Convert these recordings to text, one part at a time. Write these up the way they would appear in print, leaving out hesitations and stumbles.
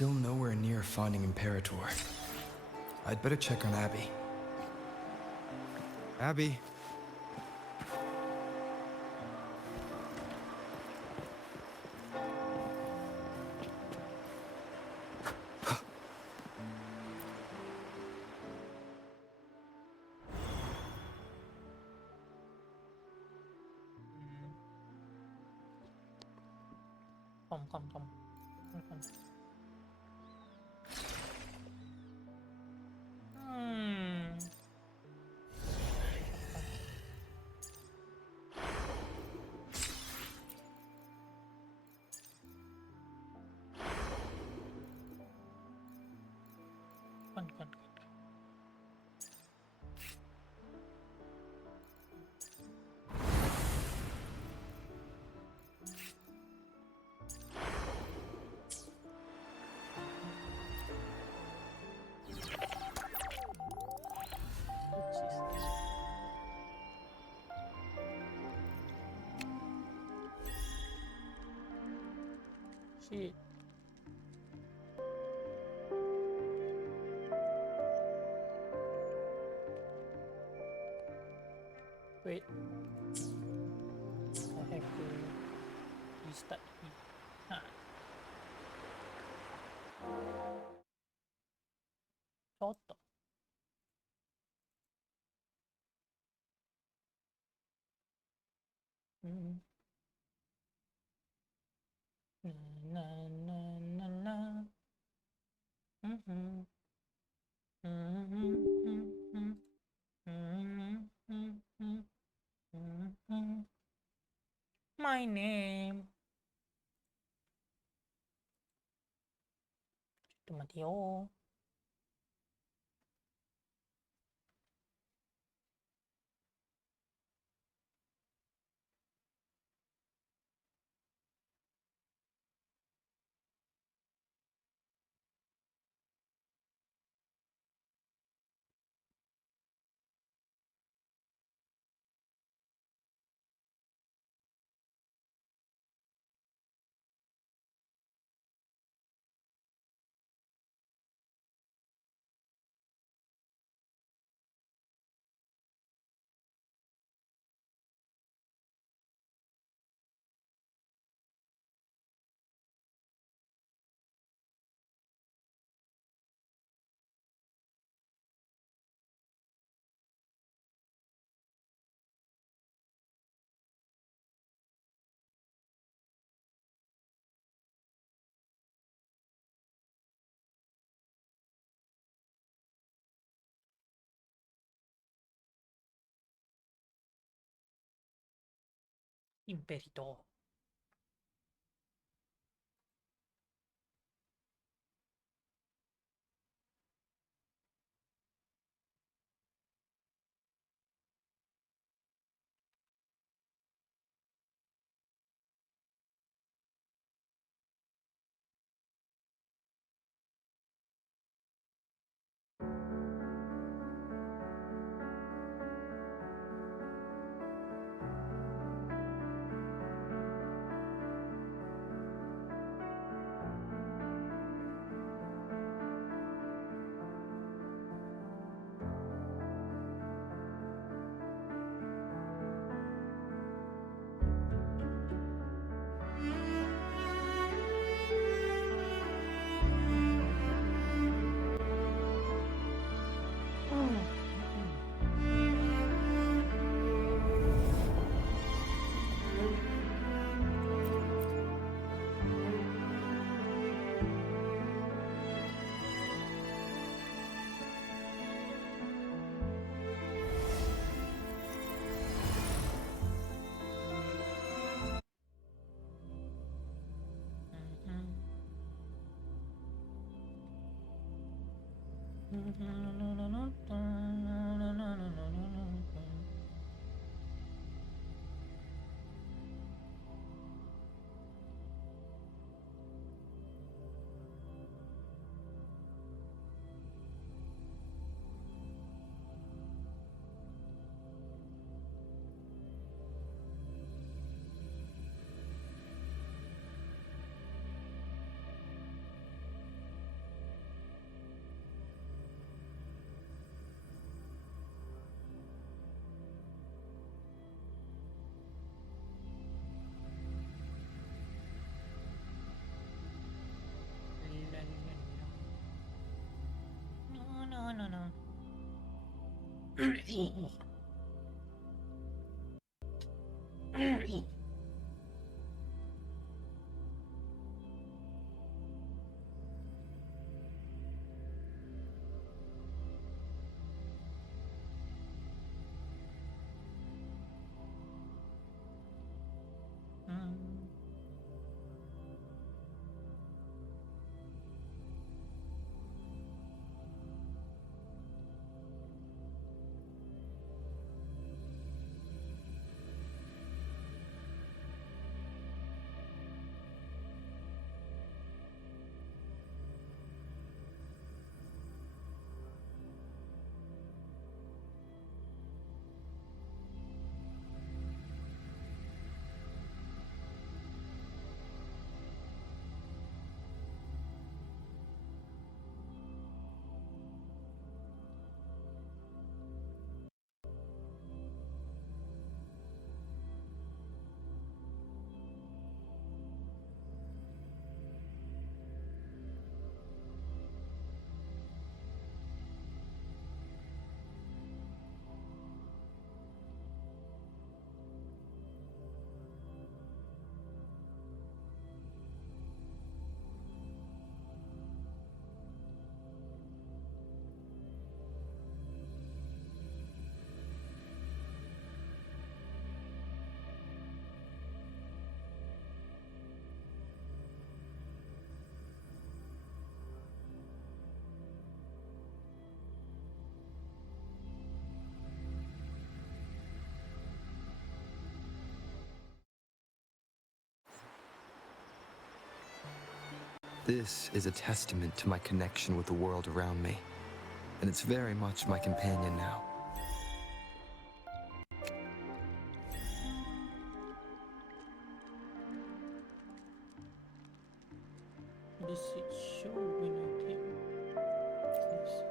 Still nowhere near finding Imperator. I'd better check on Abby. Abby. Kom. Kon. Shit. Wait. I have to restart it. Toto. La. My name. Mateo. Imperitor. This is a testament to my connection with the world around me, and it's very much my companion now. This is show when I came. Yes.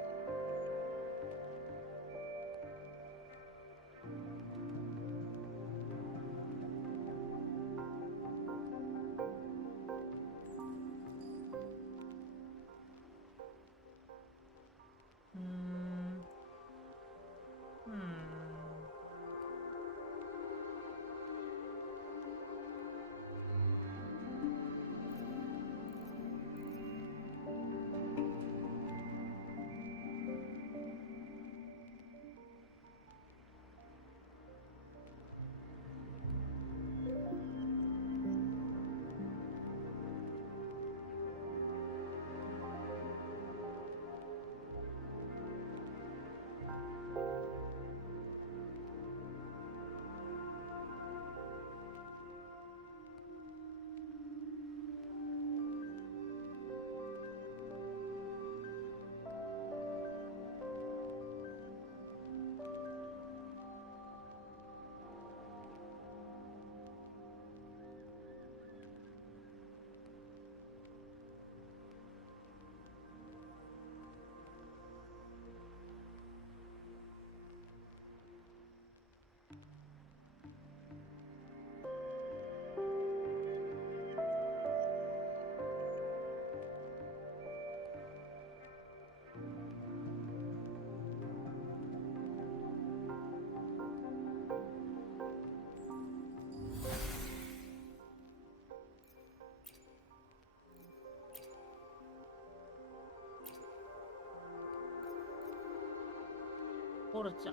모르죠.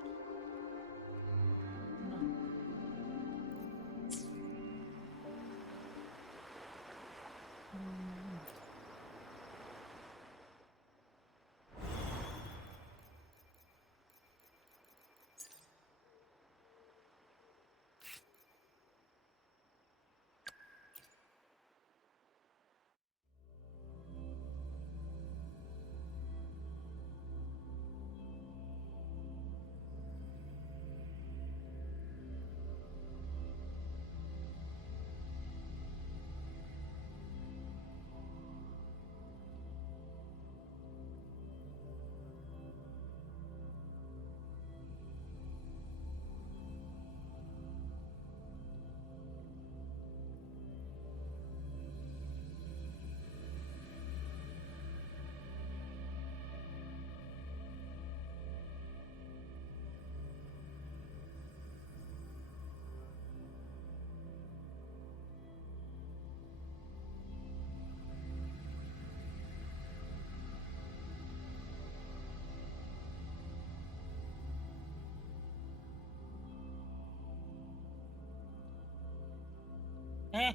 Eh,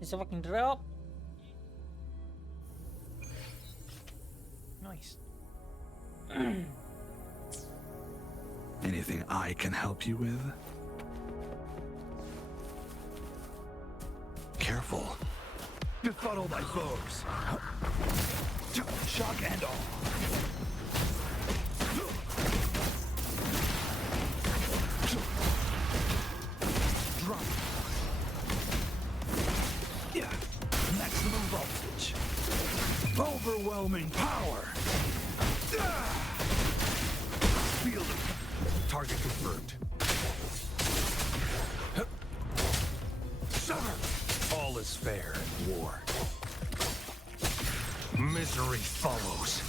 it's a fucking drop. Nice. Anything I can help you with? Careful. Befuddle thy foes. Shock and all. Drop. Yeah. Maximum voltage. Overwhelming power. Field. Target confirmed. Sever. All is fair in war. Misery follows.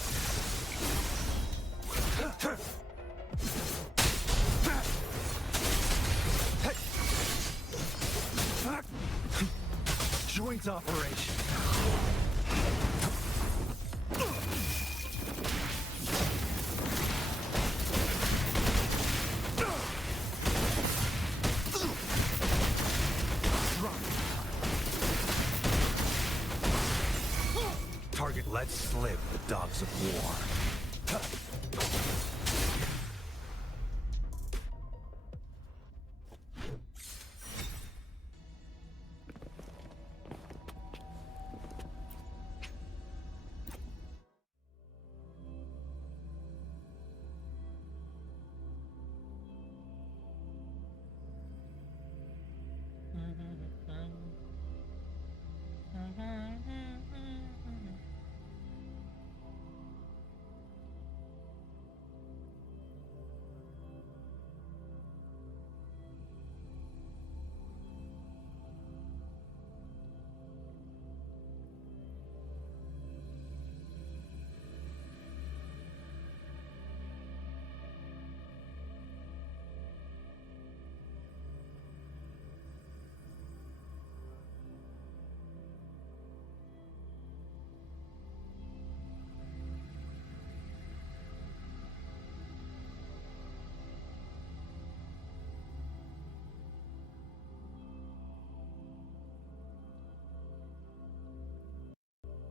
Joint operation. Target let slip the dogs of war.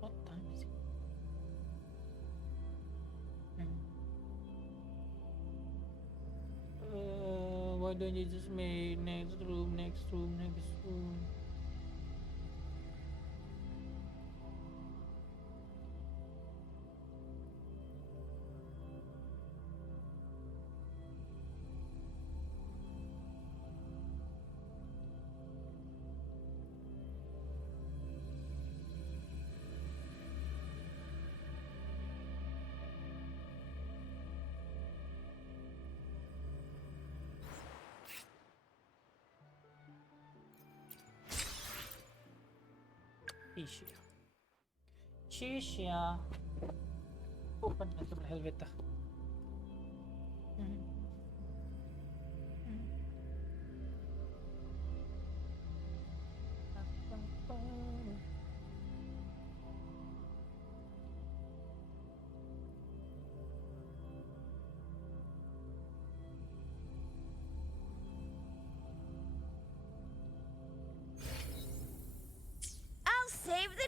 What time is it? Why don't you just make next room, next room, next room? Cisha. Cisha. Open natin ang helmet ah. Save the...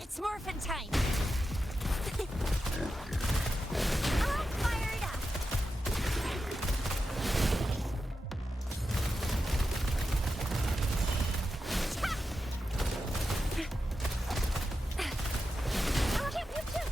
It's morphin' time. I'll fire it up. I'll hit you too.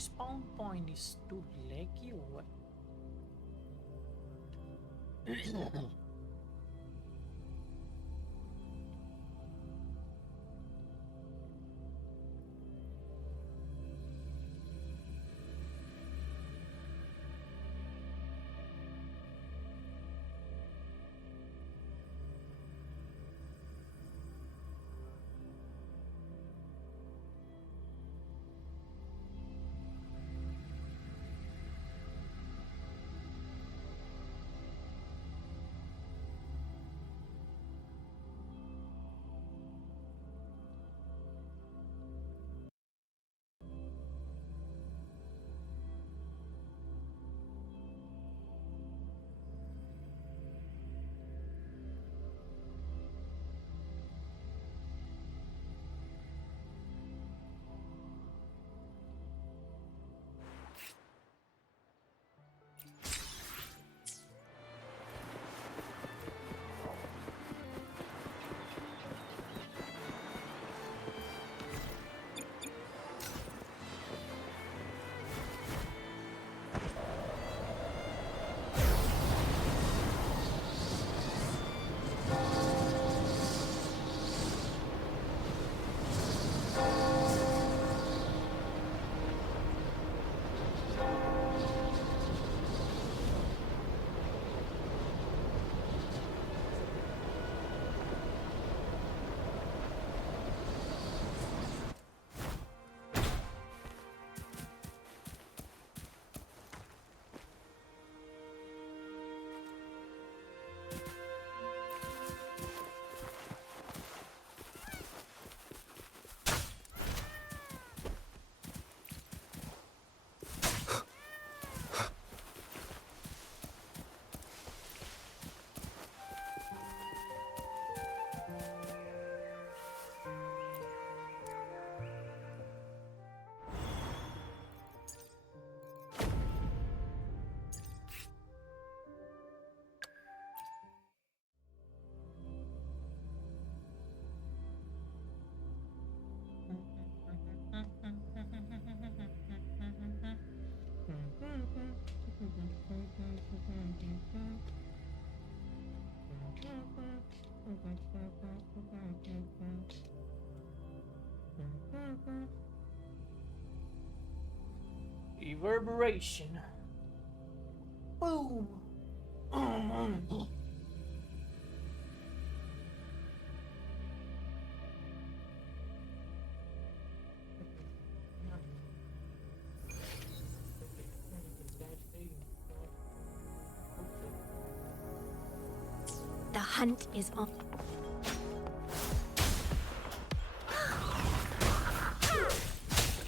spawn point is too laggy or what? Reverberation. Boom. The hunt is on.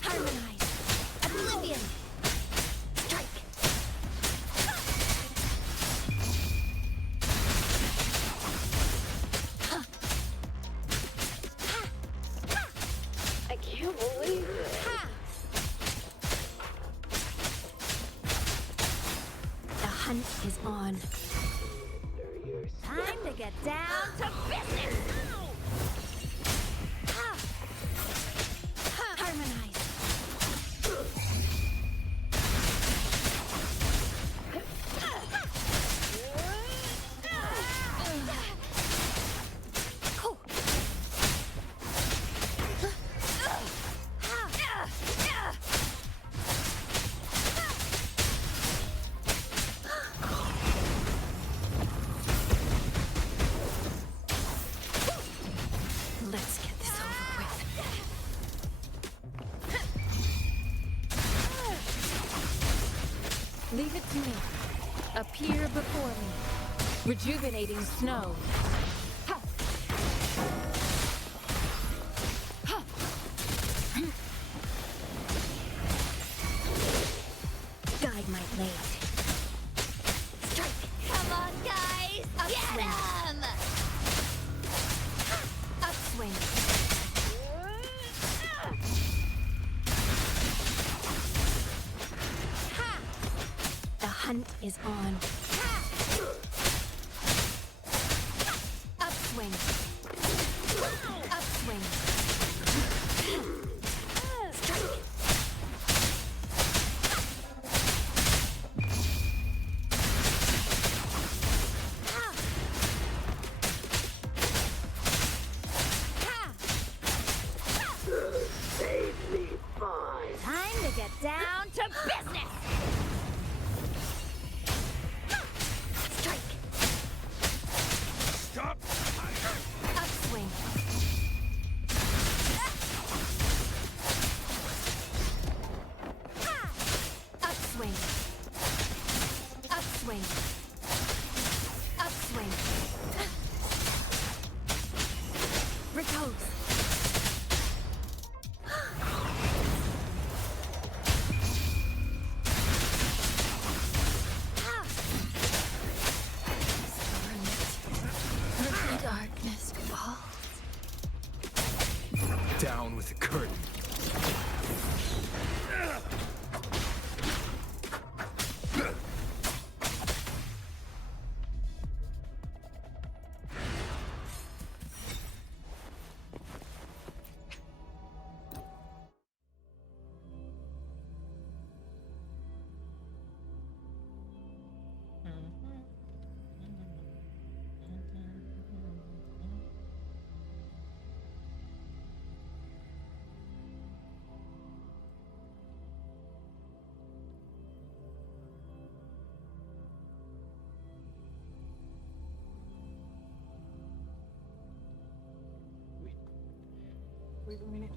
Harmonize. Oblivion. Strike. I can't believe it. The hunt is on. Time to get down to business! Harmonize! Cool. Let's get this over with. Leave it to me. Appear before me. Rejuvenating snow. Ha! Ha! Guide my blade. Strike! Come on, guys! Get 'em! Upswing. The hunt is on. Upswing. Upswing. Strike. Down to business! Strike! Stop! Upswing! Upswing! Upswing! Upswing! Repose! Darkness falls. Down with the curtain. Wait a minute.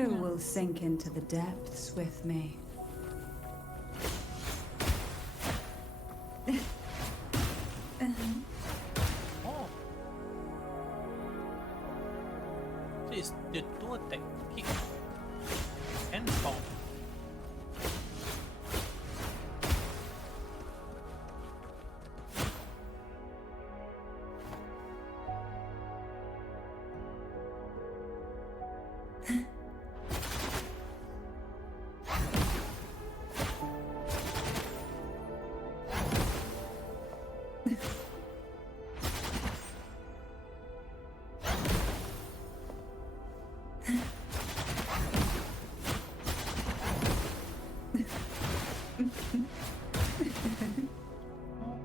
Who will sink into the depths with me? Oh. So it's the two attack, kick and stomp.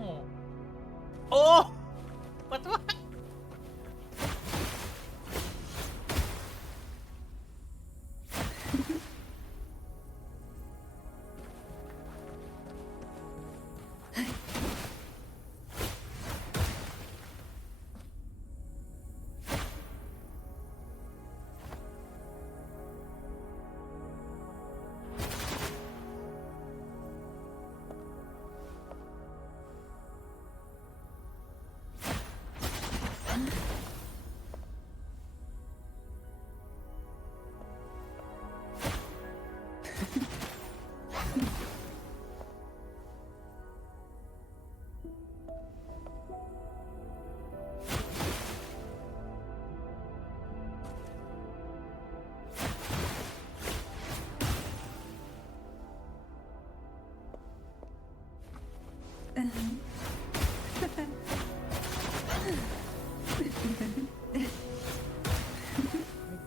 Oh. Oh! What?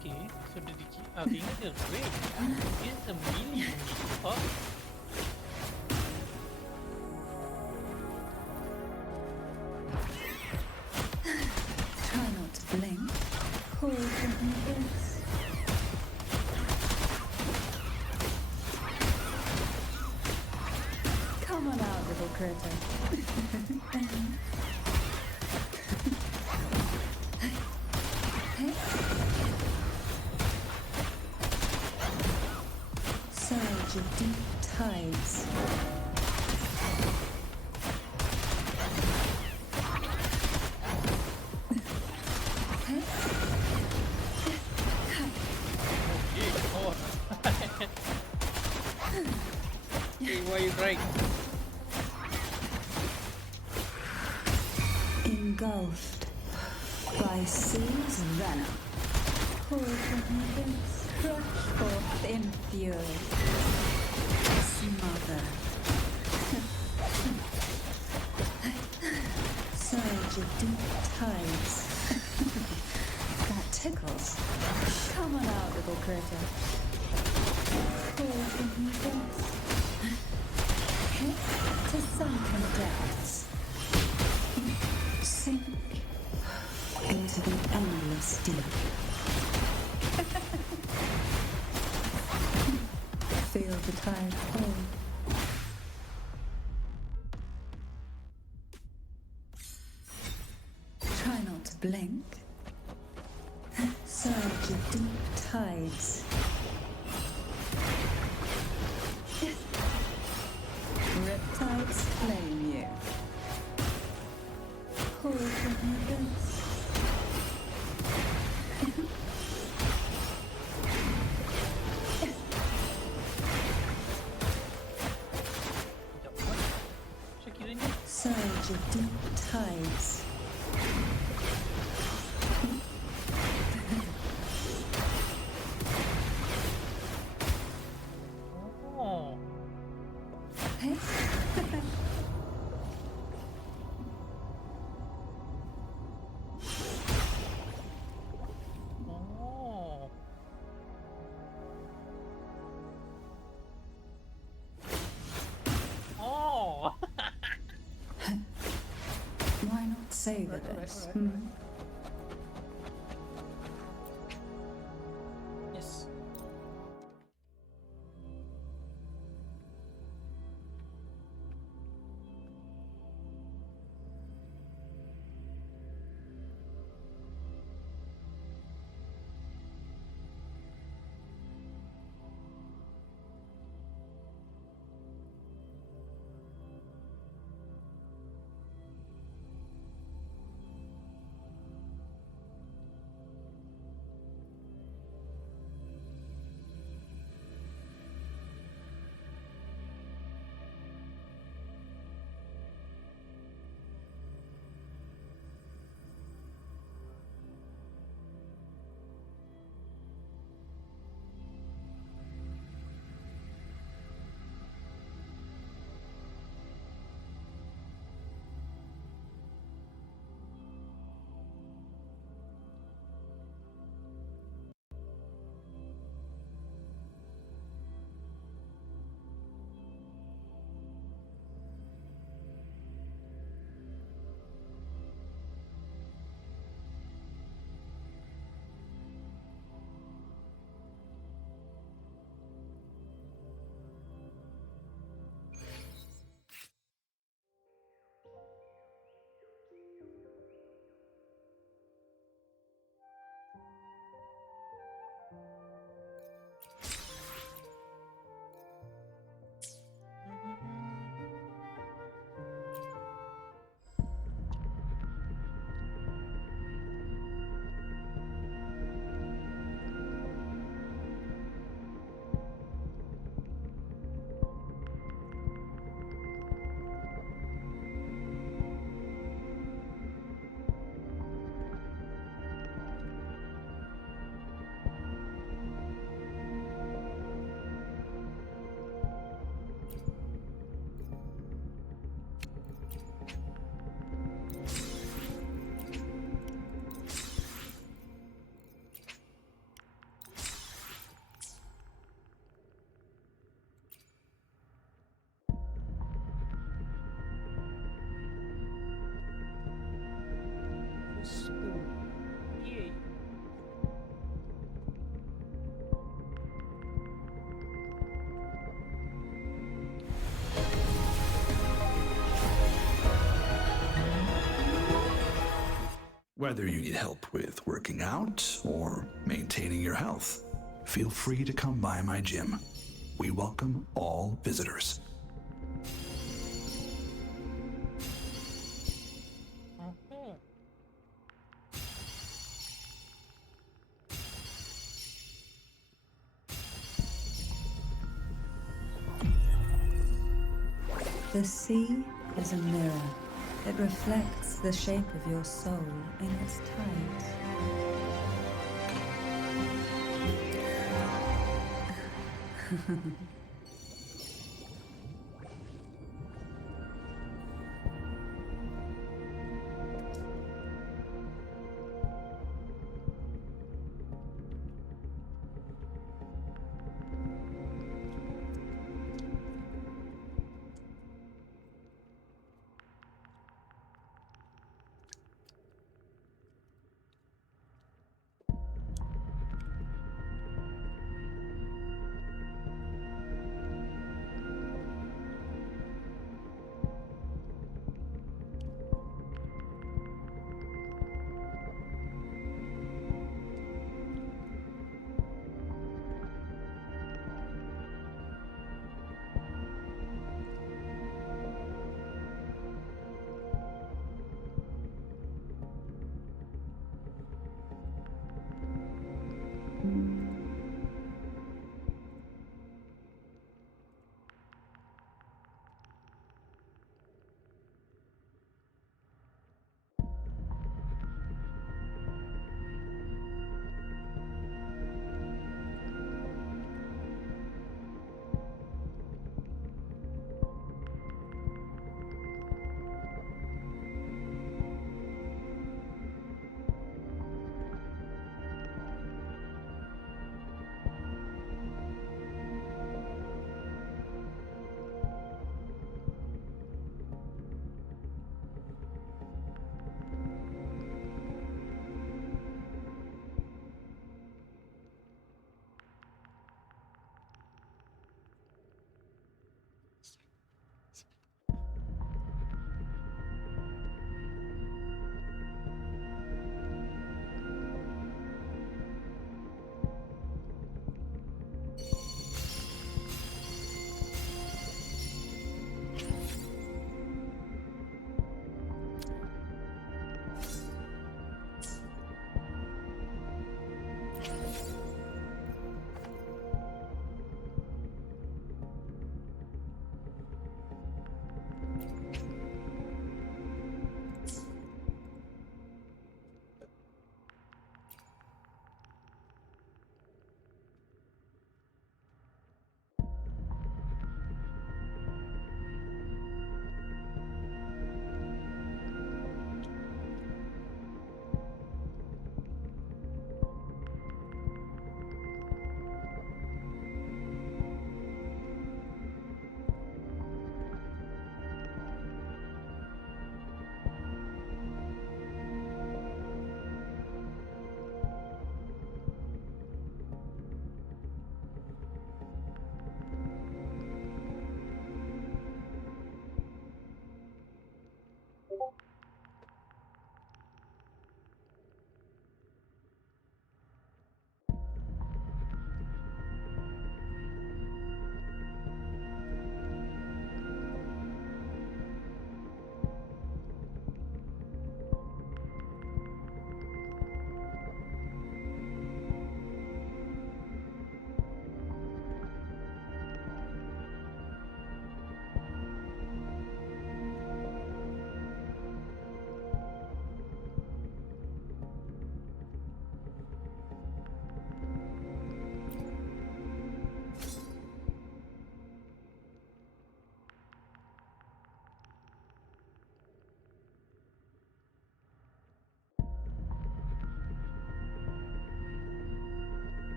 Okay, so the king is a great. It's a melee. Oh. Try not to blink. Call from this. Come on out, little critter. Surge of deep tides. Okay, oh. Okay, why you trying? Engulfed by sea's venom. Pull from this, crush forth in fury. Smother. Surge of deep tides. That tickles. Come on out, little critter. Pull from this. To sunken depths. Sink into the endless deep. Feel the tide fall. Try not to blink. Surge of deep tides. Riptides claim you. Pull from your wrist. Sekiranya Surge of deep tides. oh. Oh. Oh. Why not savor this? Hmm? Yes. Whether you need help with working out or maintaining your health, feel free to come by my gym. We welcome all visitors. Mhm. The sea is a mirror. It reflects the shape of your soul in its tides.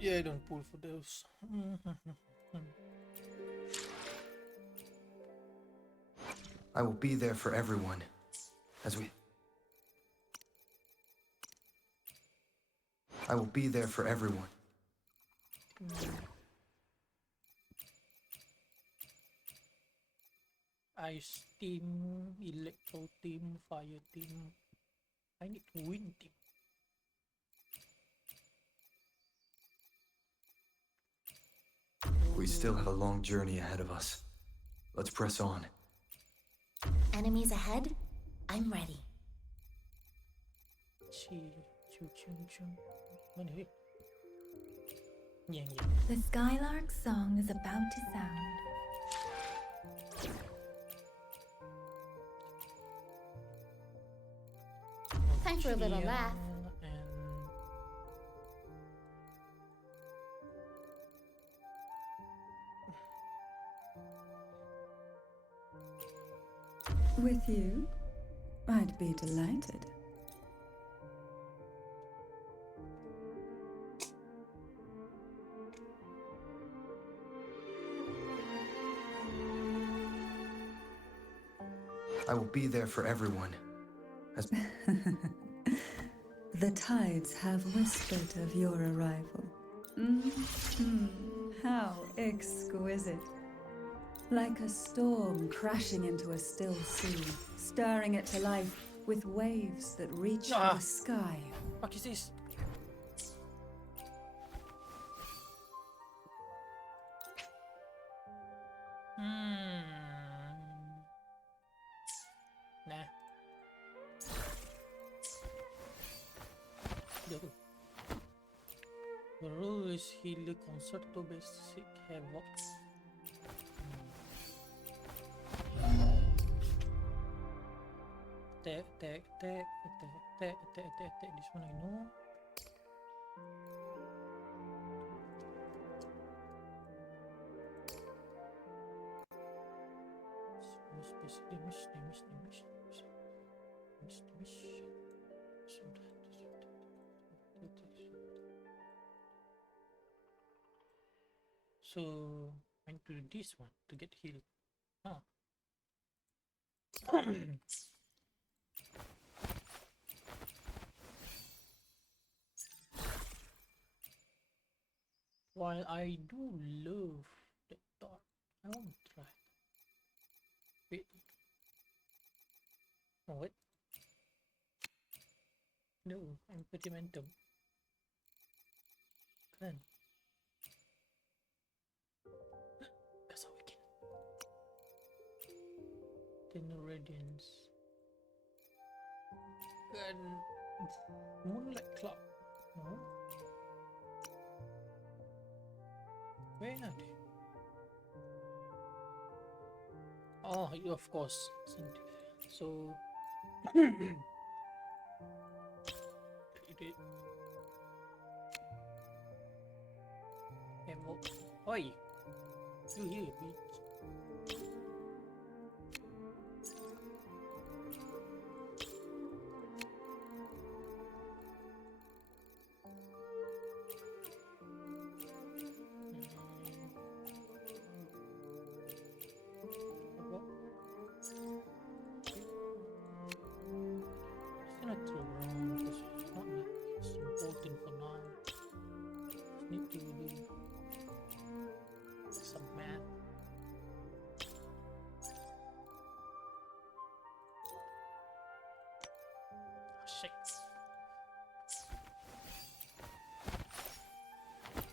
Yeah, don't pull for those. I will be there for everyone. As we... I will be there for everyone. Ice team, electro team, fire team. I need wind team. We still have a long journey ahead of us. Let's press on. Enemies ahead? I'm ready. Mana dia? Yang. The Skylark's song is about to sound. Time for a little laugh. And With you, I'd be delighted. I will be there for everyone. As... The tides have whispered of your arrival. How exquisite. Like a storm crashing into a still sea, stirring it to life with waves that reach for the sky. what is this? Nah. Jauh. Terus healer concerto basic havoc. Attack. This one I know. Damage. So I need to do this one to get healed. Huh. While I do love the thought, I want to try. Wait. Oh, what? No, I'm pretty mental. Kan? That's how we can. 10 radiance. Kan? Moonlight cloud. No? Where are they? Oh, of course. So it Oi! You here, bitch.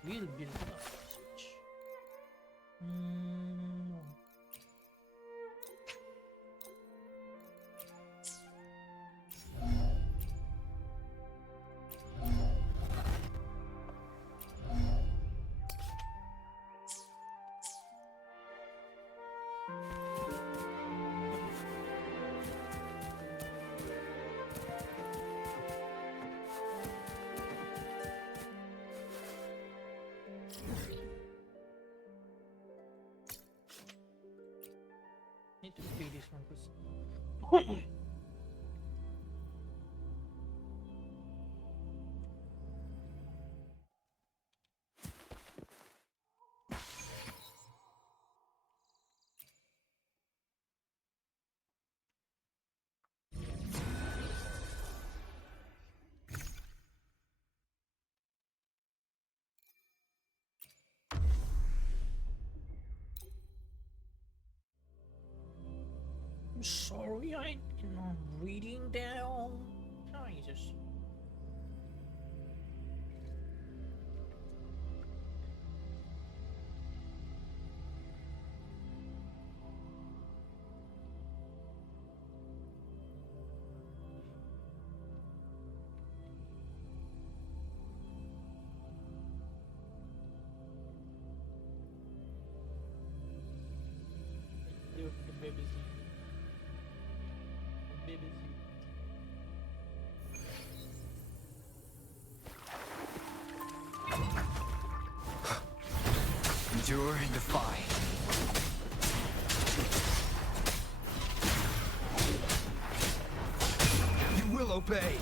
We'll build it up. Switch. Need to pay this one first. I'm sorry, I'm reading down. Jesus. The BBC. The BBC. Endure and defy. You will obey.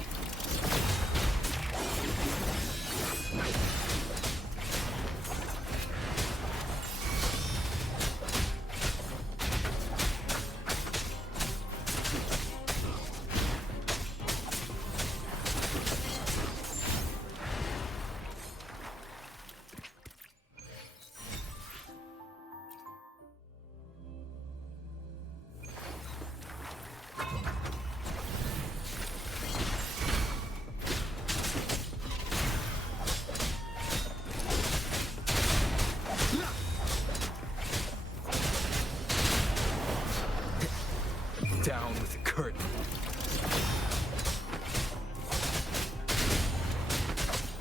Down with the curtain.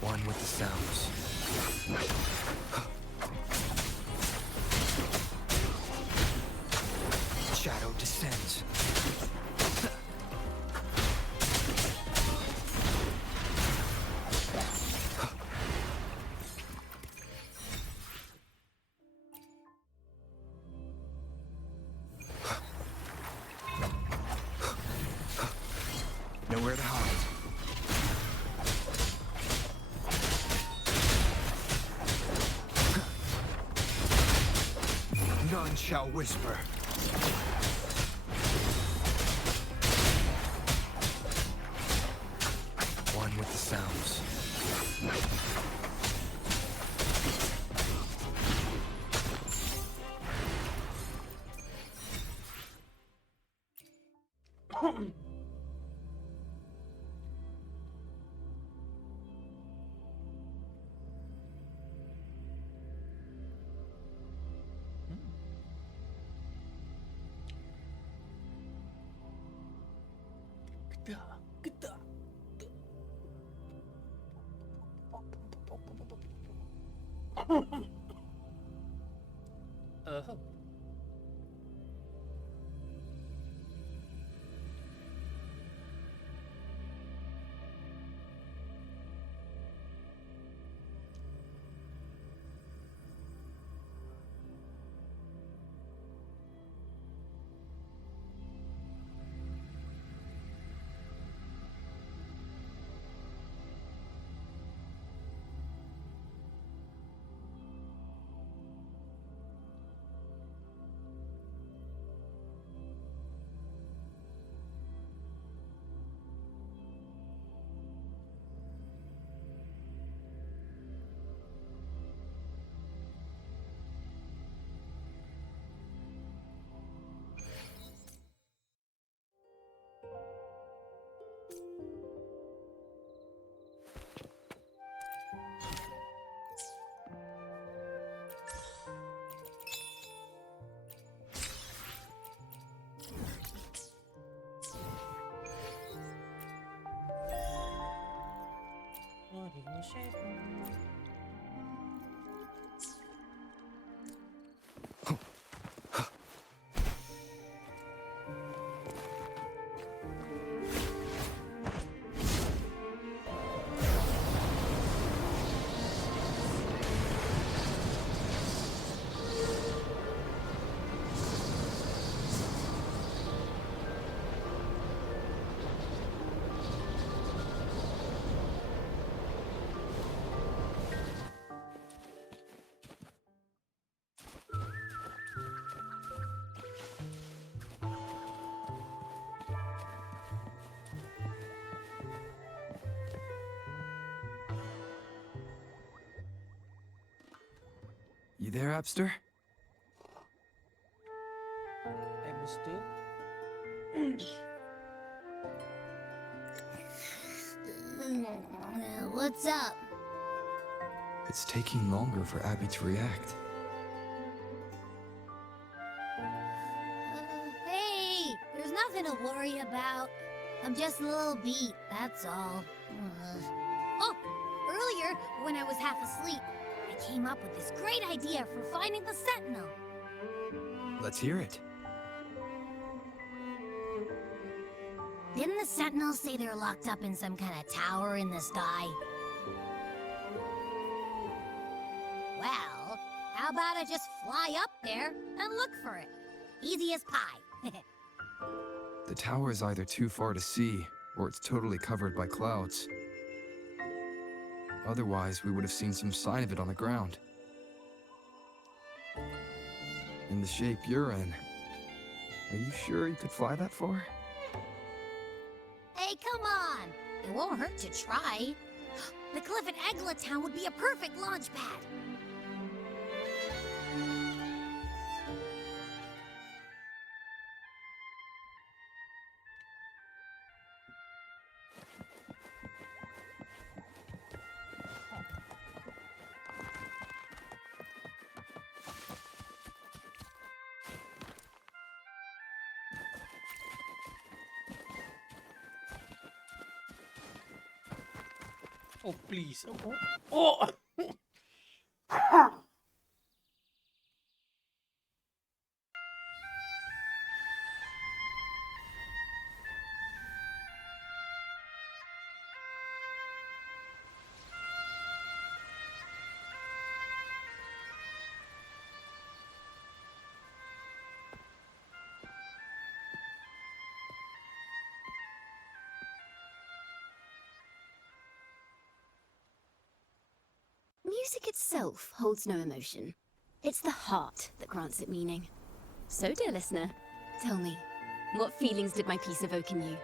One with the sounds. Shadow descends. Nowhere to hide. None shall whisper. One with the sounds. Kita. Oh. Not even a shape. You there, Abster? Abster? What's up? It's taking longer for Abby to react. Hey, there's nothing to worry about. I'm just a little beat, that's all. Oh, earlier, when I was half asleep, I came up with this great idea for finding the Sentinel. Let's hear it. Didn't the Sentinels say they're locked up in some kind of tower in the sky? Well, how about I just fly up there and look for it? Easy as pie. The tower is either too far to see, or it's totally covered by clouds. Otherwise, we would have seen some sign of it on the ground. In the shape you're in, are you sure you could fly that far? Hey, come on! It won't hurt to try. The cliff at Egla Town would be a perfect launch pad. Oh, please. Oh! Music itself holds no emotion. It's the heart that grants it meaning. So, dear listener, tell me, what feelings did my piece evoke in you?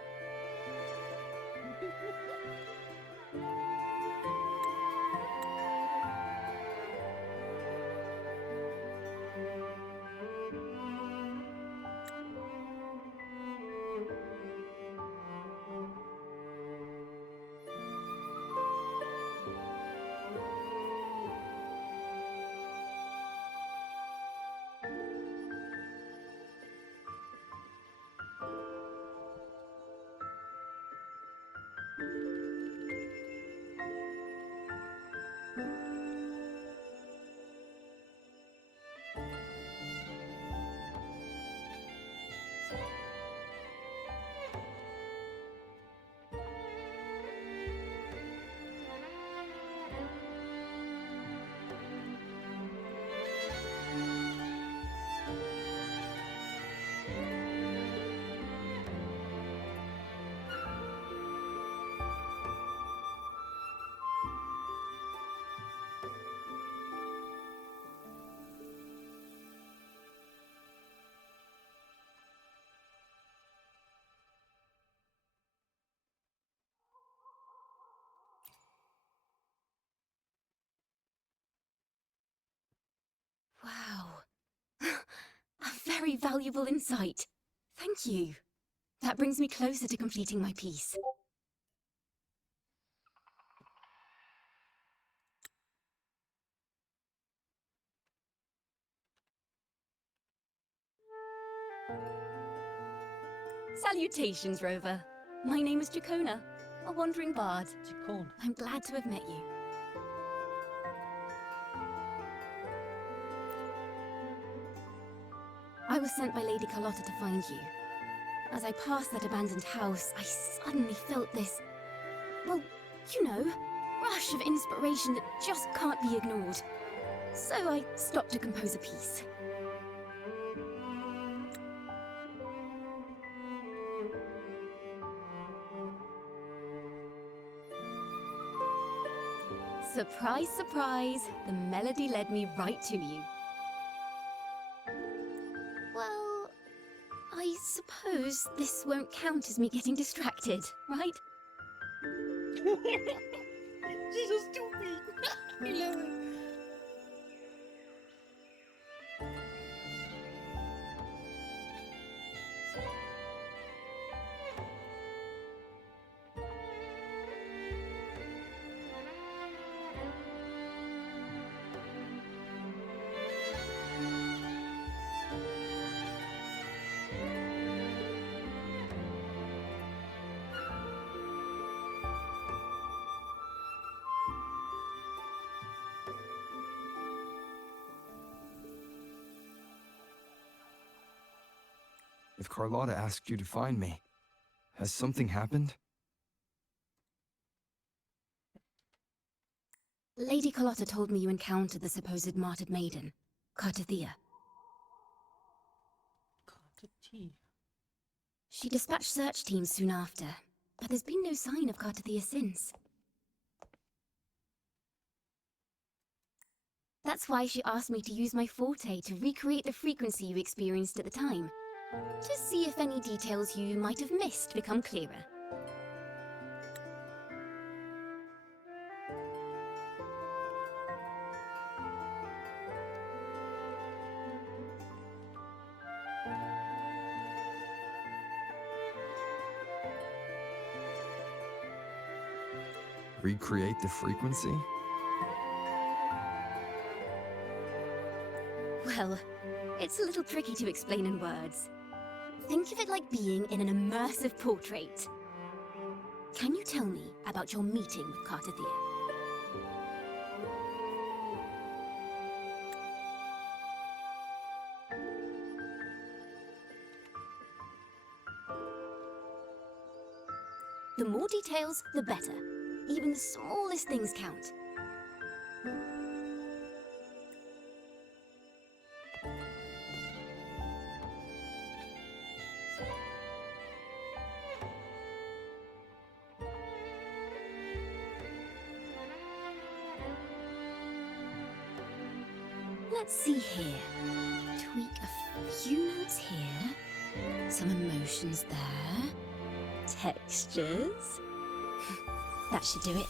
Wow. A very valuable insight. Thank you. That brings me closer to completing my piece. Salutations, Rover. My name is Jacona, a wandering bard. Chikon. I'm glad to have met you. I was sent by Lady Carlotta to find you. As I passed that abandoned house, I suddenly felt this, well, you know, rush of inspiration that just can't be ignored. So I stopped to compose a piece. Surprise, surprise, the melody led me right to you. Well, I suppose this won't count as me getting distracted, right? She's so stupid. I love it. If Carlotta asked you to find me, has something happened? Lady Carlotta told me you encountered the supposed martyred maiden, Cartathea. Cartathea. She dispatched search teams soon after, but there's been no sign of Cartathea since. That's why she asked me to use my forte to recreate the frequency you experienced at the time, to see if any details you might have missed become clearer. Recreate the frequency? Well, it's a little tricky to explain in words. Think of it like being in an immersive portrait. Can you tell me about your meeting with Cartathea? The more details, the better. Even the smallest things count. Let's see here. Tweak a few notes here. Some emotions there. Textures. That should do it.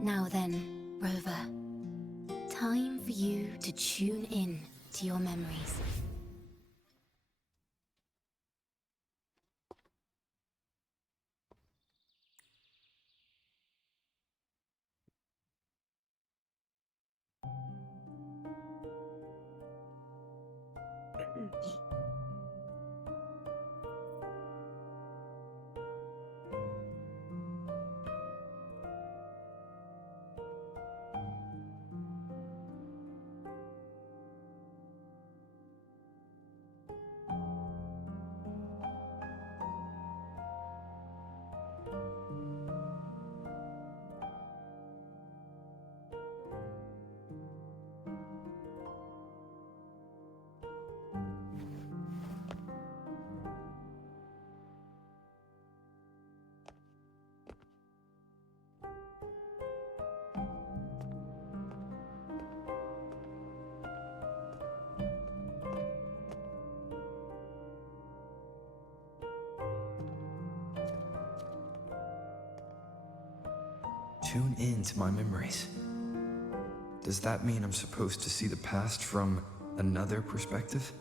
Now then, Rover. Time for you to tune in to your memories. Tune in to my memories. Does that mean I'm supposed to see the past from another perspective?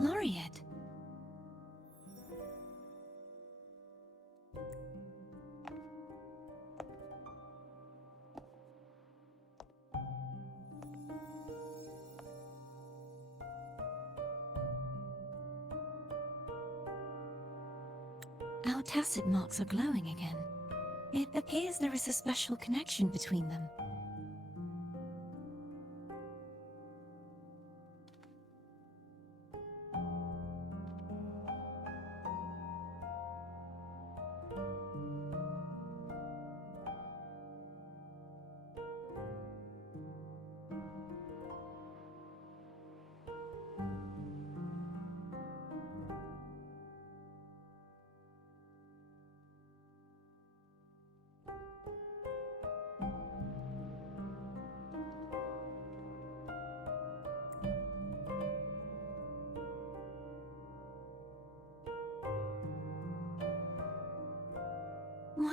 Laureate. Our tacit marks are glowing again. It appears there is a special connection between them.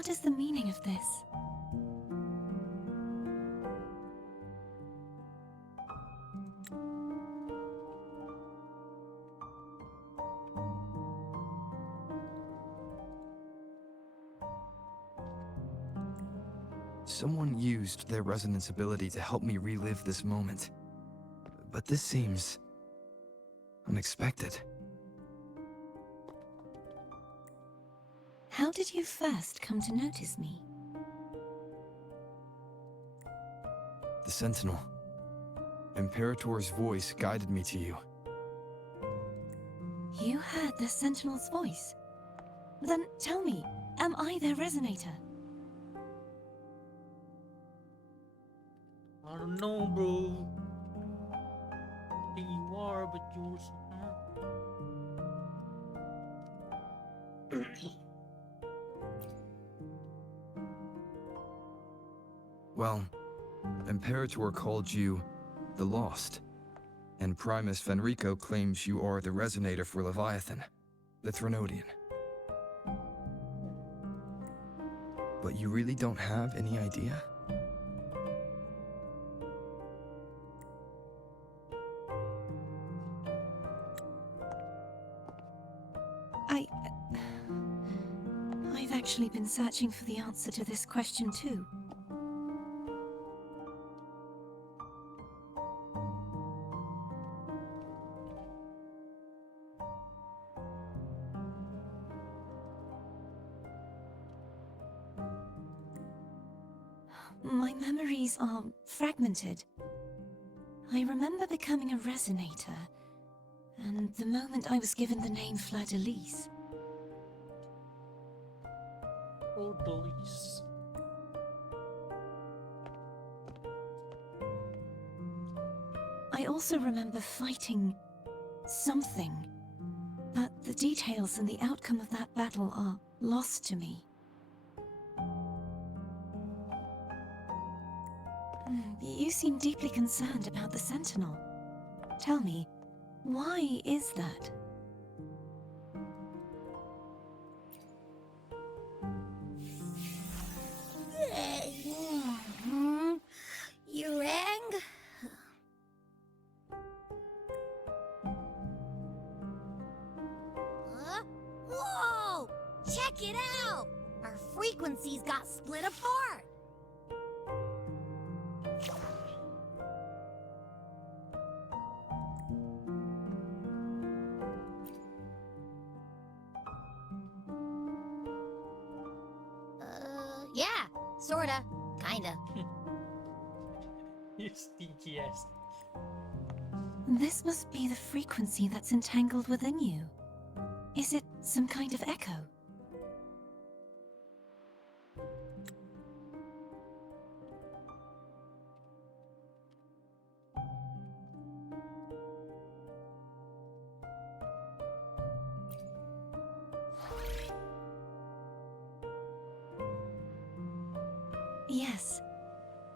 what is the meaning of this? Someone used their resonance ability to help me relive this moment. But this seems unexpected. How did you first come to notice me? The Sentinel. Imperator's voice guided me to you. You heard the Sentinel's voice? Then tell me, am I their resonator? I don't know, bro. I think you are, but you also not. Well, Imperator called you the Lost, and Primus Fenrico claims you are the resonator for Leviathan, the Threnodian. But you really don't have any idea? I've actually been searching for the answer to this question too. My memories are fragmented. I remember becoming a resonator, and the moment I was given the name Fleur-de-Lis. Oh, Dolis. I also remember fighting something, but the details and the outcome of that battle are lost to me. You seem deeply concerned about the Sentinel. Tell me, why is that? You rang? Huh? Whoa! Check it out! Our frequencies got split apart! Yeah, sorta, kinda. You stinky ass. This must be the frequency that's entangled within you. Is it some kind of echo? Yes,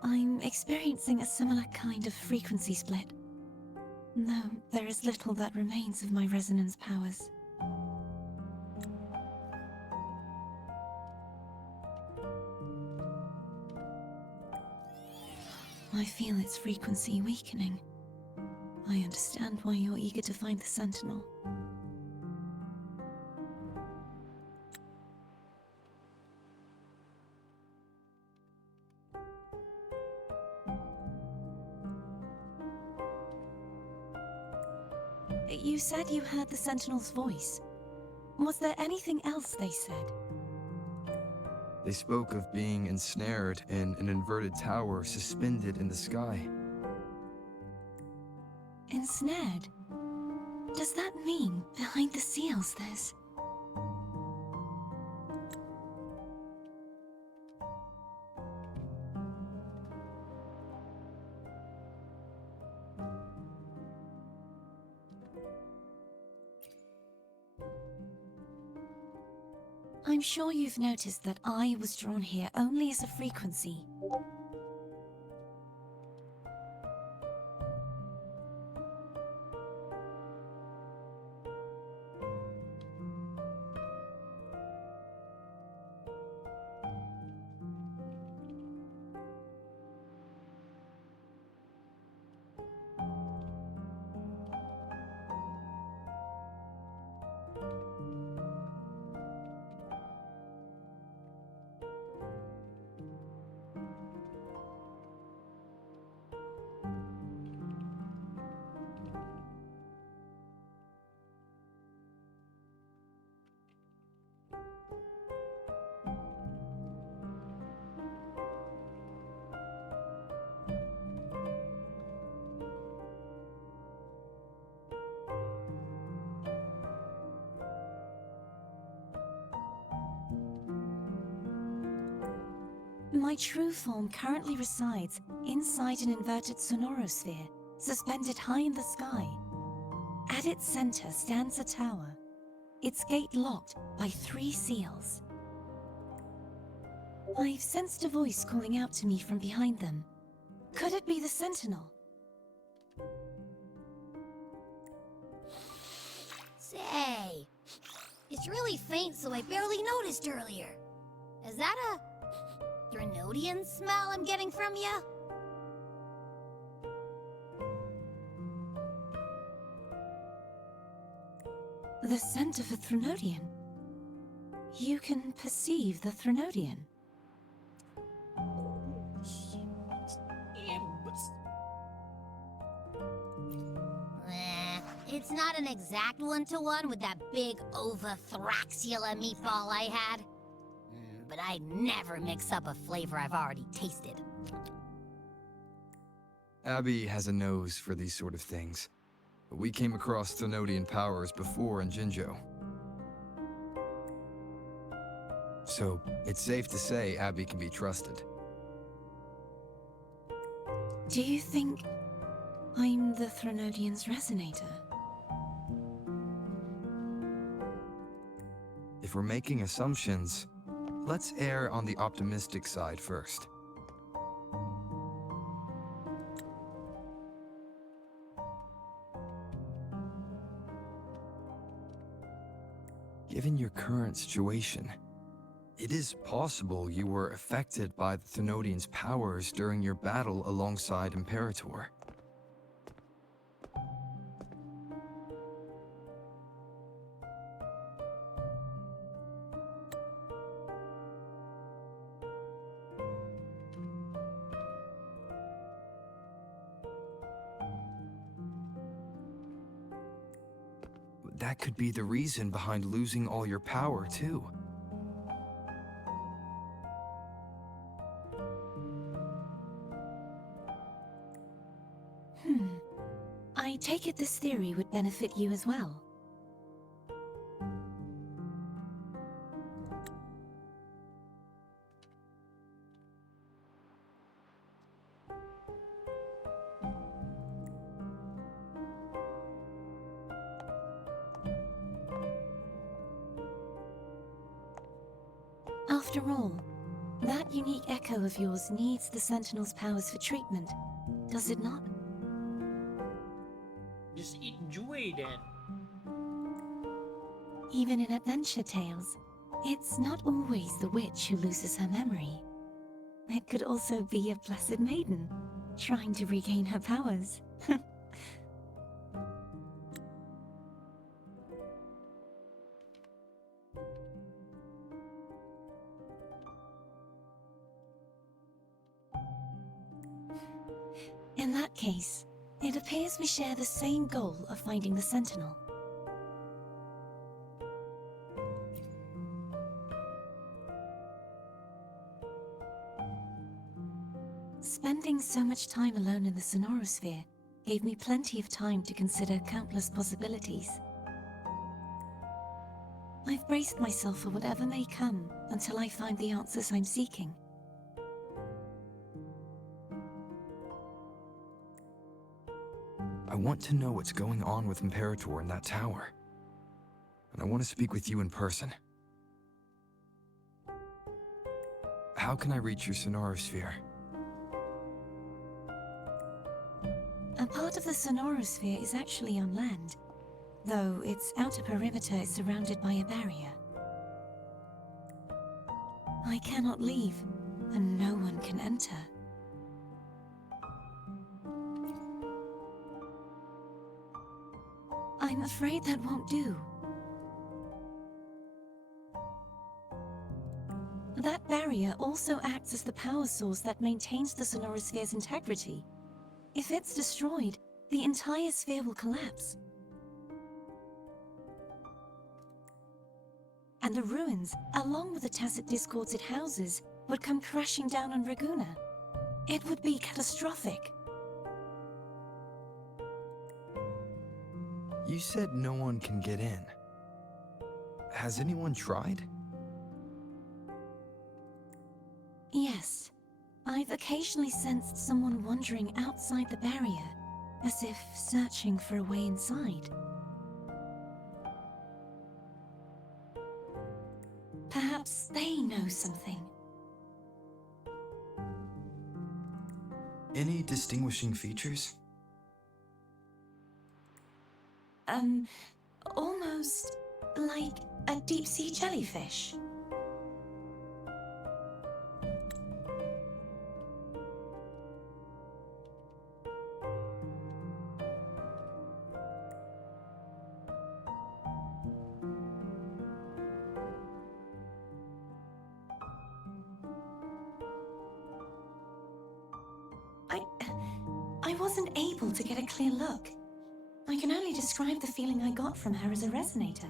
I'm experiencing a similar kind of frequency split. Though there is little that remains of my resonance powers. I feel its frequency weakening. I understand why you're eager to find the Sentinel. You said you heard the Sentinel's voice. Was there anything else they said? They spoke of being ensnared in an inverted tower suspended in the sky. Ensnared? Does that mean behind the seals there's... I'm sure you've noticed that I was drawn here only as a frequency. My true form currently resides inside an inverted sonorosphere, suspended high in the sky. At its center stands a tower, its gate locked by 3 seals. I've sensed a voice calling out to me from behind them. Could it be the Sentinel? Say, it's really faint, so I barely noticed earlier. Is that a Threnodian smell I'm getting from you? The scent of a Threnodian. You can perceive the Threnodian. It's not an exact one-to-one with that big Ovathraxula meatball I had. But I'd never mix up a flavor I've already tasted. Abby has a nose for these sort of things. We came across Threnodian powers before in Jinzhou. So, it's safe to say Abby can be trusted. Do you think I'm the Threnodian's resonator? If we're making assumptions, let's err on the optimistic side first. Given your current situation, it is possible you were affected by the Threnodian's powers during your battle alongside Imperator. That could be the reason behind losing all your power, too. I take it this theory would benefit you as well. After all, that unique echo of yours needs the Sentinel's powers for treatment, does it not? Just enjoy then. Even in adventure tales, it's not always the witch who loses her memory. It could also be a blessed maiden, trying to regain her powers. In that case, it appears we share the same goal of finding the Sentinel. Spending so much time alone in the sonorosphere gave me plenty of time to consider countless possibilities. I've braced myself for whatever may come until I find the answers I'm seeking. I want to know what's going on with Imperator in that tower. And I want to speak with you in person. How can I reach your sonorosphere? A part of the sonorosphere is actually on land, though its outer perimeter is surrounded by a barrier. I cannot leave, and no one can enter. I'm afraid that won't do. That barrier also acts as the power source that maintains the sonorosphere's integrity. If it's destroyed, the entire sphere will collapse. And the ruins, along with the tacit discords it houses, would come crashing down on Raguna. It would be catastrophic. You said no one can get in. Has anyone tried? Yes. I've occasionally sensed someone wandering outside the barrier, as if searching for a way inside. Perhaps they know something. Any distinguishing features? Almost like a deep-sea jellyfish. I wasn't able to get a clear look. I can only describe the feeling I got from her as a resonator.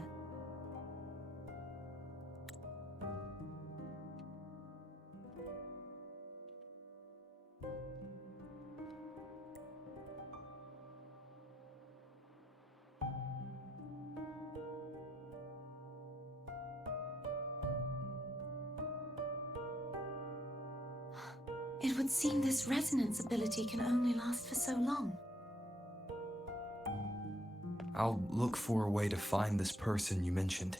It would seem this resonance ability can only last for so long. I'll look for a way to find this person you mentioned.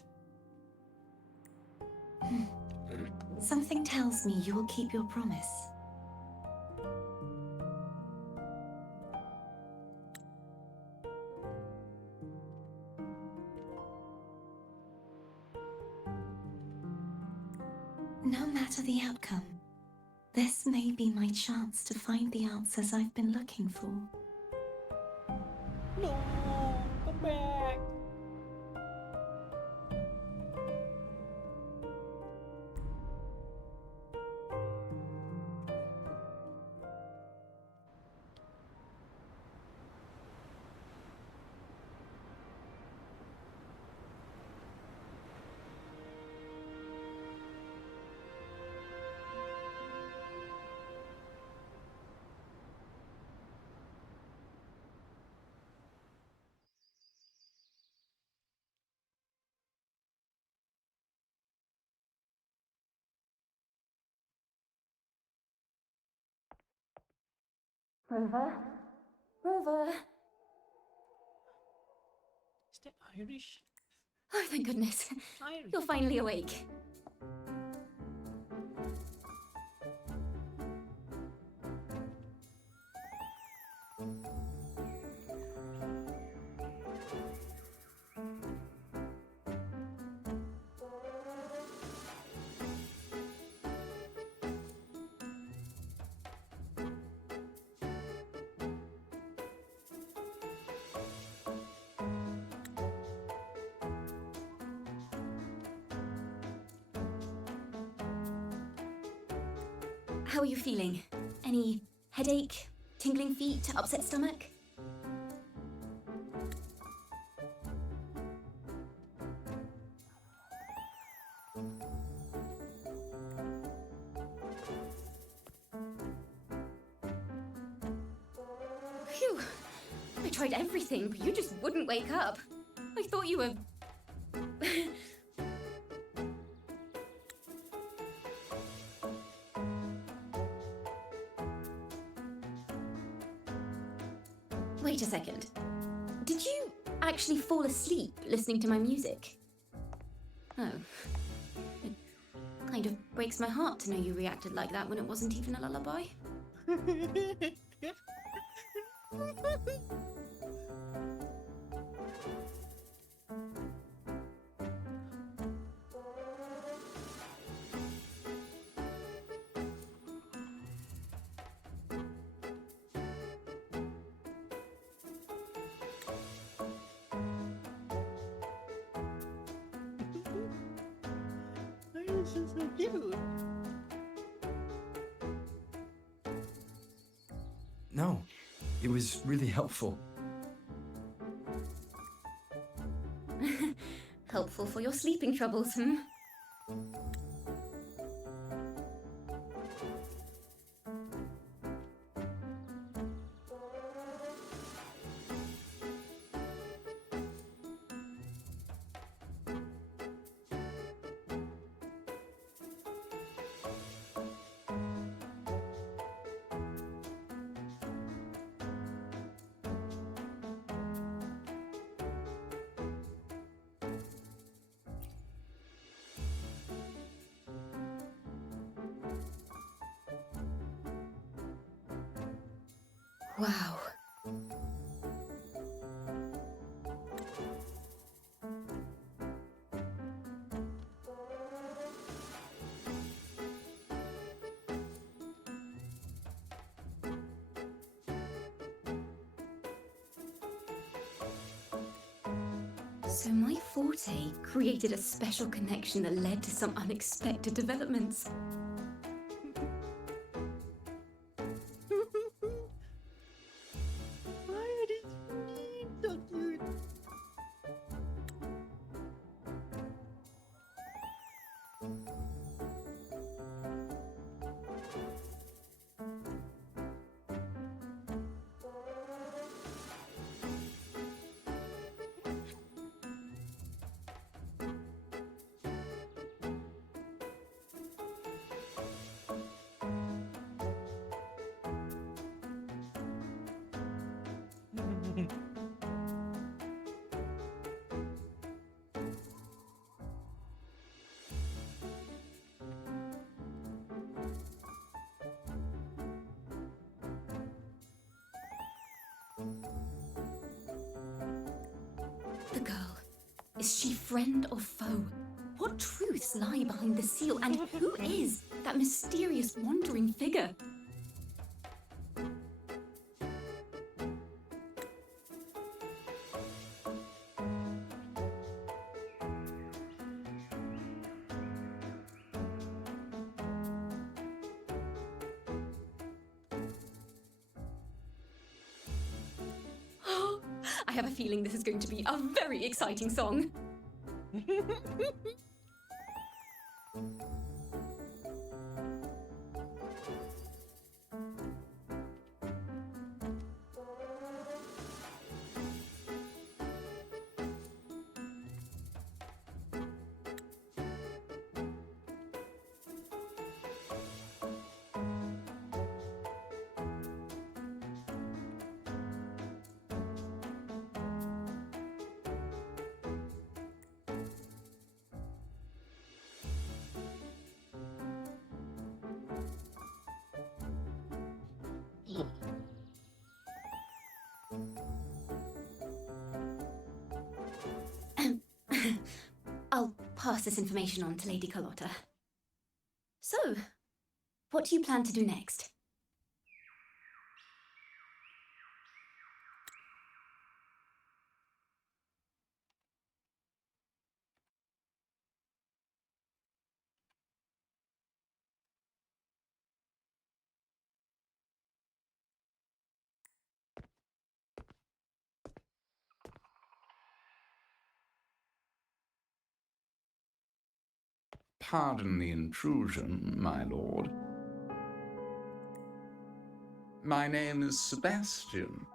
Something tells me you will keep your promise. No matter the outcome, this may be my chance to find the answers I've been looking for. No, come back. Rover? Rover? Is that Irish? Oh, thank goodness. Irish. You're finally awake. How are you feeling? Any headache, tingling feet, upset stomach? Phew! I tried everything, but you just wouldn't wake up. I thought you were... Wait a second. Did you actually fall asleep listening to my music? Oh. It kind of breaks my heart to know you reacted like that when it wasn't even a lullaby. this is so cute. No, it was really helpful. Helpful for your sleeping troubles, hmm? Wow. So my forte created a special connection that led to some unexpected developments. Why are these feet so cute? The girl. Is she friend or foe? What truths lie behind the seal? And who is that mysterious wandering figure? I have a feeling this is going to be a very exciting song. I'll pass this information on to Lady Carlotta. So, what do you plan to do next? Pardon the intrusion, my lord. My name is Sebastian.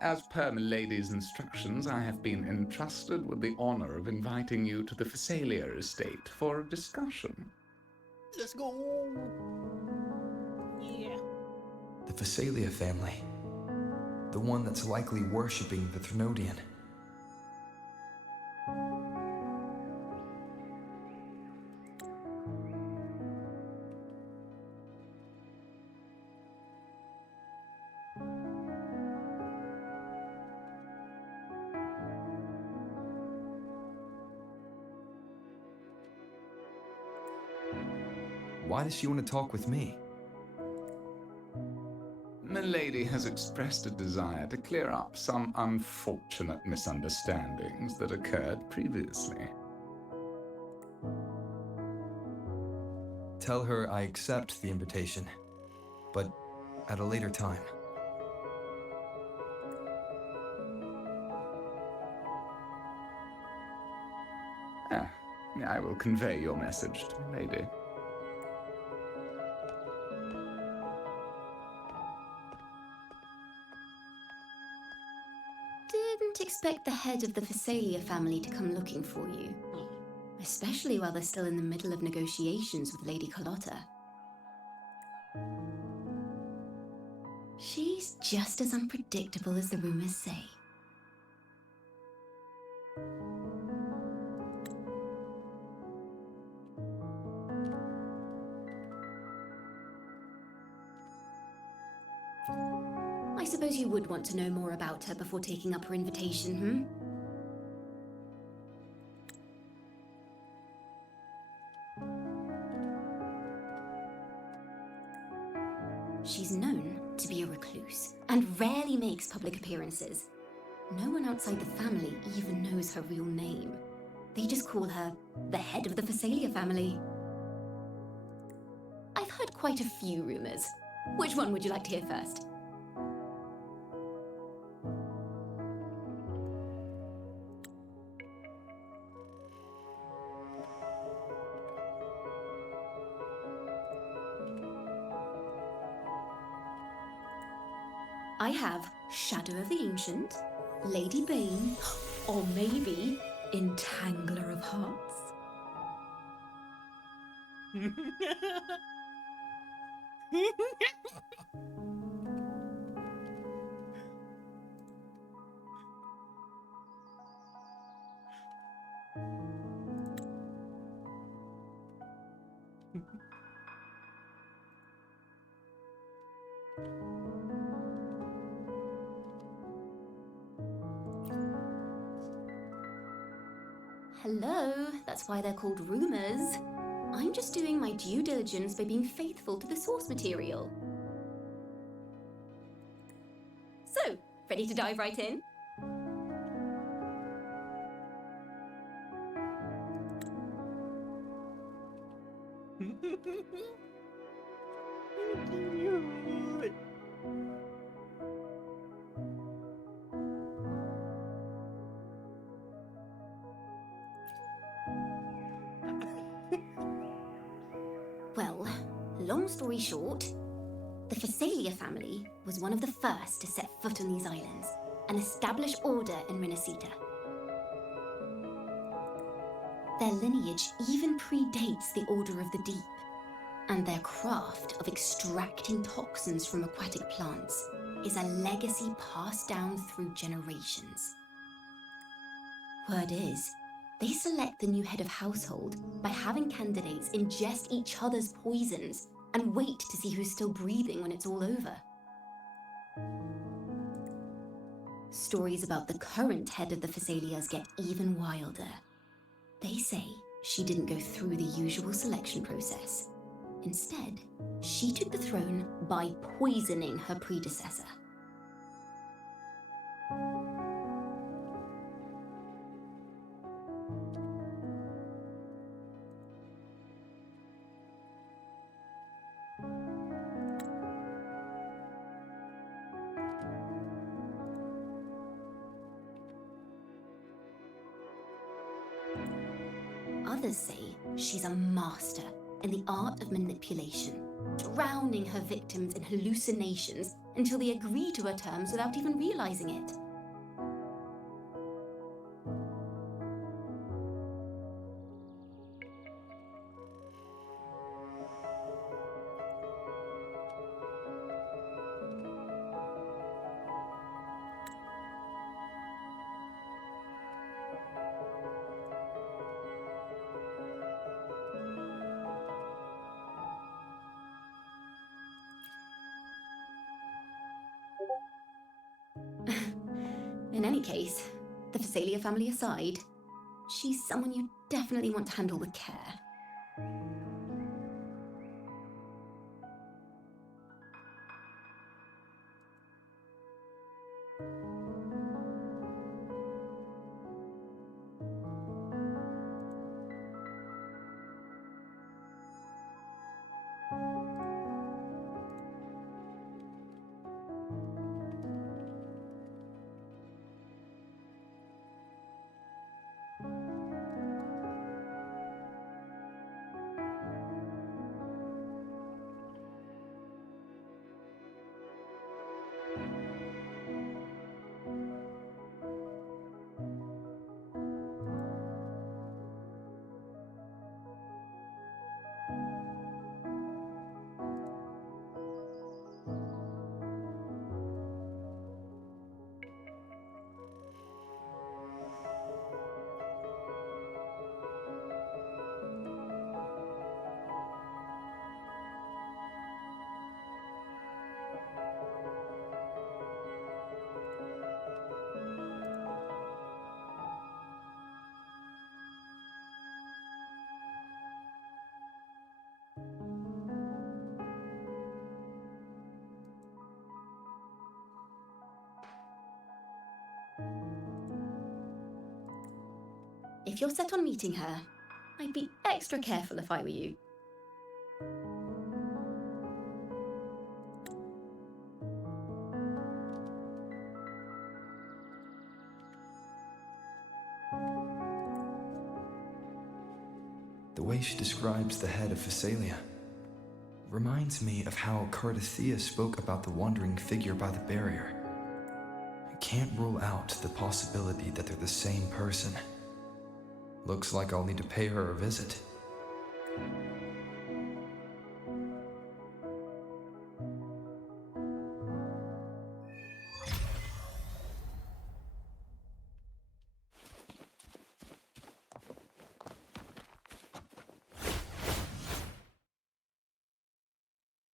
As per Milady's instructions, I have been entrusted with the honor of inviting you to the Phasalia estate for a discussion. Let's go. Yeah. The Phasalia family. The one that's likely worshipping the Thrunodian. Why does she want to talk with me? Milady has expressed a desire to clear up some unfortunate misunderstandings that occurred previously. tell her I accept the invitation, but at a later time. Ah, I will convey your message to the lady. Didn't expect the head of the Phasalia family to come looking for you. Especially while they're still in the middle of negotiations with Lady Carlotta. She's just as unpredictable as the rumors say. I suppose you would want to know more about her before taking up her invitation, hmm? She's known to be a recluse and rarely makes public appearances. No one outside the family even knows her real name. They just call her the head of the Phasalia family. I've heard quite a few rumors. Which one would you like to hear first? I have Shadow of the Ancient, Lady Bane, or maybe Entangler of Hearts. Hello, that's why they're called rumors. I'm just doing my due diligence by being faithful to the source material. So, ready to dive right in? Well, long story short, the Phasalia family was one of the first to set foot on these islands and establish order in Renacita. Their lineage even predates the Order of the Deep, and their craft of extracting toxins from aquatic plants is a legacy passed down through generations. Word is, they select the new head of household by having candidates ingest each other's poisons and wait to see who's still breathing when it's all over. Stories about the current head of the Phasalias get even wilder. They say she didn't go through the usual selection process. Instead, she took the throne by poisoning her predecessor. Others say she's a master in the art of manipulation, drowning her victims in hallucinations until they agree to her terms without even realizing it. In any case, the Phasalia family aside, she's someone you definitely want to handle with care. if you're set on meeting her, I'd be extra careful if I were you. The way she describes the head of Phasalia reminds me of how Cardathea spoke about the wandering figure by the barrier. I can't rule out the possibility that they're the same person. Looks like I'll need to pay her a visit.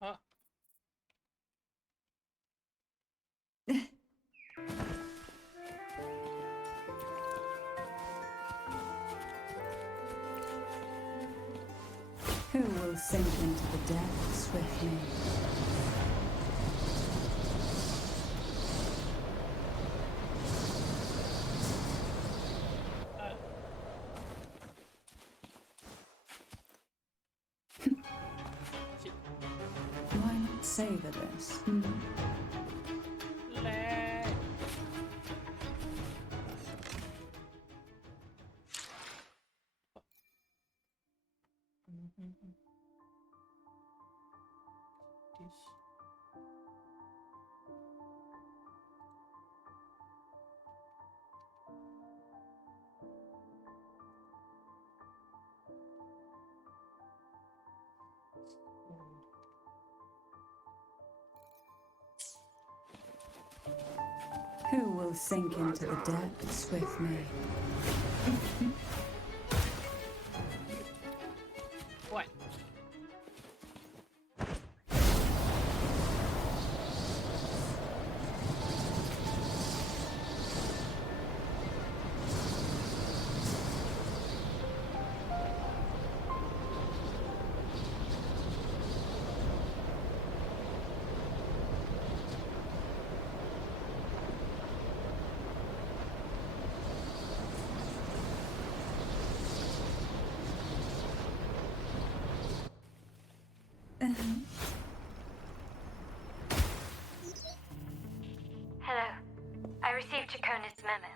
Ah, Who will sink into the depths with me? shit. Why not savor this? Lag. This. Who will sink into the depths with me? What? Hello. I received Chacona's memo.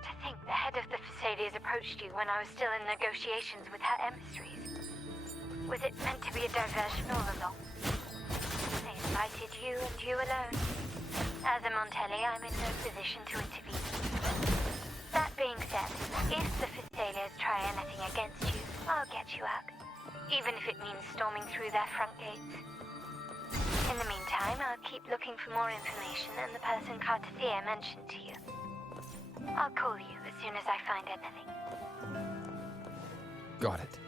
To think the head of the Phasalias approached you when I was still in negotiations with her emissaries. Was it meant to be a diversion all along? They invited you and you alone. As a Montelli, I'm in no position to intervene. That being said, if the Phasalias try anything against you, I'll get you out. Even if it means storming through their front gates. In the meantime, I'll keep looking for more information and the person Cardathea mentioned to you. I'll call you as soon as I find anything. Got it.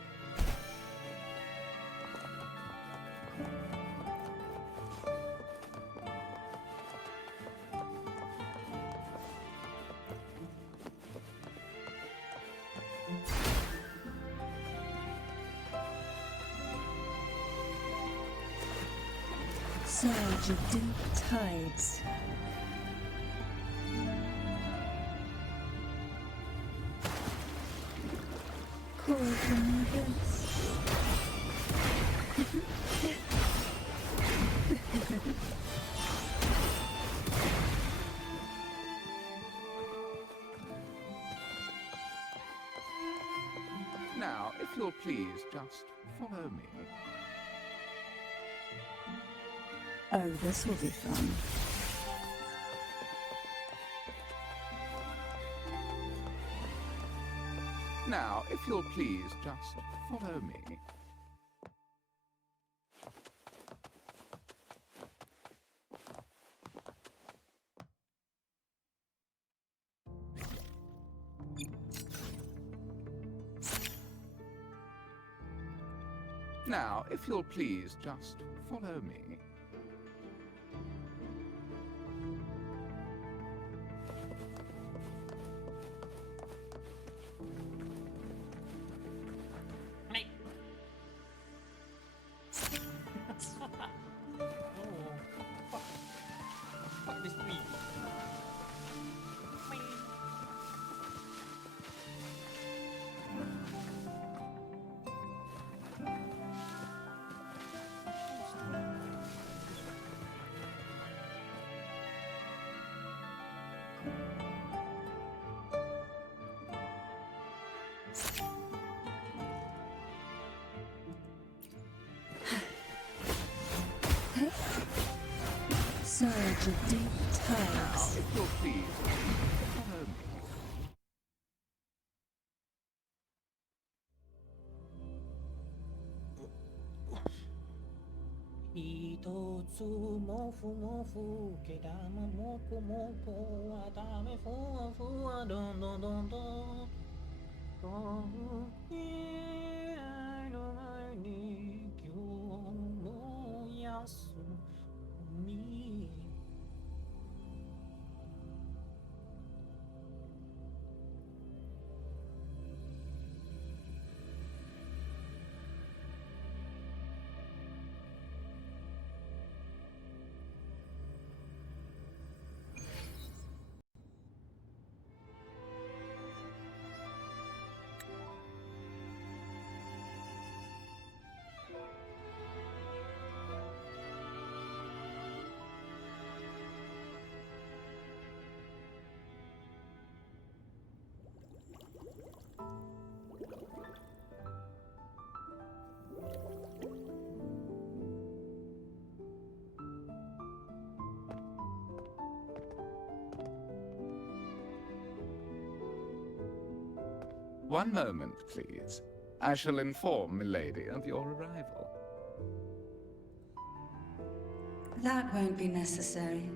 Surge of deep tides. Call from the abyss. Now, if you'll please just follow me. Oh, this will be fun. Now, if you'll please just follow me. Now, if you'll please just follow me. Mate. Oh, fuck. Fuck this me. Surge of deep tides. If you're pleased, follow me. 一つもふもふけだまもこもこわためふわふわどんどんどんどん遠い愛の前に今日も休み One moment, please. I shall inform milady of your arrival. That won't be necessary.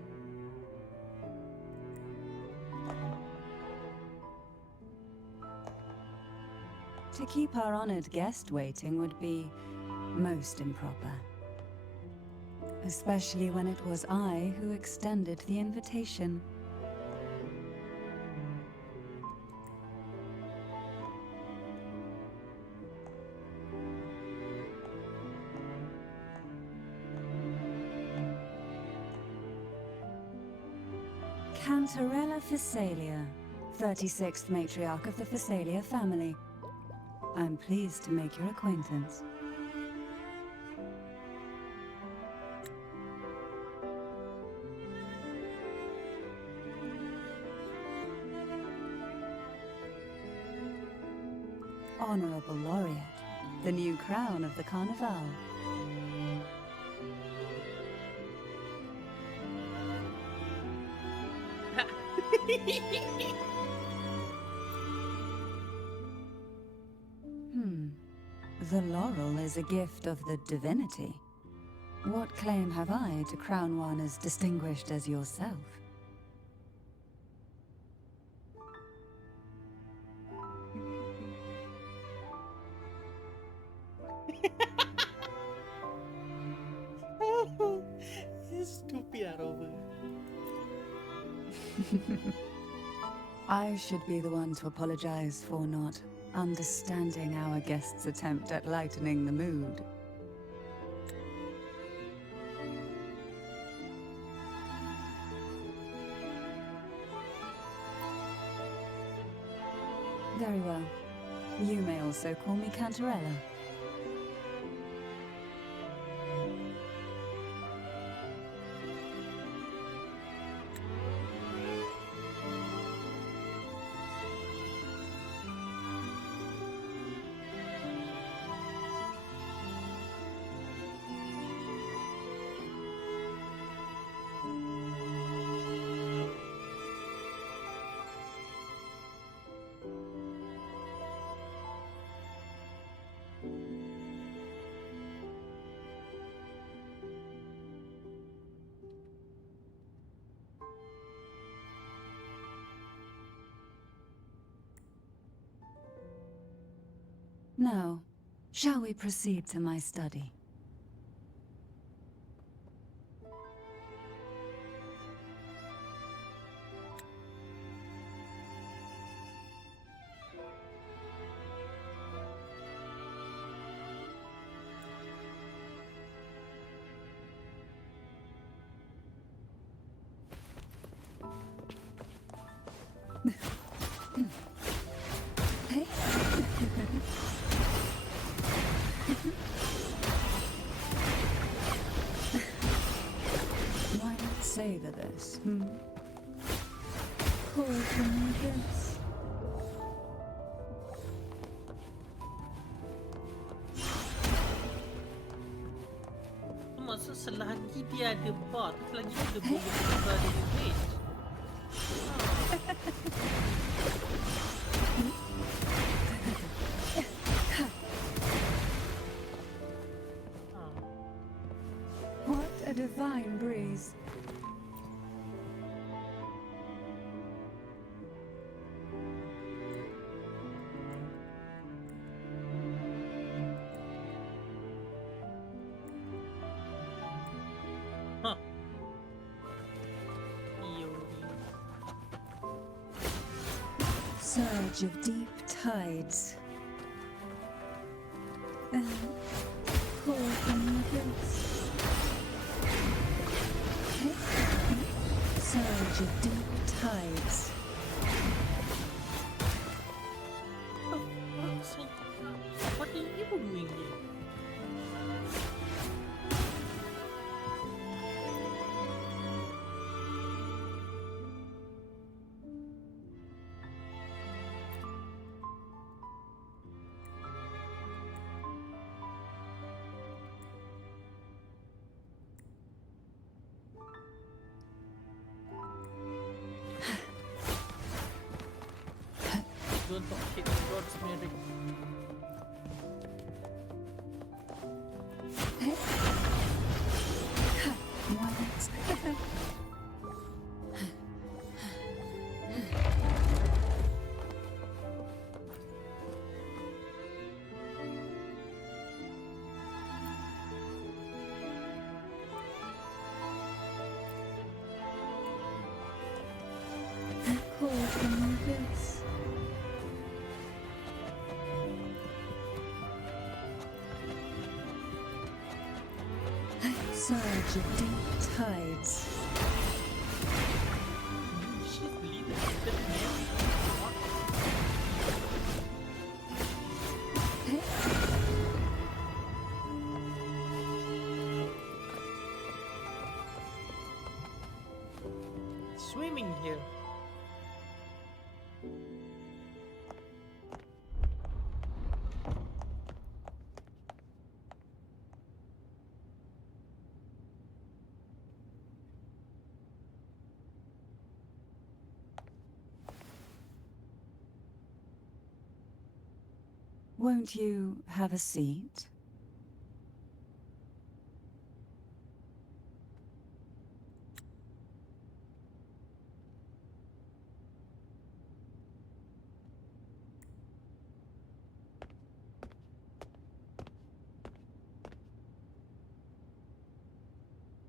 To keep our honored guest waiting would be most improper. Especially when it was I who extended the invitation. Cantarella Phasalia, 36th matriarch of the Phasalia family. I'm pleased to make your acquaintance. Honorable Laureate, the new crown of the Carnival. The laurel is a gift of the divinity. What claim have I to crown one as distinguished as yourself? Stupid Robert. I should be the one to apologize for not understanding our guest's attempt at lightening the mood. Very well. You may also call me Cantarella. Now, shall we proceed to my study? Hey. Why not savor this, Pour from this. selagi dia ada bar, selagi dia boleh berubah dari range. What a divine breeze. Surge of deep tides. Call from the abyss. Surge of deep tides. What are you doing here? Don't talk shit, God's married. Call from the abyss. Surge of deep tides. She's leaving the man. Swimming here. Won't you have a seat?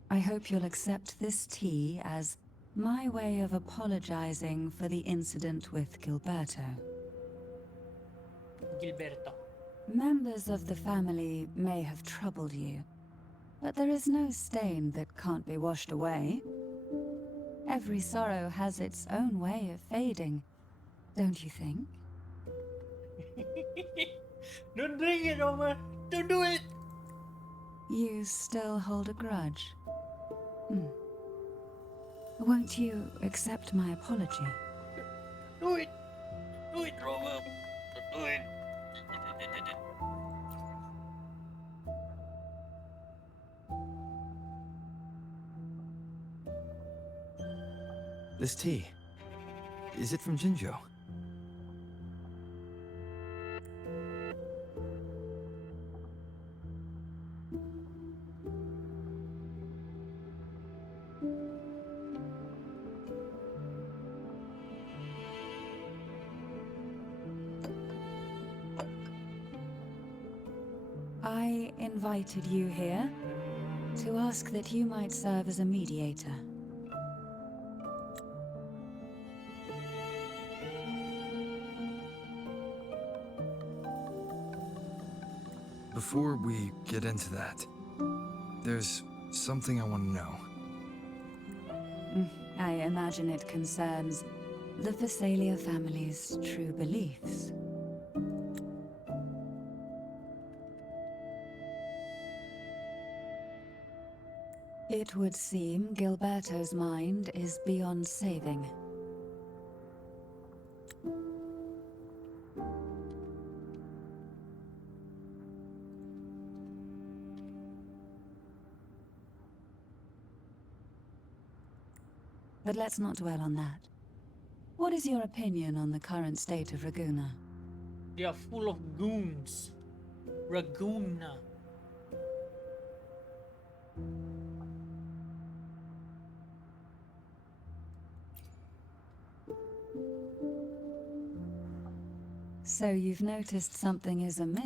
I hope you'll accept this tea as my way of apologizing for the incident with Gilberto. Gilberto. Members of the family may have troubled you, but there is no stain that can't be washed away. Every sorrow has its own way of fading, don't you think? Don't drink it, Omar. Don't do it. You still hold a grudge? Won't you accept my apology? Do it. Do it, Robert. Do it. This tea, is it from Jinjo? I invited you here to ask that you might serve as a mediator. Before we get into that, there's something I want to know. I imagine it concerns the Visalia family's true beliefs. It would seem Gilberto's mind is beyond saving. but let's not dwell on that. What is your opinion on the current state of Raguna? They are full of goons. Raguna. So you've noticed something is amiss?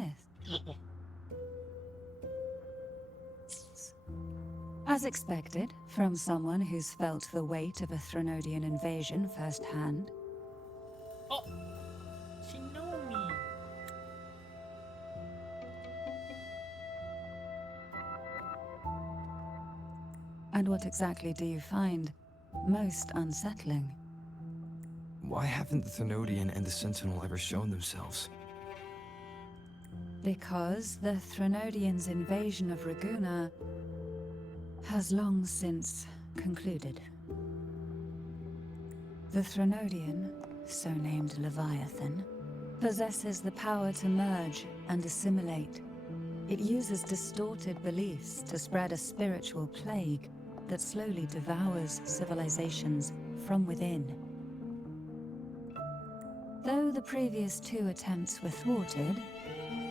As expected, from someone who's felt the weight of a Threnodian invasion firsthand. Oh, she know me. And what exactly do you find most unsettling? Why haven't the Thenodian and the Sentinel ever shown themselves? Because the Threnodians' invasion of Raguna has long since concluded. The Threnodian, so named Leviathan, possesses the power to merge and assimilate. It uses distorted beliefs to spread a spiritual plague that slowly devours civilizations from within. Though the previous 2 attempts were thwarted,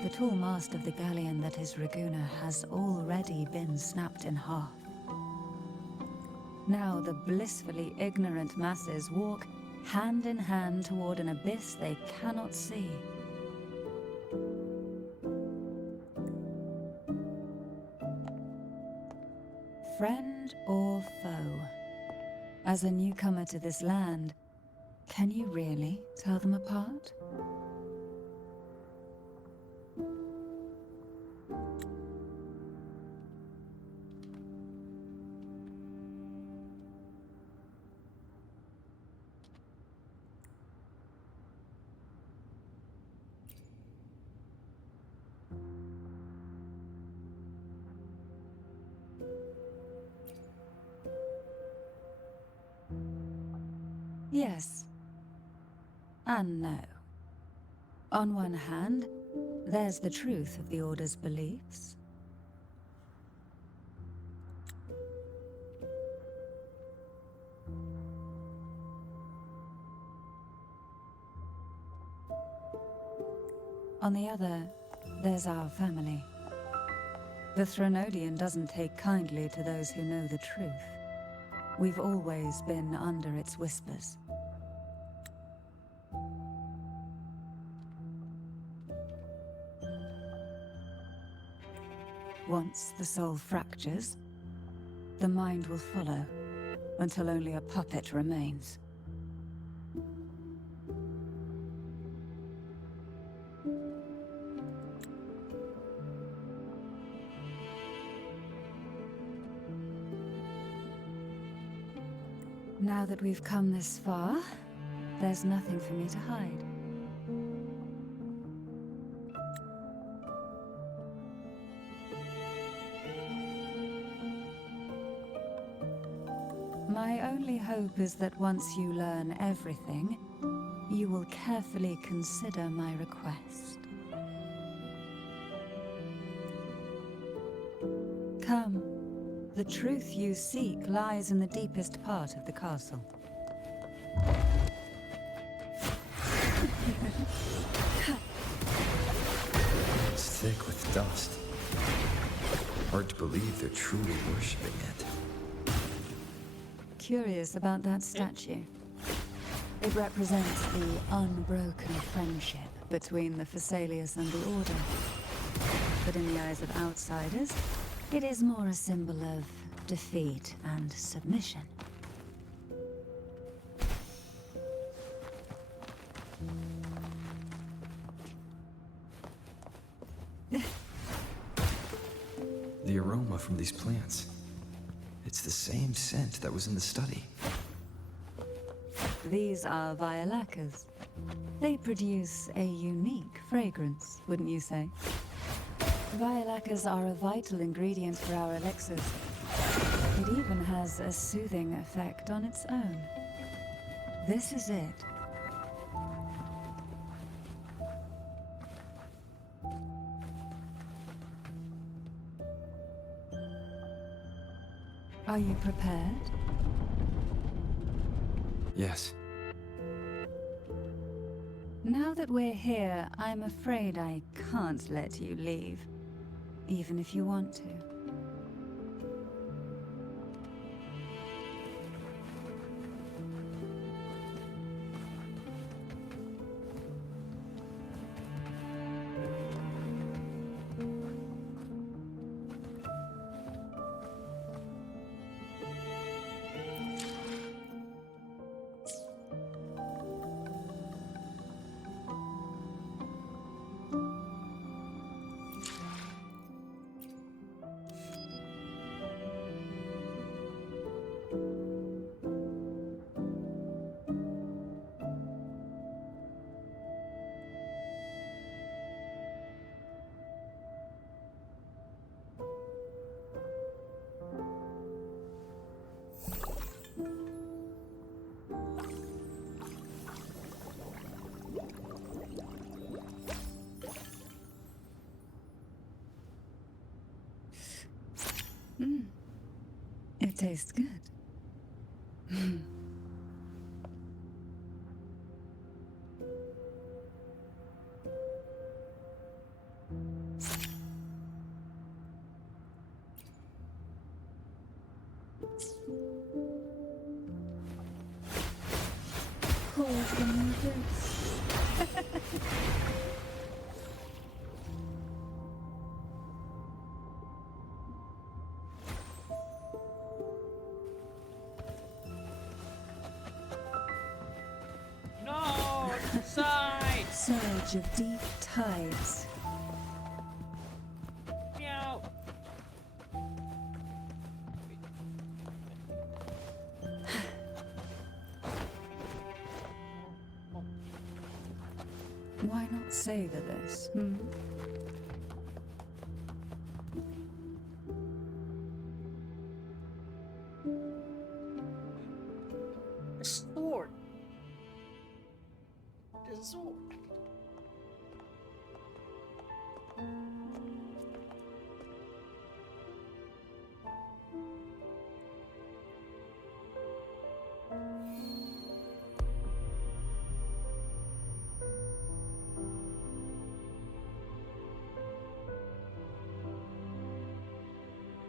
the tall mast of the galleon that is Raguna has already been snapped in half. Now the blissfully ignorant masses walk hand in hand toward an abyss they cannot see. Friend or foe? As a newcomer to this land, can you really tell them apart? Yes. And no. On one hand, there's the truth of the Order's beliefs. On the other, there's our family. The Threnodian doesn't take kindly to those who know the truth. We've always been under its whispers. Once the soul fractures, the mind will follow, until only a puppet remains. Now that we've come this far, there's nothing for me to hide. My only hope is that once you learn everything, you will carefully consider my request. Come. The truth you seek lies in the deepest part of the castle. It's thick with dust. Hard to believe they're truly worshipping it. Curious about that statue. It represents the unbroken friendship between the Phasaelius and the Order. But in the eyes of outsiders, it is more a symbol of defeat and submission. The aroma from these plants. It's the same scent that was in the study. These are violacas. They produce a unique fragrance, wouldn't you say? Violacas are a vital ingredient for our elixirs. It even has a soothing effect on its own. This is it. Are you prepared? Yes. Now that we're here, I'm afraid I can't let you leave, even if you want to. It tastes good. Cold from this. No! Side! Surge of deep tides. Meow! Why not savor this? A sword! The sword!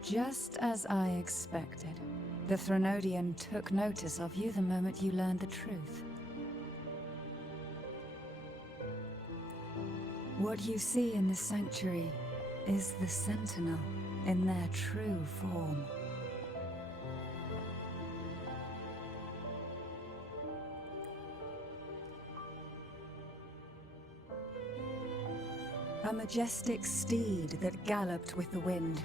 Just as I expected. The Threnodian took notice of you the moment you learned the truth. What you see in the sanctuary is the Sentinel in their true form. A majestic steed that galloped with the wind,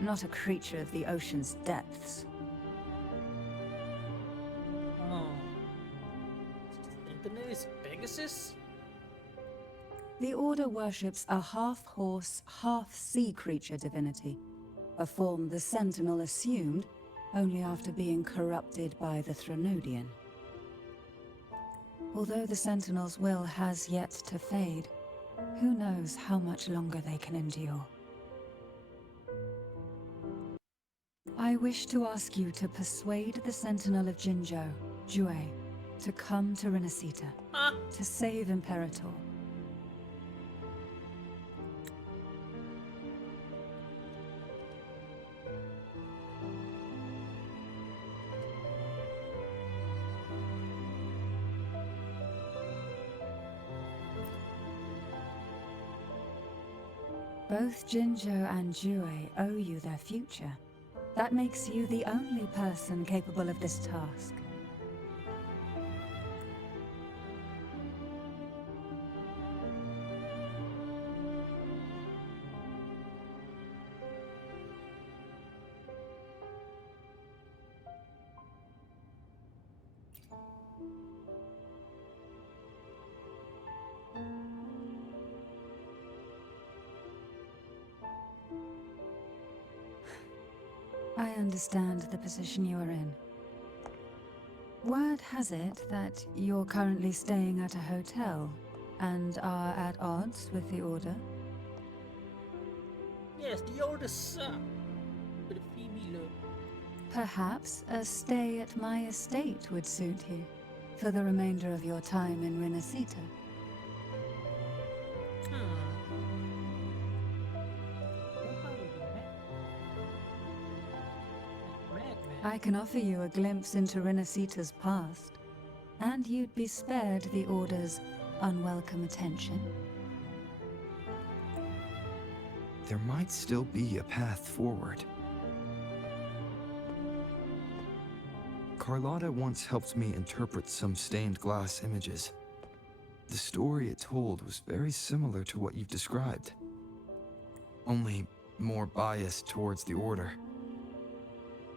not a creature of the ocean's depths. Oh. Sentinel is Pegasus? The Order worships a half-horse, half-sea creature divinity, a form the Sentinel assumed only after being corrupted by the Threnodian. Although the Sentinel's will has yet to fade, who knows how much longer they can endure. I wish to ask you to persuade the Sentinel of Jinzhou, Jue, to come to Renacita, Huh? to save Imperator. Both Jinzhou and Jue owe you their future. That makes you the only person capable of this task. I understand the position you are in. Word has it that you're currently staying at a hotel and are at odds with the Order. Yes, the Order suck. But Phoebe look. Perhaps a stay at my estate would suit you for the remainder of your time in Renacita. I can offer you a glimpse into Renacita's past, and you'd be spared the Order's unwelcome attention. There might still be a path forward. Carlotta once helped me interpret some stained glass images. The story it told was very similar to what you've described, only more biased towards the Order.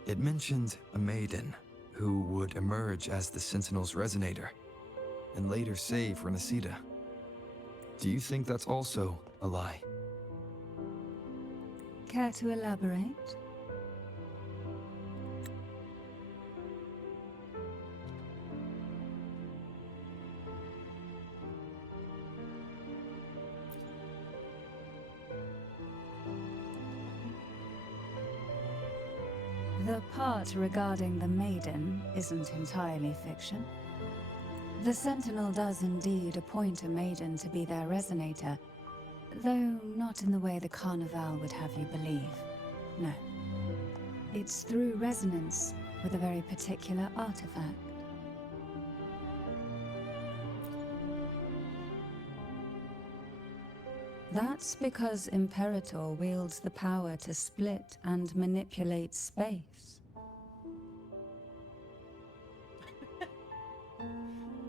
It mentioned a maiden who would emerge as the Sentinel's resonator and later save Renacita. Do you think that's also a lie? Care to elaborate? The part regarding the maiden isn't entirely fiction. The Sentinel does indeed appoint a maiden to be their resonator, though not in the way the Carnival would have you believe. No. It's through resonance with a very particular artifact. That's because Imperator wields the power to split and manipulate space.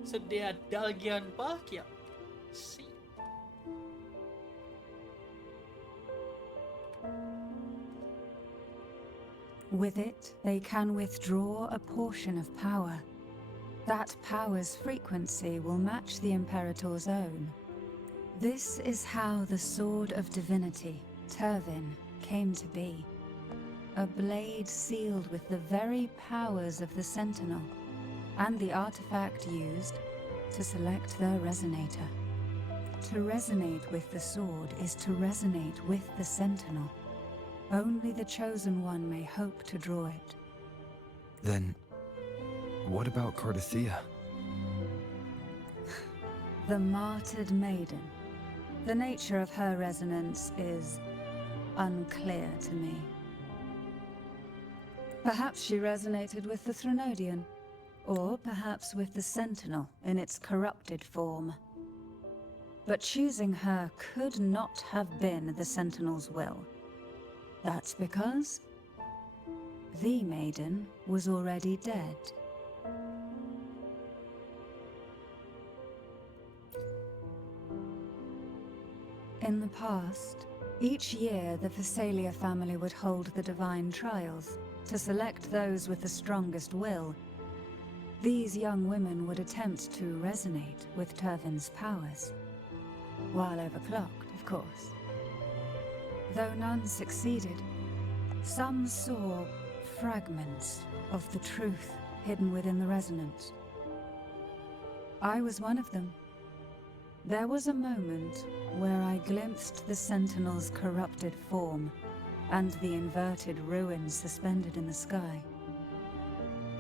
Så det är Dagian Bakia. See. With it, they can withdraw a portion of power. That power's frequency will match the Imperator's own. This is how the Sword of Divinity, Turvin, came to be. A blade sealed with the very powers of the Sentinel, and the artifact used to select their resonator. To resonate with the sword is to resonate with the Sentinel. Only the Chosen One may hope to draw it. Then, what about Cardathea? The martyred maiden. The nature of her resonance is unclear to me. Perhaps she resonated with the Threnodian, or perhaps with the Sentinel in its corrupted form. But choosing her could not have been the Sentinel's will. That's because the maiden was already dead. In the past, each year the Phasalia family would hold the Divine Trials to select those with the strongest will. These young women would attempt to resonate with Turvin's powers, while overclocked, of course. Though none succeeded, some saw fragments of the truth hidden within the resonance. I was one of them. There was a moment where I glimpsed the Sentinel's corrupted form and the inverted ruins suspended in the sky.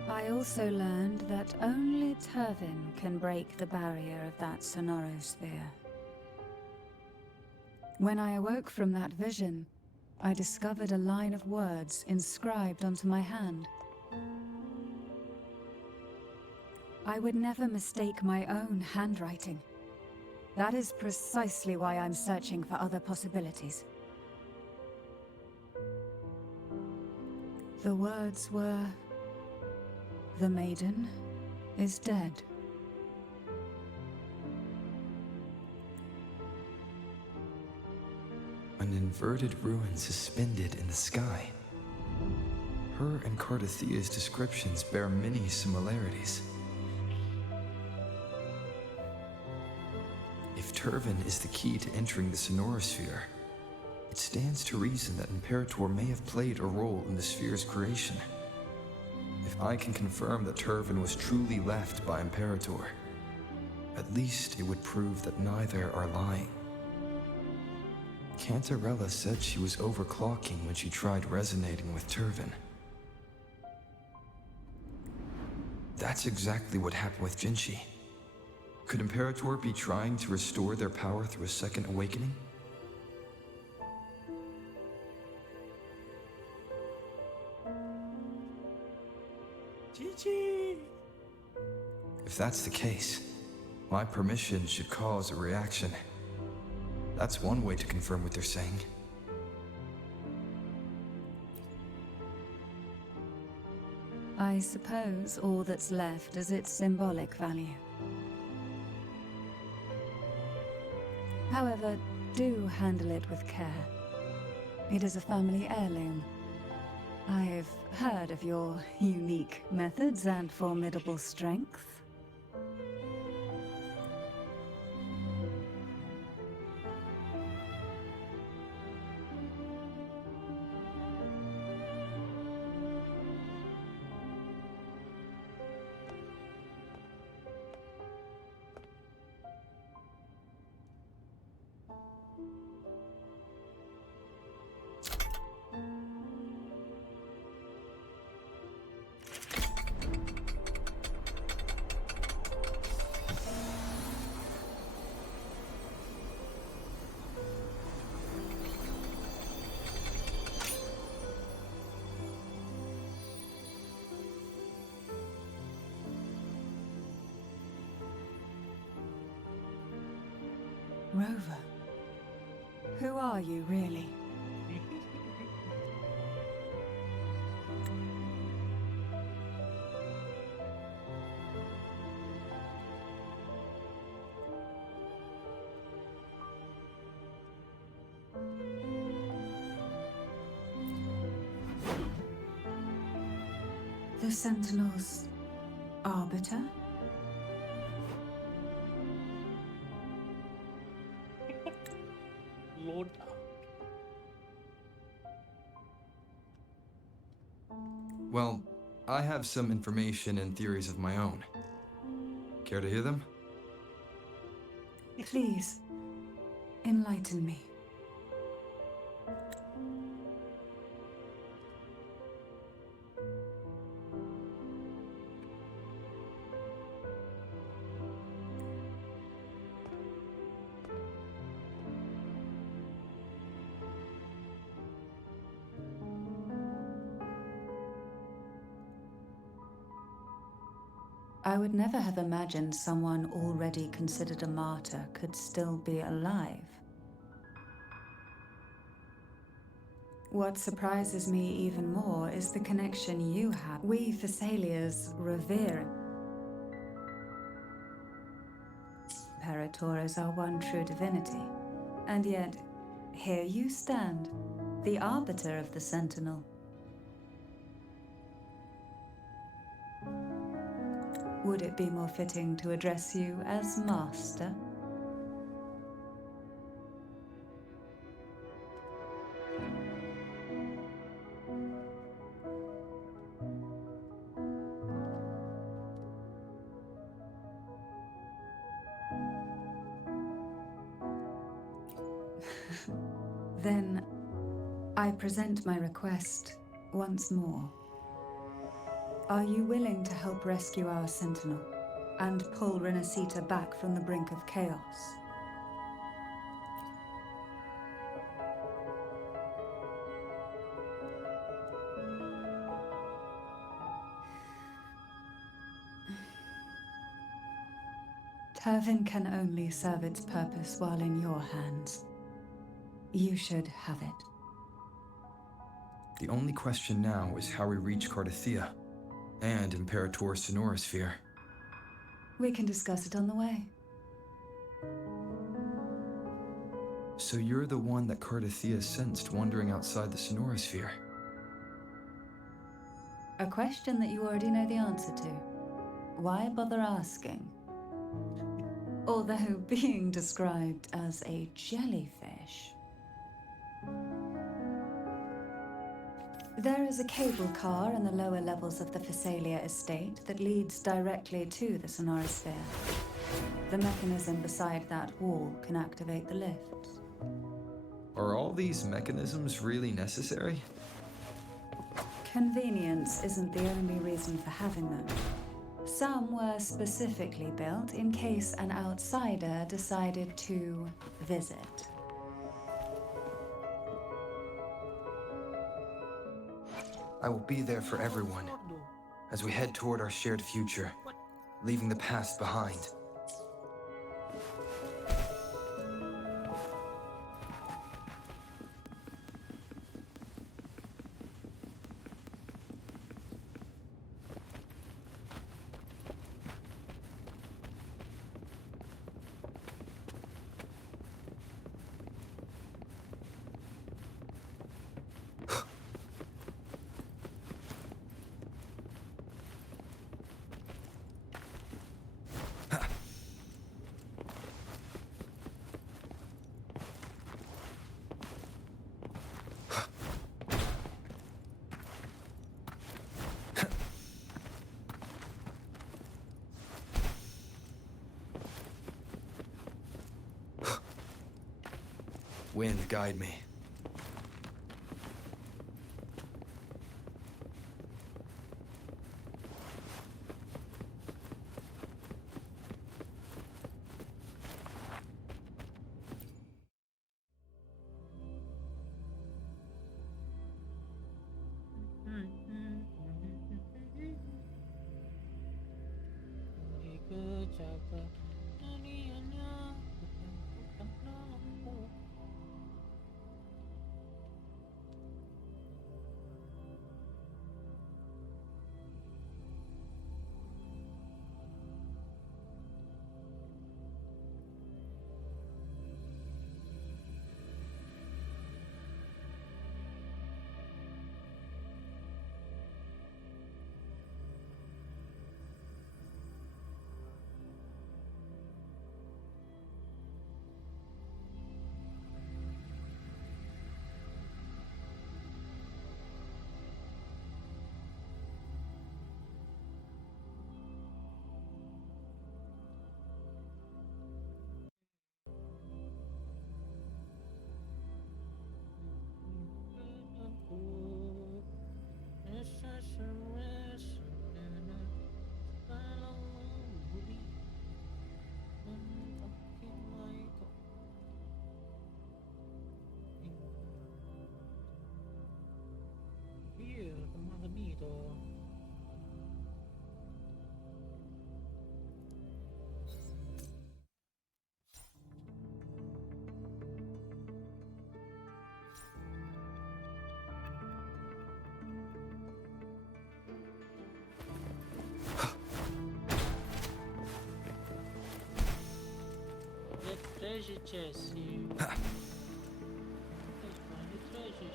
I also learned that only Turvin can break the barrier of that sonorosphere. When I awoke from that vision, I discovered a line of words inscribed onto my hand. I would never mistake my own handwriting. That is precisely why I'm searching for other possibilities. The words were, "The maiden is dead." An inverted ruin suspended in the sky. Her and Cardathea's descriptions bear many similarities. If Turvin is the key to entering the sonorosphere, it stands to reason that Imperator may have played a role in the sphere's creation. If I can confirm that Turvin was truly left by Imperator, at least it would prove that neither are lying. Cantarella said she was overclocking when she tried resonating with Turvin. That's exactly what happened with Jinshi. Could Imperator be trying to restore their power through a second awakening? GG! If that's the case, my permission should cause a reaction. That's one way to confirm what they're saying. I suppose all that's left is its symbolic value. However, do handle it with care. It is a family heirloom. I've heard of your unique methods and formidable strength. Rover, who are you really? The Sentinel's arbiter? Lord. Well, I have some information and theories of my own. Care to hear them? Please, enlighten me. I would never have imagined someone already considered a martyr could still be alive. What surprises me even more is the connection you have. We Thessalians revere Imperator as our one true divinity. And yet, here you stand, the arbiter of the Sentinel. Would it be more fitting to address you as Master? Then, I present my request once more. Are you willing to help rescue our Sentinel and pull Renacita back from the brink of chaos? Turvin can only serve its purpose while in your hands. You should have it. The only question now is how we reach Cardathia and Imperator Sonorosphere. We can discuss it on the way. So you're the one that Cardathia sensed wandering outside the Sonorosphere? A question that you already know the answer to. Why bother asking? Although being described as a jellyfish. There is a cable car in the lower levels of the Phasalia estate that leads directly to the Sonorosphere. The mechanism beside that wall can activate the lifts. Are all these mechanisms really necessary? Convenience isn't the only reason for having them. Some were specifically built in case an outsider decided to visit. I will be there for everyone as we head toward our shared future, leaving the past behind. Wind, guide me. Treasure chest here. Let's find the treasures here.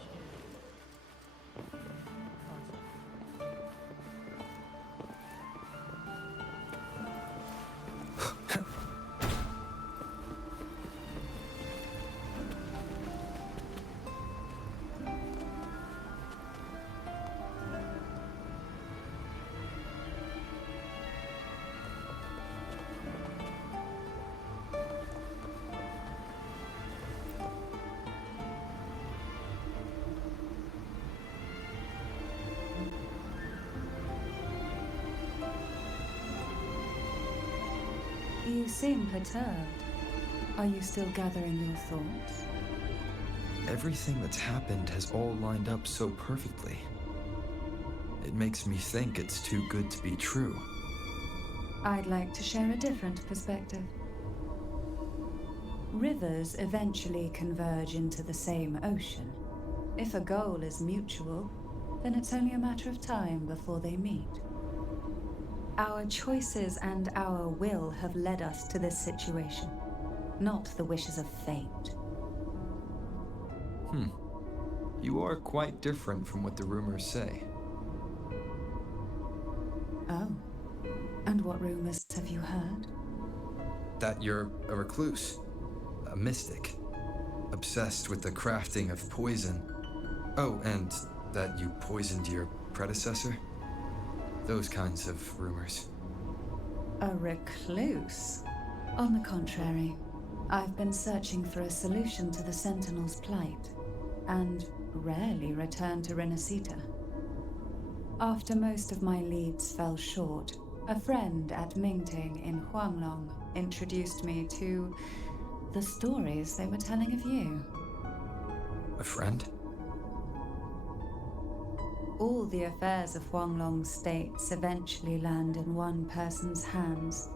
You seem perturbed. Are you still gathering your thoughts? Everything that's happened has all lined up so perfectly. It makes me think it's too good to be true. I'd like to share a different perspective. Rivers eventually converge into the same ocean. If a goal is mutual, then it's only a matter of time before they meet. Our choices and our will have led us to this situation, not the wishes of fate. You are quite different from what the rumors say. Oh. And what rumors have you heard? That you're a recluse, a mystic, obsessed with the crafting of poison. Oh, and that you poisoned your predecessor? Those kinds of rumors. A recluse? On the contrary, I've been searching for a solution to the Sentinel's plight, and rarely return to Renacita. After most of my leads fell short, A friend at Mingting in Huanglong introduced me to the stories they were telling of you. A friend? All the affairs of Huanglong states eventually land in one person's hands.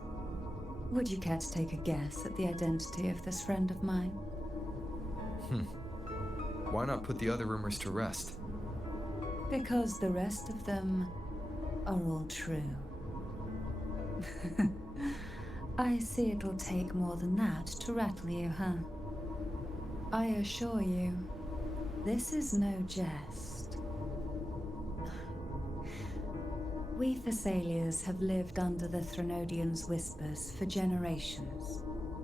Would you care to take a guess at the identity of this friend of mine? Why not put the other rumors to rest? Because the rest of them are all true. I see it'll take more than that to rattle you, huh? I assure you, this is no jest. We Thessalians have lived under the Threnodians' whispers for generations.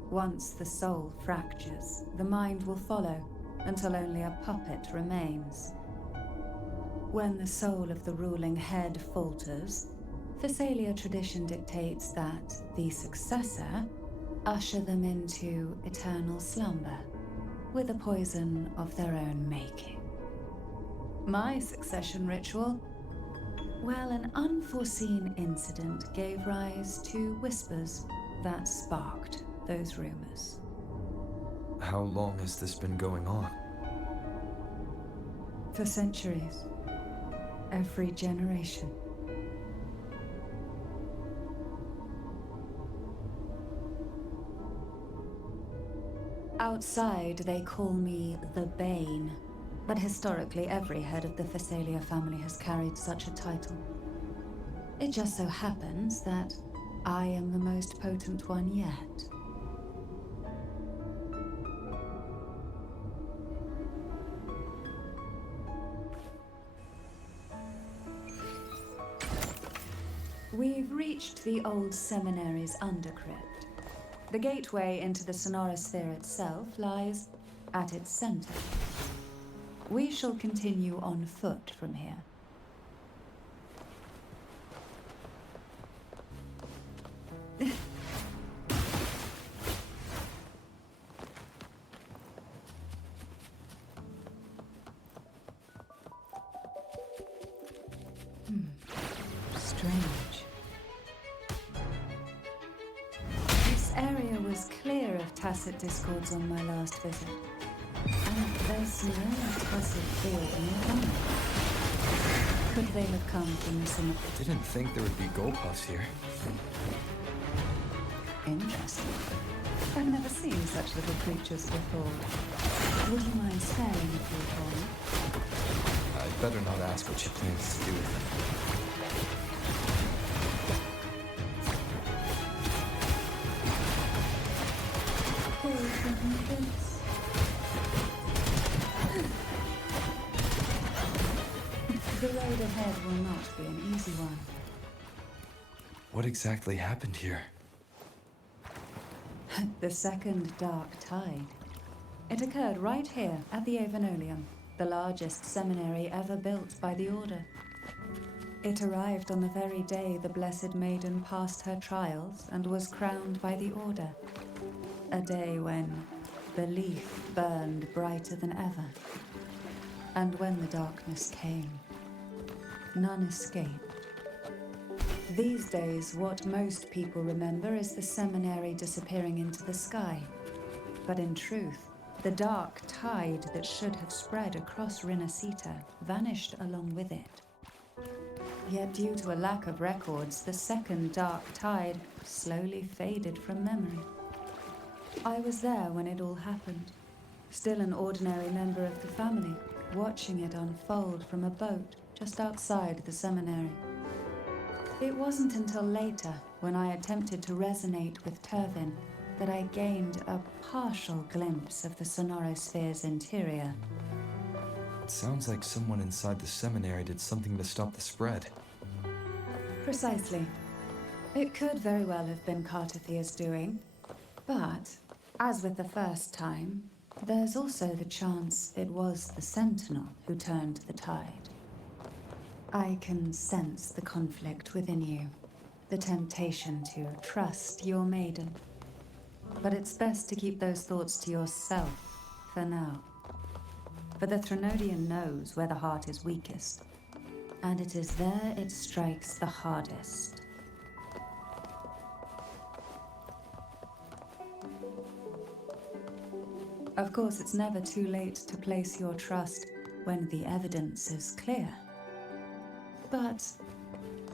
Once the soul fractures, the mind will follow, until only a puppet remains. When the soul of the ruling head falters, Thessalia tradition dictates that the successor usher them into eternal slumber, with a poison of their own making. My succession ritual? Well, an unforeseen incident gave rise to whispers that sparked those rumors. How long has this been going on? For centuries. Every generation. Outside, they call me the Bane, but historically every head of the Thessalia family has carried such a title. It just so happens that I am the most potent one yet. We've reached the old seminary's undercrypt. The gateway into the sonorosphere itself lies at its center. We shall continue on foot from here. Strange. This area was clear of tacit discords on my last visit. And there's no tacit field nearby. Could they have come from some... Didn't think there would be gold-puffs here. Interesting. I've never seen such little creatures before. Would you mind sparing a few for me? I'd better not ask what she plans to do with them. The road ahead will not be an easy one. What exactly happened here? The second dark tide. It occurred right here at the Avenolium, the largest seminary ever built by the Order. It arrived on the very day the Blessed Maiden passed her trials and was crowned by the Order. A day when belief burned brighter than ever. And when the darkness came, none escaped. These days, what most people remember is the seminary disappearing into the sky. But in truth, the dark tide that should have spread across Rinascita vanished along with it. Yet due to a lack of records, the second dark tide slowly faded from memory. I was there when it all happened, still an ordinary member of the family, watching it unfold from a boat just outside the seminary. It wasn't until later, when I attempted to resonate with Turvin, that I gained a partial glimpse of the sonorosphere's interior. It sounds like someone inside the seminary did something to stop the spread. Precisely. It could very well have been Cartathia's doing, but, as with the first time, there's also the chance it was the Sentinel who turned the tide. I can sense the conflict within you, the temptation to trust your maiden. But it's best to keep those thoughts to yourself for now. For the Threnodian knows where the heart is weakest, and it is there it strikes the hardest. Of course, it's never too late to place your trust when the evidence is clear. But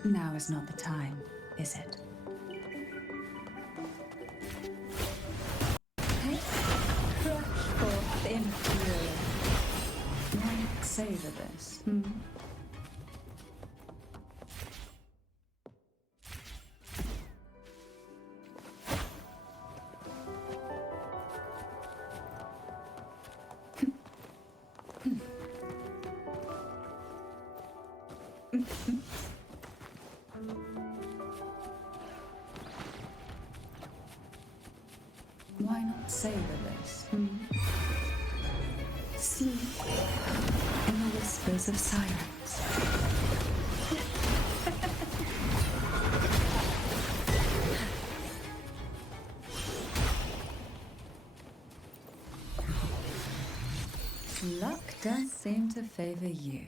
now is not the time, is it? Crush forth in fury. Why not savor this? Why not savor this? Sleep in the whispers of silence. Luck does seem to favor you.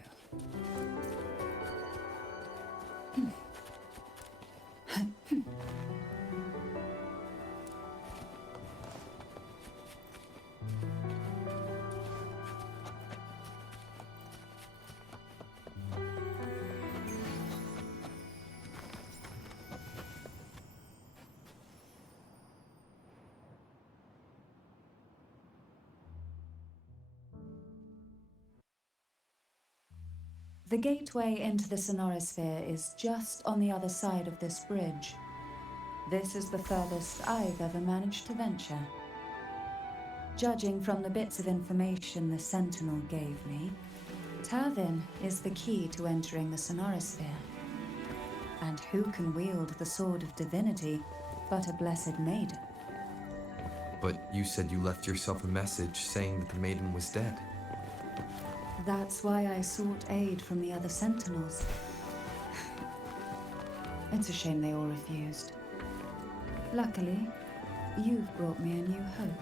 The gateway into the Sonorosphere is just on the other side of this bridge. This is the furthest I've ever managed to venture. Judging from the bits of information the Sentinel gave me, Tervin is the key to entering the Sonorosphere. And who can wield the Sword of Divinity but a blessed maiden? But you said you left yourself a message saying that the maiden was dead. That's why I sought aid from the other Sentinels. It's a shame they all refused. Luckily, you've brought me a new hope.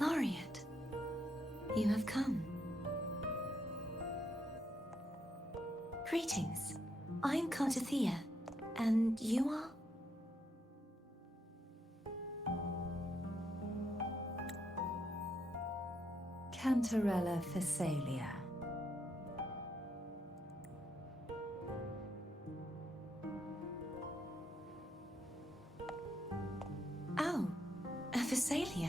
Laureate, you have come. Greetings. I'm Cantarella, and you are? Cantarella Phasalia. Oh, a Phasalia.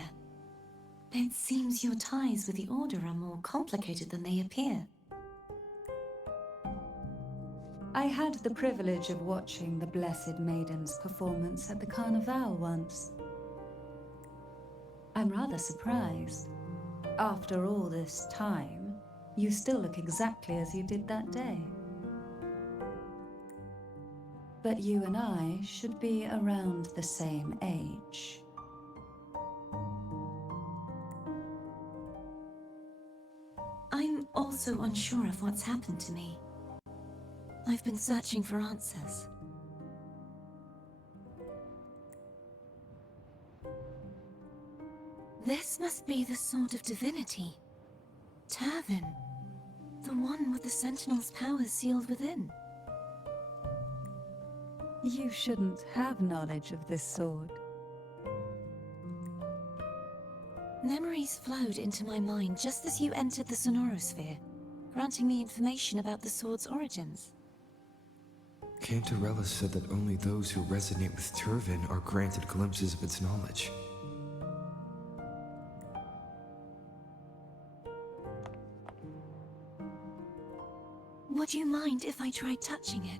It seems your ties with the Order are more complicated than they appear. I had the privilege of watching the Blessed Maiden's performance at the Carnival once. I'm rather surprised. After all this time, you still look exactly as you did that day. But you and I should be around the same age. I'm also unsure of what's happened to me. I've been searching for answers. This must be the Sword of Divinity. Turvin. The one with the Sentinel's powers sealed within. You shouldn't have knowledge of this sword. Memories flowed into my mind just as you entered the Sonorosphere, granting me information about the sword's origins. Cantarella said that only those who resonate with Turvin are granted glimpses of its knowledge. Would you mind if I tried touching it?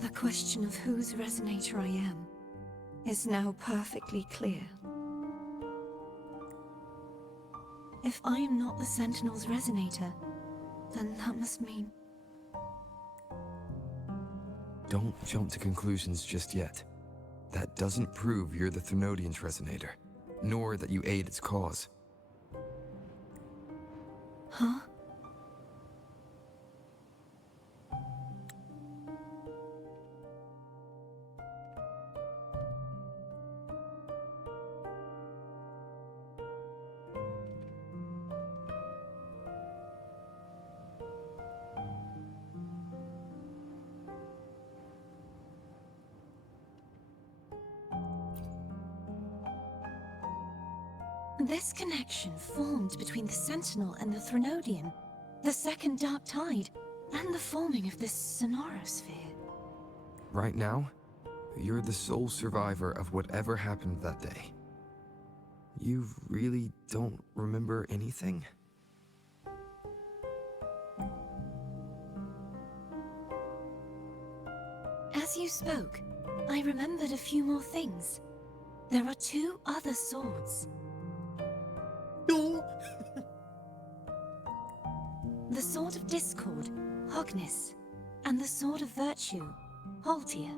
The question of whose resonator I am is now perfectly clear. If I am not the Sentinel's resonator, then that must mean... Don't jump to conclusions just yet. That doesn't prove you're the Thenodian's resonator, nor that you aid its cause. Huh? This connection formed between the Sentinel and the Thenodian, the second Dark Tide, and the forming of this Sonorosphere. Right now, you're the sole survivor of whatever happened that day. You really don't remember anything? As you spoke, I remembered a few more things. There are 2 other swords. No! The Sword of Discord, Hognis, and the Sword of Virtue, Haltia.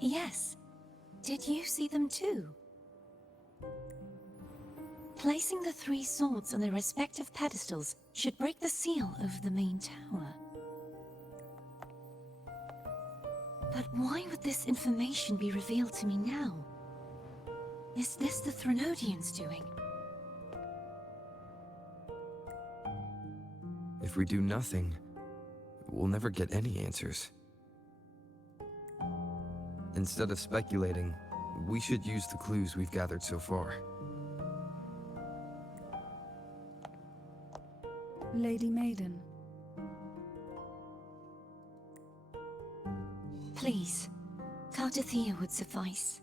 Yes. Did you see them too? Placing the 3 swords on their respective pedestals should break the seal over the main tower. But why would this information be revealed to me now? Is this the Thenodian's doing? If we do nothing, we'll never get any answers. Instead of speculating, we should use the clues we've gathered so far. Lady Maiden. Please, Cardathea would suffice.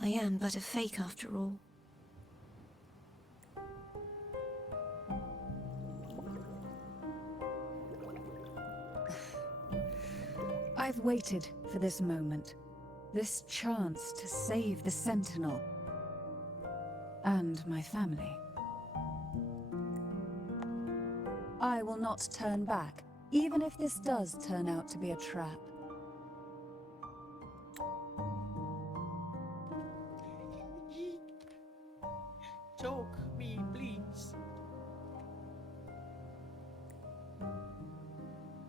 I am but a fake after all. I've waited for this moment. This chance to save the Sentinel. And my family. I will not turn back, even if this does turn out to be a trap. Choke me, please.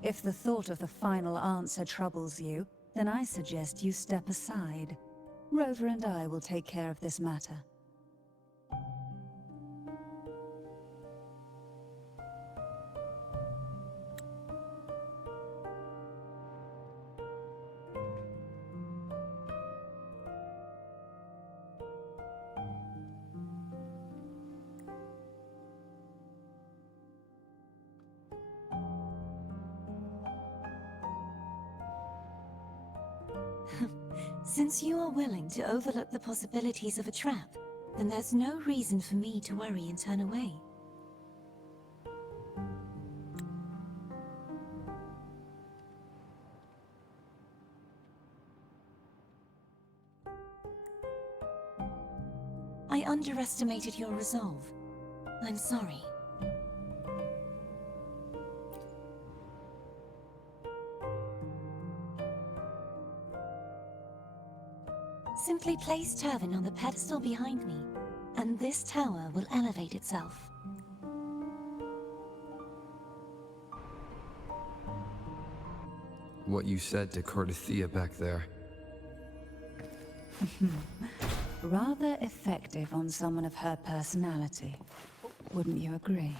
If the thought of the final answer troubles you, then I suggest you step aside. Rover and I will take care of this matter. Since you are willing to overlook the possibilities of a trap, then there's no reason for me to worry and turn away. I underestimated your resolve. I'm sorry. Simply place Turvin on the pedestal behind me, and this tower will elevate itself. What you said to Cardathia back there. Rather effective on someone of her personality. Wouldn't you agree?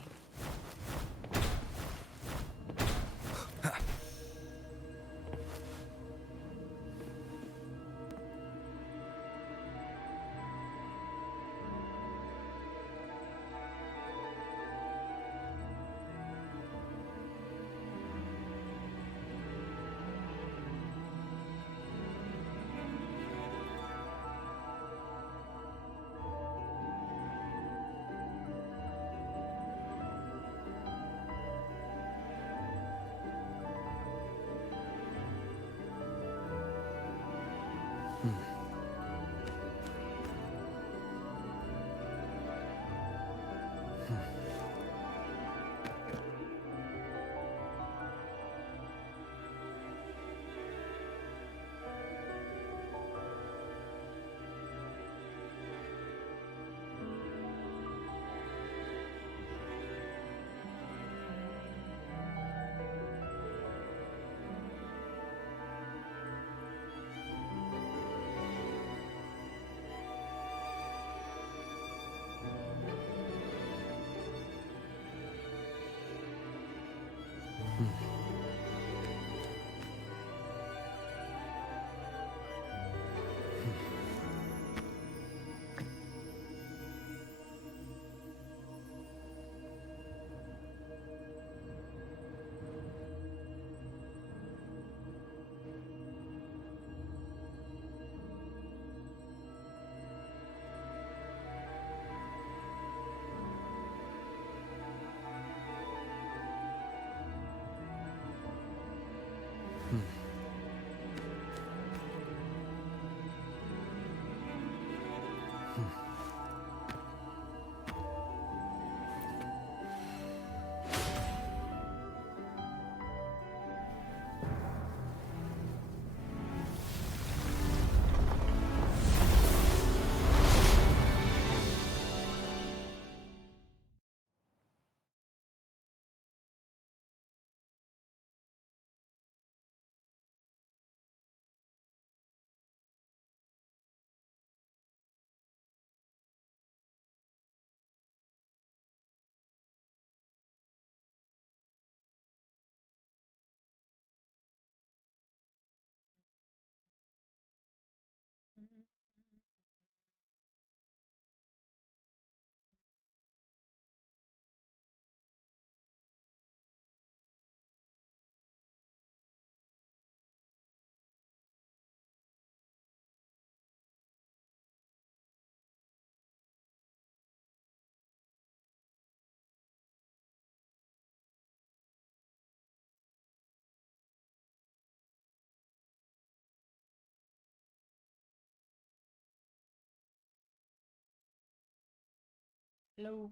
Hello.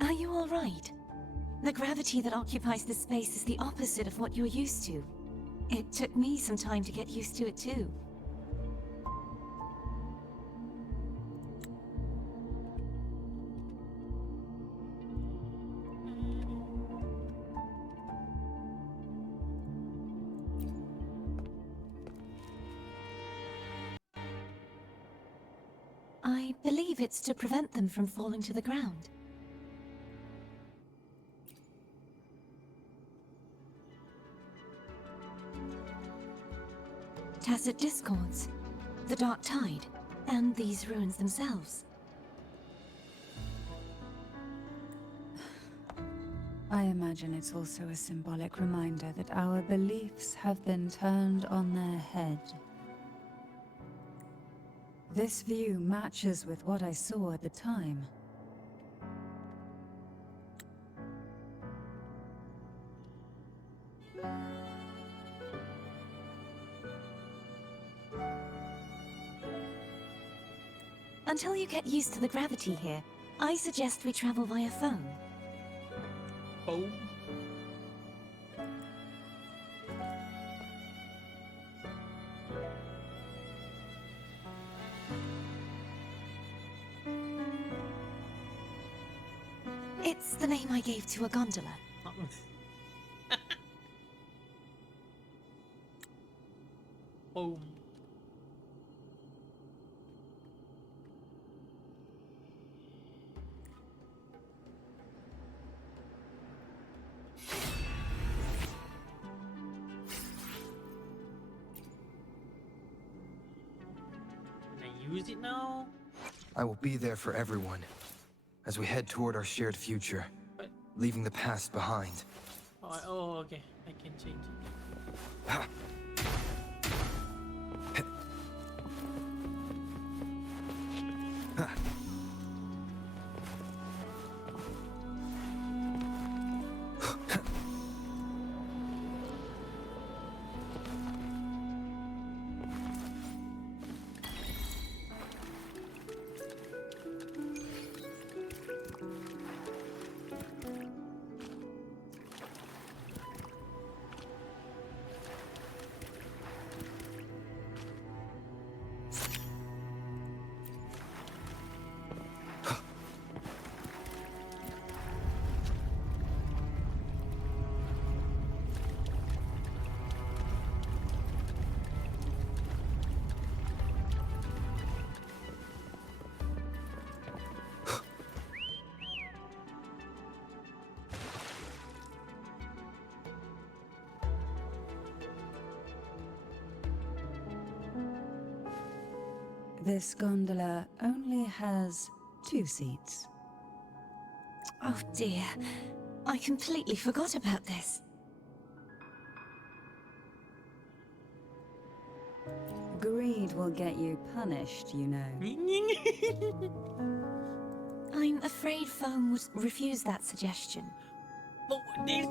Are you all right? The gravity that occupies this space is the opposite of what you're used to. It took me some time to get used to it too. I believe it's to prevent them from falling to the ground. Tacit discords, the dark tide, and these ruins themselves. I imagine it's also a symbolic reminder that our beliefs have been turned on their head. This view matches with what I saw at the time. Until you get used to the gravity here, I suggest we travel via phone. Boom. It's the name I gave to a gondola. Boom. Can I use it now? I will be there for everyone as we head toward our shared future, What? leaving the past behind. Oh, okay. I can change it. Ha! Ha! This gondola only has 2 seats. Oh dear, I completely forgot about this. Greed will get you punished, you know. I'm afraid phone would refuse that suggestion. But there's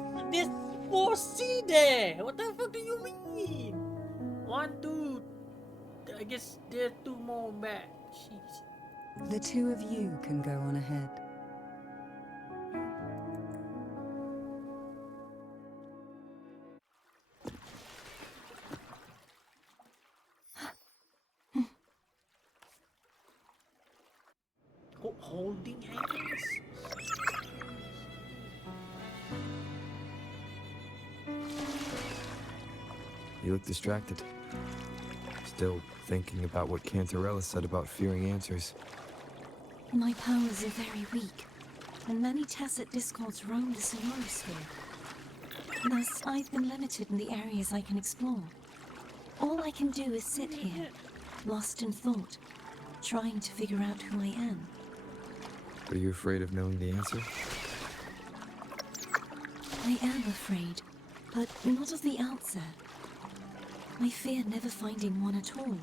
4C there. What the fuck do you mean? 1, 2. I guess there are 2 more back. Jeez. The 2 of you can go on ahead. Holding hands? You look distracted. Still thinking about what Cantarella said about fearing answers. My powers are very weak, and many tacit discords roam the Sonorosphere. Thus, I've been limited in the areas I can explore. All I can do is sit here, lost in thought, trying to figure out who I am. Are you afraid of knowing the answer? I am afraid, but not of the answer. I fear never finding one at all.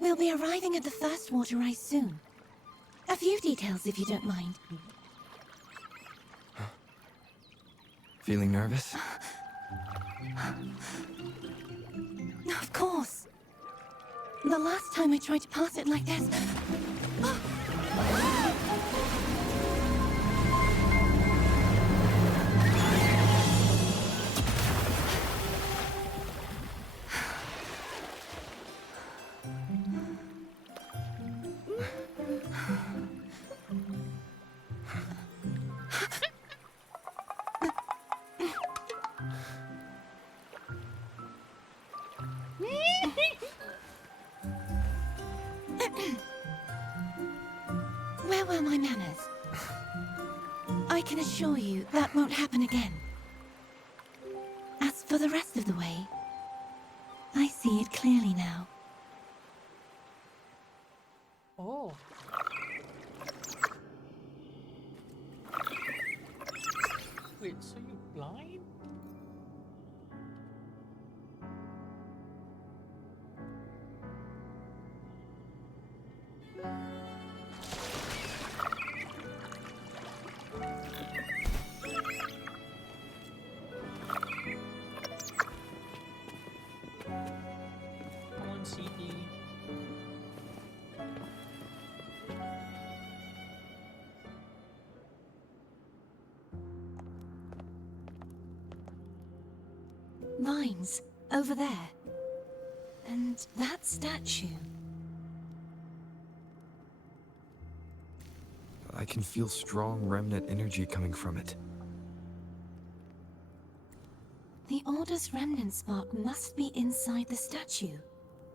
We'll be arriving at the first water rise soon. A few details, if you don't mind. Feeling nervous? Of course. The last time I tried to pass it like this... Where were my manners? I can assure you that won't happen again. As for the rest of the way, I see it clearly now. Oh. Wait, so you blind? Come on, CD. Vines, over there. And that statue. I can feel strong remnant energy coming from it. The Order's remnant spark must be inside the statue.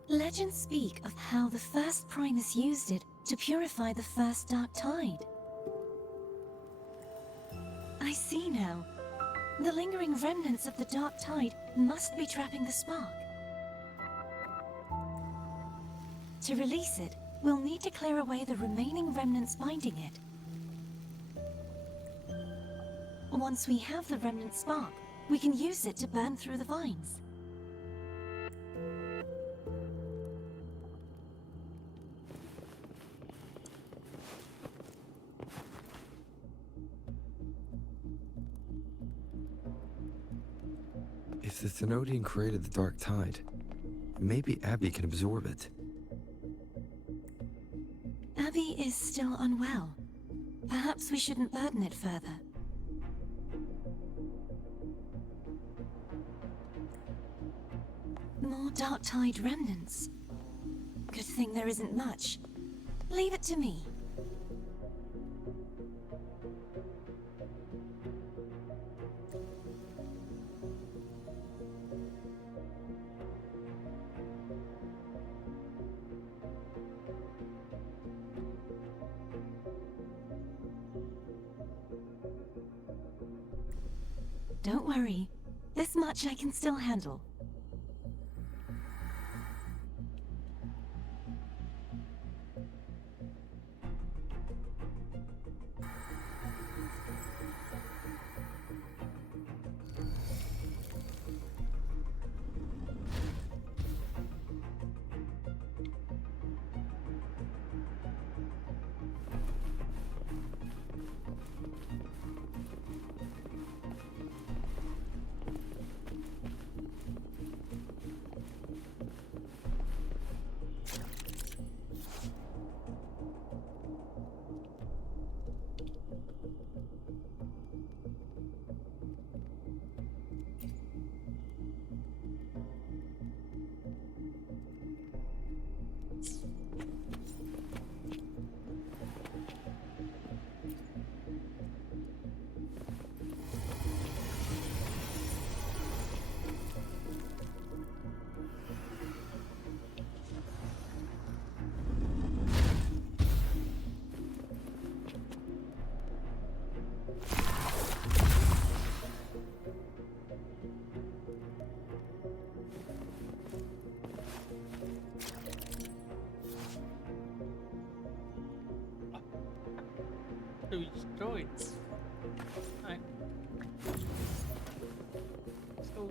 Legends speak of how the first Primus used it to purify the first Dark Tide. I see now. The lingering remnants of the Dark Tide must be trapping the spark. To release it, we'll need to clear away the remaining remnants binding it. Once we have the remnant spark, we can use it to burn through the vines. If the Thenodian created the Dark Tide, maybe Abby can absorb it. Abby is still unwell. Perhaps we shouldn't burden it further. More Dark Tide remnants. Good thing there isn't much. Leave it to me. Don't worry. This much I can still handle. Those droids. Right. So.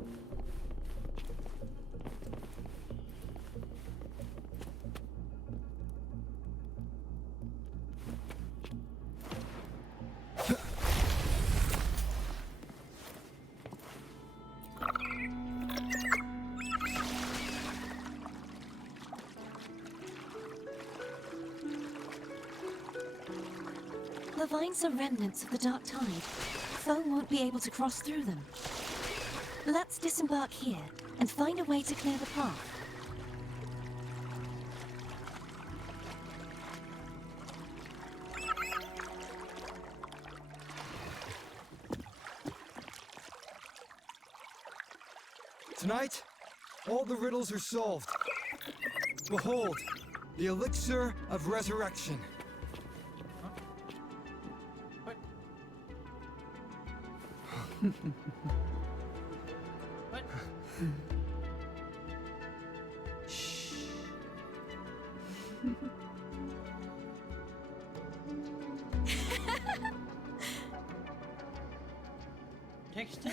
The vines are remnants of the dark tide. Foe won't be able to cross through them. Let's disembark here and find a way to clear the path. Tonight, all the riddles are solved. Behold, the elixir of resurrection. What? What? Shh. Dexter?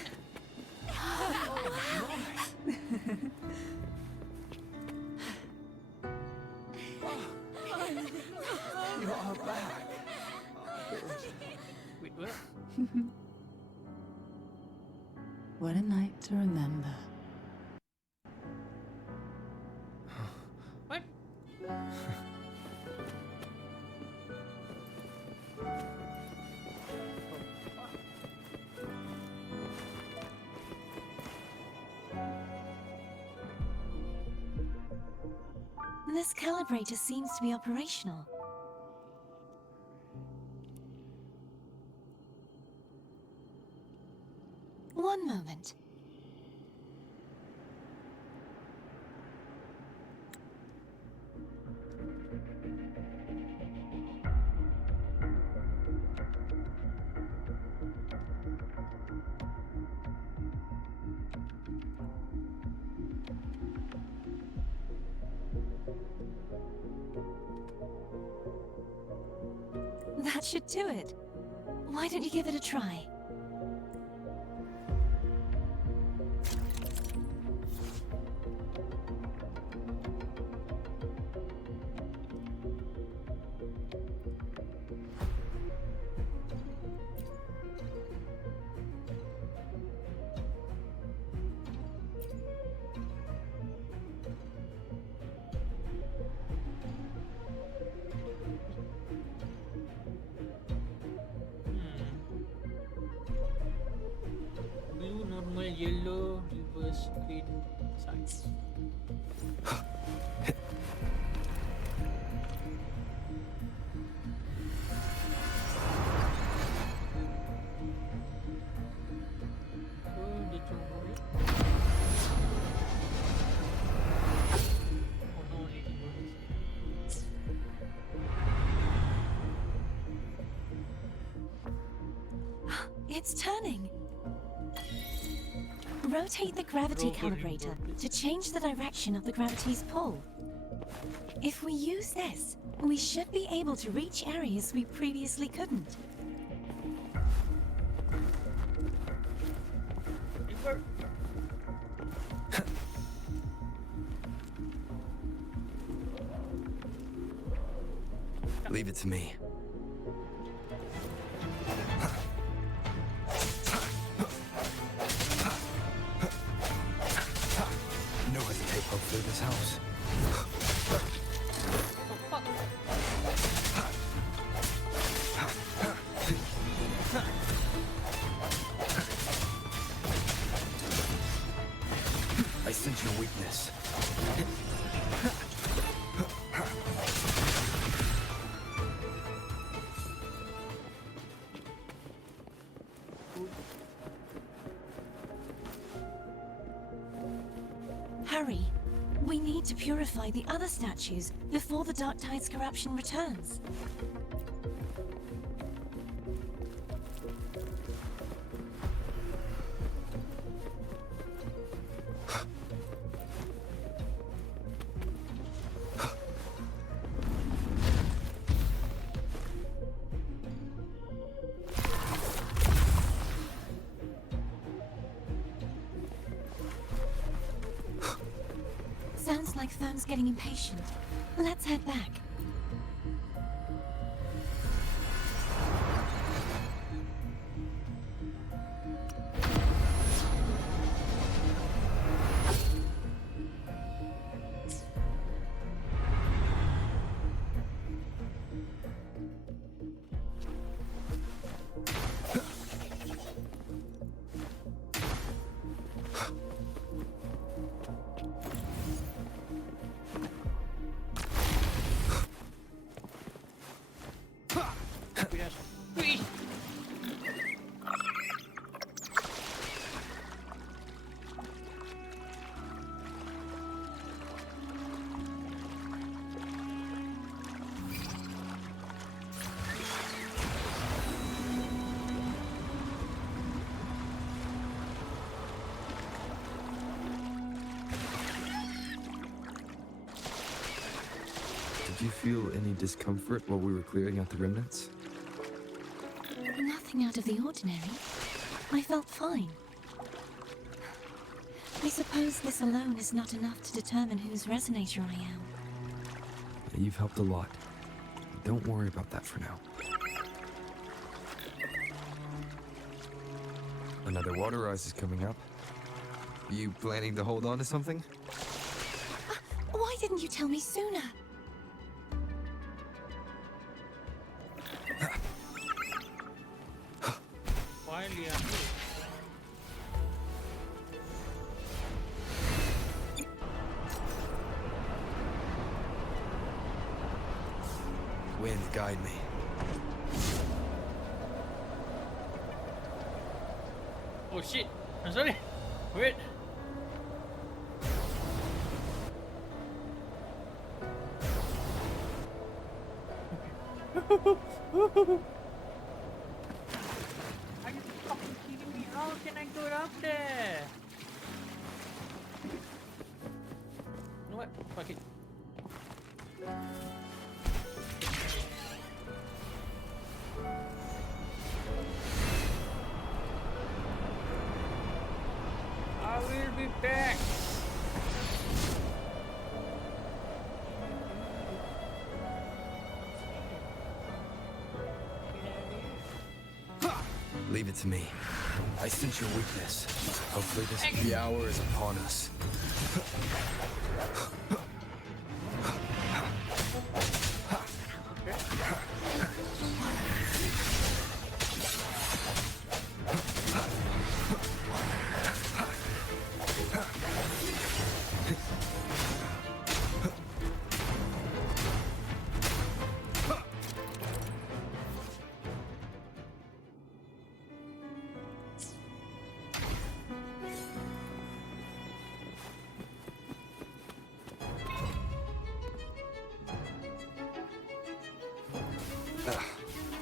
You are back. Wait, what? What a night to remember. What? This calibrator seems to be operational. One moment. That should do it. Why don't you give it a try? Blue, normal, yellow, reverse, green, sides. Oh, did you hold it? Oh no, it was. It's turning. Rotate the gravity calibrator to change the direction of the gravity's pull. If we use this, we should be able to reach areas we previously couldn't. It worked. Leave it to me. No hesitate poke through this house. I sense your weakness. Hurry. We need to purify the other statues before the Dark Tide's corruption returns. Sounds like Thurm's getting impatient. Let's head back. Cuidado. Uy. Did you feel any discomfort while we were clearing out the remnants? Nothing out of the ordinary. I felt fine. I suppose this alone is not enough to determine whose resonator I am. You've helped a lot. Don't worry about that for now. Another water rise is coming up. You planning to hold on to something? Why didn't you tell me sooner? Finally, Wind, guide me. oh shit! I'm sorry. Wait. Are you fucking kidding me? How can I go up there? You know what? Fuck it. I will be back. Leave it to me. I sense your weakness. Hopefully the hour is upon us.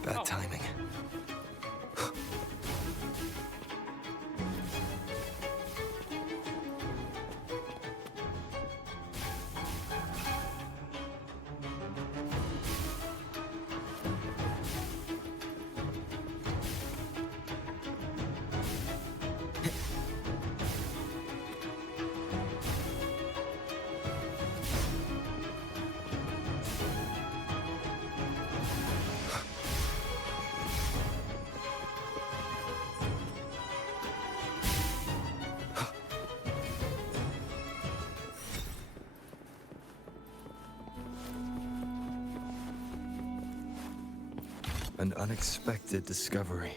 Bad timing. An unexpected discovery.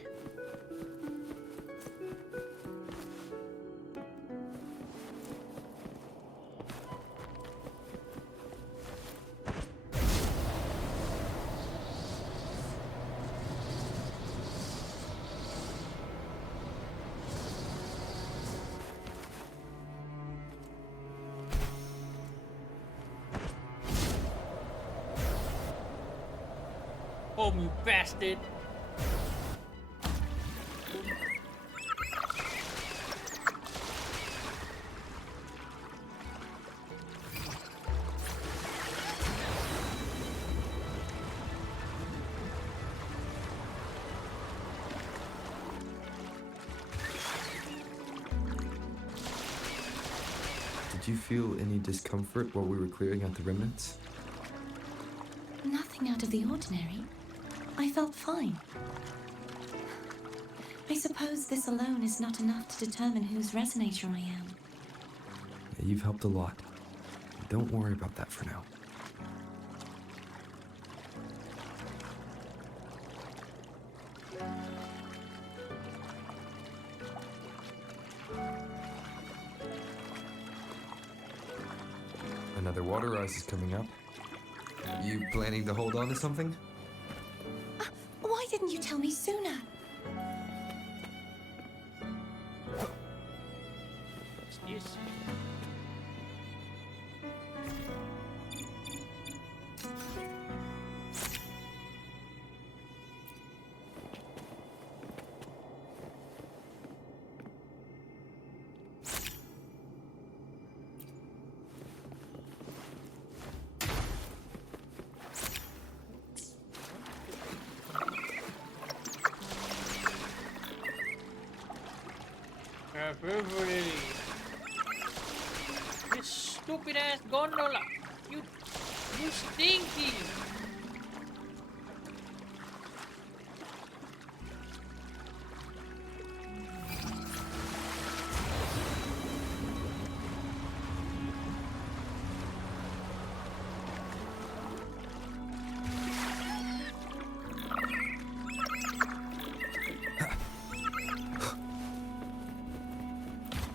Home, you bastard. Did you feel any discomfort while we were clearing out the remnants? Nothing out of the ordinary. I felt fine. I suppose this alone is not enough to determine whose resonator I am. You've helped a lot. Don't worry about that for now. Another water rise is coming up. You planning to hold on to something? Why Why didn't you tell me sooner? What's this? Perfectly. This stupid ass gondola. You stinky.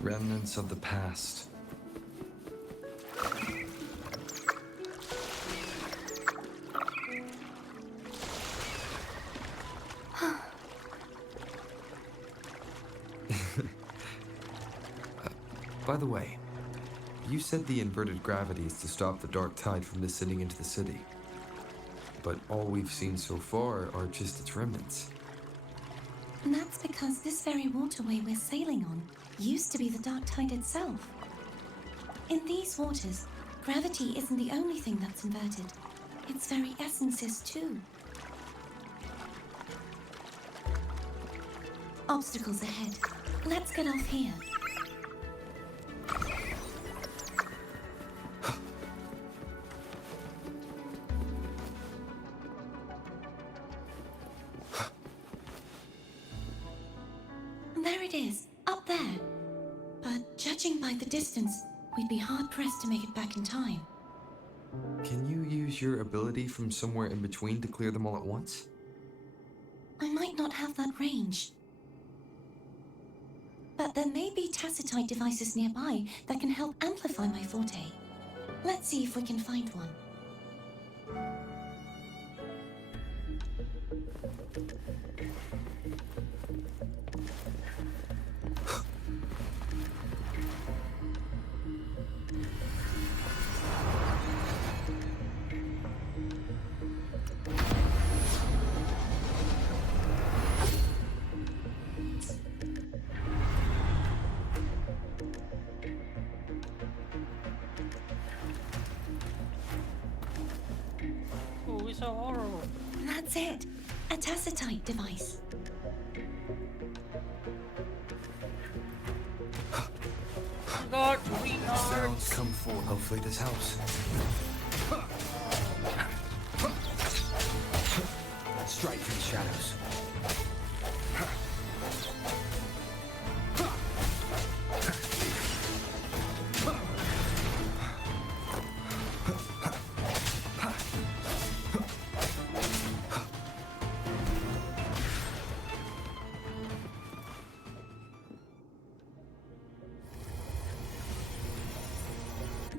Remnants of the past. By the way, you said the inverted gravity is to stop the dark tide from descending into the city. But all we've seen so far are just its remnants. And that's because this very waterway we're sailing on used to be the dark tide itself. In these waters, gravity isn't the only thing that's inverted. Its very essence is too. Obstacles ahead. Let's get off here. There it is, up there. But judging by the distance, we'd be hard-pressed to make it back in time. Can you use your ability from somewhere in between to clear them all at once? I might not have that range. But there may be tacitite devices nearby that can help amplify my forte. Let's see if we can find one. Oh, it's so horrible. That's it. A tacitite device. God, sweetheart. Sounds come forth. Hopefully this helps. Strike through the shadows.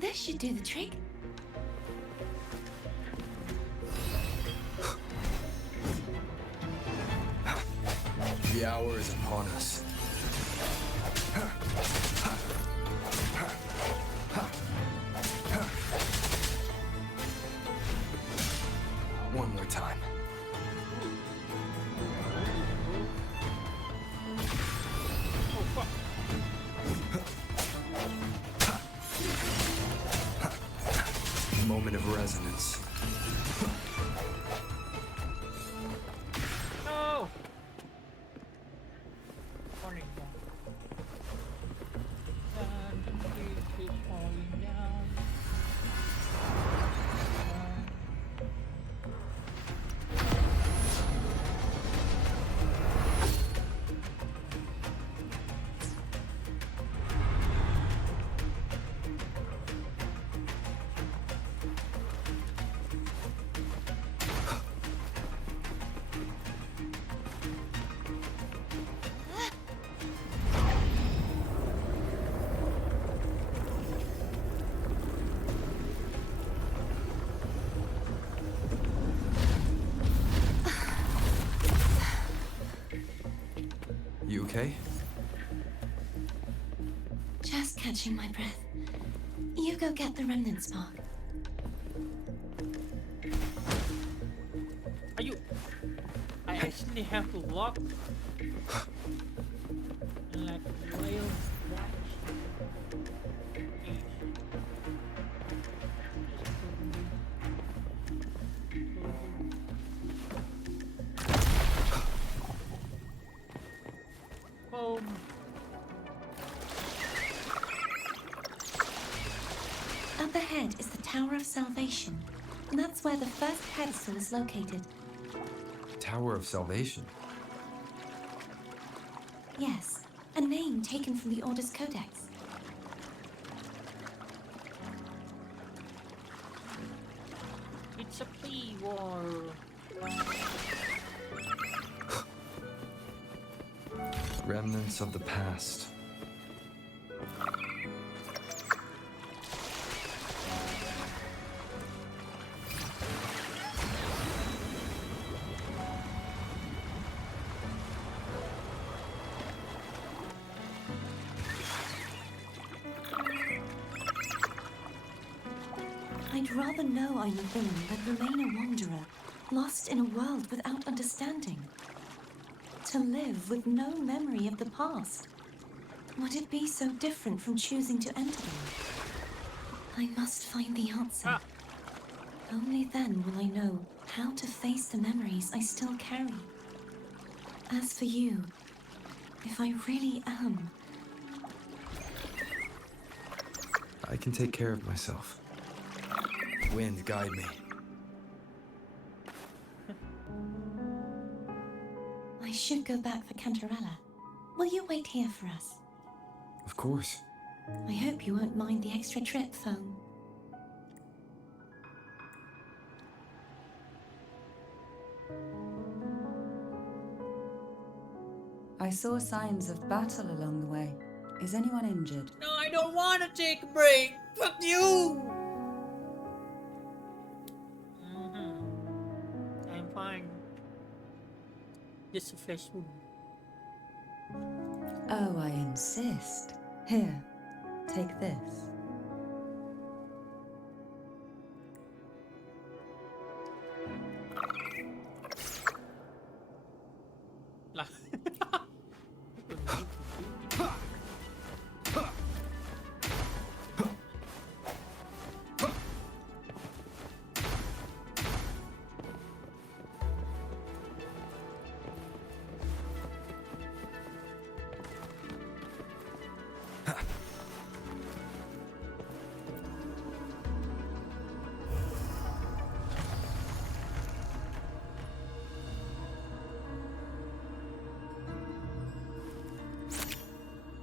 This should do the trick. The hour is upon us. One more time. Oh, fuck. Moment of resonance. No. okay? Just catching my breath. You go get the remnant spark. Are you? I actually have to walk like a whale. Home. Up ahead is the Tower of Salvation. And that's where the first pedestal is located. Tower of Salvation. Yes, a name taken from the Order's Codex. It's a pre-war. Remnants of the past. I'd rather know I'm a villain than remain a wanderer, lost in a world without understanding. To live with no memory of the past. Would it be so different from choosing to enter them? I must find the answer. Only then will I know how to face the memories I still carry. As for you, if I really am... I can take care of myself. Wind, guide me. I should go back for Cantarella. Will you wait here for us? Of course. I hope you won't mind the extra trip, Foam. I saw signs of battle along the way. Is anyone injured? No, I don't want to take a break. Fuck you. I'm fine. Just a flesh wound. Oh, I insist. Here, take this.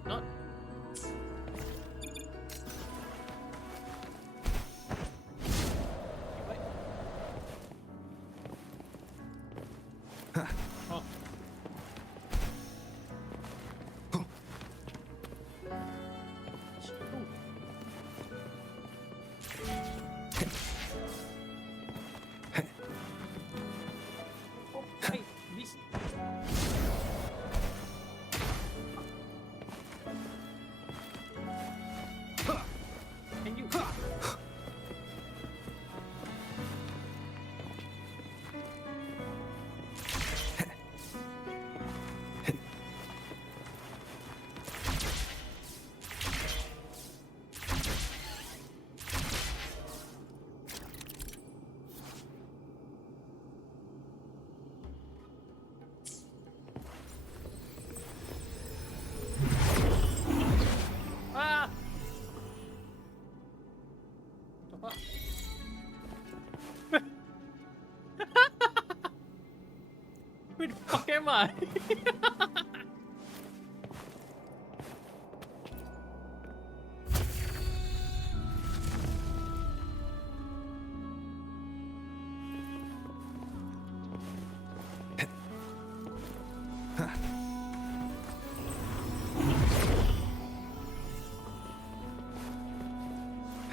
Not. Oh. Hey, this. Can you? Ah! What the fuck? Where the fuck am I?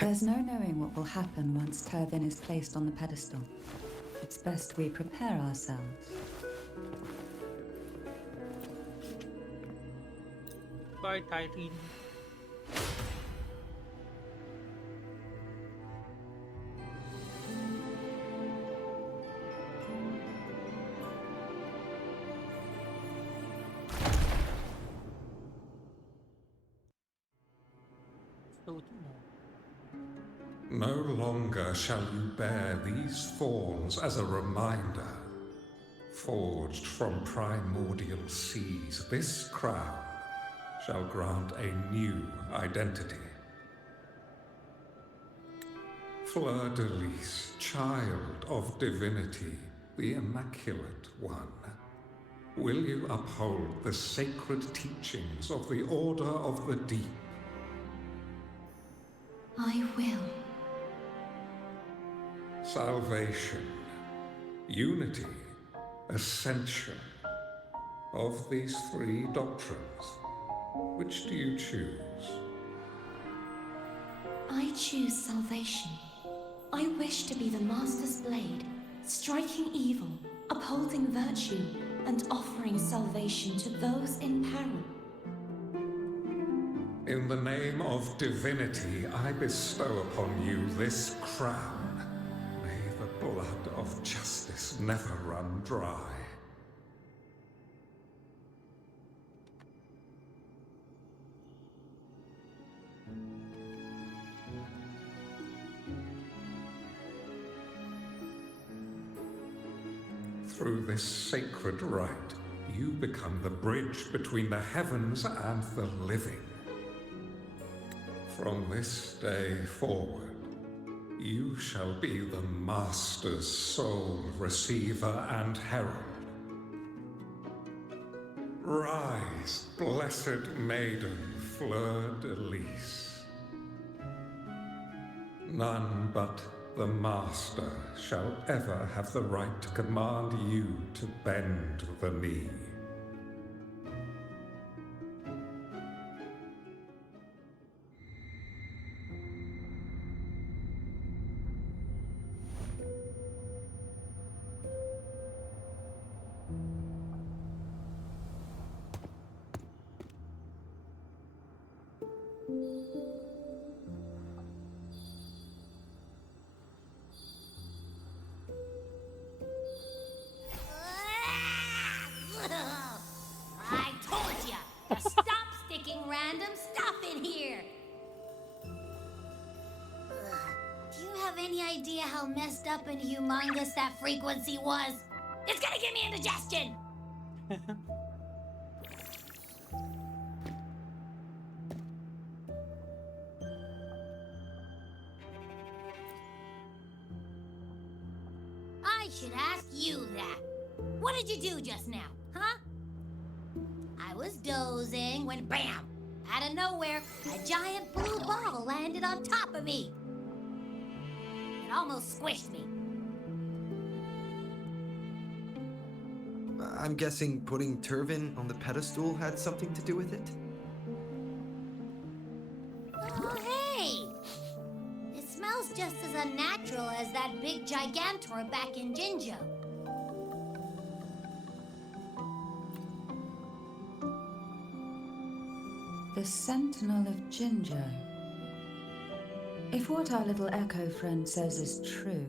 There's no knowing what will happen once Turvin is placed on the pedestal. It's best we prepare ourselves. Goodbye, Tyreen. So, No longer shall you bear these thorns as a reminder. Forged from primordial seas, this crown shall grant a new identity. Fleur-de-Lis, child of divinity, the Immaculate One, will you uphold the sacred teachings of the Order of the Deep? I will. Salvation, unity, ascension. Of these three doctrines, which do you choose? I choose salvation. I wish to be the Master's blade, striking evil, upholding virtue, and offering salvation to those in peril. In the name of divinity, I bestow upon you this crown. May the blood of justice never run dry. Through this sacred rite, you become the bridge between the heavens and the living. From this day forward, you shall be the Master's sole receiver and herald. Rise, blessed maiden Fleur-de-Lis. None but the Master shall ever have the right to command you to bend the knee. I told ya to stop sticking random stuff in here. Do you have any idea how messed up and humongous that frequency was? It's gonna give me indigestion. I should ask you that. What did you do just now, huh? I was dozing when bam! Out of nowhere, a giant blue ball landed on top of me. It almost squished me. I'm guessing putting Turvin on the pedestal had something to do with it? Oh, hey! It smells just as unnatural as that big gigantor back in Jinjo. The Sentinel of Jinjo. If what our little echo friend says is true,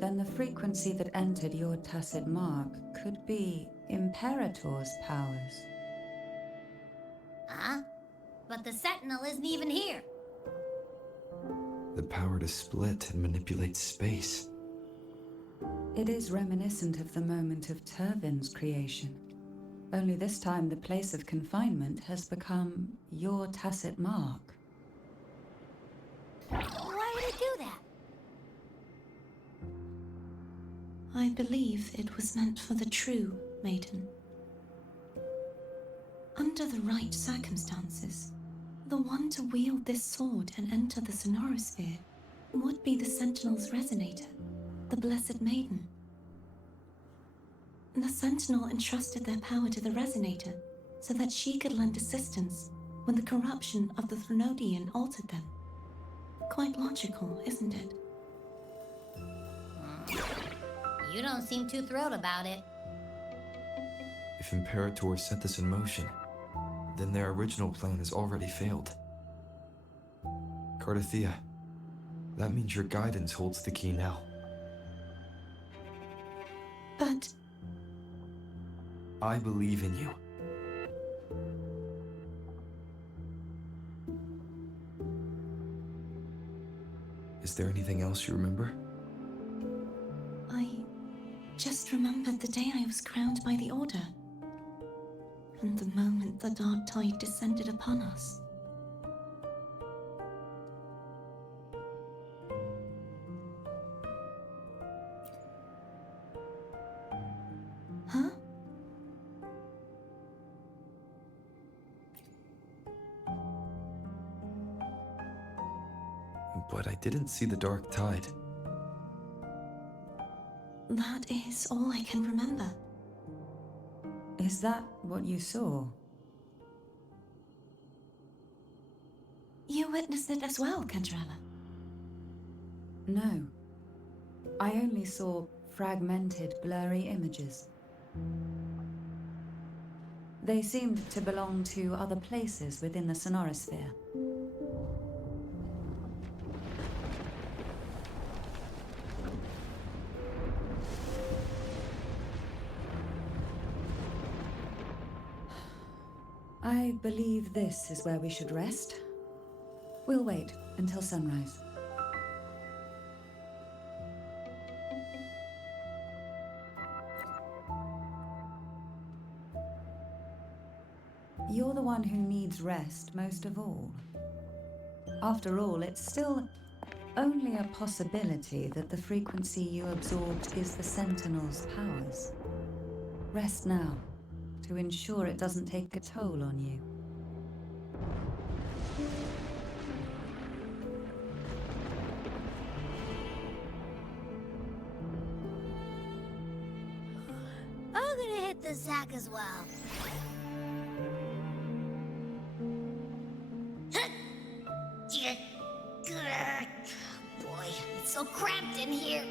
then the frequency that entered your tacit mark could be Imperator's powers. Huh? But the Sentinel isn't even here. The power to split and manipulate space. It is reminiscent of the moment of Turvin's creation. Only this time the place of confinement has become your tacit mark. Why would it do that? I believe it was meant for the true, maiden. Under the right circumstances, the one to wield this sword and enter the Sonorosphere would be the Sentinel's resonator, the Blessed Maiden. The Sentinel entrusted their power to the Resonator so that she could lend assistance when the corruption of the Threnodian altered them. Quite logical, isn't it? You don't seem too thrilled about it. If Imperator set this in motion, then their original plan has already failed. Cardathea, that means your guidance holds the key now. But I believe in you. Is there anything else you remember? I just remembered the day I was crowned by the Order. And the moment the dark tide descended upon us. Huh? But I didn't see the dark tide. That is all I can remember. Is that what you saw? You witnessed it as well, Cantarella. No. I only saw fragmented, blurry images. They seemed to belong to other places within the sonorosphere. I believe this is where we should rest. We'll wait until sunrise. You're the one who needs rest most of all. After all, it's still only a possibility that the frequency you absorbed is the Sentinel's powers. Rest now, to ensure it doesn't take a toll on you. I'm gonna hit the sack as well. Boy, it's so cramped in here.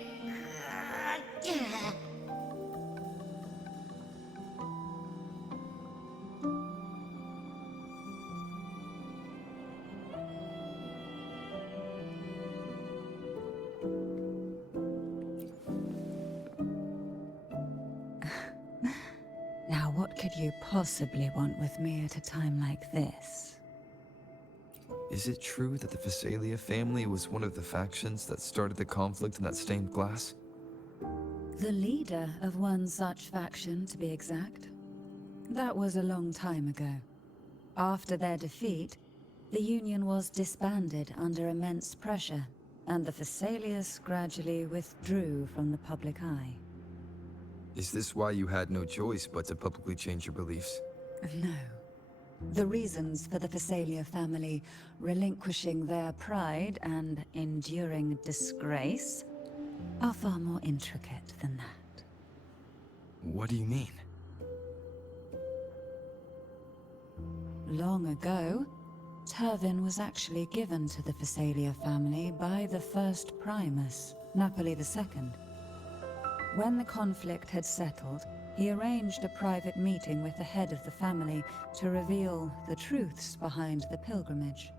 Now, what could you possibly want with me at a time like this? Is it true that the Phasalia family was one of the factions that started the conflict in that stained glass? The leader of one such faction, to be exact. That was a long time ago. After their defeat, the Union was disbanded under immense pressure, and the Phasalias gradually withdrew from the public eye. Is this why you had no choice but to publicly change your beliefs? No. The reasons for the Phasalia family relinquishing their pride and enduring disgrace are far more intricate than that. What do you mean? Long ago, Turvin was actually given to the Phasalia family by the first Primus, Napoli II. When the conflict had settled, he arranged a private meeting with the head of the family to reveal the truths behind the pilgrimage.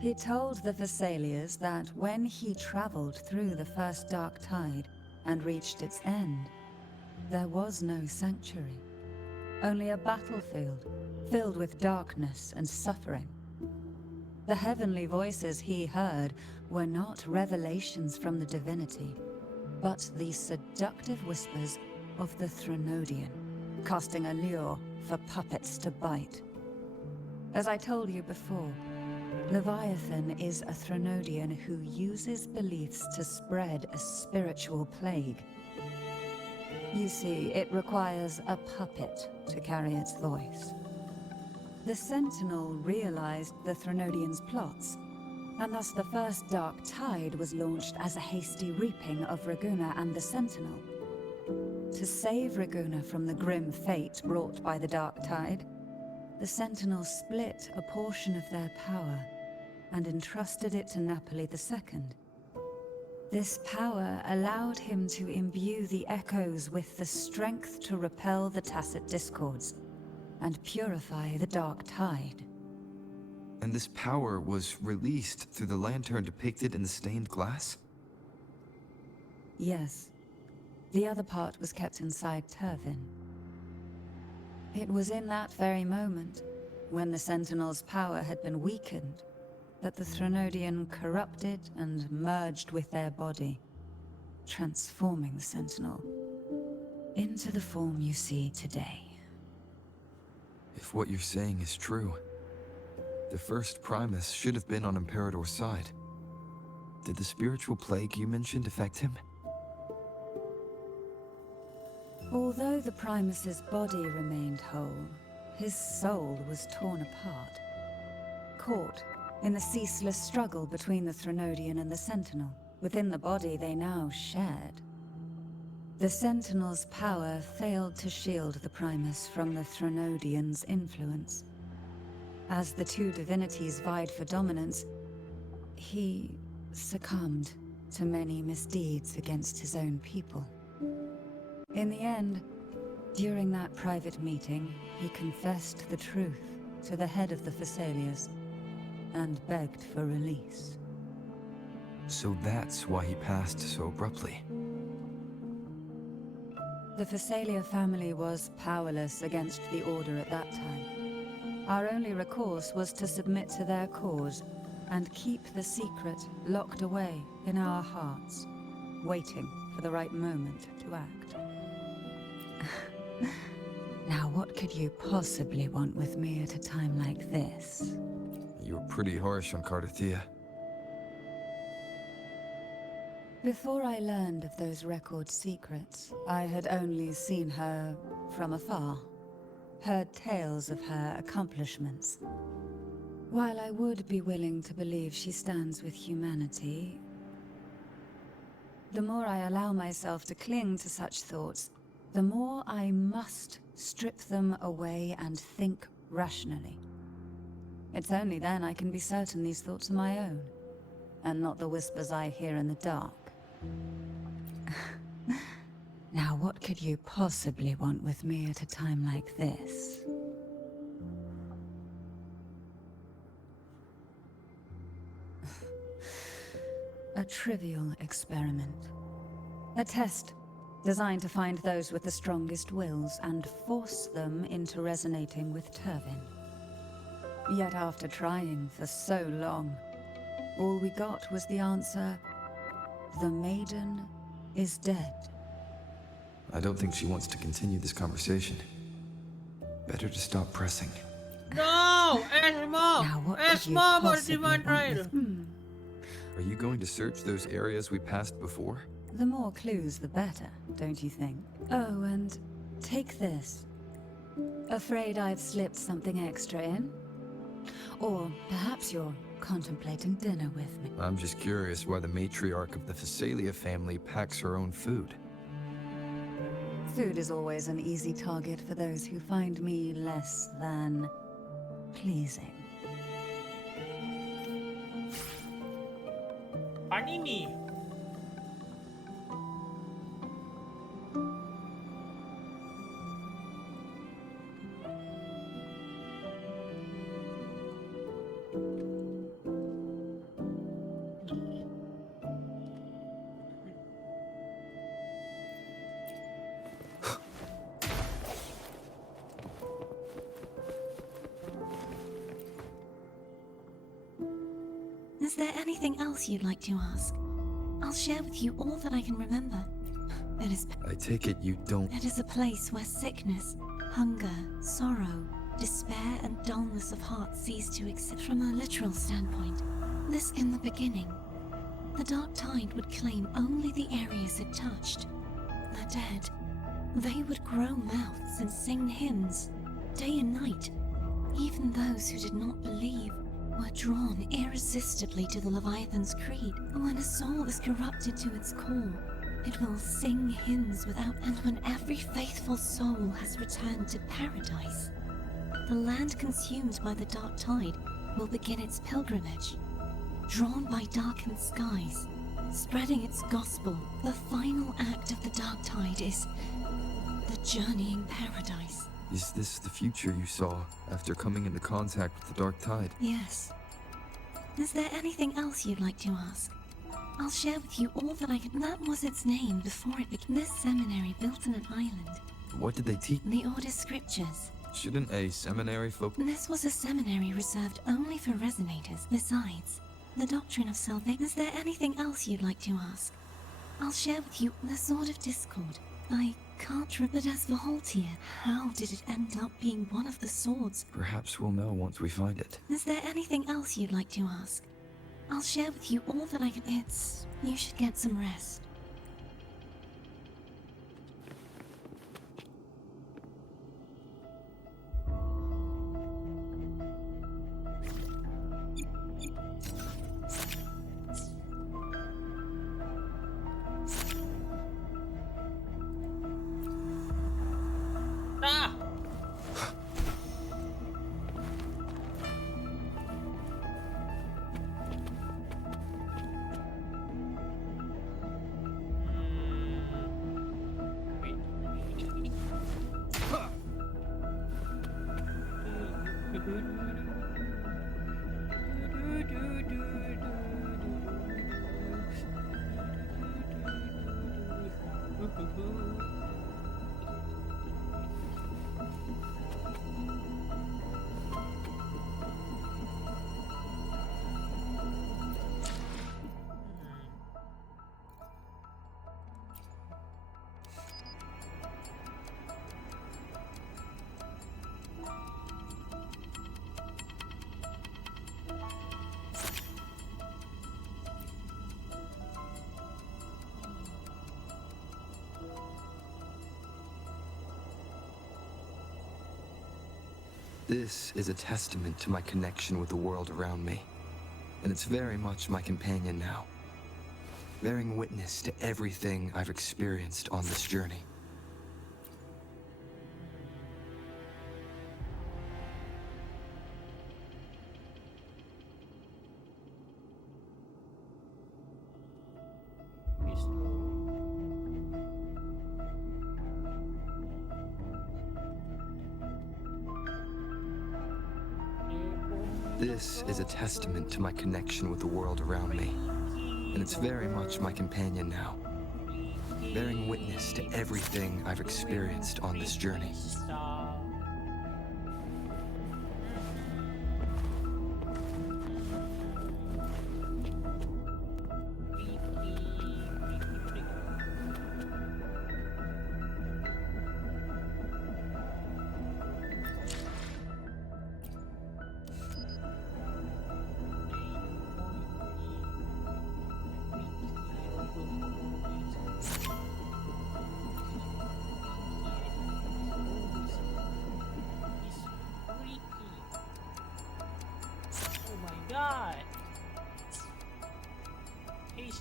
He told the Phasalias that when he traveled through the first dark tide and reached its end, there was no sanctuary, only a battlefield filled with darkness and suffering. The heavenly voices he heard were not revelations from the divinity, but the seductive whispers of the Threnodian, casting a lure for puppets to bite. As I told you before, Leviathan is a Threnodian who uses beliefs to spread a spiritual plague. You see, it requires a puppet to carry its voice. The Sentinel realized the Threnodian's plots, and thus the first dark tide was launched as a hasty reaping of Raguna and the Sentinel. To save Raguna from the grim fate brought by the dark tide, the Sentinel split a portion of their power and entrusted it to Napoli II. This power allowed him to imbue the echoes with the strength to repel the tacit discords, and purify the dark tide. And this power was released through the lantern depicted in the stained glass? Yes. The other part was kept inside Turvin. It was in that very moment, when the Sentinel's power had been weakened, that the Threnodian corrupted and merged with their body, transforming the Sentinel into the form you see today. If what you're saying is true, the first Primus should have been on Imperator's side. Did the spiritual plague you mentioned affect him? Although the Primus's body remained whole, his soul was torn apart, caught in the ceaseless struggle between the Threnodian and the Sentinel. Within the body they now shared. The Sentinel's power failed to shield the Primus from the Threnodian's influence. As the two divinities vied for dominance, he succumbed to many misdeeds against his own people. In the end, during that private meeting, he confessed the truth to the head of the Thessalias and begged for release. So that's why he passed so abruptly. The Thessalia family was powerless against the Order at that time. Our only recourse was to submit to their cause and keep the secret locked away in our hearts, waiting for the right moment to act. Now, what could you possibly want with me at a time like this? You were pretty harsh on Cardathia. Before I learned of those record secrets, I had only seen her from afar, heard tales of her accomplishments. While I would be willing to believe she stands with humanity, the more I allow myself to cling to such thoughts, the more I must strip them away and think rationally. It's only then I can be certain these thoughts are my own, and not the whispers I hear in the dark. Now, what could you possibly want with me at a time like this? A trivial experiment. A test designed to find those with the strongest wills and force them into resonating with Turvin. Yet after trying for so long, all we got was the answer, "The maiden is dead." I don't think she wants to continue this conversation. Better to stop pressing. No! Now, what could you Esmo! possibly want Multi-one with- Are you going to search those areas we passed before? The more clues, the better, don't you think? Oh, and take this. Afraid I've slipped something extra in? Or perhaps you're contemplating dinner with me. I'm just curious why the matriarch of the Thessalia family packs her own food. Food is always an easy target for those who find me less than pleasing. Panini. Is there anything else you'd like to ask? I'll share with you all that I can remember. I take it you don't... It is a place where sickness, hunger, sorrow, despair, and dullness of heart cease to exist. From a literal standpoint, this in the beginning, the dark tide would claim only the areas it touched. The dead, they would grow mouths and sing hymns, day and night. Even those who did not believe were drawn irresistibly to the Leviathan's creed. When a soul is corrupted to its core, it will sing hymns without end. When every faithful soul has returned to paradise, the land consumed by the dark tide will begin its pilgrimage. Drawn by darkened skies, spreading its gospel, the final act of the dark tide is the journeying paradise. Is this the future you saw after coming into contact with the Dark Tide? Yes. Is there anything else you'd like to ask? I'll share with you all that I can. That was its name before it became. This seminary built on an island. What did they teach? The Order Scriptures. Shouldn't a seminary focus? This was a seminary reserved only for resonators. Besides, the doctrine of salvation. Is there anything else you'd like to ask? I'll share with you the Sword of Discord. I can't but as for Haltier, how did it end up being one of the swords? Perhaps we'll know once we find it. Is there anything else you'd like to ask? I'll share with you all that I can. You should get some rest. Ah! This is a testament to my connection with the world around me, and it's very much my companion now, bearing witness to everything I've experienced on this journey. This is a testament to my connection with the world around me, and it's very much my companion now, bearing witness to everything I've experienced on this journey. God! He's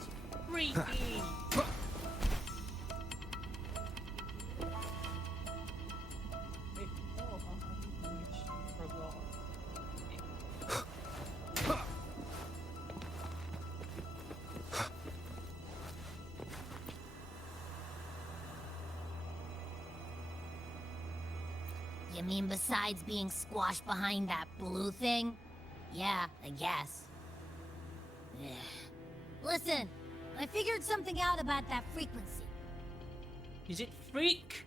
freaky! You mean besides being squashed behind that blue thing? Yeah, I guess. Listen, I figured something out about that frequency. Is it freak?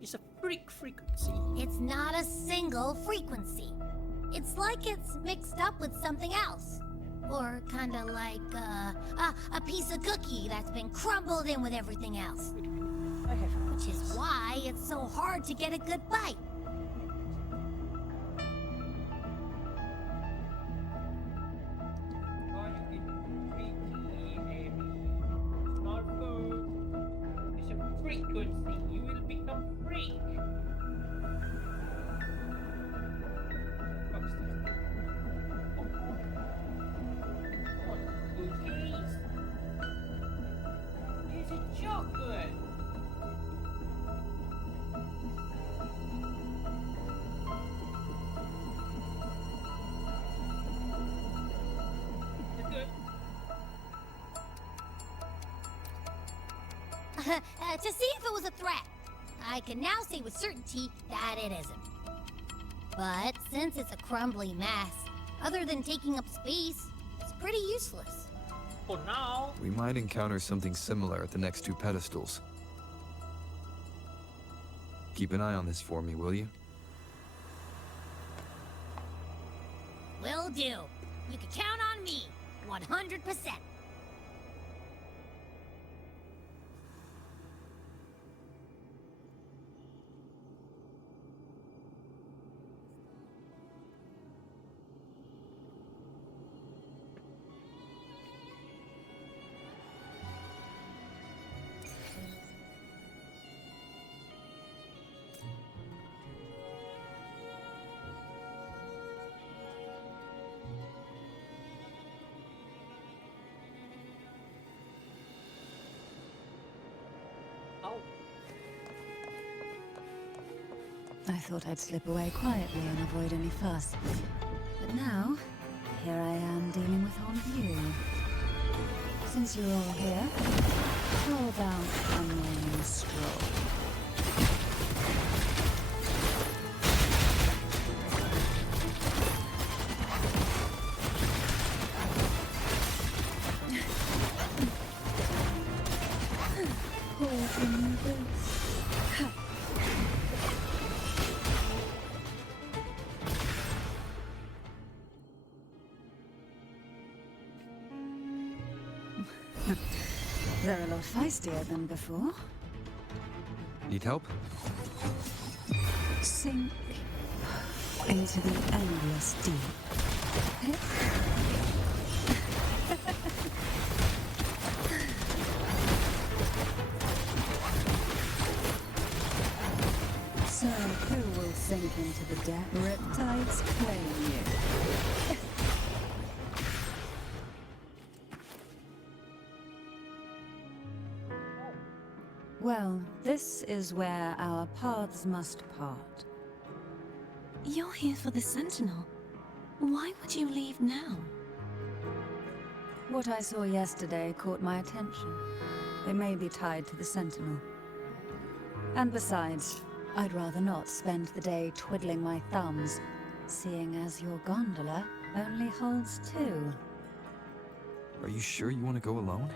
It's a freak frequency. It's not a single frequency. It's like it's mixed up with something else. Or kinda like, a piece of cookie that's been crumbled in with everything else. Which is why it's so hard to get a good bite. Frequency, you will become freak. Cookies? Is it chocolate? to see if it was a threat. I can now say with certainty that it isn't. But since it's a crumbly mess, other than taking up space, it's pretty useless. For now. We might encounter something similar at the next two pedestals. Keep an eye on this for me, will you? Will do. You can count on me, 100%. I thought I'd slip away quietly and avoid any fuss. But now, here I am dealing with all of you. Since you're all here, how about a morning stroll? They're a lot feistier than before. Need help? Sink into the endless deep. So, who will sink into the depth? Riptides claim you. Well, this is where our paths must part. You're here for the Sentinel. Why would you leave now? What I saw yesterday caught my attention. They may be tied to the Sentinel. And besides, I'd rather not spend the day twiddling my thumbs, seeing as your gondola only holds two. Are you sure you want to go alone?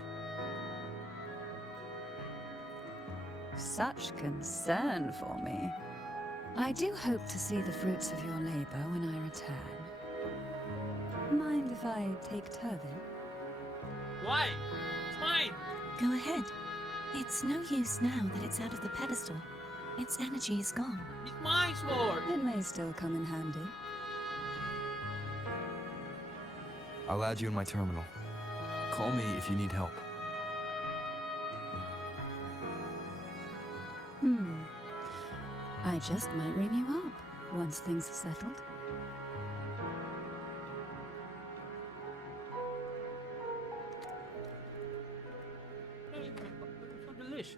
Such concern for me. I do hope to see the fruits of your labor when I return. Mind if I take Turvin? Why? It's mine. Go ahead. It's no use now that it's out of the pedestal. Its energy is gone. It's my sword. It may still come in handy. I'll add you in my terminal. Call me if you need help. I just might ring you up once things are settled. So delicious.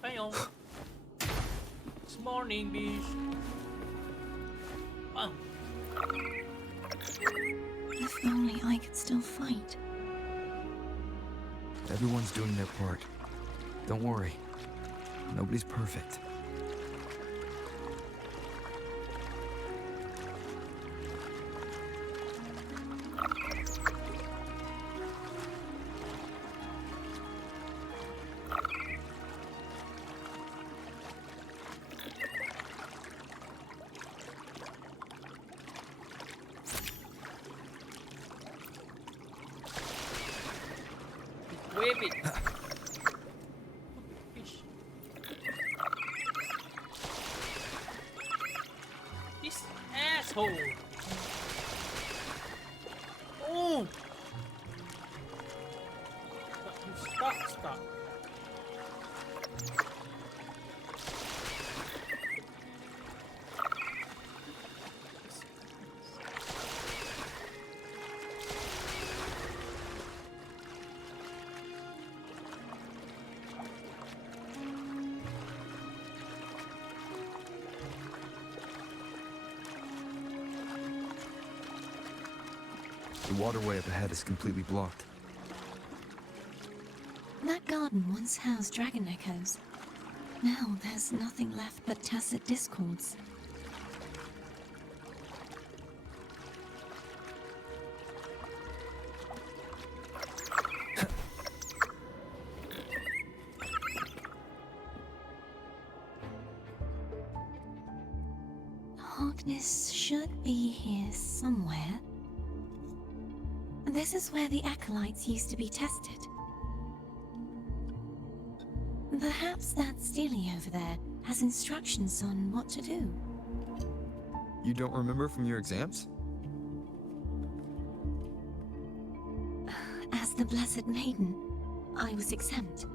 Bam. It's morning, bitch. Bam. If only I could still fight. Everyone's doing their part. Don't worry. Nobody's perfect. Whip it. This asshole. Oh. Stop. The waterway up ahead is completely blocked. That garden once housed dragon echoes. Now there's nothing left but tacit discords. Harkness should be here somewhere. This is where the acolytes used to be tested. Perhaps that Steely over there has instructions on what to do. You don't remember from your exams? As the Blessed Maiden, I was exempt.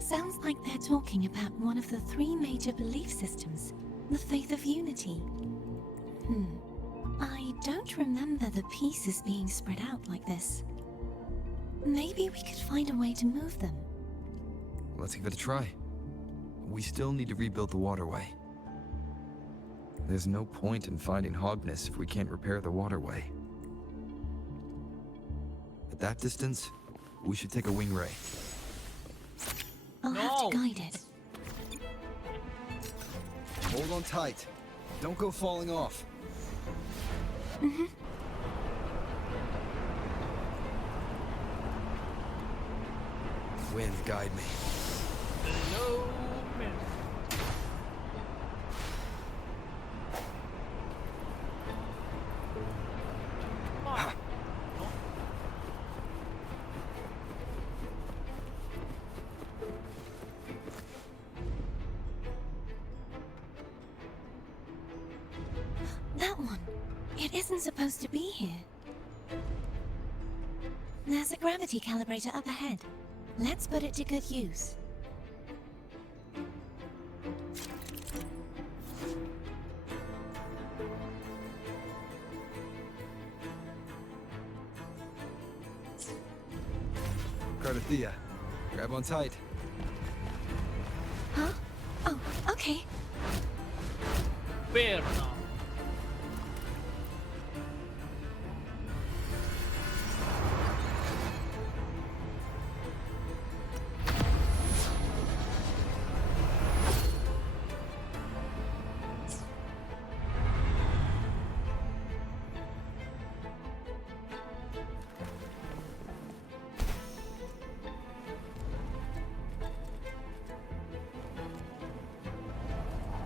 Sounds like they're talking about one of the three major belief systems, the faith of unity. I don't remember the pieces being spread out like this. Maybe we could find a way to move them. Let's give it a try. We still need to rebuild the waterway. There's no point in finding Harkness if we can't repair the waterway. At that distance, we should take a wing ray. I'll have to guide it. Hold on tight. Don't go falling off. Wind, guide me. Hello, man. That one. It isn't supposed to be here. There's a gravity calibrator up ahead. Let's put it to good use. Cardathea, grab on tight. Huh? Oh, okay. Fair enough.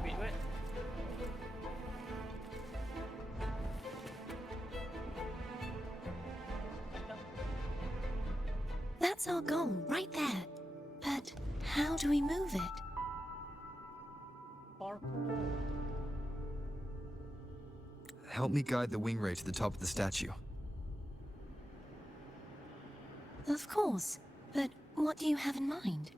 Wait, what? That's our goal, right there. But how do we move it? Parkour. Help me guide the wing ray to the top of the statue. Of course. But what do you have in mind?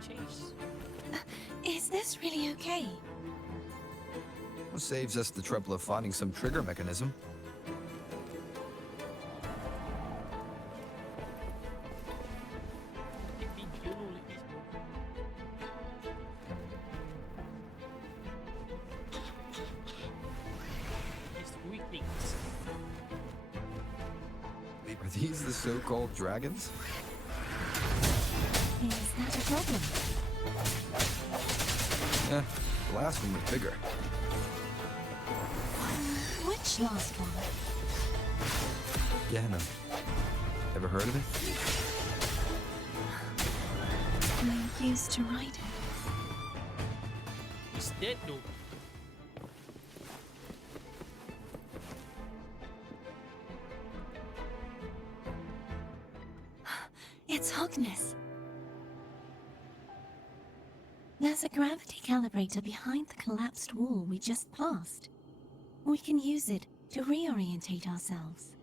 Chase. Is this really okay? Saves us the trouble of finding some trigger mechanism. Are these the so-called dragons? Is that a problem? Yeah, the last one was bigger. Which last one? Ganon. Ever heard of it? I used to write it. It's dead though. It's Hogness. There's a gravity calibrator behind the collapsed wall we just passed. We can use it to reorientate ourselves.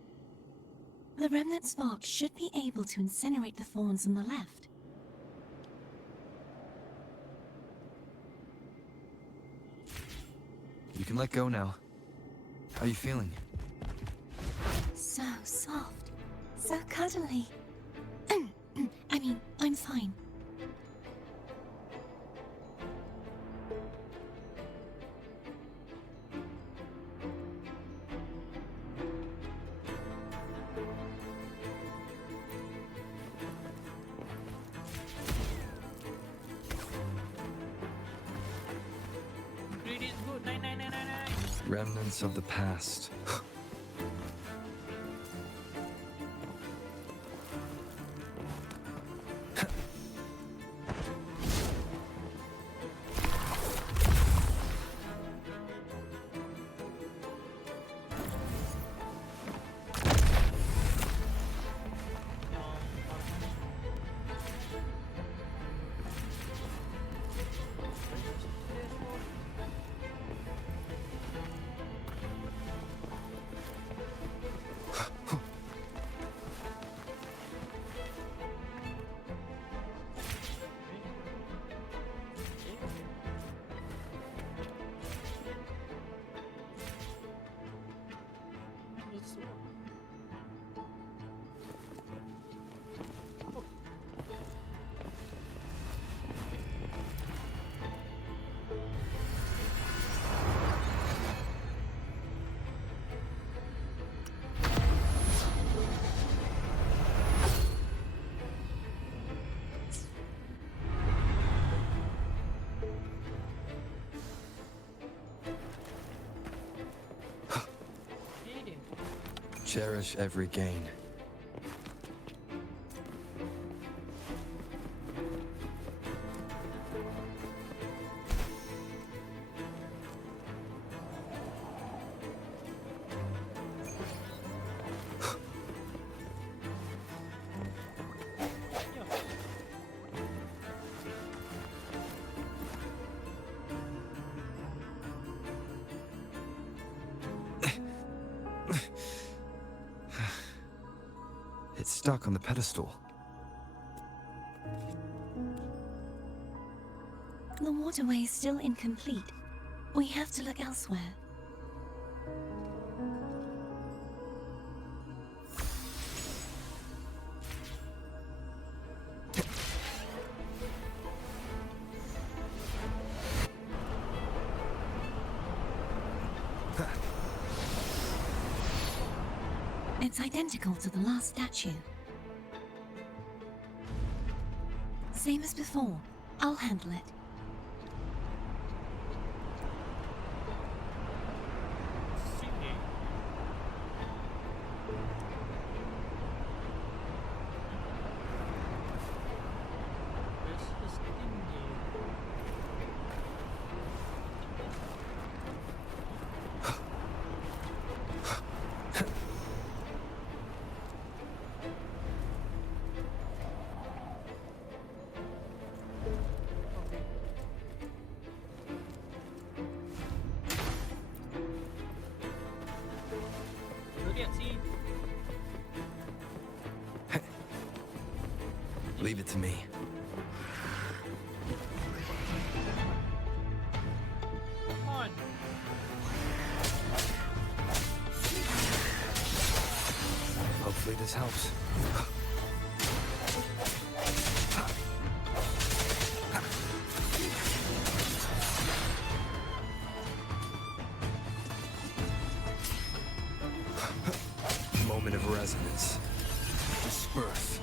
The remnant spark should be able to incinerate the thorns on the left. You can let go now. How you feeling? So soft. So cuddly. I mean, I'm fine. Greed is good. 9999. Remnants of the past. Cherish every gain. It's stuck on the pedestal. The waterway is still incomplete. We have to look elsewhere. It's identical to the last statue. Same as before. I'll handle it. Leave it to me. Come on. Hopefully this helps. Moment of resonance. Disperse.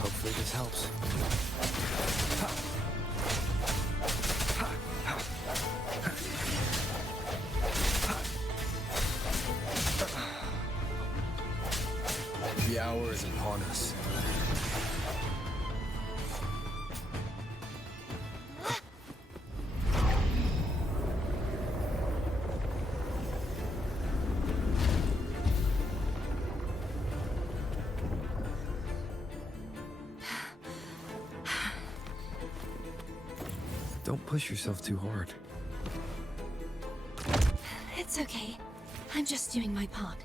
Hopefully this helps. The hour is upon us. Don't push yourself too hard. It's okay. I'm just doing my part.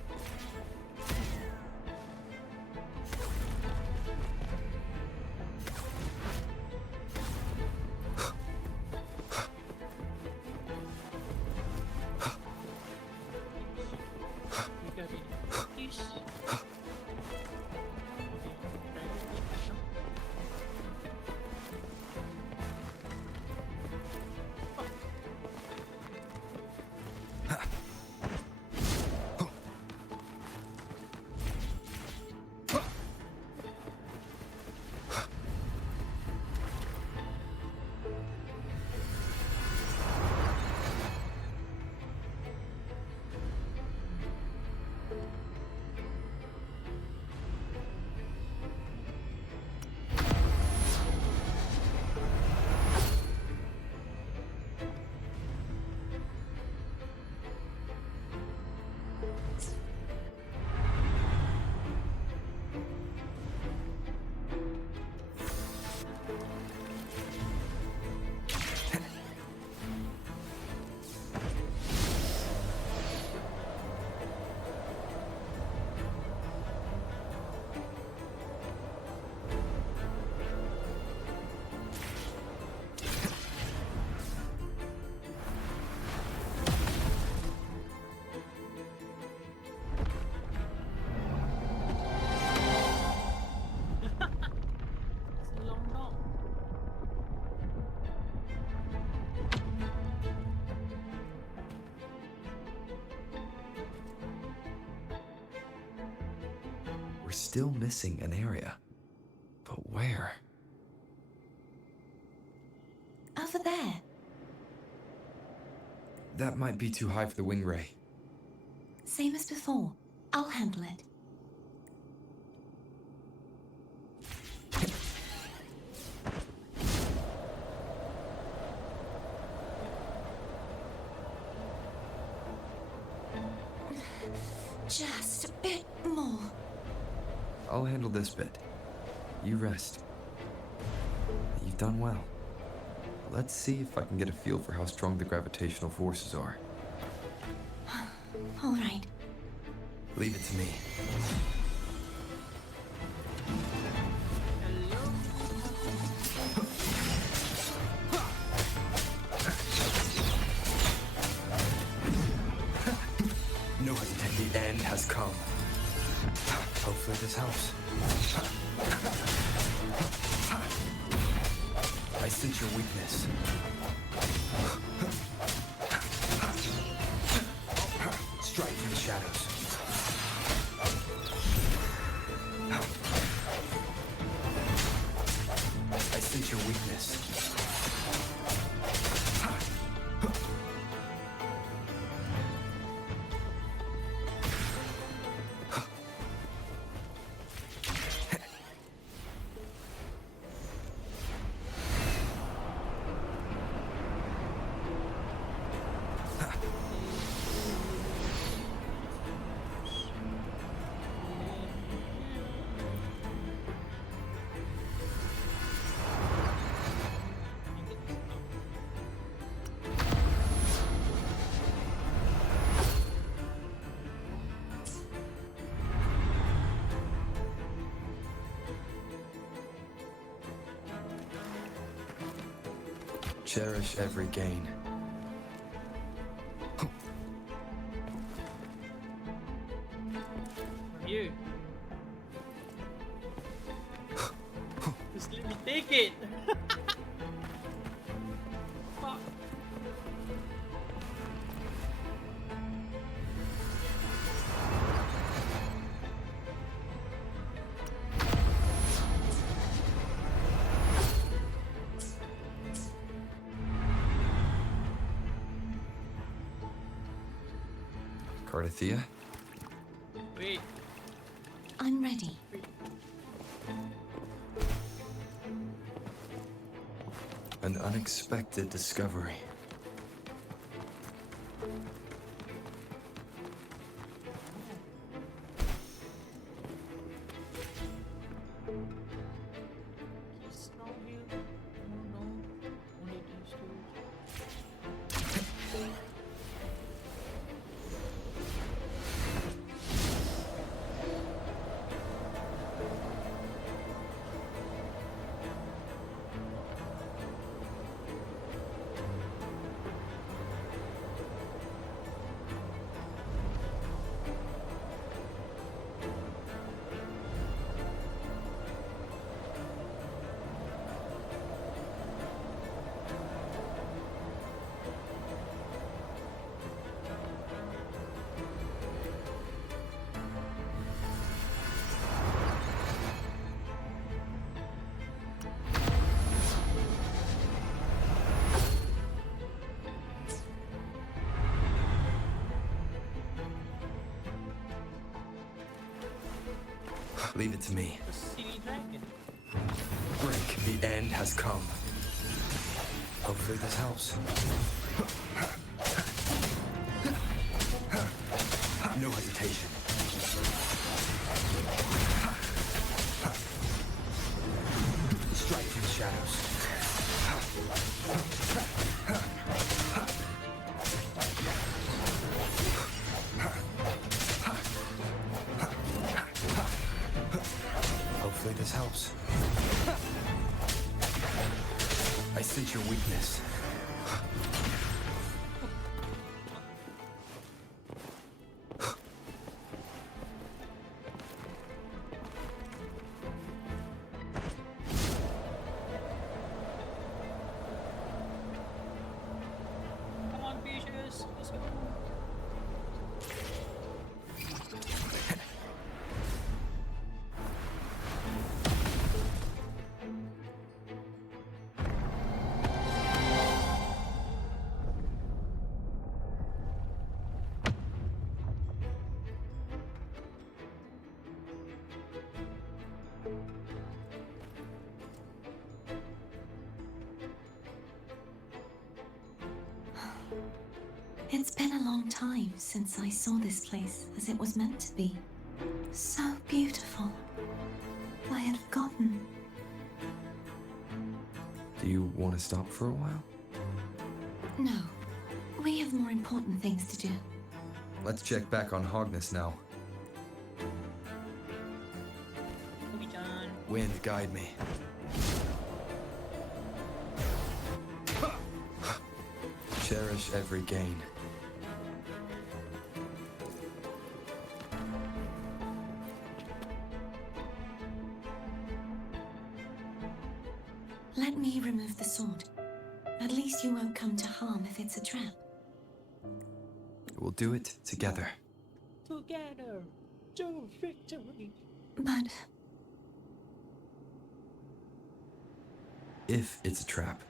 We're still missing an area. But where? Over there. That might be too high for the wing ray. Same as before. I'll handle it. Just a bit more. I'll handle this bit. You rest. You've done well. Let's see if I can get a feel for how strong the gravitational forces are. All right. Leave it to me. No hesitation. The end has come. Hopefully this helps. I sense your weakness. Strike through the shadows. I sense your weakness. Cherish every gain. You. Just let me take it. Fuck. Cardathea? Wait. I'm ready. An unexpected discovery. Leave it to me. The silly dragon. Break. The end has come. Hopefully this helps. No hesitation. Strike from the shadows. Hopefully this helps. I sense your weakness. Come on, bitches. Let's go. It's been a long time since I saw this place as it was meant to be. So beautiful. I had forgotten. Do you want to stop for a while? No, we have more important things to do. Let's check back on Hogness now. Obi-Jan. Wind, guide me. Cherish every gain. Let me remove the sword. At least you won't come to harm if it's a trap. We'll do it together. Together to victory. But If it's a trap,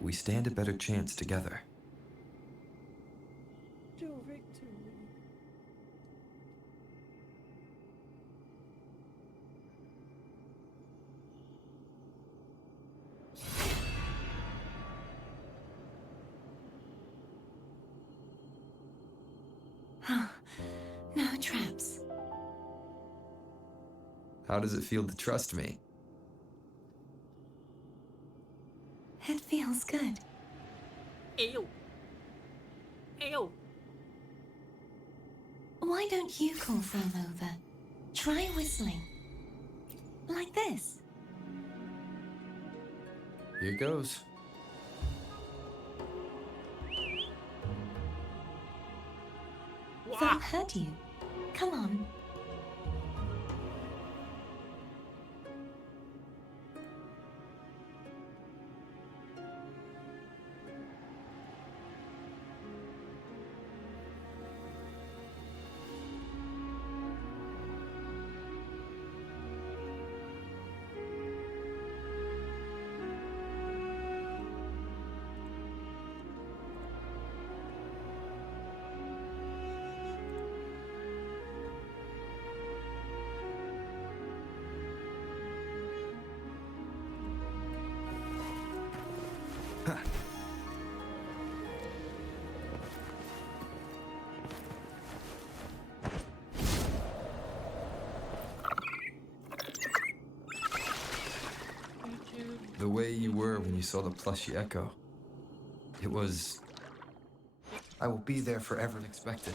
we stand a better chance together. To victory. no traps. How does it feel to trust me? It feels good. Ew. Ew. Why don't you call From over? Try whistling. Like this. Here goes. From heard you. Come on. the way you were when you saw the plushy echo. It was... I will be there forever unexpected.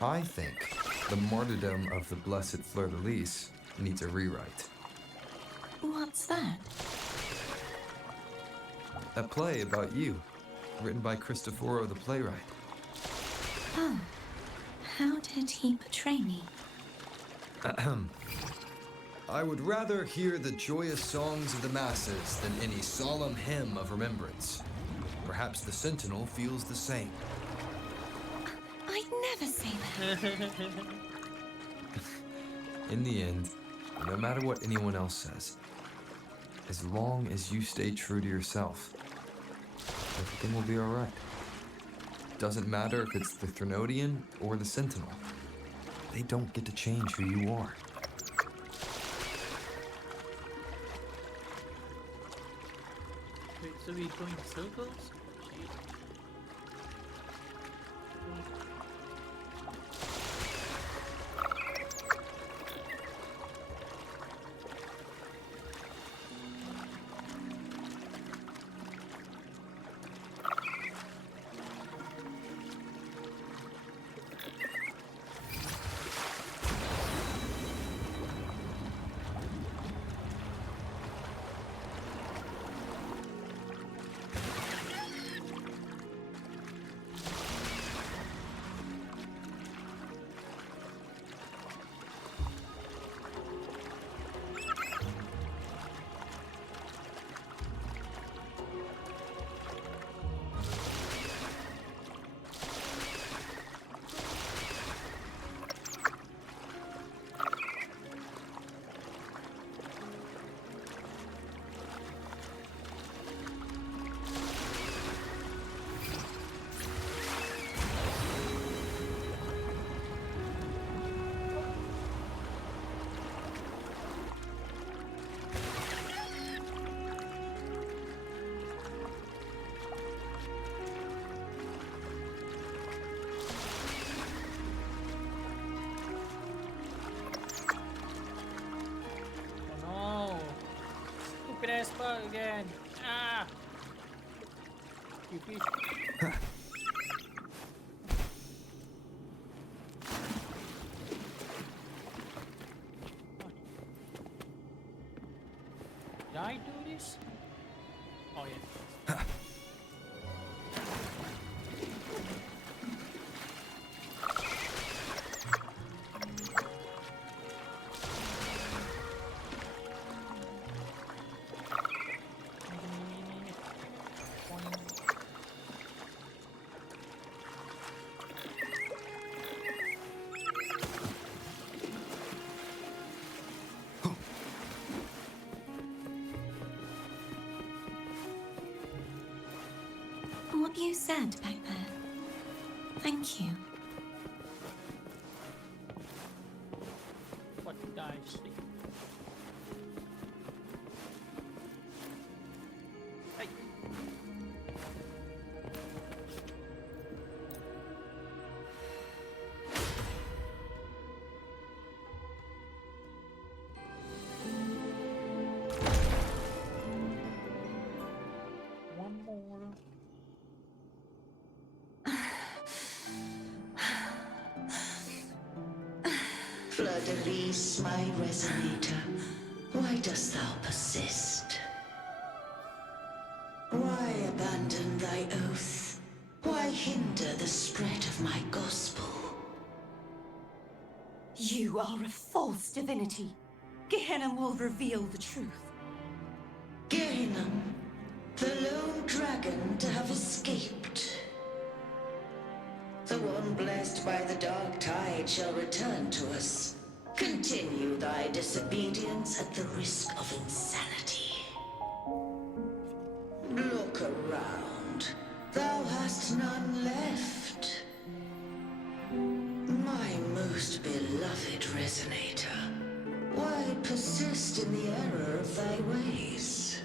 I think the martyrdom of the blessed fleur-de-lis needs a rewrite. What's that? A play about you, written by Cristoforo the playwright. Oh, how did he portray me? I would rather hear the joyous songs of the masses than any solemn hymn of remembrance. Perhaps the Sentinel feels the same. I'd never say that. In the end, no matter what anyone else says, as long as you stay true to yourself, everything will be alright. Doesn't matter if it's the Threnodian or the Sentinel. They don't get to change who you are. Wait, so we're going in circles? Stupid again. Ah! You fish. Did I do this? Oh yeah. What you said back there. Thank you. What did I say? Hey. One more. Fleur-de-lis, my resonator, why dost thou persist? Why abandon thy oath? Why hinder the spread of my gospel? You are a false divinity. Gehenna will reveal the truth. Gehenna, the lone dragon to have escaped. The one blessed by the dark tide shall return to us. Continue thy disobedience at the risk of insanity. Look around. Thou hast none left. My most beloved resonator, why persist in the error of thy ways?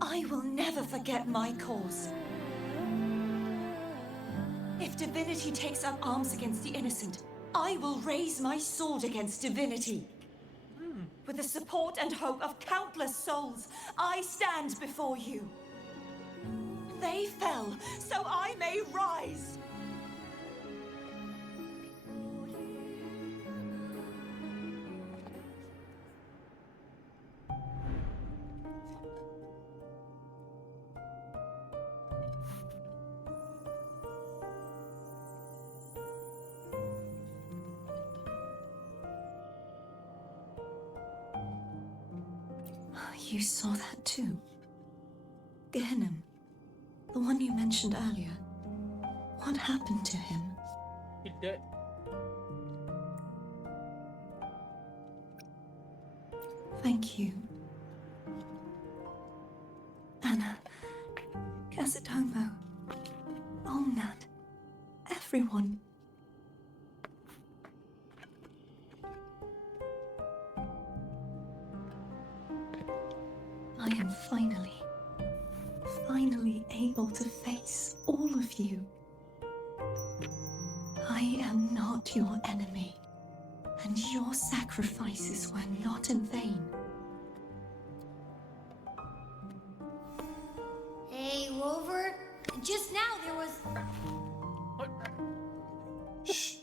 I will never forget my cause. If divinity takes up arms against the innocent, I will raise my sword against divinity. With the support and hope of countless souls, I stand before you. They fell, so I may rise. You saw that too? Gehenna, the one you mentioned earlier. What happened to him? He dead. Thank you. Anna, Kazutomo, Omnat, everyone. I am finally able to face all of you. I am not your enemy, and your sacrifices were not in vain. Hey, Rover, just now there was... Shh.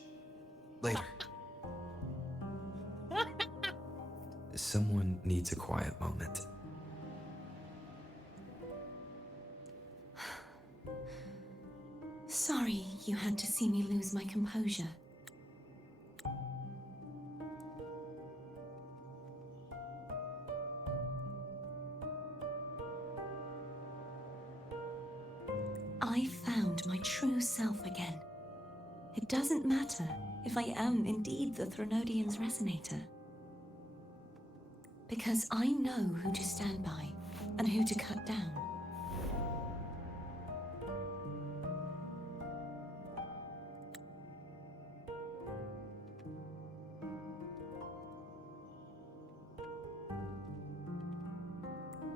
Later. Someone needs a quiet moment. Sorry you had to see me lose my composure. I found my true self again. It doesn't matter if I am indeed the Threnodian's resonator. Because I know who to stand by and who to cut down.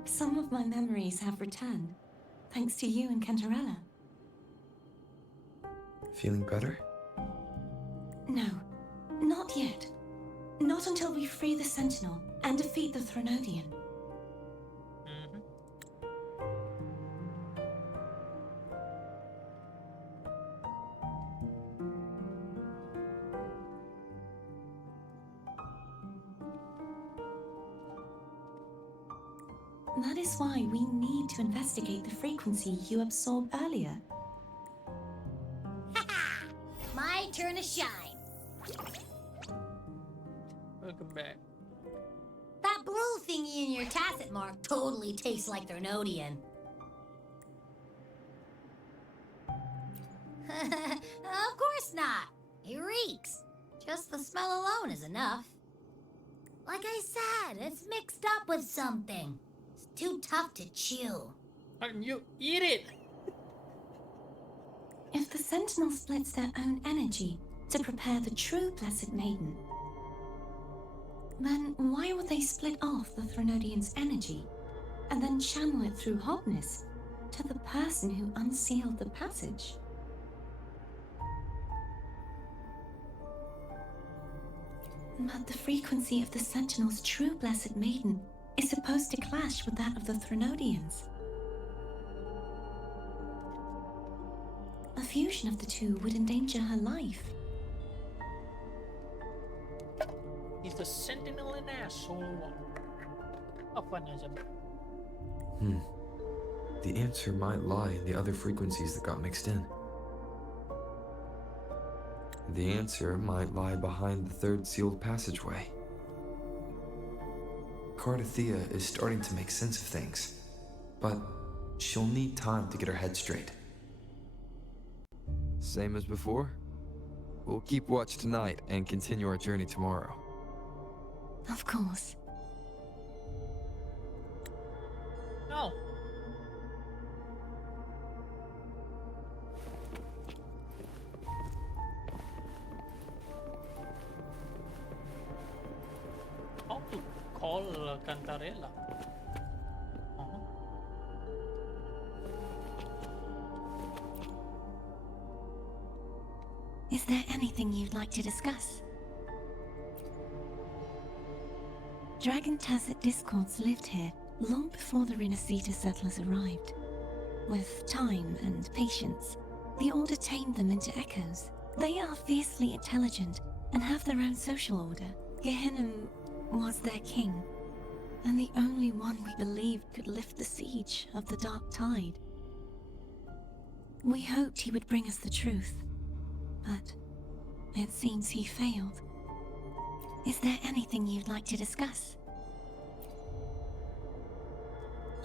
Some of my memories have returned, thanks to you and Cantarella. Feeling better? No, not yet. Not until we free the Sentinel and defeat the Threnodian. That is why we need to investigate the frequency you absorbed earlier. My turn to shine. Welcome back. That blue thingy in your tacit mark totally tastes like Threnodian. Of course not. It reeks. Just the smell alone is enough. Like I said, it's mixed up with something. It's too tough to chew. And you eat it. If the Sentinel splits their own energy to prepare the true Blessed Maiden, then why would they split off the Threnodian's energy and then channel it through Hognis to the person who unsealed the passage? But the frequency of the Sentinel's true Blessed Maiden is supposed to clash with that of the Threnodians. A fusion of the two would endanger her life. He's the Sentinel and asshole one. Apa aja? The answer might lie in the other frequencies that got mixed in. The answer might lie behind the third sealed passageway. Cardathea is starting to make sense of things, but she'll need time to get her head straight. Same as before? We'll keep watch tonight and continue our journey tomorrow. Of course. No. How to call Cantarella? Is there anything you'd like to discuss? Dragon Tacet discords lived here long before the Renacita settlers arrived. With time and patience, the Order tamed them into echoes. They are fiercely intelligent and have their own social order. Gehinnom was their king, and the only one we believed could lift the siege of the Dark Tide. We hoped he would bring us the truth, but it seems he failed. Is there anything you'd like to discuss?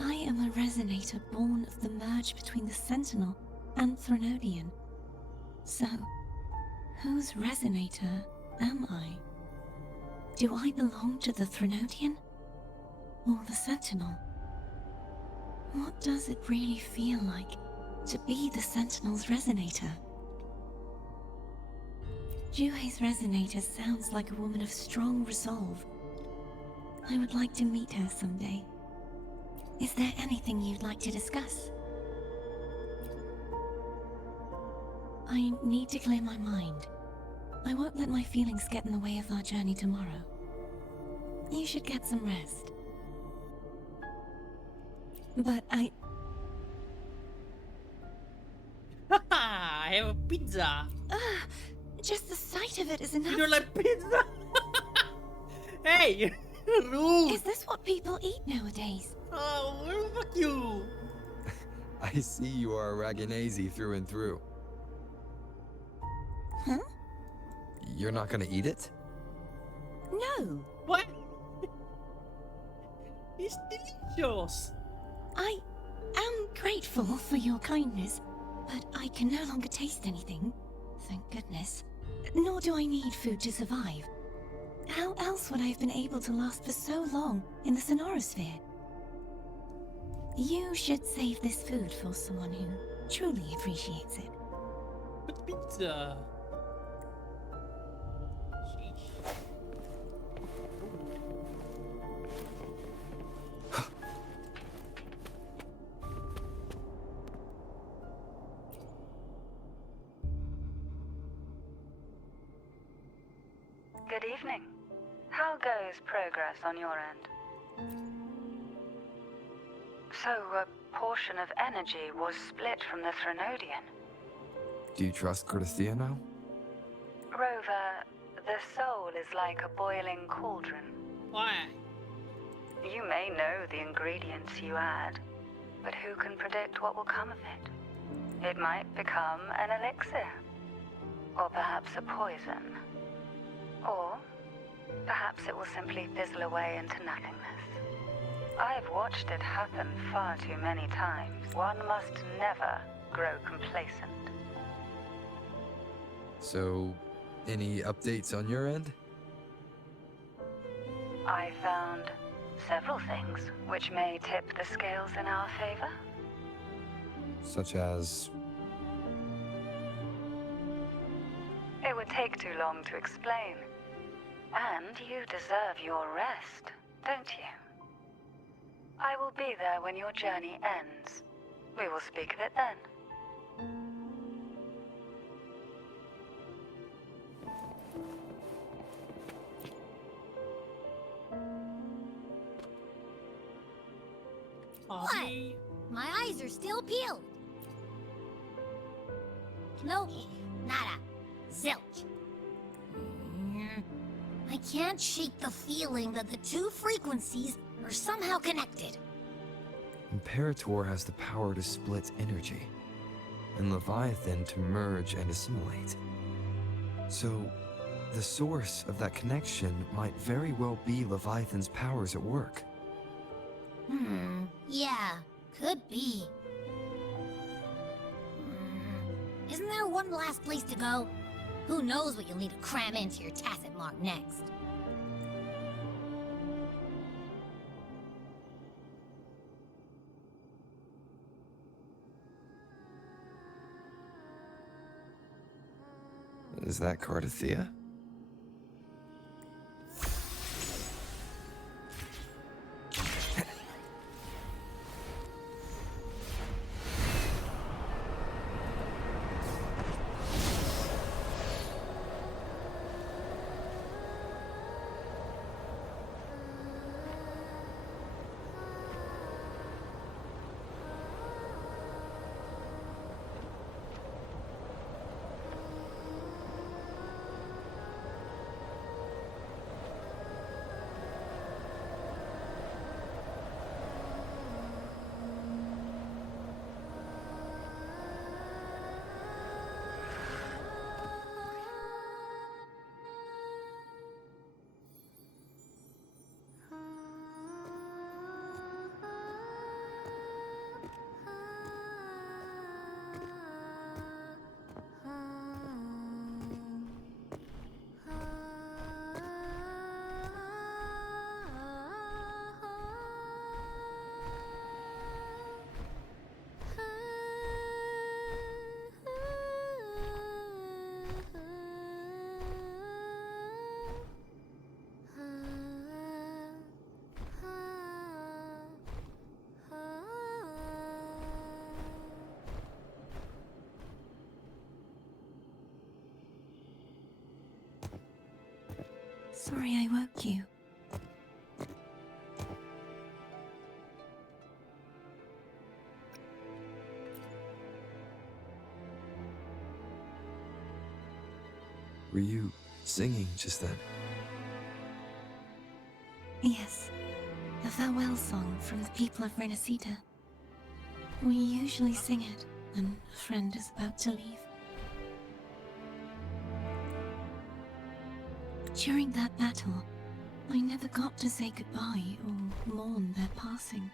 I am a resonator born of the merge between the Sentinel and Threnodian. So, whose resonator am I? Do I belong to the Threnodian? Or the Sentinel? What does it really feel like to be the Sentinel's resonator? Juhe's resonator sounds like a woman of strong resolve. I would like to meet her someday. Is there anything you'd like to discuss? I need to clear my mind. I won't let my feelings get in the way of our journey tomorrow. You should get some rest. But I have a pizza. Just the sight of it is enough. You don't like pizza? Hey, rude. Is this what people eat nowadays? Oh, fuck you. I see you are a Raganese through and through. Huh? You're not gonna eat it? No. What? It's delicious. I am grateful for your kindness, but I can no longer taste anything. Thank goodness. Nor do I need food to survive. How else would I have been able to last for so long in the Sonorosphere? You should save this food for someone who truly appreciates it. But pizza. Good evening. How goes progress on your end? So, a portion of energy was split from the Threnodian. Do you trust Cardathia now? Rover, the soul is like a boiling cauldron. Why? You may know the ingredients you add, but who can predict what will come of it? It might become an elixir, or perhaps a poison. Or perhaps it will simply fizzle away into nothingness. I've watched it happen far too many times. One must never grow complacent. So, any updates on your end? I found several things which may tip the scales in our favor. Such as... It would take too long to explain. And you deserve your rest, don't you? I will be there when your journey ends. We will speak of it then. What? My eyes are still peeled. Nope. Nada. Zilch. I can't shake the feeling that the two frequencies are somehow connected. Imperator has the power to split energy, and Leviathan to merge and assimilate. So, the source of that connection might very well be Leviathan's powers at work. Yeah, could be. Isn't there one last place to go? Who knows what you'll need to cram into your tacit mark next? Is that Cardathia? Sorry I woke you. Were you singing just then? Yes, the farewell song from the people of Renacita. We usually sing it when a friend is about to leave. During that battle, I never got to say goodbye or mourn their passing.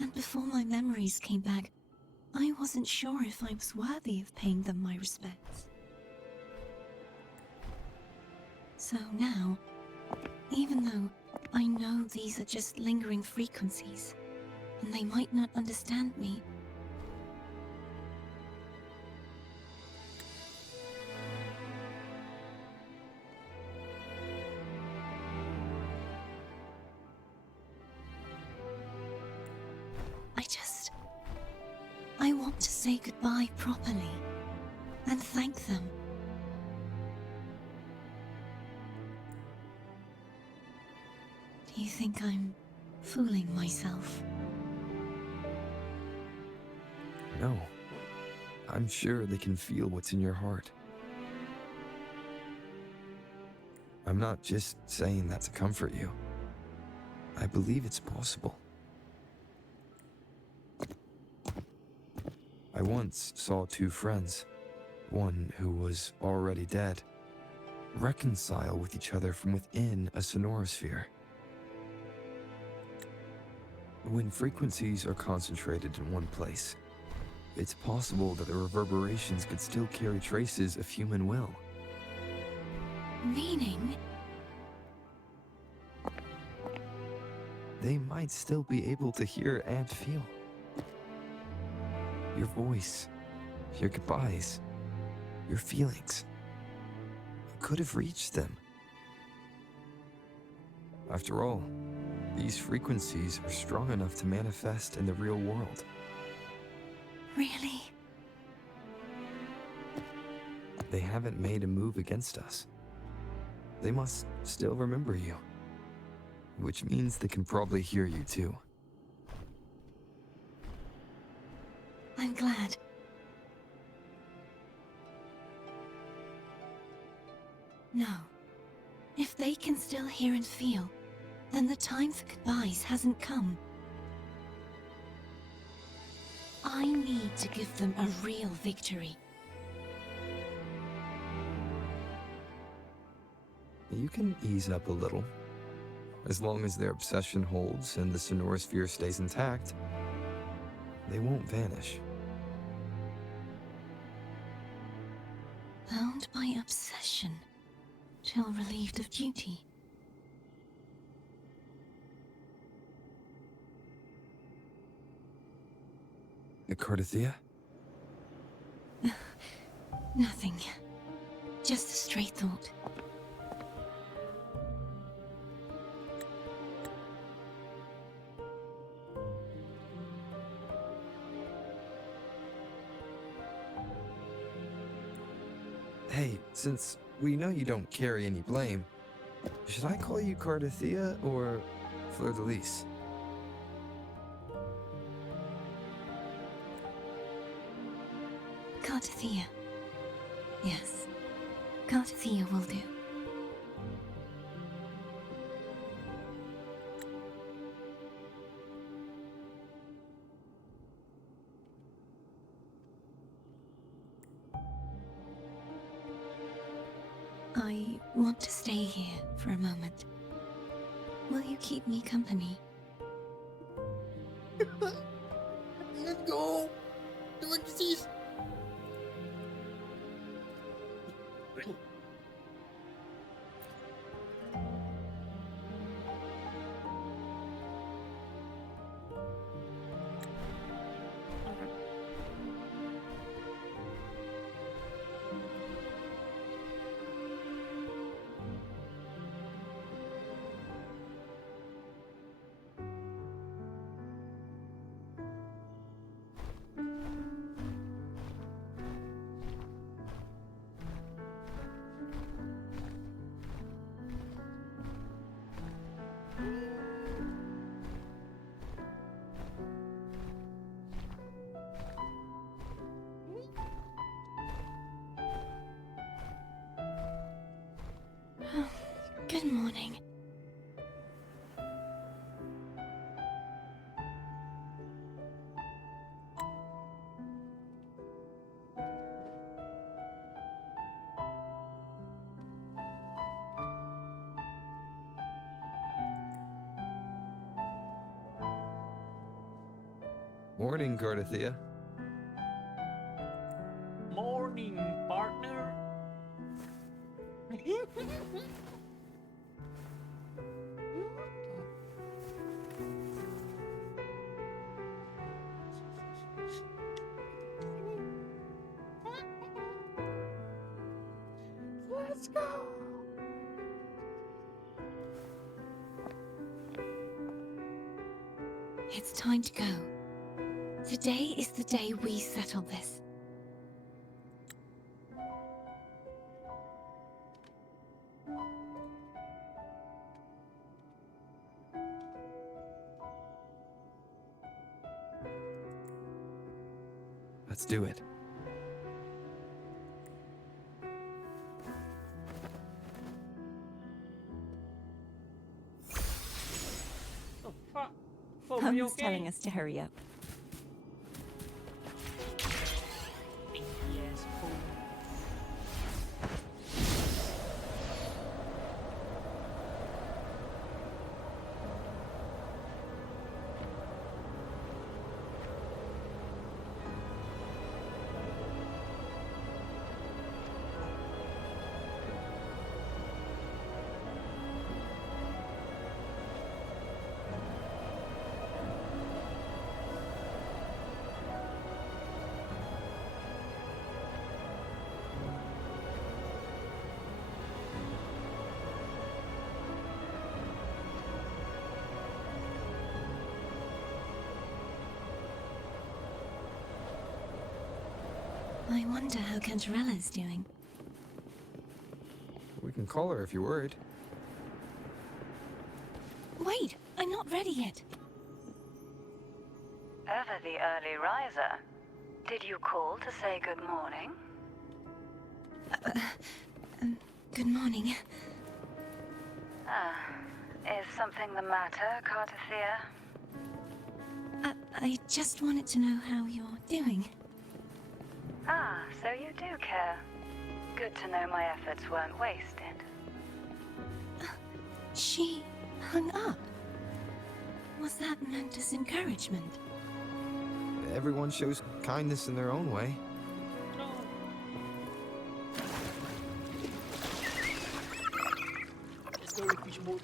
And before my memories came back, I wasn't sure if I was worthy of paying them my respects. So now, even though I know these are just lingering frequencies, and they might not understand me, I want to say goodbye properly and thank them. Do you think I'm fooling myself? No. I'm sure they can feel what's in your heart. I'm not just saying that to comfort you. I believe it's possible. I once saw two friends, one who was already dead, reconcile with each other from within a sonorosphere. When frequencies are concentrated in one place, it's possible that the reverberations could still carry traces of human will. Meaning? They might still be able to hear and feel. Your voice, your goodbyes, your feelings. You could have reached them. After all, these frequencies are strong enough to manifest in the real world. Really? They haven't made a move against us. They must still remember you. Which means they can probably hear you too. I'm glad. No. If they can still hear and feel, then the time for goodbyes hasn't come. I need to give them a real victory. You can ease up a little. As long as their obsession holds and the sonorosphere stays intact, they won't vanish. Bound by obsession, till relieved of duty. Cardathia? Nothing. Just a stray thought. Hey, since we know you don't carry any blame, should I call you Cardathia or Fleur-de-Lis? Cardathia. Yes. Cardathia will do. I want to stay here for a moment. Will you keep me company? Let's go! Emergencies! Good morning. Morning, Cardathia. Morning, partner. Let's go. It's time to go. Today is the day we settle this. Let's do it. Oh, fuck. Oh, Mum you was okay? telling us to hurry up. Yes, cool. I wonder how Cantarella's doing. We can call her if you're worried. Wait, I'm not ready yet. Ever the early riser. Did you call to say good morning? Good morning. Ah, is something the matter, Cartathea? I just wanted to know how you're doing. Ah, so you do care. Good to know my efforts weren't wasted. She hung up. Was that meant as encouragement? Everyone shows kindness in their own way. No. Let's go with fish boat.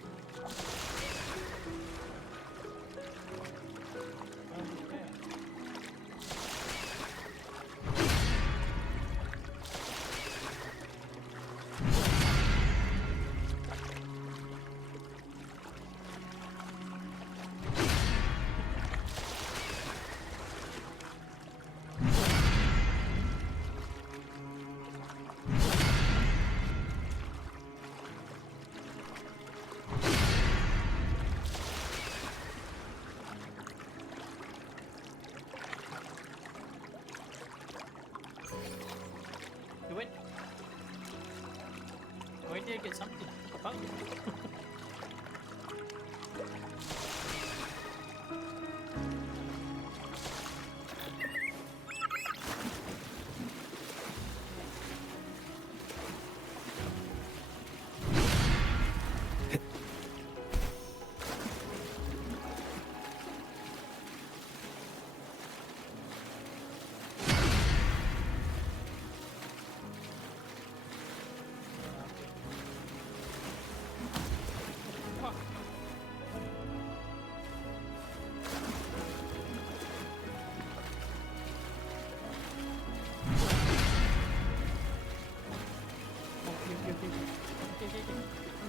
You went. Why did I get something? Fuck.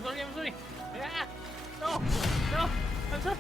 I'm sorry. Yeah. No. No. I'm sorry.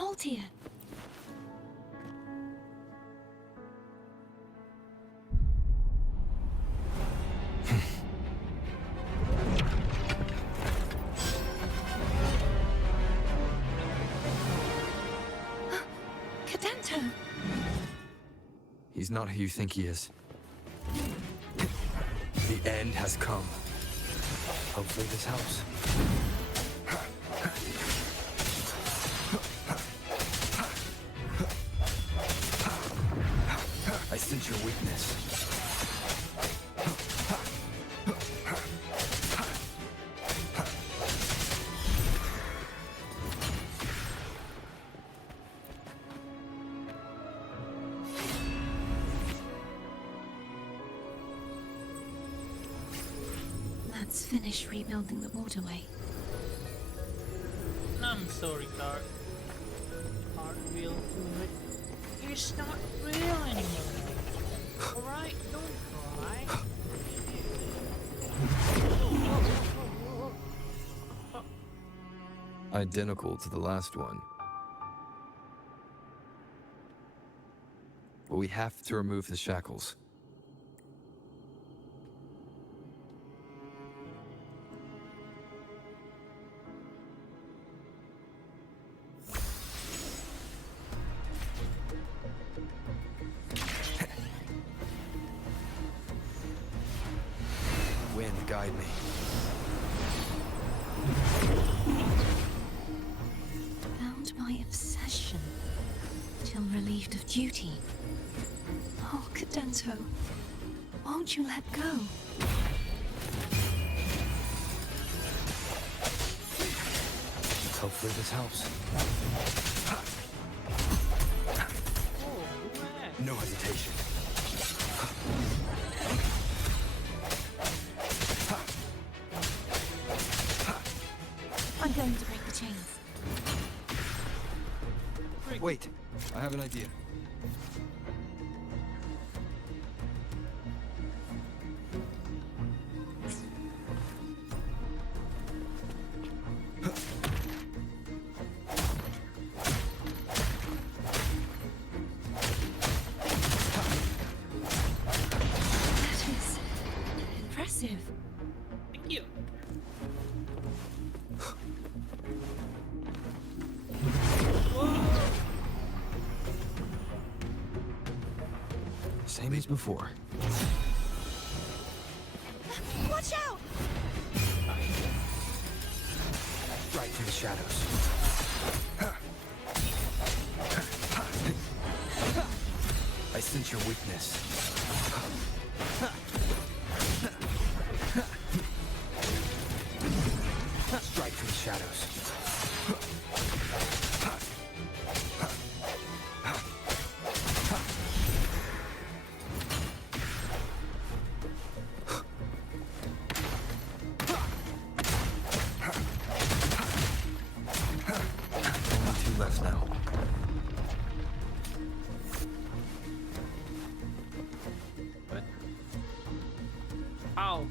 cold here. Cadento! He's not who you think he is. The end has come. Hopefully this helps. I sense your weakness. Let's finish rebuilding the waterway. I'm sorry, Clark. Our real food is not real anymore. Alright, don't cry. Identical to the last one. But we have to remove the shackles. Wind, guide me. Bound by obsession, till relieved of duty. Oh, Cadento, won't you let go? Hopefully this helps. No hesitation. I'm going to break the chains. Wait, I have an idea. That is impressive. Thank you. Same as before. Watch out! Right through the shadows. I sense your weakness. Strike through the shadows. Only two left now. What? Ow.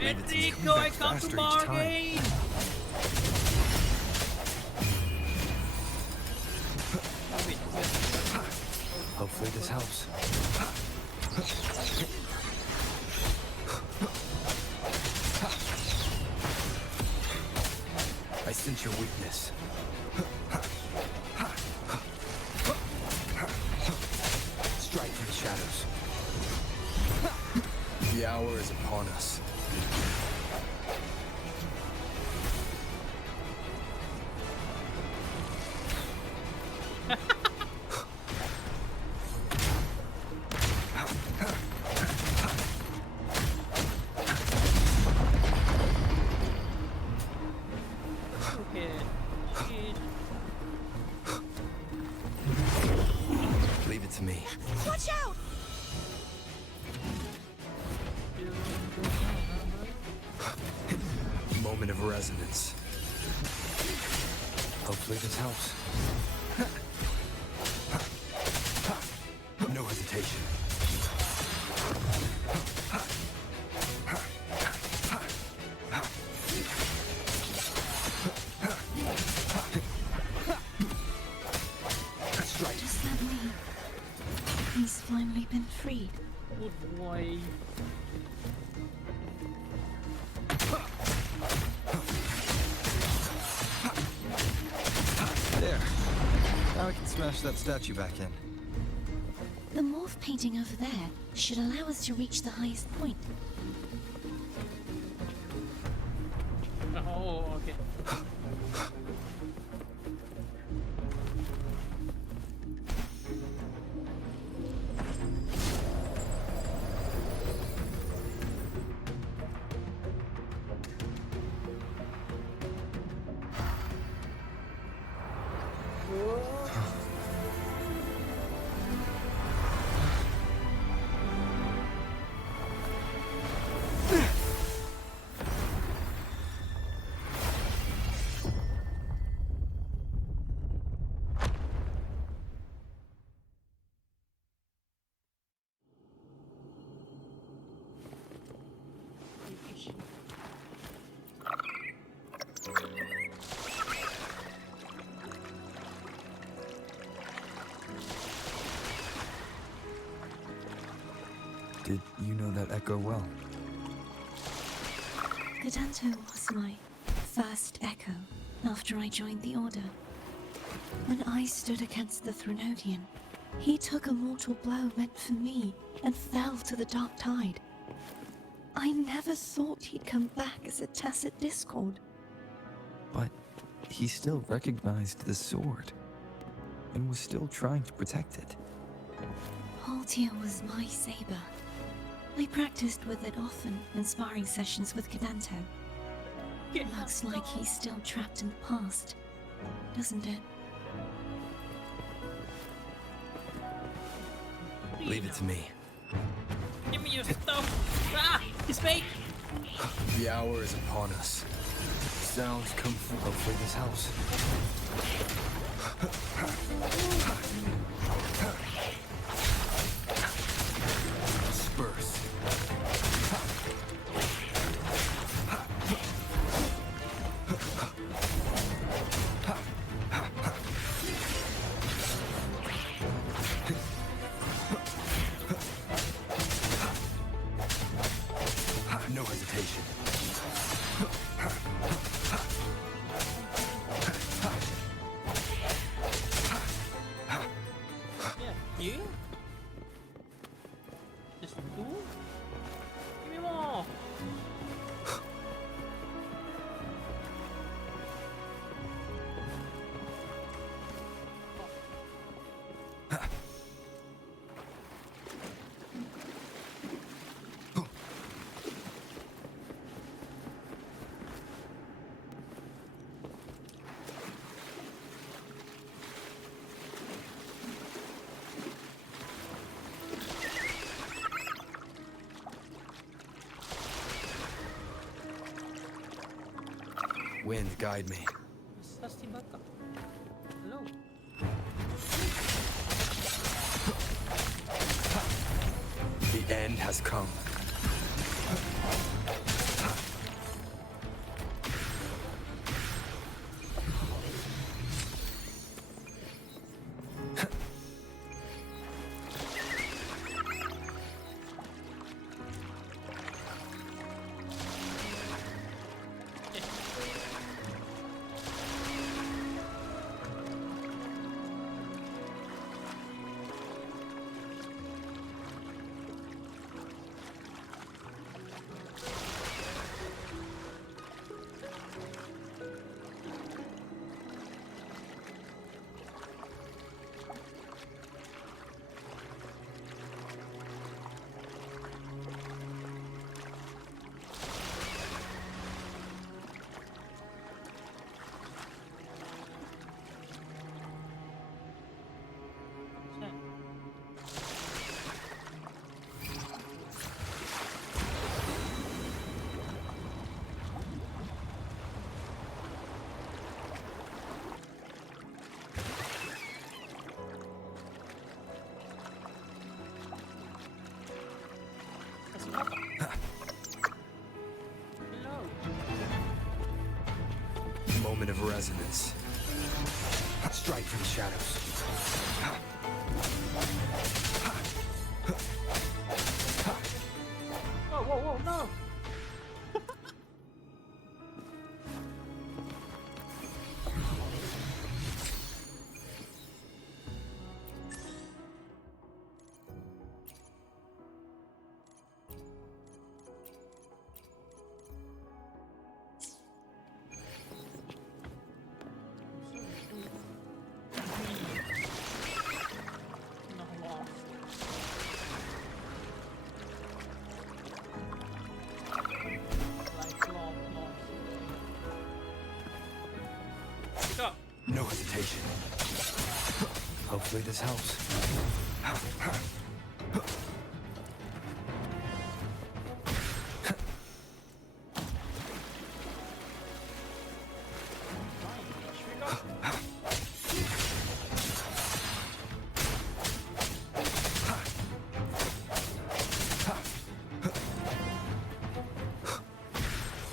Enrico, I come to bargain! Hopefully this helps. I sense your weakness. Strike through the shadows. The hour is upon us. Okay. Shit. Leave it to me. Watch out! Moment of resonance. Hopefully this helps. No hesitation. smash that statue back in. The morph painting over there should allow us to reach the highest point. Oh, okay. Did you know that echo well? Cantarella was my first echo after I joined the Order. When I stood against the Threnodian, he took a mortal blow meant for me and fell to the dark tide. I never thought he'd come back as a tacit discord. But he still recognized the sword and was still trying to protect it. Haltier was my saber. I practiced with it often in sparring sessions with Canto. Looks like he's still trapped in the past, doesn't it? Leave it to me. Give me your stuff. Ah, it's fake. The hour is upon us. Sounds come from hopefully this house. Disperse. No hesitation. Yeah, you? Just two? Give me more. Wind, guide me. Sasti baka. Hello. The end has come. Moment of resonance. Strike from the shadows. Whoa, whoa, whoa, no! No hesitation. Hopefully this helps.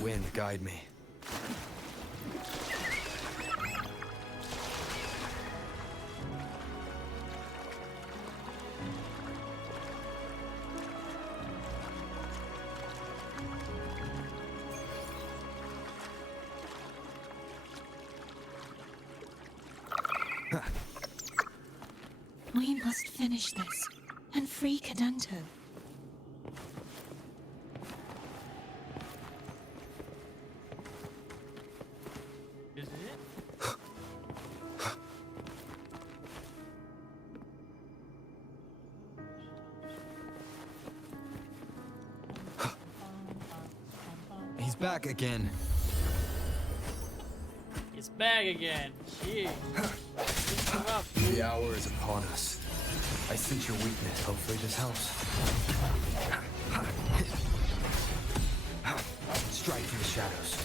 Wind, guide me. We must finish this and free Cadanto. Is it? He's back again. It's back again. Shit. The hour is upon us. I sense your weakness. Hopefully this helps. Strike through the shadows.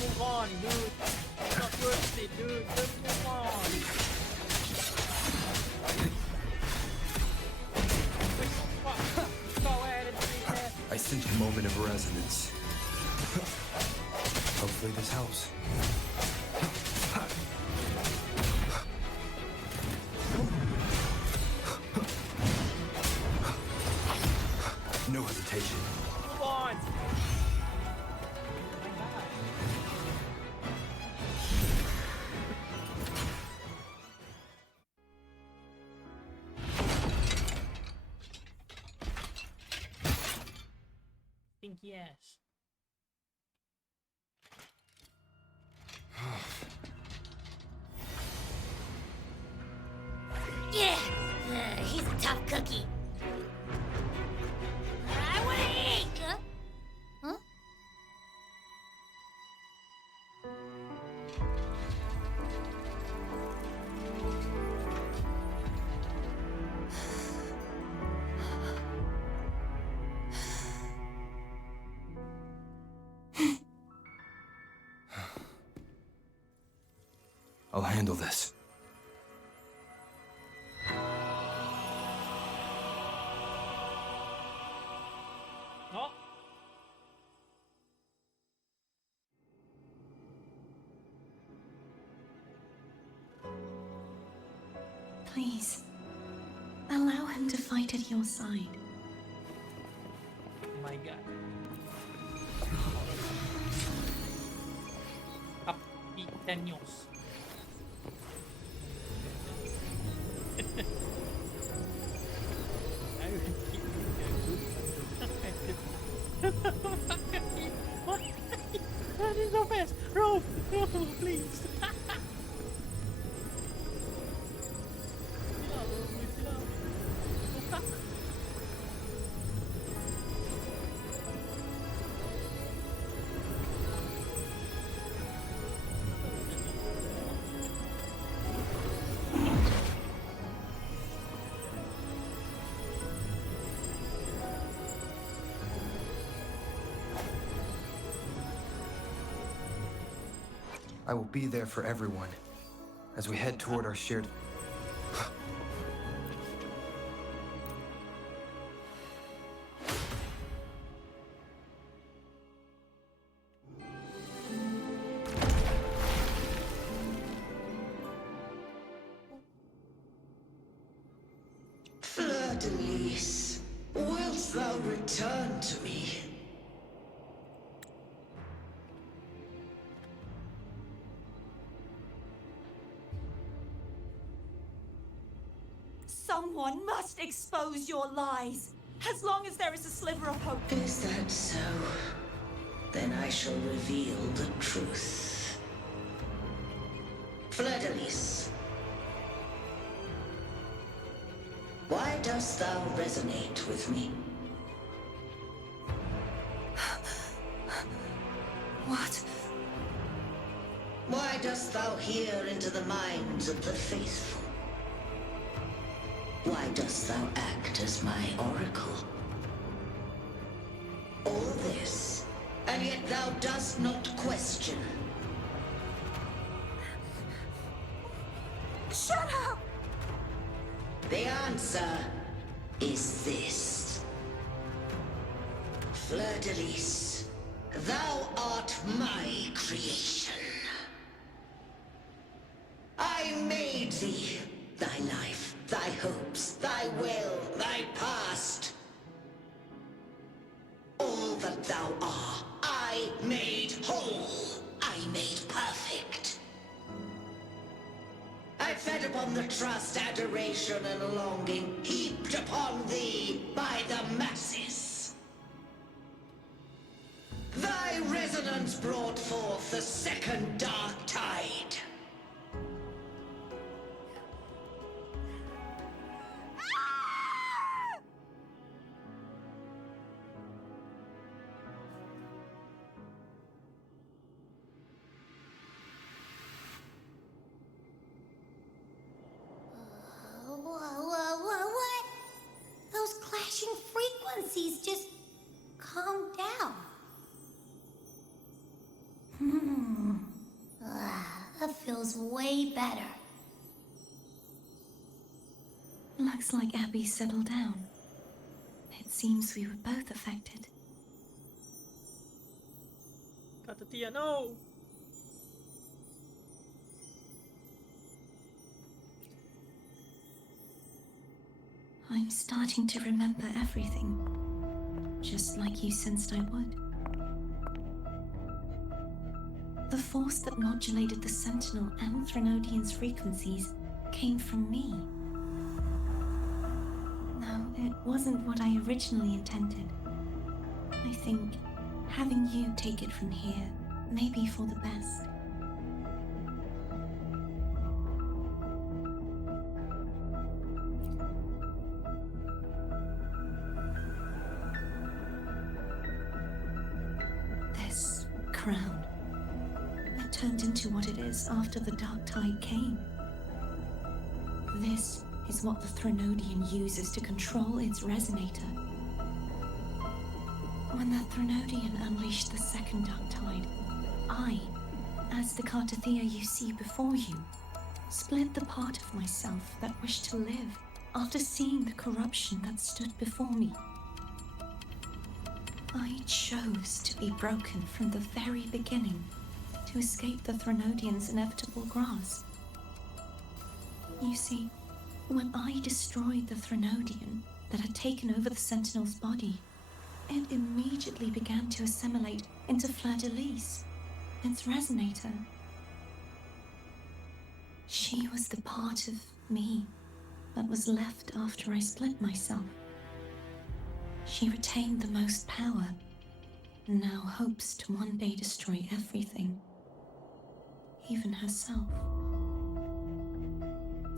Move on, dude. It's not worth it, dude. Just move on. Go ahead and do that. I sense a moment of resonance. Hopefully this helps. No hesitation. Move on. Think yes. Yeah! He's a tough cookie. I want to eat! Huh? I'll handle this. Oh. Please, allow him to fight at your side. My god. Capitaneos. I will keep you What? That is so fast. Rope, please. I will be there for everyone as we head toward our shared... Fleur-de-Lis, wilt thou return to me? Someone must expose your lies, as long as there is a sliver of hope. Is that so? Then I shall reveal the truth. Fleur-de-Lis, why dost thou resonate with me? What? Why dost thou hear into the minds of the faithful? Why dost thou act as my oracle? All this, and yet thou dost not question. Shut up! The answer is this. Fleur-de-Lis, thou art my creation. I made thee, thy life, thy hopes, thy will, thy past. All that thou art, I made whole. I made perfect. I fed upon the trust, adoration, and longing heaped upon thee by the masses. Thy resonance brought forth the second dark tide. What? Those clashing frequencies just calm down. That feels way better. Looks like Abby settled down. It seems we were both affected. Cantarella, no! I'm starting to remember everything, just like you sensed I would. The force that modulated the Sentinel and Threnodian's frequencies came from me. No, it wasn't what I originally intended. I think having you take it from here may be for the best. This crown, it turned into what it is after the Dark Tide came. This is what the Threnodian uses to control its resonator. When the Threnodian unleashed the second Dark Tide, I, as the Cantarella you see before you, split the part of myself that wished to live after seeing the corruption that stood before me. I chose to be broken from the very beginning to escape the Threnodian's inevitable grasp. You see, when I destroyed the Threnodian that had taken over the Sentinel's body, it immediately began to assimilate into Fleur-de-Lis, its resonator. She was the part of me that was left after I split myself. She retained the most power, and now hopes to one day destroy everything, even herself.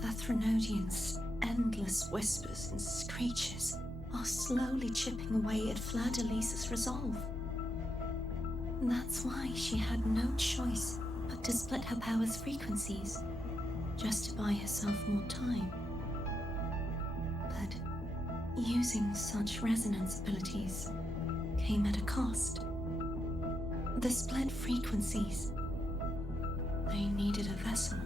The Threnodian's endless whispers and screeches are slowly chipping away at Fleur-de-Lis's resolve. That's why she had no choice but to split her power's frequencies, just to buy herself more time. But using such resonance abilities came at a cost. The split frequencies, they needed a vessel.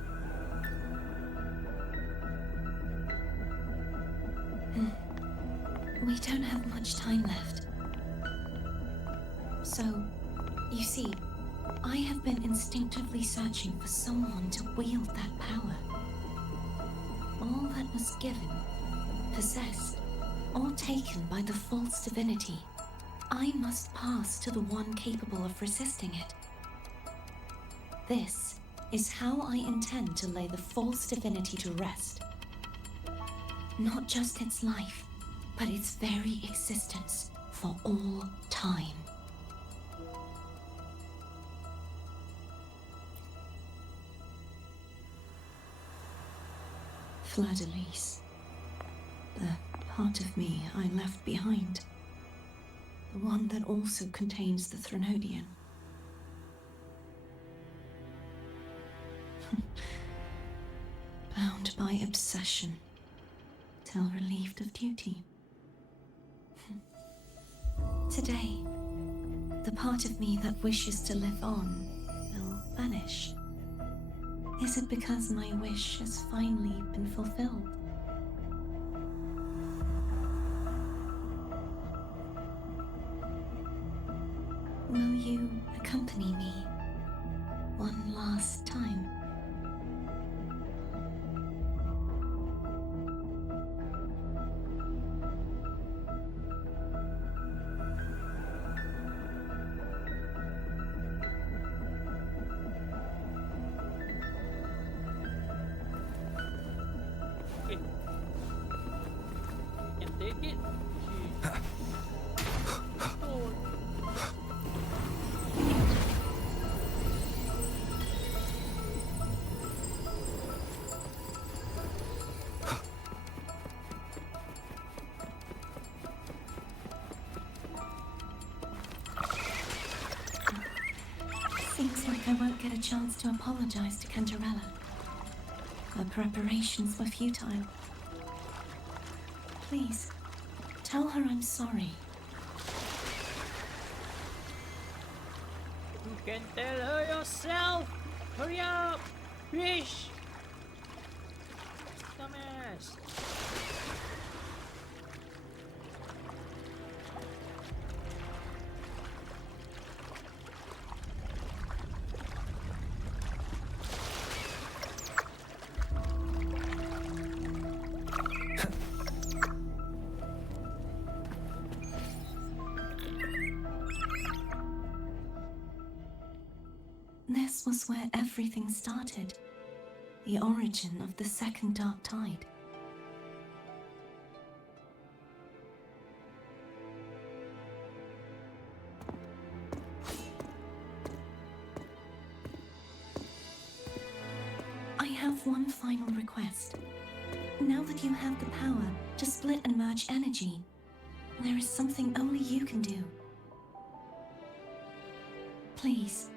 We don't have much time left. So, you see, I have been instinctively searching for someone to wield that power. All that was given, possessed, or taken by the false divinity, I must pass to the one capable of resisting it. This is how I intend to lay the false divinity to rest. Not just its life, but its very existence for all time. Fleur-de-Lis, the part of me I left behind, the one that also contains the Threnodian. bound by obsession, till relieved of duty. Today, the part of me that wishes to live on will vanish. Is it because my wish has finally been fulfilled? Will you accompany me one last time? Can take it. Oh. Seems like I won't get a chance to apologize to Cantarella. Her preparations were futile. Please, tell her I'm sorry. You can tell her yourself. Hurry up, Fish. Dumbass. This was where everything started. The origin of the second dark tide. I have one final request. Now that you have the power to split and merge energy, there is something only you can do. Please,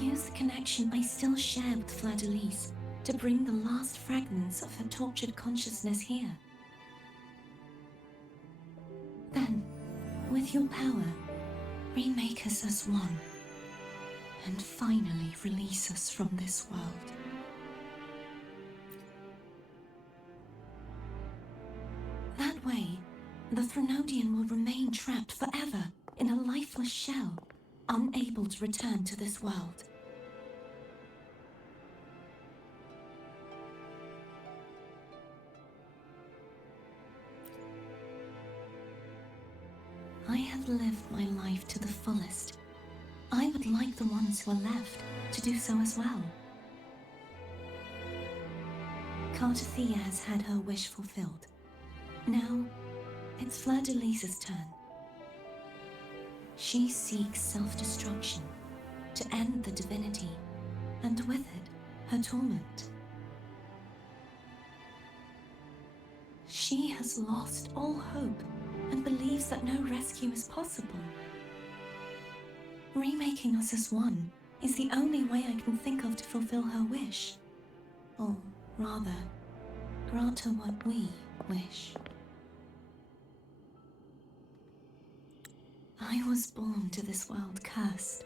use the connection I still share with Fleur-de-Lis to bring the last fragments of her tortured consciousness here. Then, with your power, remake us as one, and finally release us from this world. That way, the Threnodian will remain trapped forever in a lifeless shell, unable to return to this world. I have lived my life to the fullest. I would like the ones who are left to do so as well. Cartathea has had her wish fulfilled. Now, it's Fleur-de-Lis's turn. She seeks self-destruction to end the divinity, and with it, her torment. She has lost all hope and believes that no rescue is possible. Remaking us as one is the only way I can think of to fulfill her wish. Or rather, grant her what we wish. I was born to this world cursed.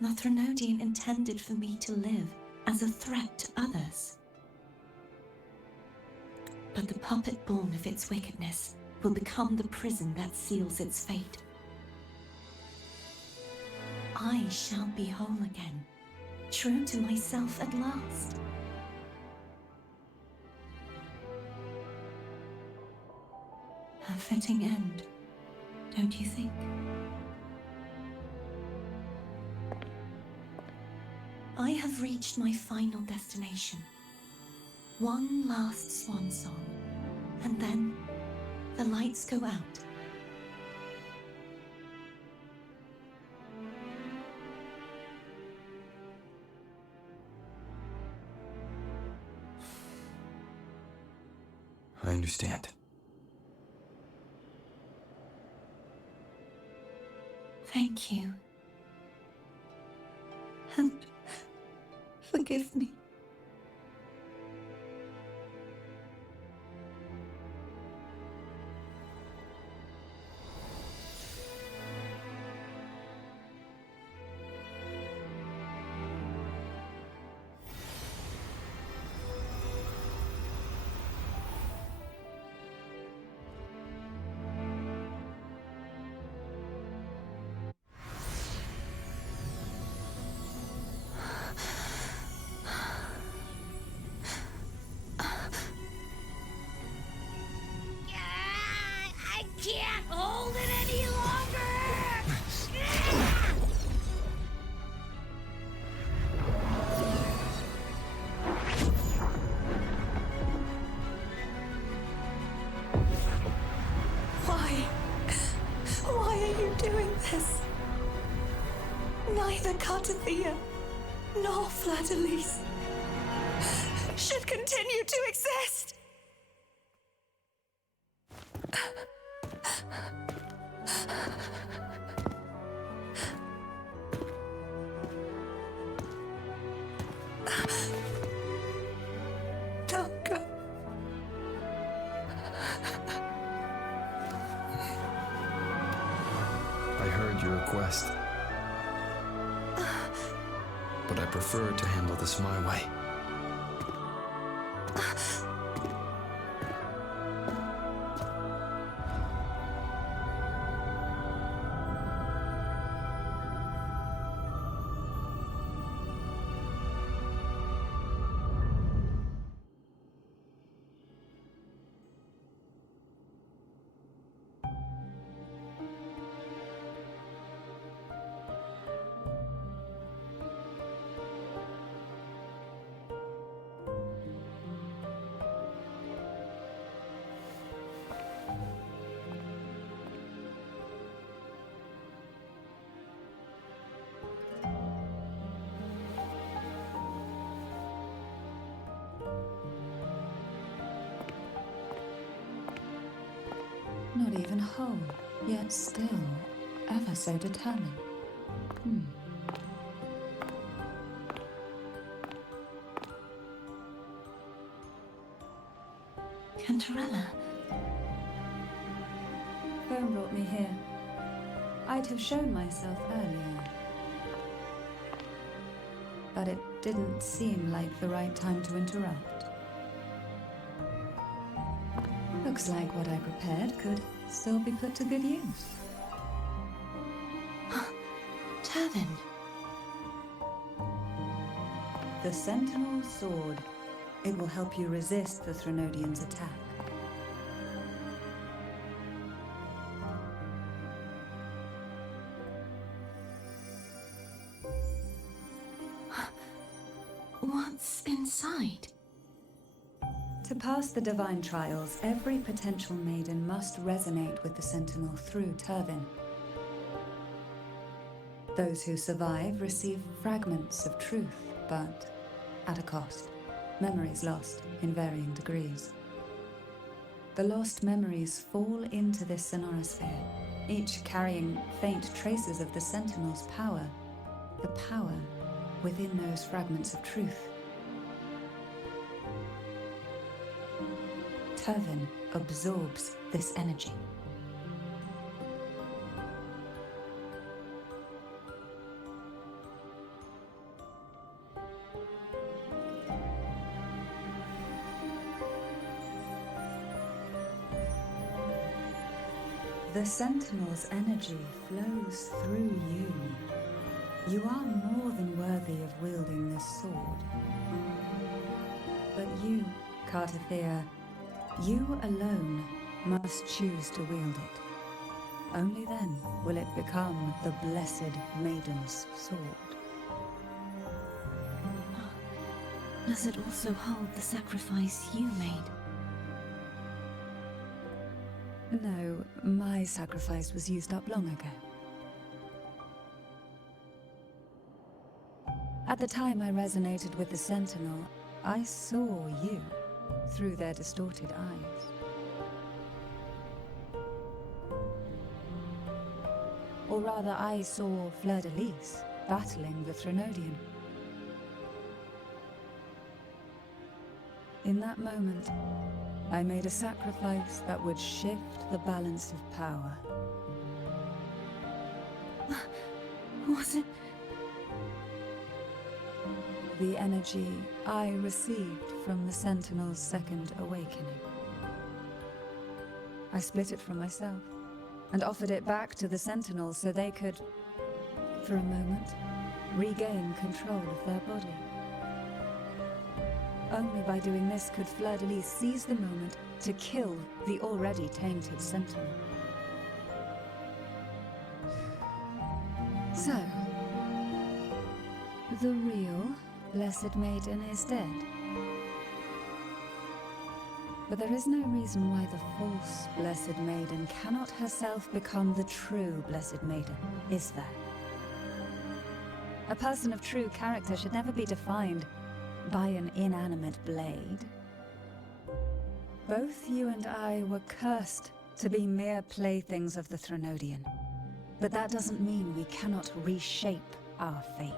The Threnodian intended for me to live as a threat to others. But the puppet born of its wickedness will become the prison that seals its fate. I shall be whole again, true to myself at last. A fitting end, don't you think? I have reached my final destination. One last swan song, and then the lights go out. I understand. Thank you. And forgive me. Neither Cartathea nor Fleur-de-Lis should continue to exist. Don't go. I heard your request, but I prefer to handle this my way. Not even whole, yet still ever so determined. Cantarella. Phone brought me here. I'd have shown myself earlier. But it didn't seem like the right time to interrupt. Looks like what I prepared could still be put to good use. Turvin. The Sentinel Sword. It will help you resist the Threnodian's attack. What's inside? To pass the divine trials, every potential maiden must resonate with the Sentinel through Turvin. Those who survive receive fragments of truth, but at a cost. Memories lost in varying degrees. The lost memories fall into this sonorosphere, each carrying faint traces of the Sentinel's power, the power within those fragments of truth. Turvin absorbs this energy. The Sentinel's energy flows through you. You are more than worthy of wielding this sword. But you, Cartathea, you alone must choose to wield it. Only then will it become the Blessed Maiden's sword. Does it also hold the sacrifice you made? No, my sacrifice was used up long ago. At the time I resonated with the Sentinel, I saw you through their distorted eyes. Or rather, I saw Fleur-de-Lis battling the Threnodian. In that moment, I made a sacrifice that would shift the balance of power. Was it? The energy I received from the Sentinel's second awakening. I split it from myself and offered it back to the Sentinels so they could, for a moment, regain control of their body. Only by doing this could Fleur-de-Lis seize the moment to kill the already tainted Sentinel. So, the real Blessed Maiden is dead. But there is no reason why the false Blessed Maiden cannot herself become the true Blessed Maiden, is there? A person of true character should never be defined by an inanimate blade. Both you and I were cursed to be mere playthings of the Threnodian. But that doesn't mean we cannot reshape our fate.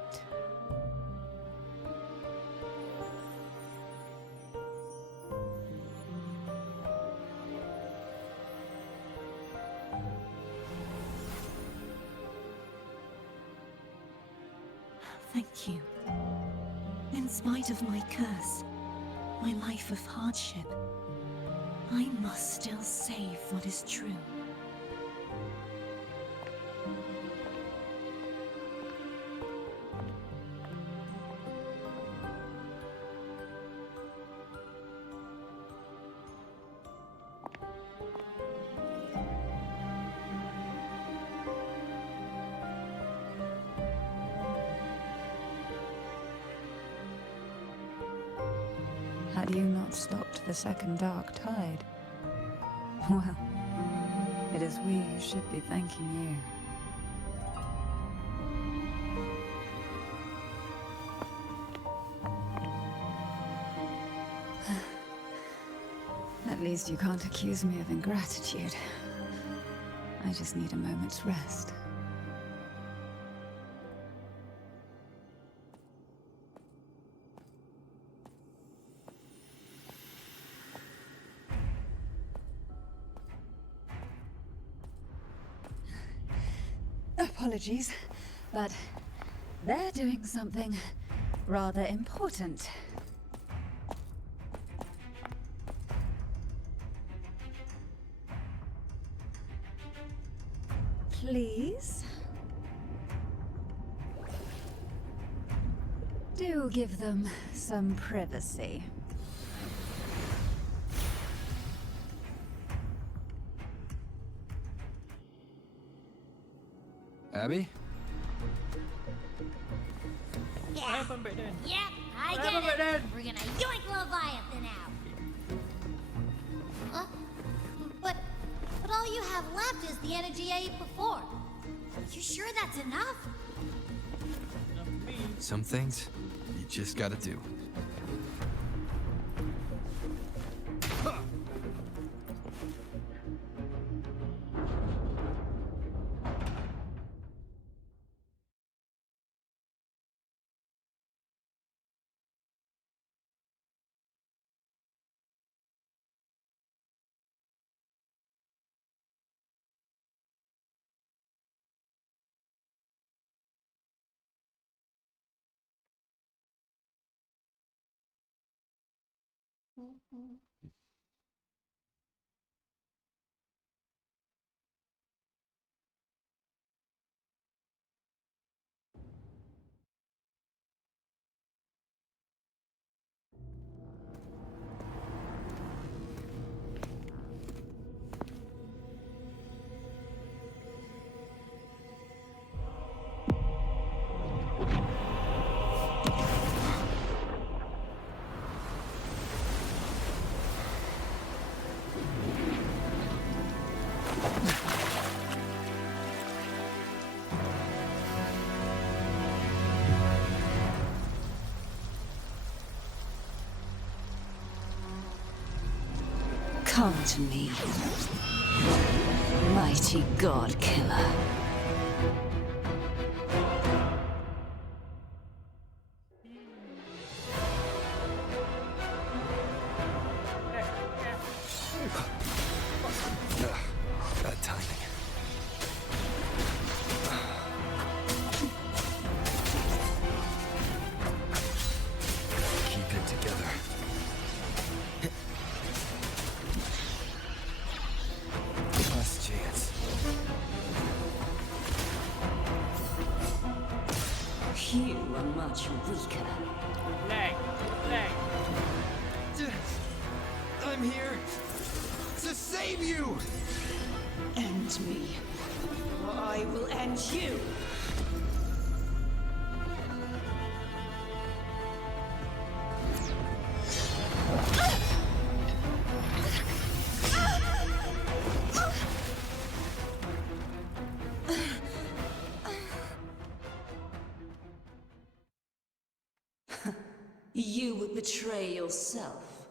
Thank you. In spite of my curse, my life of hardship, I must still save what is true. Had you not stopped the second dark tide? Well, it is we who should be thanking you. At least you can't accuse me of ingratitude. I just need a moment's rest. Apologies, but they're doing something rather important. Please? Do give them some privacy. Abby? Yeah. Yep, I get it. We're gonna yoink Leviathan out. Huh? But all you have left is the energy I ate before. You sure that's enough? Some things you just gotta do. Come to me, mighty god killer. Bad timing. Keep it together. Last chance. You are much weaker. Leg. I'm here to save you! End me, or I will end you. You would betray yourself.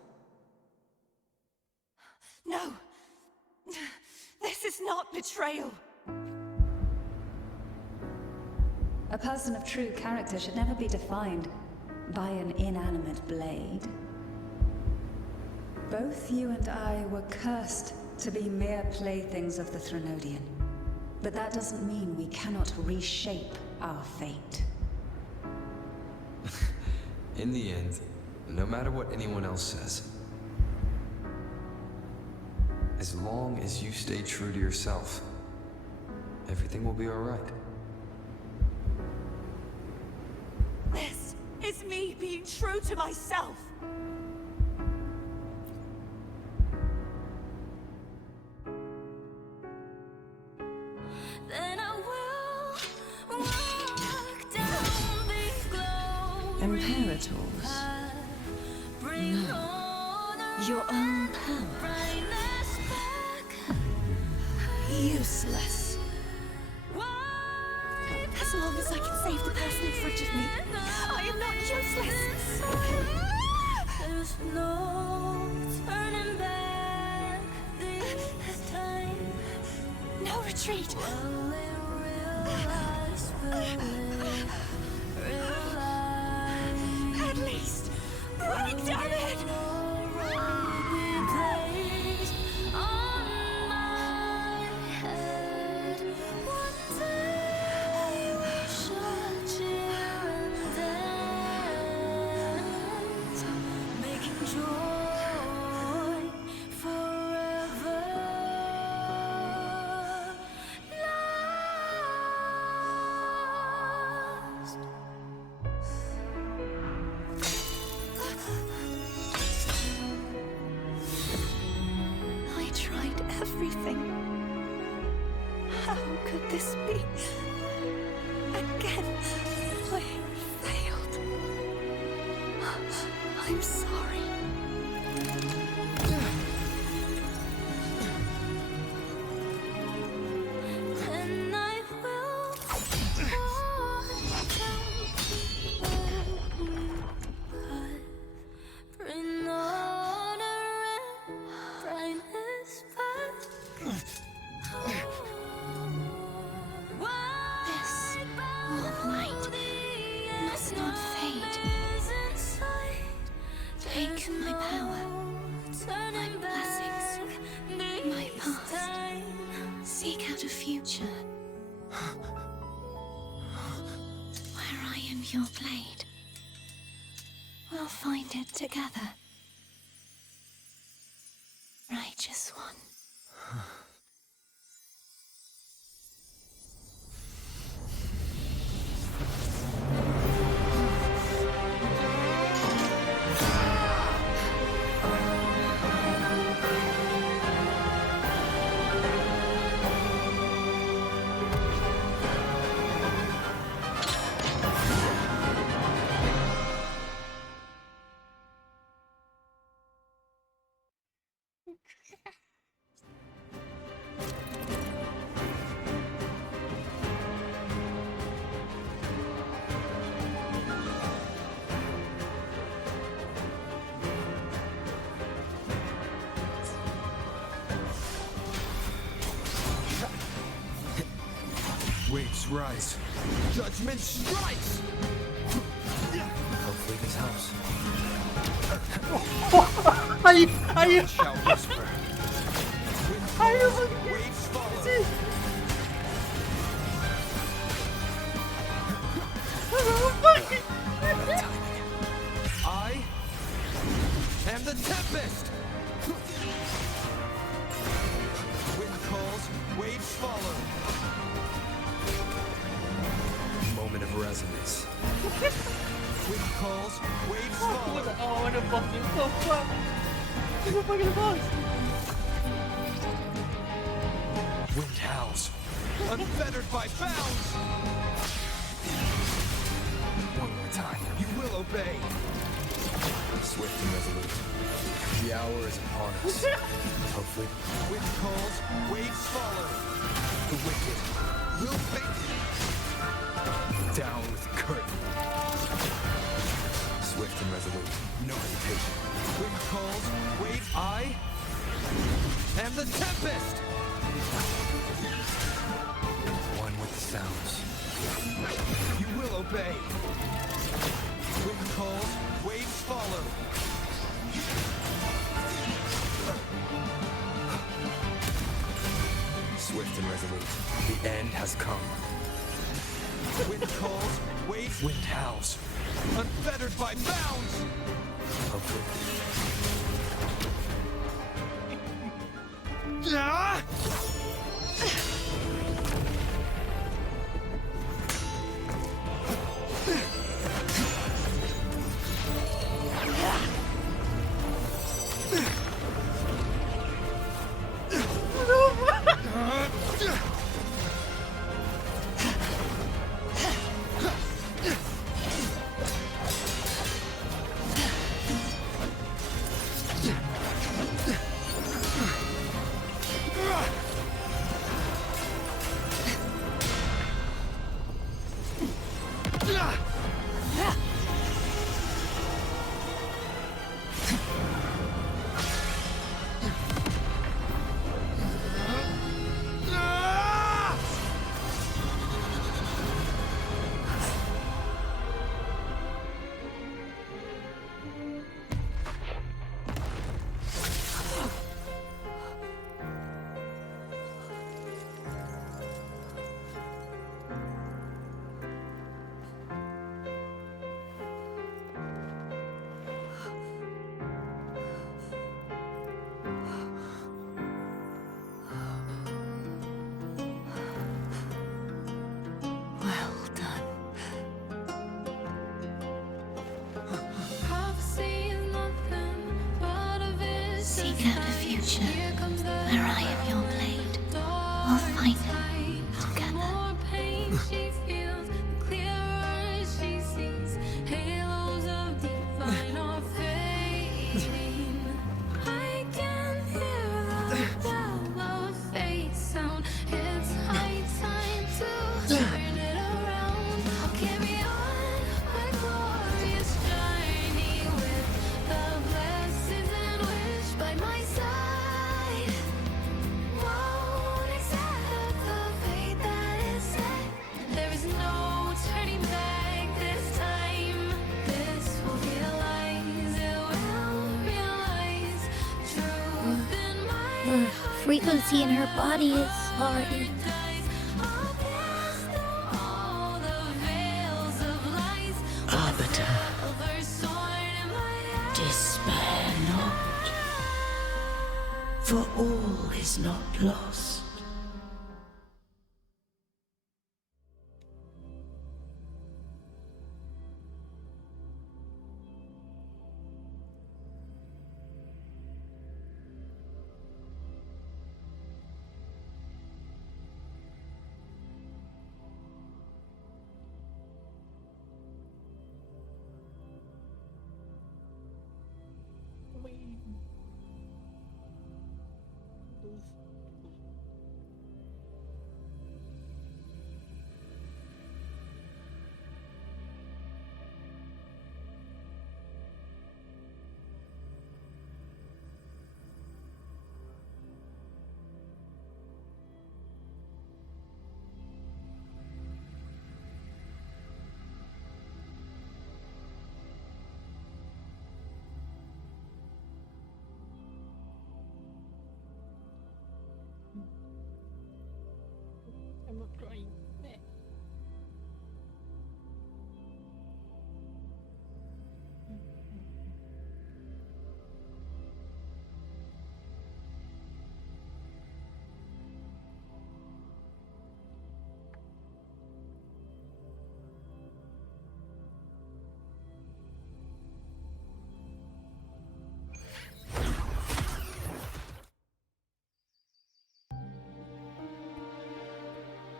No! This is not betrayal! A person of true character should never be defined by an inanimate blade. Both you and I were cursed to be mere playthings of the Threnodian. But that doesn't mean we cannot reshape our fate. In the end, no matter what anyone else says, as long as you stay true to yourself, everything will be all right. This is me being true to myself! Then I will walk down the glory. Imperators? No. Your own power. Useless. As long as I can save the person in front of me, I am not useless. There's no turning back this time. No retreat. Will they realize? At least, break down it. Everything. How could this be? Again, I failed. I'm sorry. Then I will bring honor and brightness back. This warm light must not fade. Take my power, my blessings, my past. Seek out a future where I am your blade. We'll find it together. Righteous one. Waves rise. Judgment strikes! Hopefully this helps. Are you shall whisper. Waves follow. I am the Tempest! Wind calls, waves follow. Moment of resonance. Wind calls, waves follow. Oh, what a fucking so fuck! What the fucking boss? Wind howls, unfettered by bounds. One more time. You will obey. Swift and resolute. The hour is upon us. Hopefully. Wind calls, waves follow. The wicked Will fade. down with the curtain. Swift and resolute. No hesitation. Wind calls, wait, I am the Tempest! One with the sounds. You will obey. Wind calls, waves follow. Swift and resolute. The end has come. Wind calls, waves, wind howls. Unfettered by bounds! Hopefully. Ah! Seek out a future where I am your blade. We'll find it together. Her frequency in her body is already. Arbiter, despair not, for all is not lost. I'm not crying.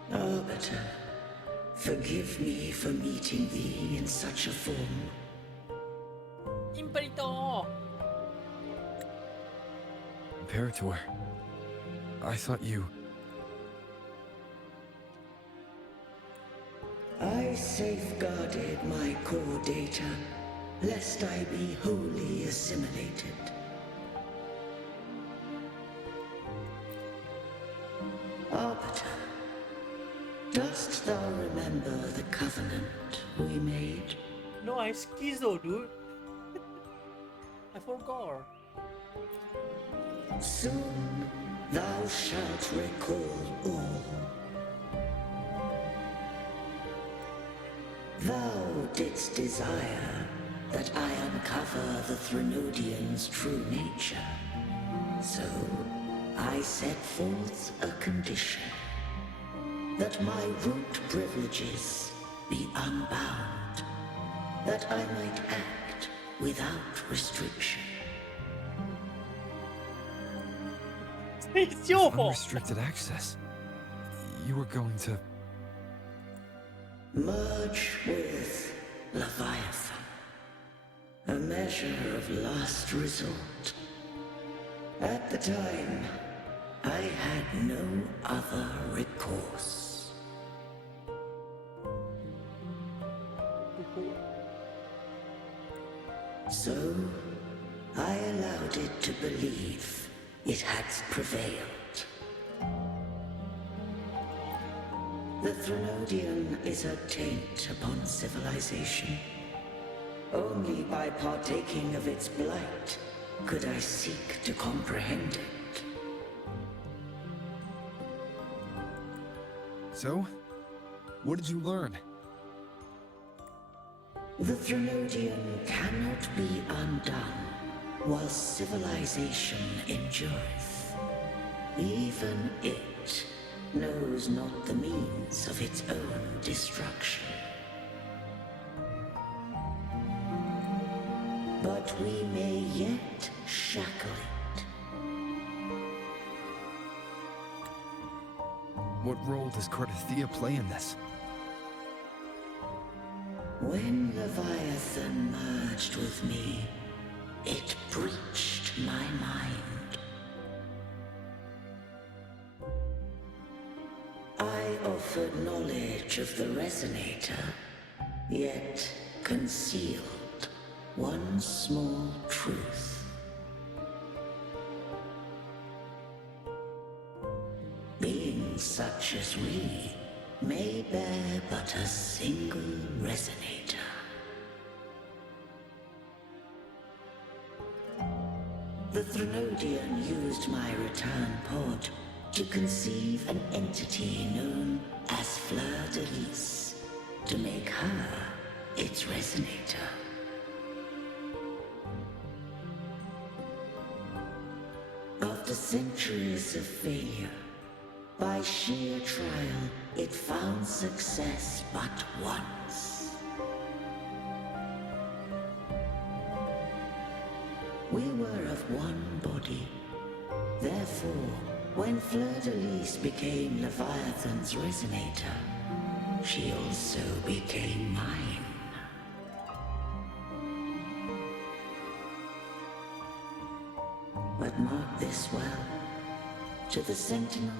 Arbiter, forgive me for meeting thee in such a form. Imperator! Imperator, I thought you... I safeguarded my core data lest I be wholly assimilated. Arbiter, dost thou remember the covenant we made? No, I'm schizo, dude. I forgot. Soon thou shalt recall all. Thou didst desire that I uncover the Threnodian's true nature. So I set forth a condition, that my root privileges be unbound, that I might act without restriction. It's your fault. Unrestricted access. You were going to... Merge with Leviathan, a measure of last resort. At the time, I had no other recourse. So, I allowed it to believe it had prevailed. The Threnodian is a taint upon civilization. Only by partaking of its blight could I seek to comprehend it. So? What did you learn? The Threnodian cannot be undone while civilization endureth. Even it knows not the means of its own destruction. But we may yet shackle it. What role does Cardathia play in this? When Leviathan merged with me, it breached my mind. I offered knowledge of the Resonator, yet concealed one small truth. Beings such as we may bear but a single Resonator. The Threnodian used my return pod to conceive an entity known as Fleur-de-Lis, to make her its Resonator. After centuries of failure, by sheer trial, it found success but once. We were of one body. Therefore, when Fleur-de-Lis became Leviathan's Resonator, she also became mine. But mark this well. To the Sentinel,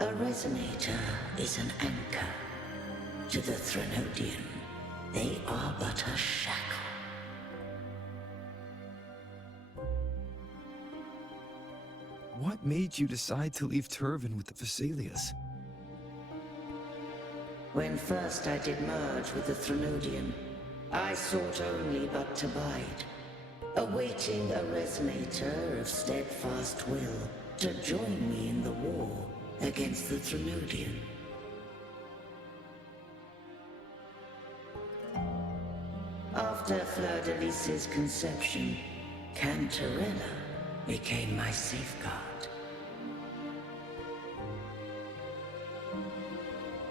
a Resonator is an anchor. To the Threnodian, they are but a shackle. What made you decide to leave Turvin with the Vesalias? When first I did merge with the Threnodian, I sought only but to bide, awaiting a Resonator of steadfast will to join me in the war against the Threnodian. After Fleur-de-Lis's conception, Cantarella became my safeguard.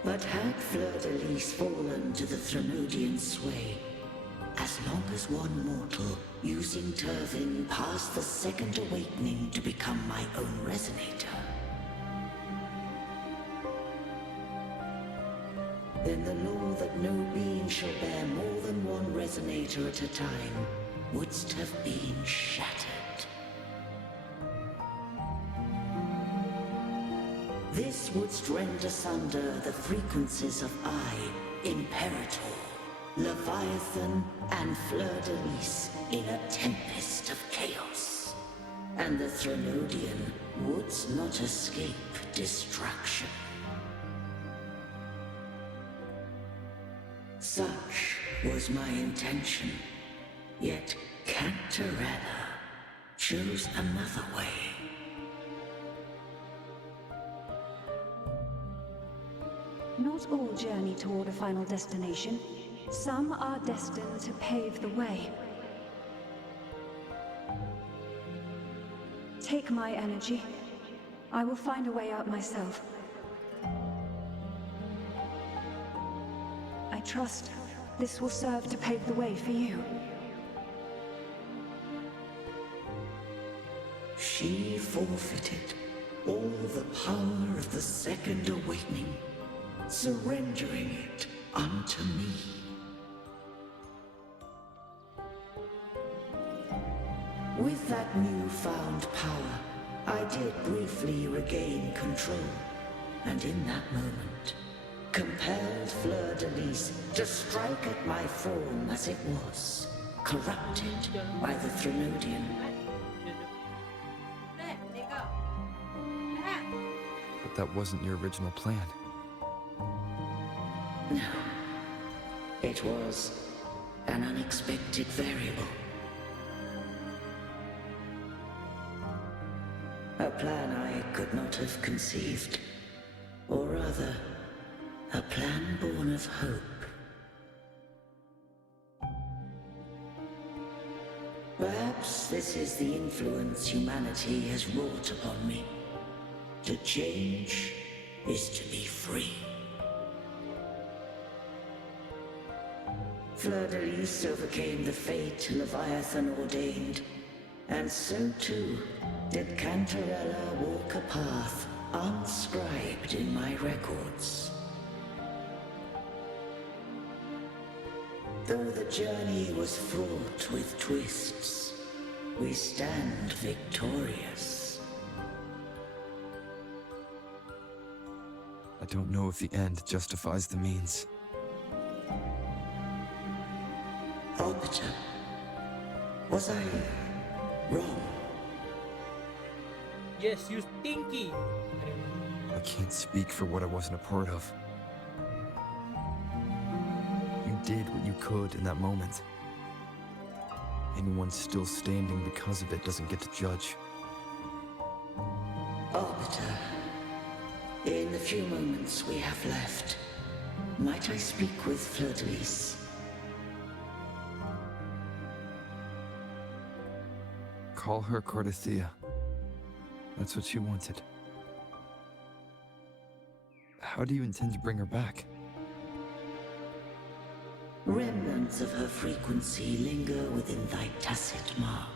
But had Fleur-de-Lis fallen to the Threnodian sway, as long as one mortal using Turvin passed the second awakening to become my own Resonator, then the law that no being shall bear more than one Resonator at a time wouldst have been shattered. This wouldst rend asunder the frequencies of I, Imperator, Leviathan and Fleur-de-Lis in a tempest of chaos. And the Threnodian would not escape destruction. Such was my intention, yet Cantarella chose another way. Not all journey toward a final destination. Some are destined to pave the way. Take my energy. I will find a way out myself. I trust this will serve to pave the way for you. She forfeited all the power of the Second Awakening, surrendering it unto me. With that newfound power, I did briefly regain control, and in that moment, compelled Fleur-de-Lis to strike at my form as it was, corrupted by the Threnodian. But that wasn't your original plan. No. It was an unexpected variable. A plan I could not have conceived. Or rather, a plan born of hope. Perhaps this is the influence humanity has wrought upon me. To change is to be free. Fleur-de-Lis overcame the fate Leviathan ordained, and so too did Cantarella walk a path unscribed in my records. Though the journey was fraught with twists, we stand victorious. I don't know if the end justifies the means. Arbiter, was I wrong? Yes, you stinky. I can't speak for what I wasn't a part of. You did what you could in that moment. Anyone still standing because of it doesn't get to judge. Arbiter, in the few moments we have left, might I speak with Fleur-de-Lis? Call her Cardathea. That's what she wanted. How do you intend to bring her back? Remnants of her frequency linger within thy tacit mark.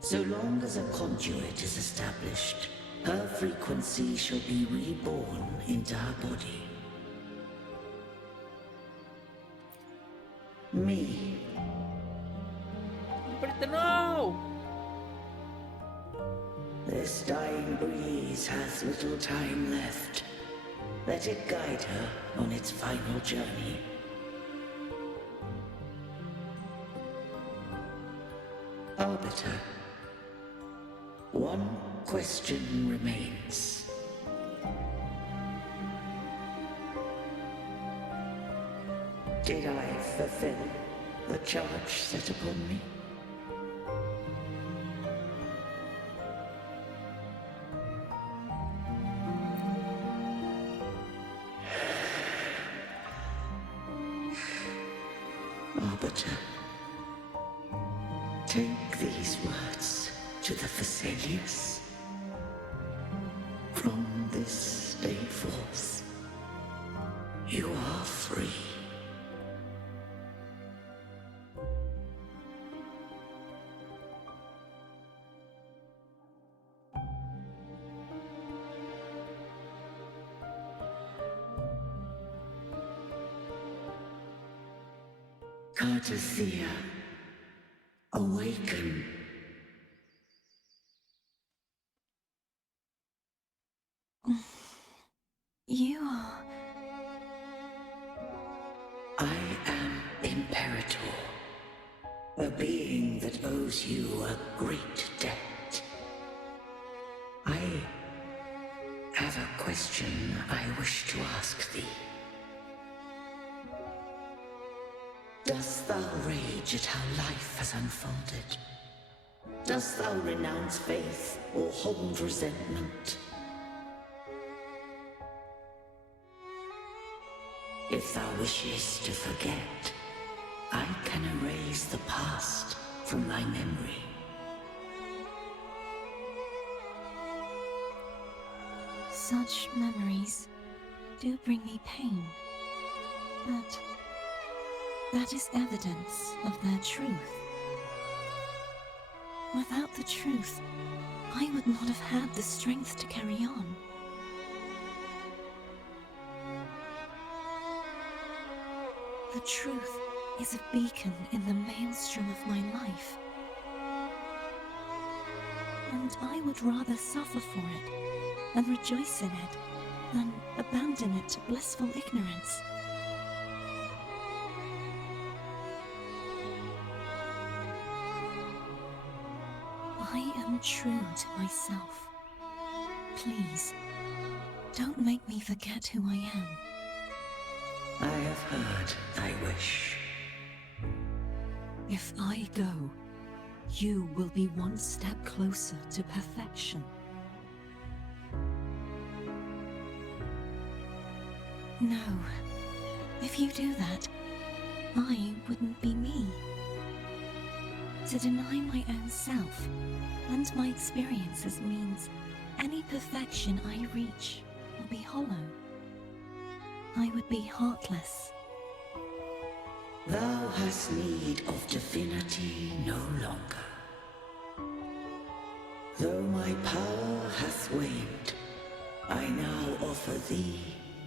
So long as a conduit is established, her frequency shall be reborn into her body. Me. But no! This dying breeze hath little time left. Let it guide her on its final journey. Arbiter, one question remains. Did I fulfill the charge set upon me? Arbiter, take these words to the Thessalius. From this day forth, you are free. Cardathea, awaken. You are... I am Imperator, a being that owes you a great debt. I have a question I wish to ask thee. Dost thou rage at how life has unfolded? Dost thou renounce faith or hold resentment? If thou wishes to forget, I can erase the past from thy memory. Such memories do bring me pain, but that is evidence of their truth. Without the truth, I would not have had the strength to carry on. The truth is a beacon in the maelstrom of my life. And I would rather suffer for it and rejoice in it than abandon it to blissful ignorance. I am true to myself. Please, don't make me forget who I am. I have heard thy wish. If I go, you will be one step closer to perfection. No, if you do that, I wouldn't be me. To deny my own self and my experiences means any perfection I reach will be hollow. I would be heartless. Thou hast need of divinity no longer. Though my power hath waned, I now offer thee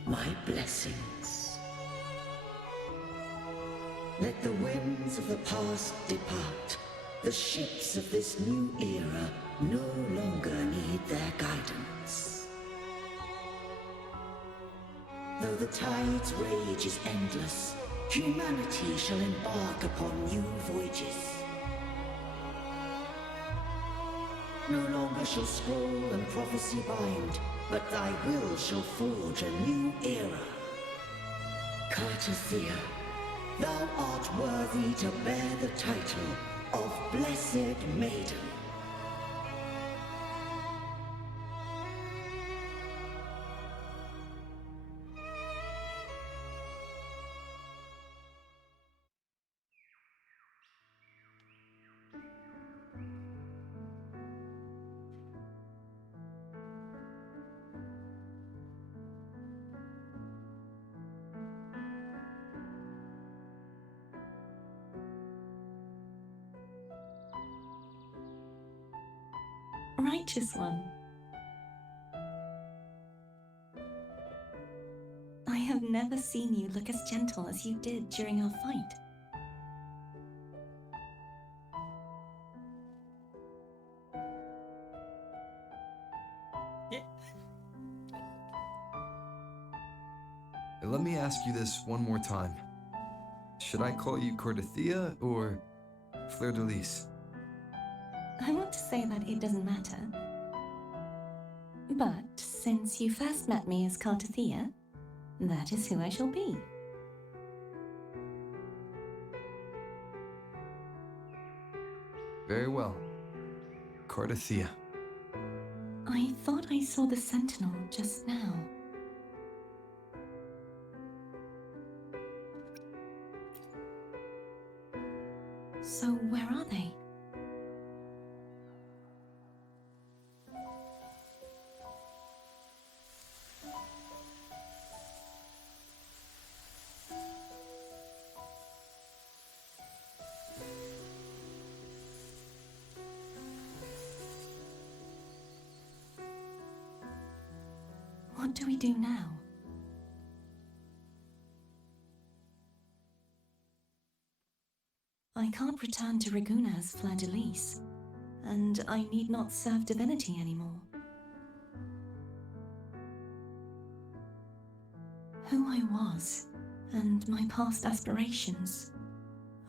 my blessings. Let the winds of the past depart. The ships of this new era no longer need their guidance. Though the tide's rage is endless, humanity shall embark upon new voyages. No longer shall scroll and prophecy bind, but thy will shall forge a new era. Cartathea, thou art worthy to bear the title of Blessed Maiden. Righteous one. I have never seen you look as gentle as you did during our fight. Let me ask you this one more time. Should I call you Cartathea or Fleur de Lis? I want to say that it doesn't matter. But since you first met me as Cartathea, that is who I shall be. Very well. Cartathea. I thought I saw the sentinel just now. So where are they? What do we do now? I can't return to Reguna as Fleur de Lis, and I need not serve divinity anymore. Who I was, and my past aspirations,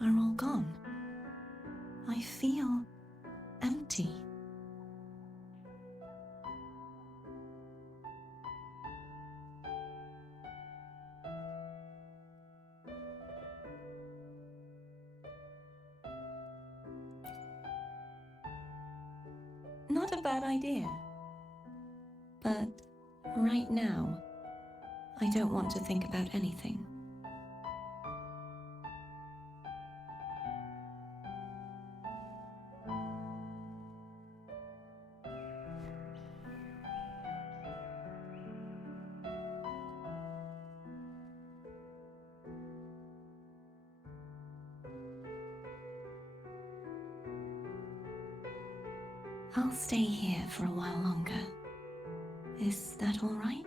are all gone. I feel empty. Not a bad idea. But right now, I don't want to think about anything. I'll stay here for a while longer. Is that all right?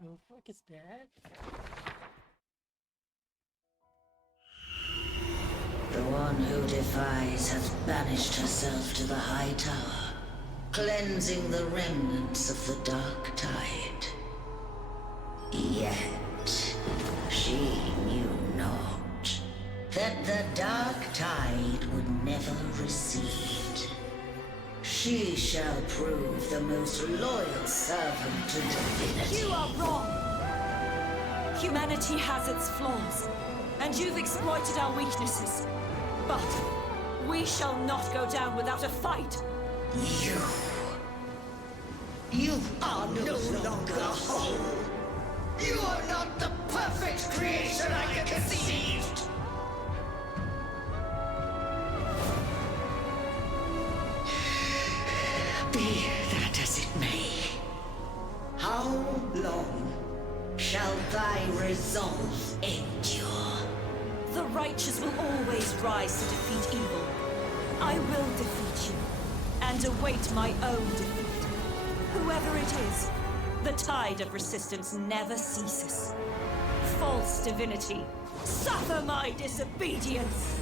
The fuck is that? The one who defies has banished herself to the high tower, cleansing the remnants of the dark tide. Yet, she knew not that the dark tide would never recede. She shall prove the most loyal servant to divinity. You are wrong! Humanity has its flaws, and you've exploited our weaknesses. But we shall not go down without a fight. You are no longer whole. You are not the perfect creation I conceived. Be that as it may, how long shall thy resolve endure? The righteous will always rise to defeat evil. I will defeat you, and await my own defeat. Whoever it is, the tide of resistance never ceases. False divinity, suffer my disobedience!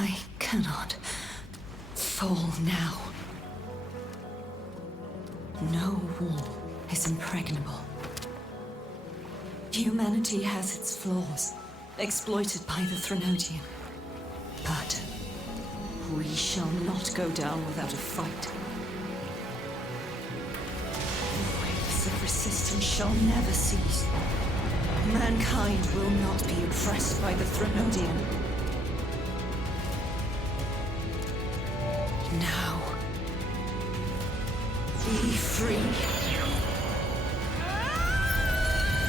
I cannot fall now. No wall is impregnable. Humanity has its flaws, exploited by the Threnodian. But we shall not go down without a fight. The waves of resistance shall never cease. Mankind will not be oppressed by the Threnodian. Now, be free.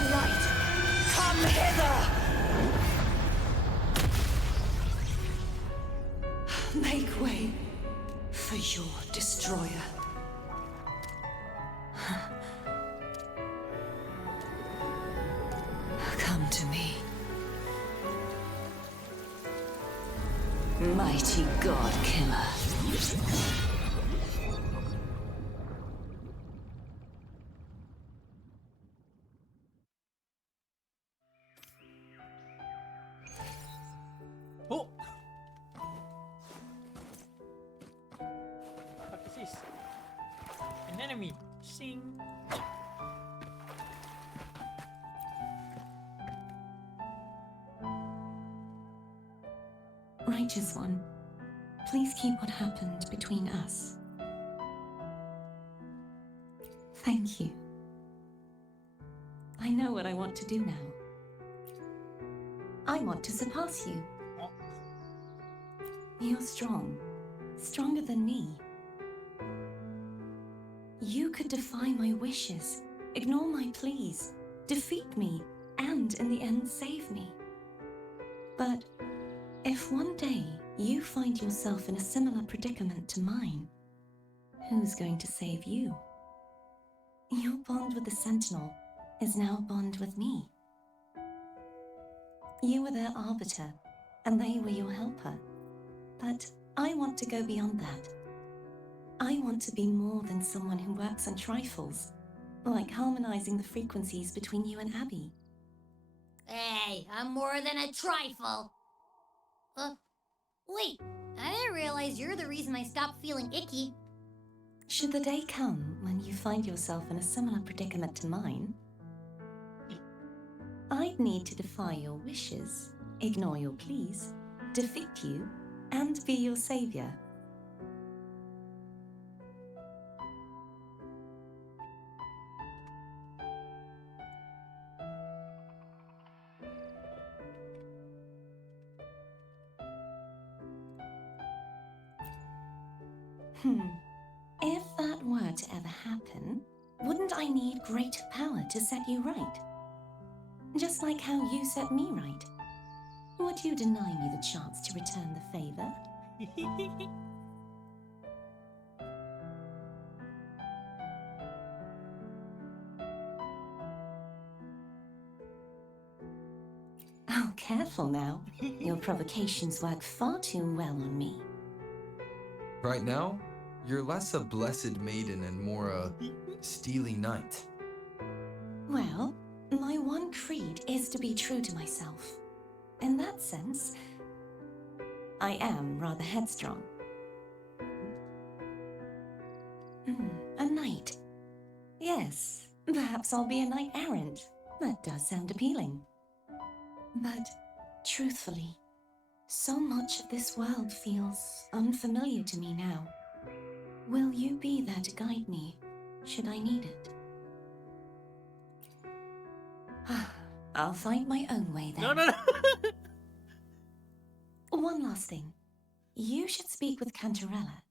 Light, come hither! Make way for your destroyer. Come to me. Mighty God Killer. Oh! What is this? An enemy. Sing. Righteous One, please keep what happened between us. Thank you. I know what I want to do now. I want to surpass you. Oh. You're strong. Stronger than me. You could defy my wishes, ignore my pleas, defeat me, and in the end save me. But if one day you find yourself in a similar predicament to mine, who's going to save you? Your bond with the Sentinel is now a bond with me. You were their arbiter, and they were your helper. But I want to go beyond that. I want to be more than someone who works on trifles, like harmonizing the frequencies between you and Abby. Hey, I'm more than a trifle. Wait, I didn't realize you're the reason I stopped feeling icky. Should the day come when you find yourself in a similar predicament to mine, I'd need to defy your wishes, ignore your pleas, defeat you, and be your savior. If that were to ever happen, wouldn't I need greater power to set you right? Just like how you set me right. Would you deny me the chance to return the favor? Oh, careful now. Your provocations work far too well on me. Right now, you're less a blessed maiden and more a steely knight. Well, my one creed is to be true to myself. In that sense, I am rather headstrong. A knight. Yes, perhaps I'll be a knight errant. That does sound appealing. But, truthfully, so much of this world feels unfamiliar to me now. Will you be there to guide me, should I need it? I'll find my own way then. No. One last thing. You should speak with Cantarella.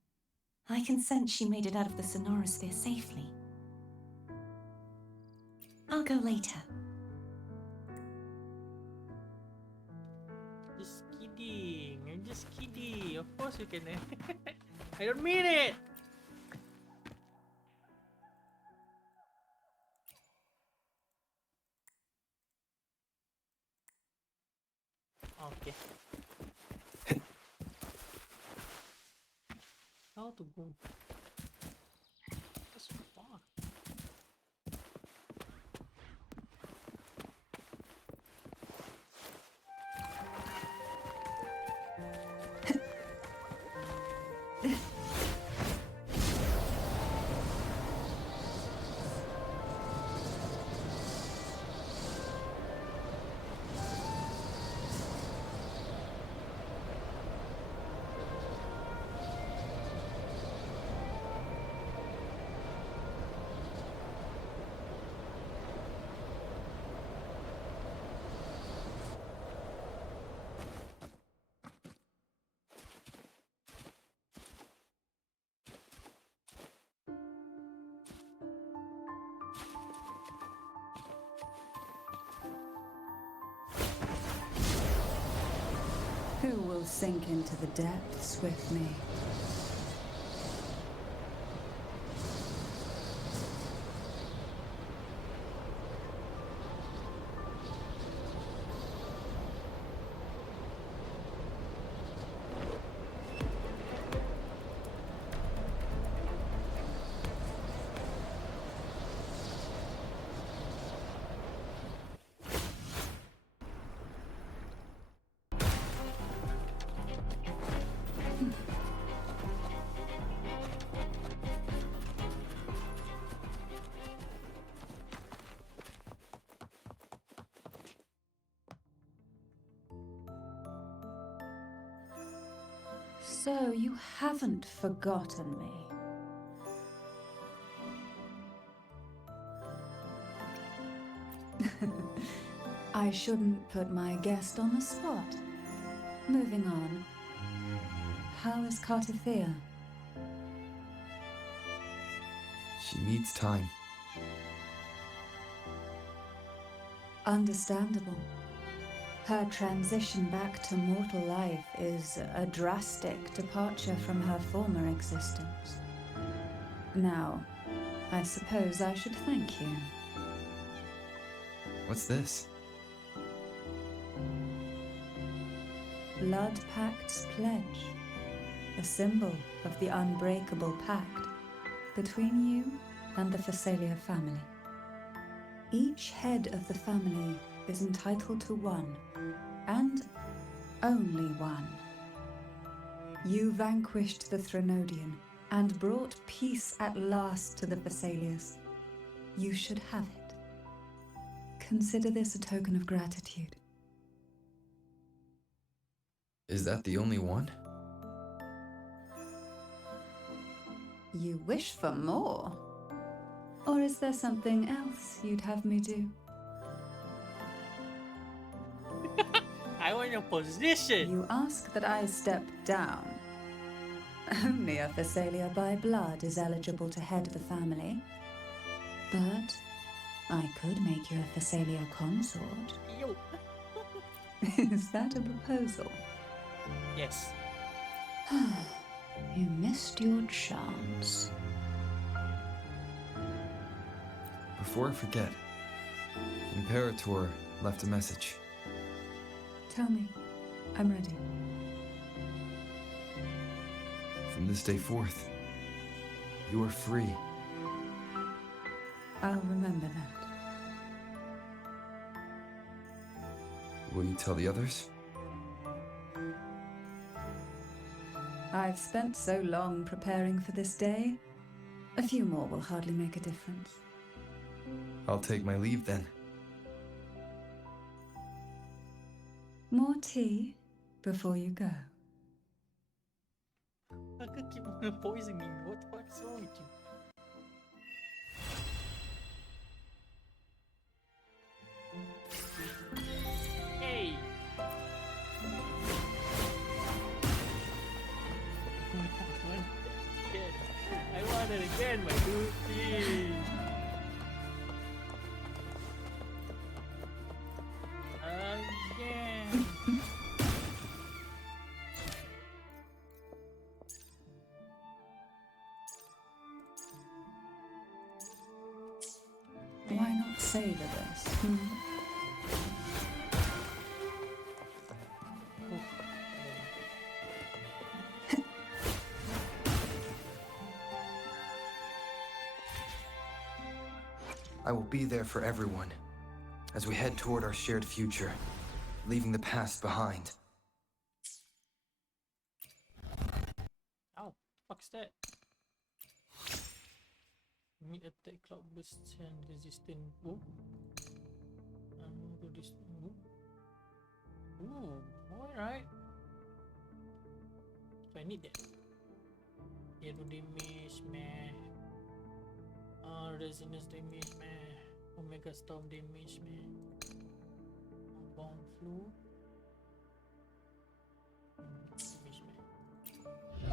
I can sense she made it out of the Sonorosphere safely. I'll go later. Just kidding. I'm just kidding. Of course you can. I don't mean it. Okay. How to go? That's far. Who will sink into the depths with me? So you haven't forgotten me. I shouldn't put my guest on the spot. Moving on. How is Cartathea? She needs time. Understandable. Her transition back to mortal life is a drastic departure from her former existence. Now, I suppose I should thank you. What's this? Blood Pact's pledge. a symbol of the unbreakable pact between you and the Phasalia family. Each head of the family is entitled to one, and only one. You vanquished the Threnodian and brought peace at last to the Phasalias. You should have it. Consider this a token of gratitude. Is that the only one? You wish for more? Or is there something else you'd have me do? I want your position. You ask that I step down. Only a Phasalia by blood is eligible to head the family. But I could make you a Phasalia consort. Yo. Is that a proposal? Yes. You missed your chance. Before I forget, Imperator left a message. Tell me. I'm ready. From this day forth, you are free. I'll remember that. Will you tell the others? I've spent so long preparing for this day. A few more will hardly make a difference. I'll take my leave then. More tea before you go. I could keep on poisoning me. What the fuck is wrong with you? Hey! I want it again, my dude. Please. Again. Why not savor this? I will be there for everyone as we head toward our shared future, leaving the past behind. Ow, fuck's that? Meet attack cloud bursts and resistant. Ooh. Do this. Ooh, alright. So I need that. Hero damage, meh. Resonance damage, meh. Omega storm damage, meh. Bomb flu. Damage, meh.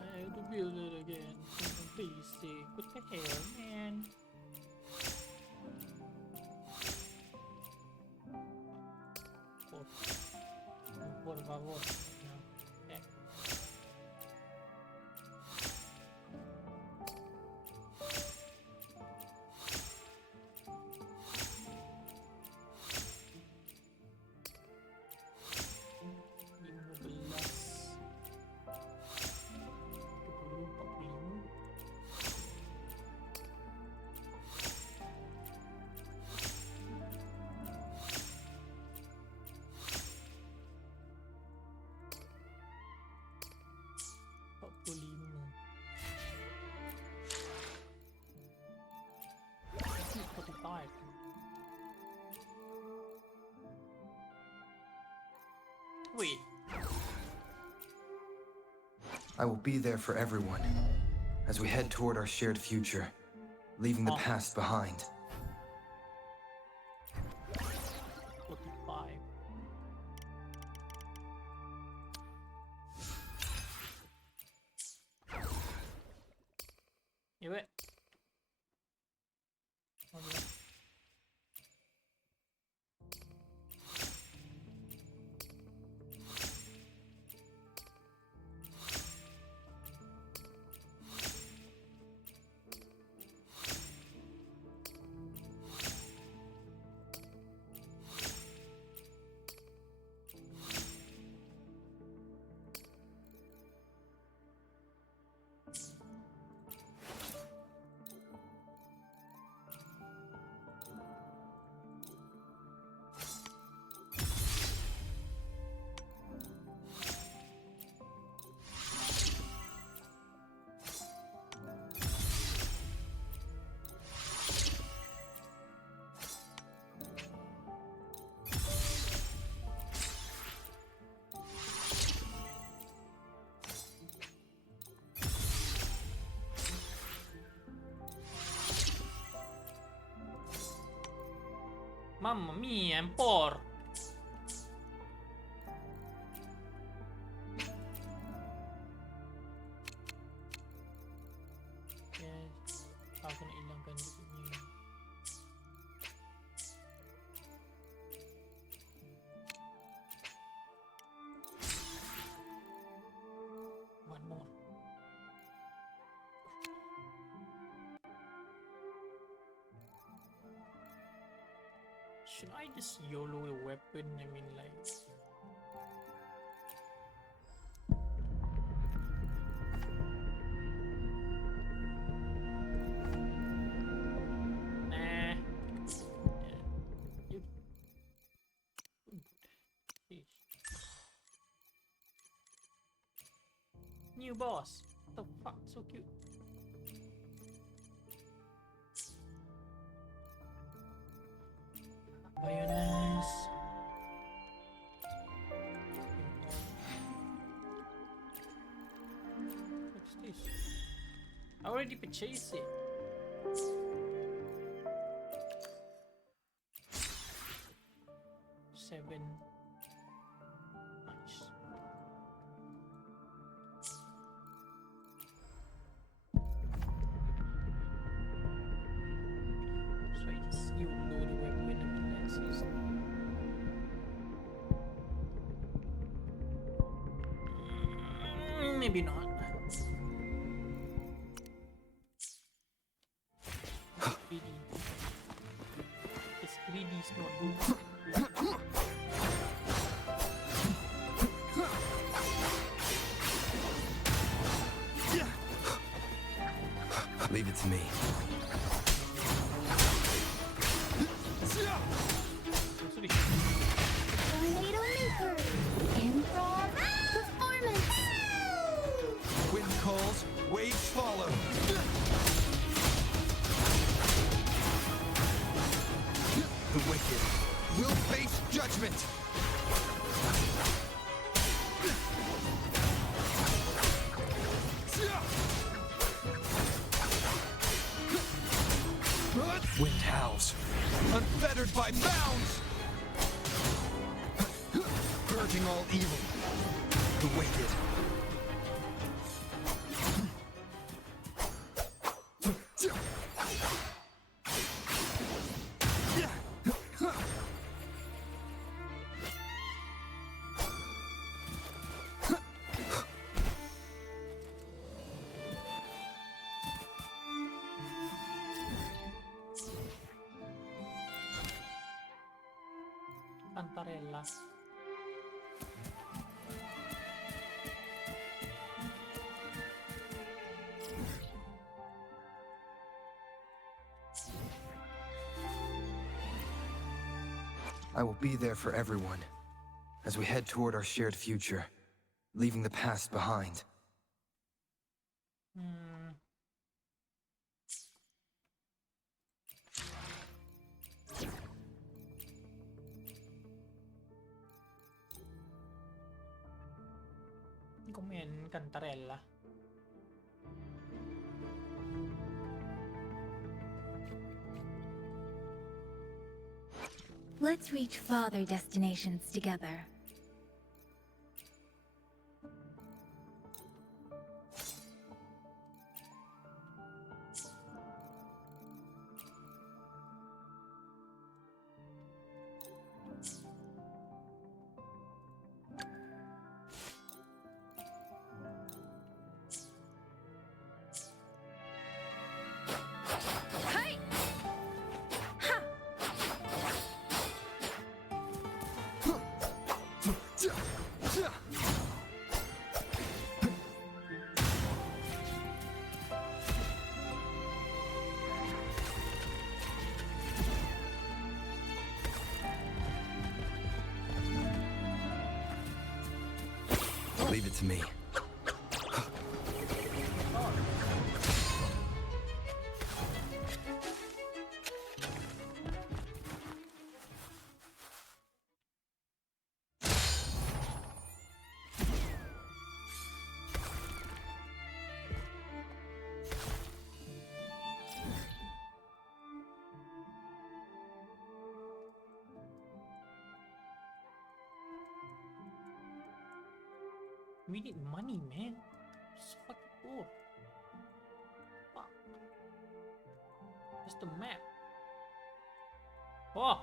I have to build it again. Please say, what the hell, man? Por favor. No. Wait. I will be there for everyone as we head toward our shared future, leaving the past behind. 45. You it? Okay. Mamma mia, è un por. Aku nak hilangkan dia. One more. Should I just YOLO a weapon? I mean, like. Nah. New boss. What the fuck? So cute. Mayonnaise. What's this? I already purchased it. Seven. Nice. So I just you load the weapon and let's use it. Maybe not. Greedy. This greedy is not good. Leave it to me. Tornado Maker! Improv performance! Wind calls, waves follow. The wicked will face judgment. Wind howls, unfettered by bounds. Purging all evil. The wicked. Cantarella. I will be there for everyone as we head toward our shared future, leaving the past behind. Komen Cantarella. Let's reach farther destinations together. Leave it to me. We need money, man. It's fucking poor. Fuck. It's the map. Oh!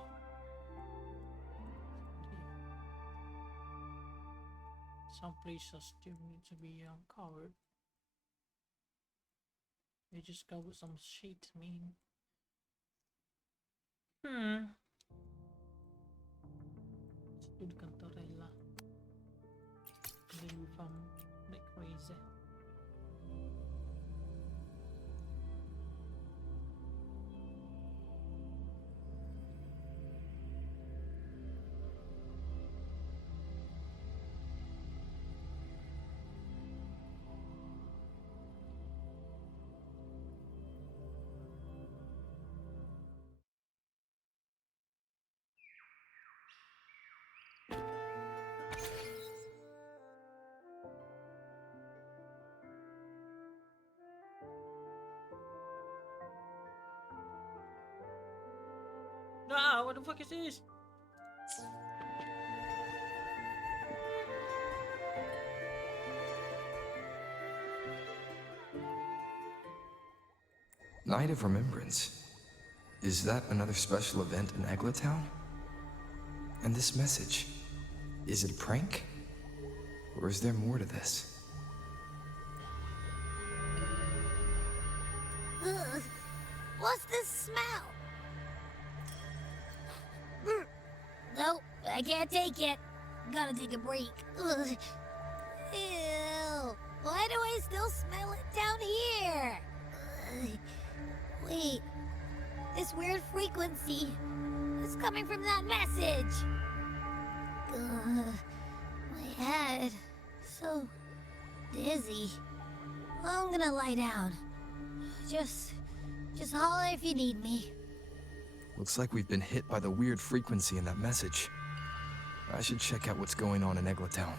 Some places still need to be uncovered. They just covered some shit, man. Let's do the Cantarella. Then from like crazy. Ah, what the fuck is this? Night of Remembrance. Is that another special event in Eglatown? And this message, is it a prank? Or is there more to this? Ugh. What's this smell? Nope, I can't take it. Gotta take a break. Ugh. Ew. Why do I still smell it down here? Ugh. Wait. This weird frequency is coming from that message. Ugh. My head. So dizzy. I'm gonna lie down. Just holler if you need me. Looks like we've been hit by the weird frequency in that message. I should check out what's going on in Eglatown.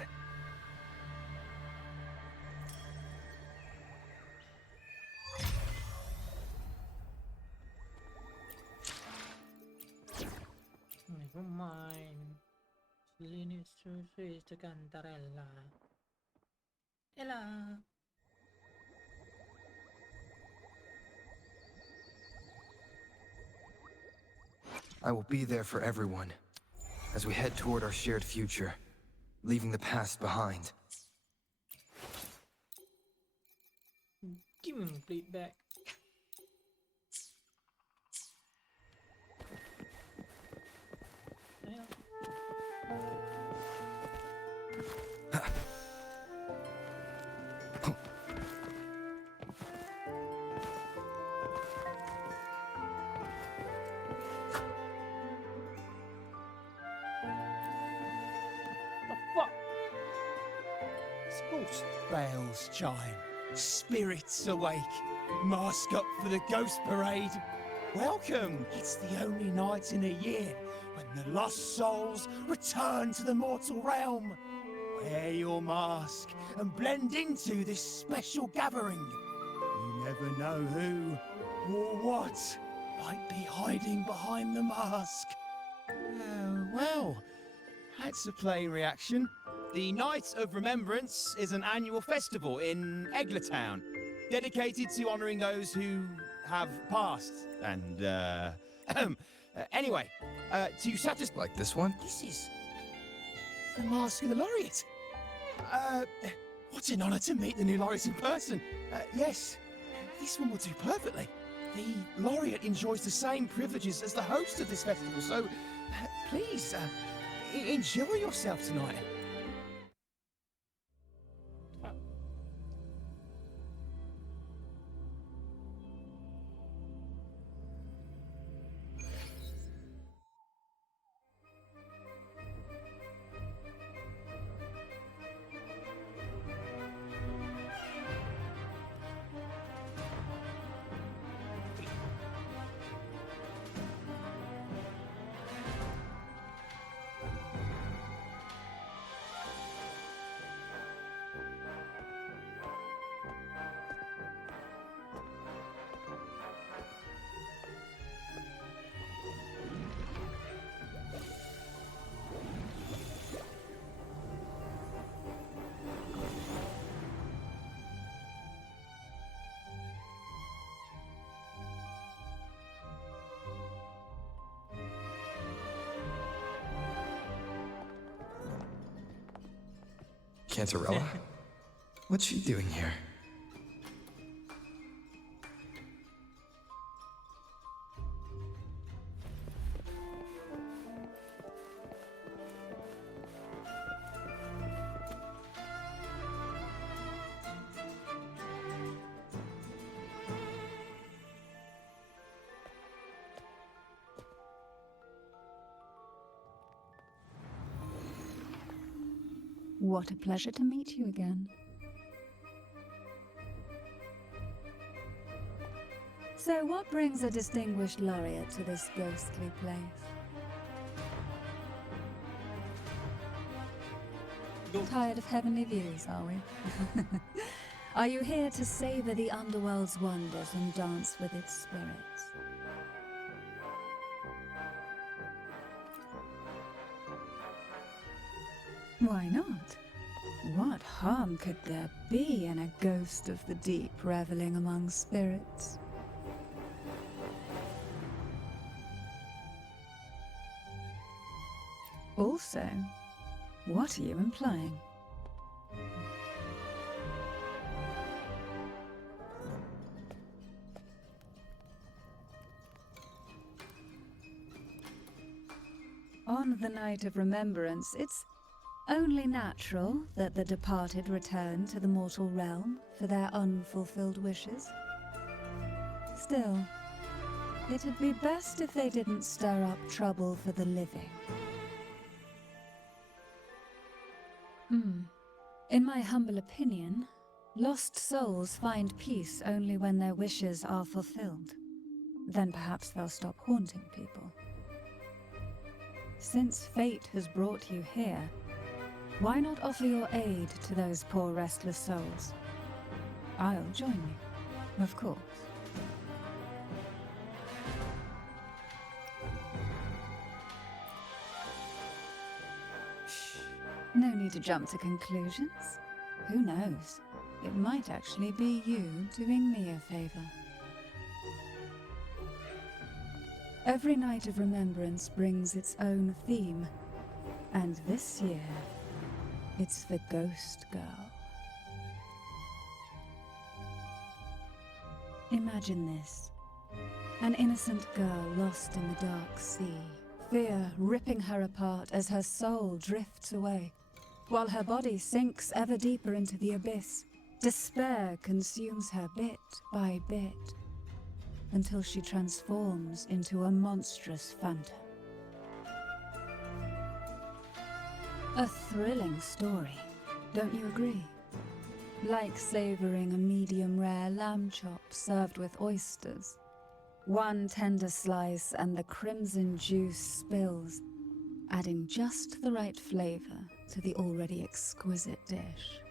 Never mind. Lineage to switch to Cantarella. Ella. I will be there for everyone as we head toward our shared future, leaving the past behind. Give me my plate back. Bells chime, spirits awake, mask up for the ghost parade. Welcome! It's the only night in a year when the lost souls return to the mortal realm. Wear your mask and blend into this special gathering. You never know who or what might be hiding behind the mask. Well, that's a plain reaction. The Night of Remembrance is an annual festival in Eglatown, dedicated to honouring those who have passed. And, anyway, to satisfy... Like this one? This is the Mask of the Laureate. What an honour to meet the new laureate in person. Yes, this one will do perfectly. The laureate enjoys the same privileges as the host of this festival, so please, enjoy yourself tonight. Cantarella? What's she doing here? What a pleasure to meet you again. So what brings a distinguished laureate to this ghostly place? Tired of heavenly views, are we? Are you here to savor the underworld's wonders and dance with its spirits? Why not? What harm could there be in a ghost of the deep reveling among spirits? Also, what are you implying? On the night of remembrance, it's only natural that the departed return to the mortal realm for their unfulfilled wishes. Still, it'd be best if they didn't stir up trouble for the living. In my humble opinion, lost souls find peace only when their wishes are fulfilled. Then perhaps they'll stop haunting people. Since fate has brought you here, why not offer your aid to those poor restless souls? I'll join you, of course. Shh. No need to jump to conclusions. Who knows? It might actually be you doing me a favor. Every night of remembrance brings its own theme, and this year, it's the Ghost Girl. Imagine this. An innocent girl lost in the dark sea, fear ripping her apart as her soul drifts away, while her body sinks ever deeper into the abyss. Despair consumes her bit by bit, until she transforms into a monstrous phantom. A thrilling story, don't you agree? Like savoring a medium-rare lamb chop served with oysters. One tender slice and the crimson juice spills, adding just the right flavor to the already exquisite dish.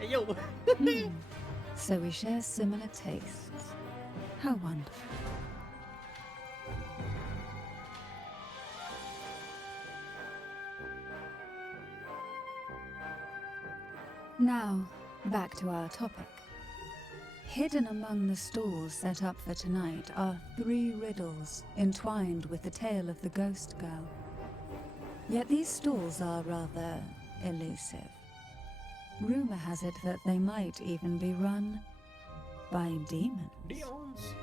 Hey, yo! So we share similar tastes. How wonderful. Now, back to our topic. Hidden among the stalls set up for tonight are 3 riddles entwined with the tale of the Ghost Girl. Yet these stalls are rather elusive. Rumor has it that they might even be run by demons. Demons!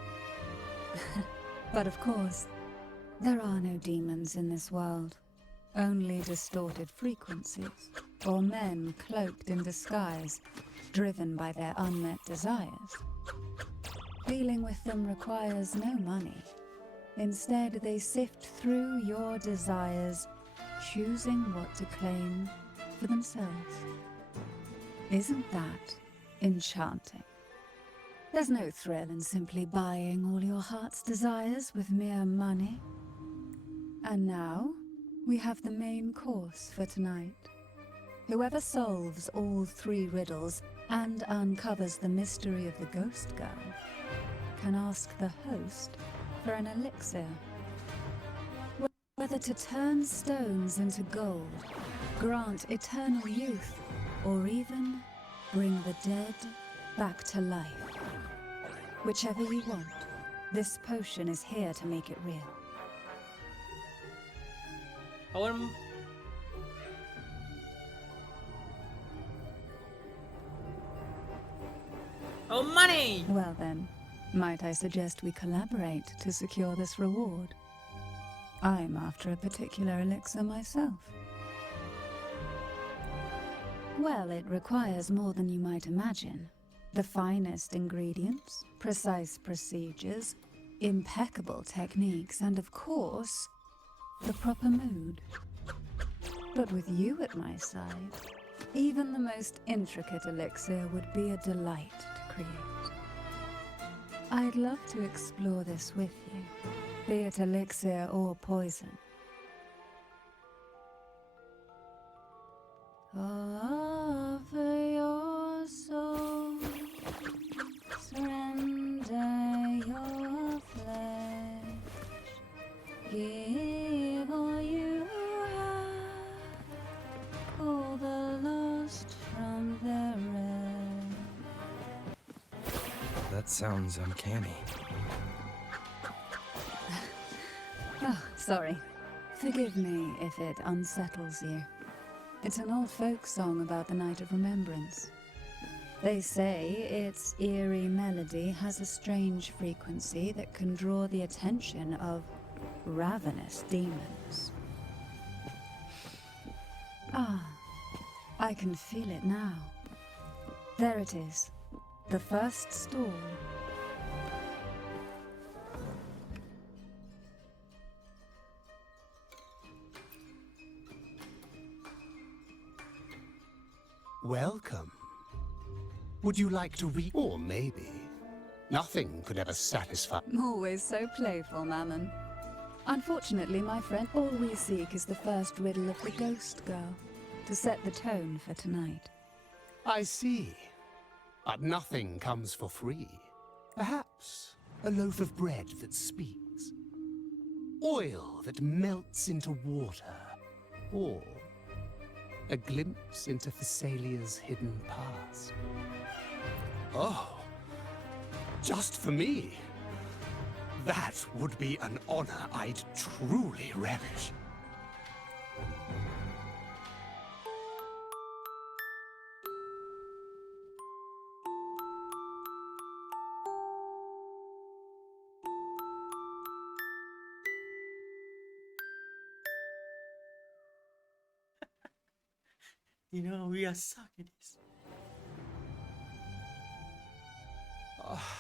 But of course, there are no demons in this world. Only distorted frequencies, or men cloaked in disguise, driven by their unmet desires. Dealing with them requires no money. Instead, they sift through your desires, choosing what to claim for themselves. Isn't that enchanting? There's no thrill in simply buying all your heart's desires with mere money. And now, we have the main course for tonight. Whoever solves all 3 riddles and uncovers the mystery of the Ghost Girl can ask the host for an elixir. Whether to turn stones into gold, grant eternal youth, or even bring the dead back to life. Whichever you want, This potion is here to make it real. Our money! Well then, might I suggest we collaborate to secure this reward? I'm after a particular elixir myself. Well, it requires more than you might imagine. The finest ingredients, precise procedures, impeccable techniques, and of course, the proper mood. But with you at my side, even the most intricate elixir would be a delight to create. I'd love to explore this with you, be it elixir or poison. Offer your soul, surrender your flesh, give all you have, call the lost from their rest. That sounds uncanny. Oh, sorry. Forgive me if it unsettles you. It's an old folk song about the Night of Remembrance. They say its eerie melody has a strange frequency that can draw the attention of ravenous demons. Ah, I can feel it now. There it is, the first stall. Welcome. Would you like to read? Or maybe nothing could ever satisfy. Always so playful, Mammon. Unfortunately, my friend, all we seek is the first riddle of the Ghost Girl, to set the tone for tonight. I see. But nothing comes for free. Perhaps a loaf of bread that speaks. Oil that melts into water. Or a glimpse into Thessalia's hidden past. Oh, just for me. That would be an honor I'd truly relish. You know, we are suck at this.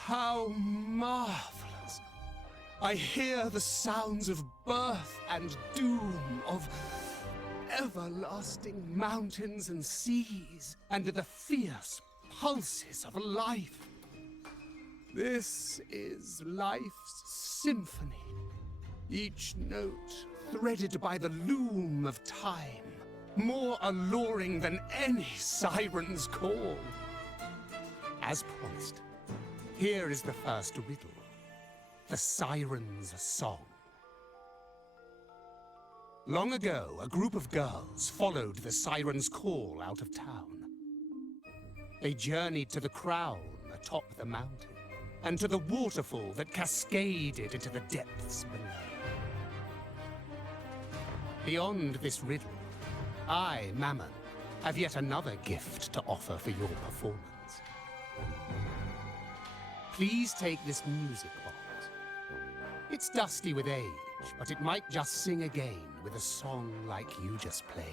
How marvelous! I hear the sounds of birth and doom, of everlasting mountains and seas, and the fierce pulses of life. This is life's symphony, each note threaded by the loom of time, more alluring than any siren's call. As promised, here is the first riddle, the siren's song. Long ago, a group of girls followed the siren's call out of town. They journeyed to the crown atop the mountain, and to the waterfall that cascaded into the depths below. Beyond this riddle, I, Mammon, have yet another gift to offer for your performance. Please take this music box. It's dusty with age, but it might just sing again with a song like you just played.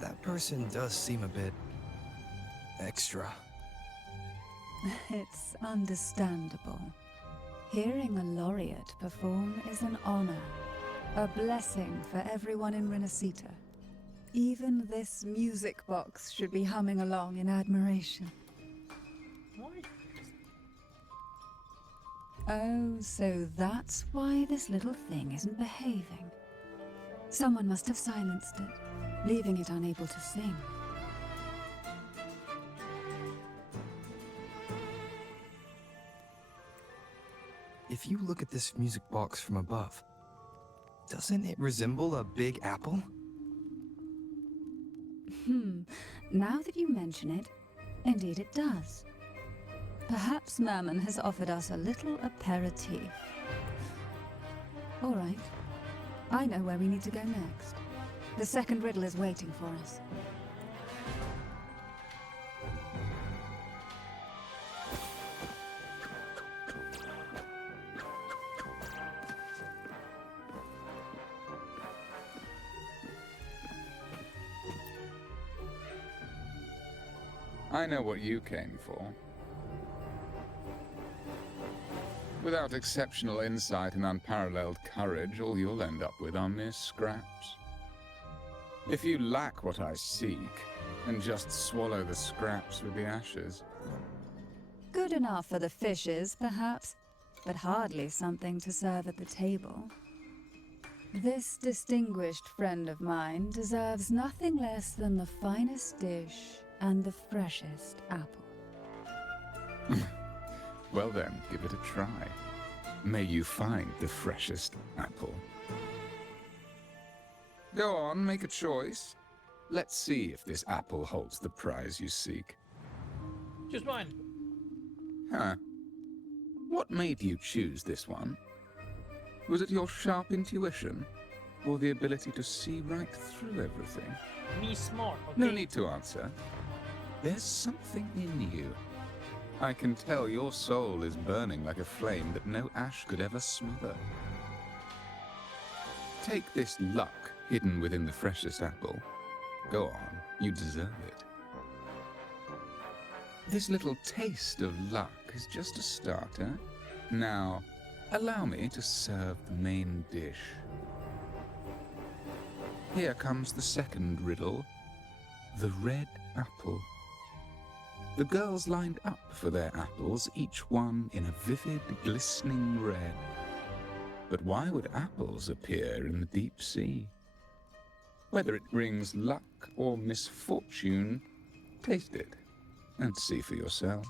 That person does seem a bit extra. It's understandable. Hearing a laureate perform is an honor, a blessing for everyone in Renacita. Even this music box should be humming along in admiration. Oh, so that's why this little thing isn't behaving. Someone must have silenced it, leaving it unable to sing. If you look at this music box from above, doesn't it resemble a big apple? Now that you mention it, indeed it does. Perhaps Mammon has offered us a little aperitif. All right. I know where we need to go next. The second riddle is waiting for us. I know what you came for. Without exceptional insight and unparalleled courage, all you'll end up with are mere scraps. If you lack what I seek, then just swallow the scraps with the ashes. Good enough for the fishes, perhaps, but hardly something to serve at the table. This distinguished friend of mine deserves nothing less than the finest dish and the freshest apple. Well then, give it a try. May you find the freshest apple. Go on, make a choice. Let's see if this apple holds the prize you seek. Choose one. Huh. What made you choose this one? Was it your sharp intuition? Or the ability to see right through everything? Me smart, okay? No need to answer. There's something in you. I can tell your soul is burning like a flame that no ash could ever smother. Take this luck hidden within the freshest apple. Go on, you deserve it. This little taste of luck is just a starter. Now, allow me to serve the main dish. Here comes the second riddle. The red apple. The girls lined up for their apples, each one in a vivid, glistening red. But why would apples appear in the deep sea? Whether it brings luck or misfortune, taste it and see for yourselves.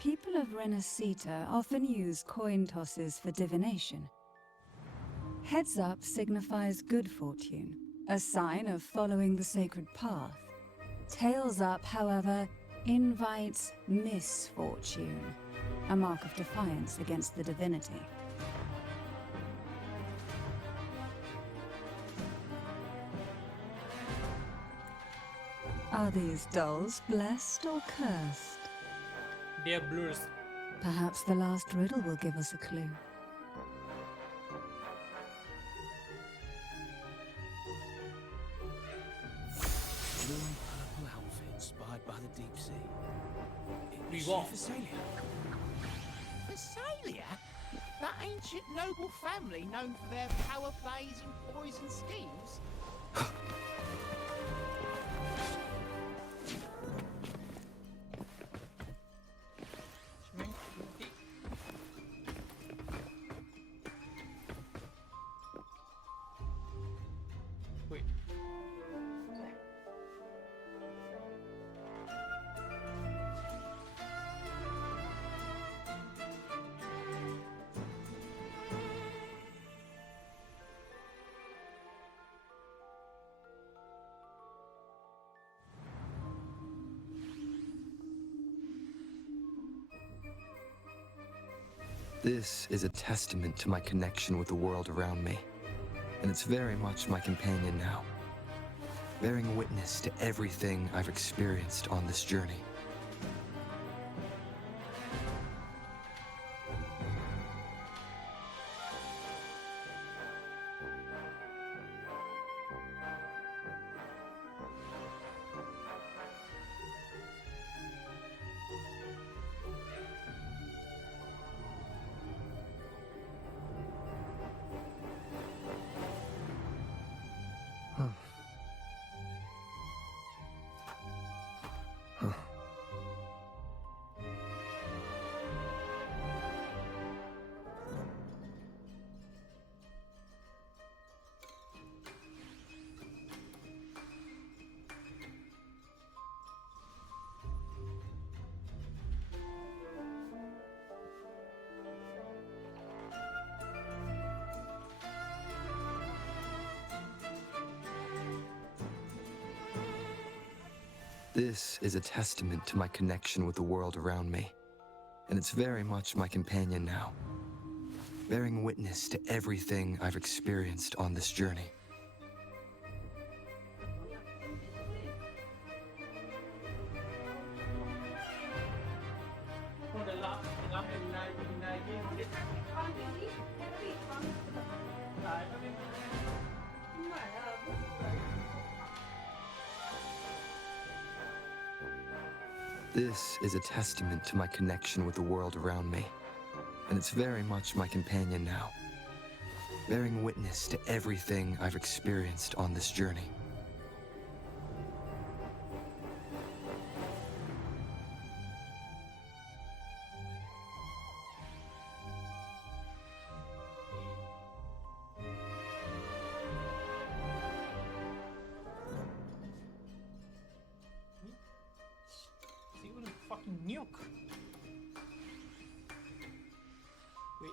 People of Renacita often use coin tosses for divination. Heads up signifies good fortune, a sign of following the sacred path. Tails up, however, invites misfortune, a mark of defiance against the divinity. Are these dolls blessed or cursed? They're blurs. Perhaps the last riddle will give us a clue. Blue and purple outfit inspired by the deep sea. It We was walk. Phasalia. Phasalia? That ancient noble family known for their power plays and poison schemes? Wait. This is a testament to my connection with the world around me, and it's very much my companion now, bearing witness to everything I've experienced on this journey. This is a testament to my connection with the world around me, and it's very much my companion now, bearing witness to everything I've experienced on this journey. This is a testament to my connection with the world around me, and it's very much my companion now, bearing witness to everything I've experienced on this journey. Sigur fucking nuke. Wait.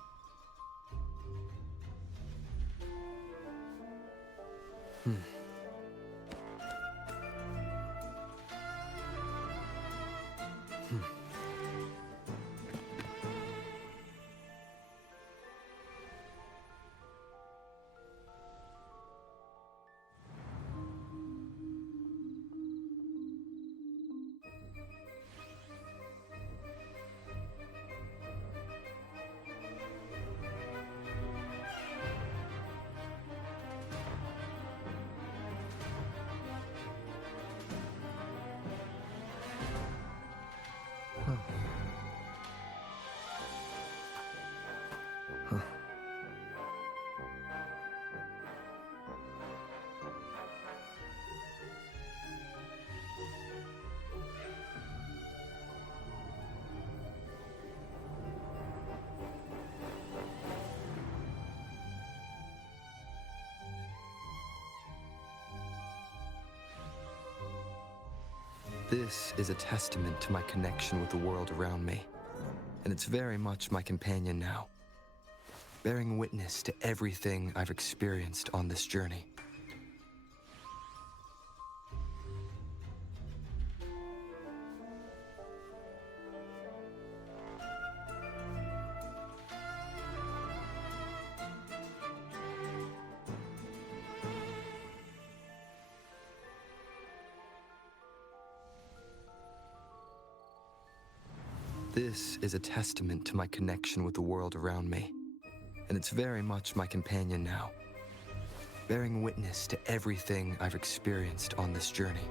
This is a testament to my connection with the world around me, and it's very much my companion now, bearing witness to everything I've experienced on this journey. This is a testament to my connection with the world around me, and it's very much my companion now, bearing witness to everything I've experienced on this journey.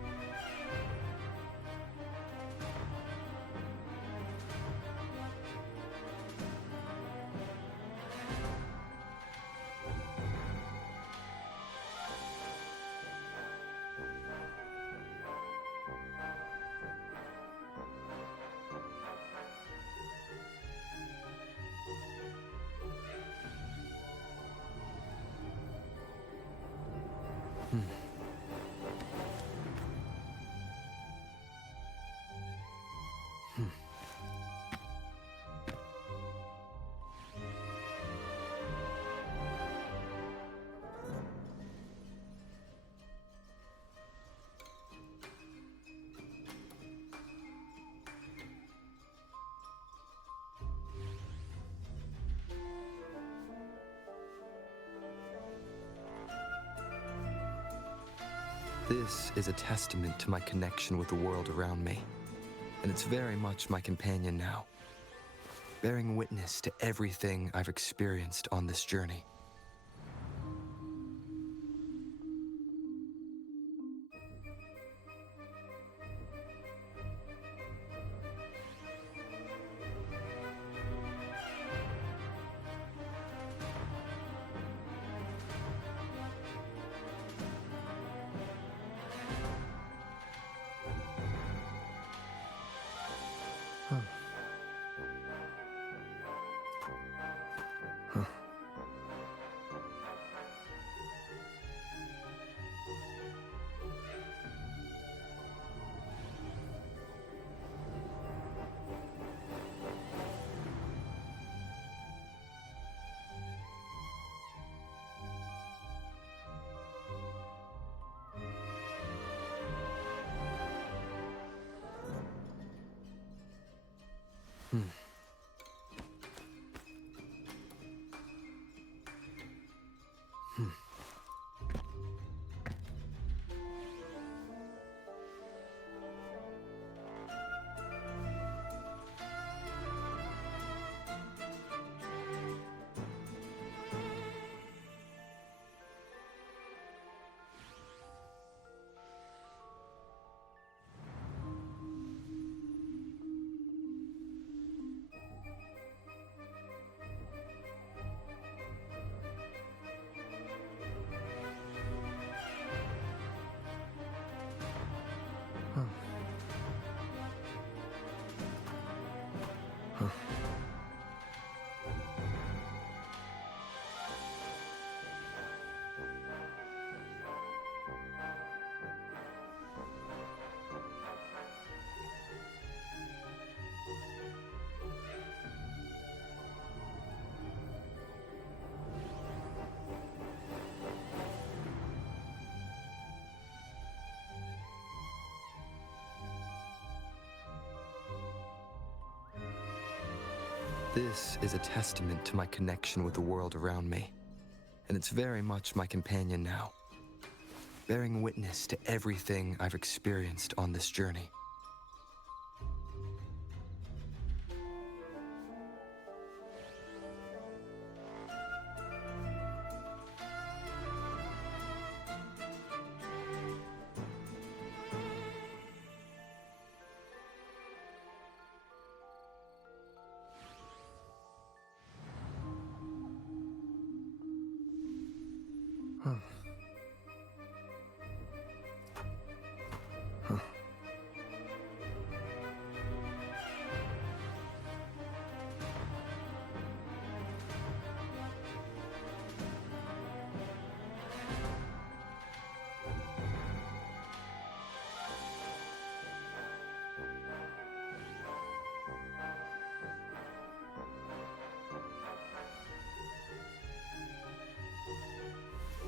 This is a testament to my connection with the world around me, and it's very much my companion now, bearing witness to everything I've experienced on this journey. This is a testament to my connection with the world around me, and it's very much my companion now, bearing witness to everything I've experienced on this journey.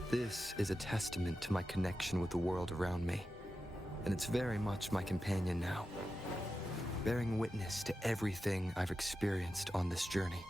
This is a testament to my connection with the world around me, and it's very much my companion now, bearing witness to everything I've experienced on this journey.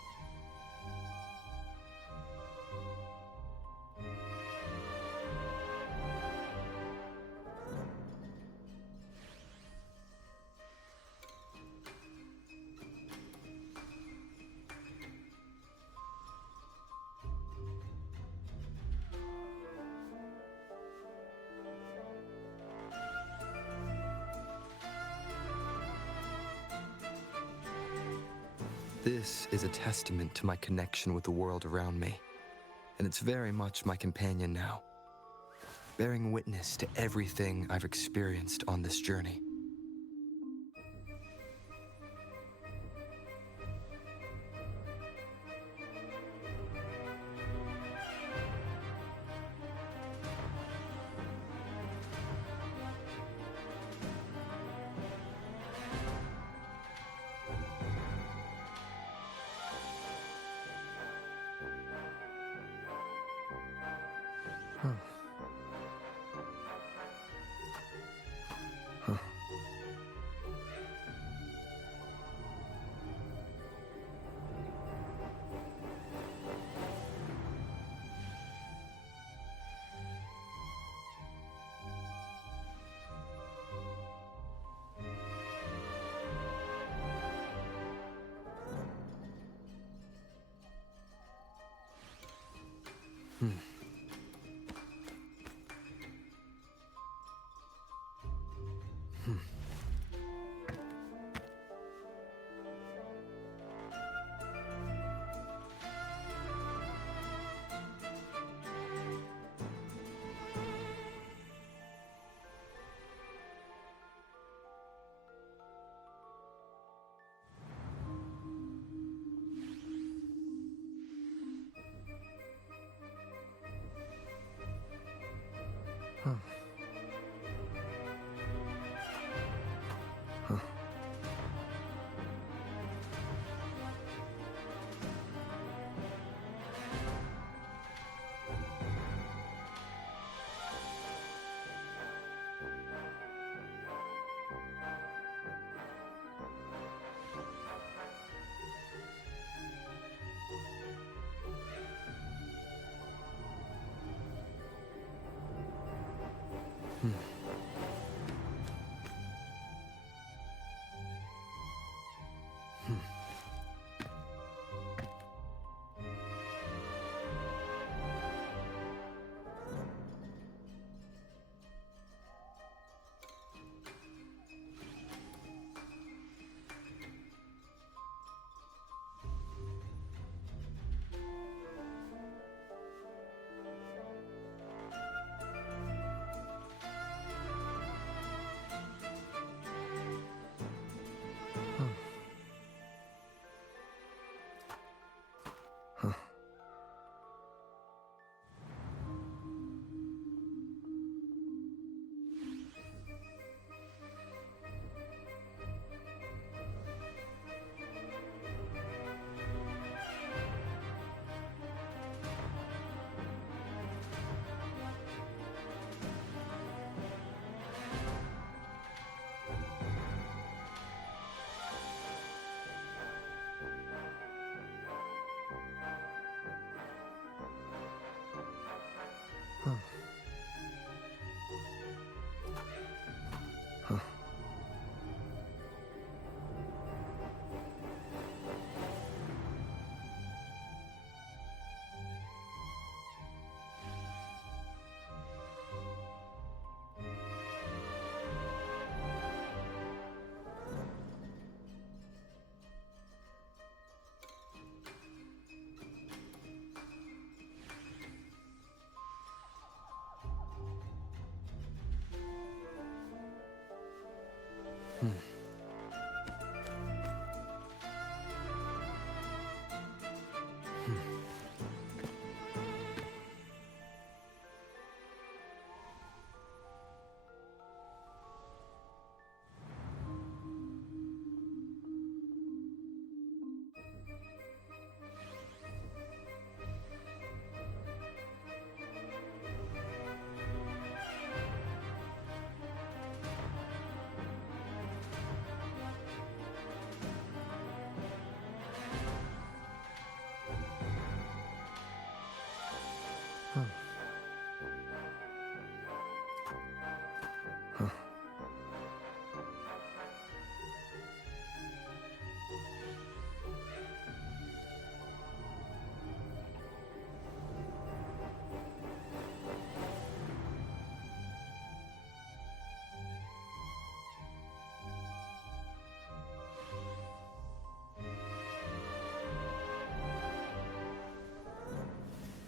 This is a testament to my connection with the world around me, and it's very much my companion now, bearing witness to everything I've experienced on this journey.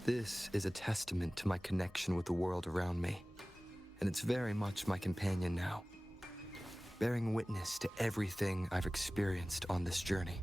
This is a testament to my connection with the world around me, and it's very much my companion now, bearing witness to everything I've experienced on this journey.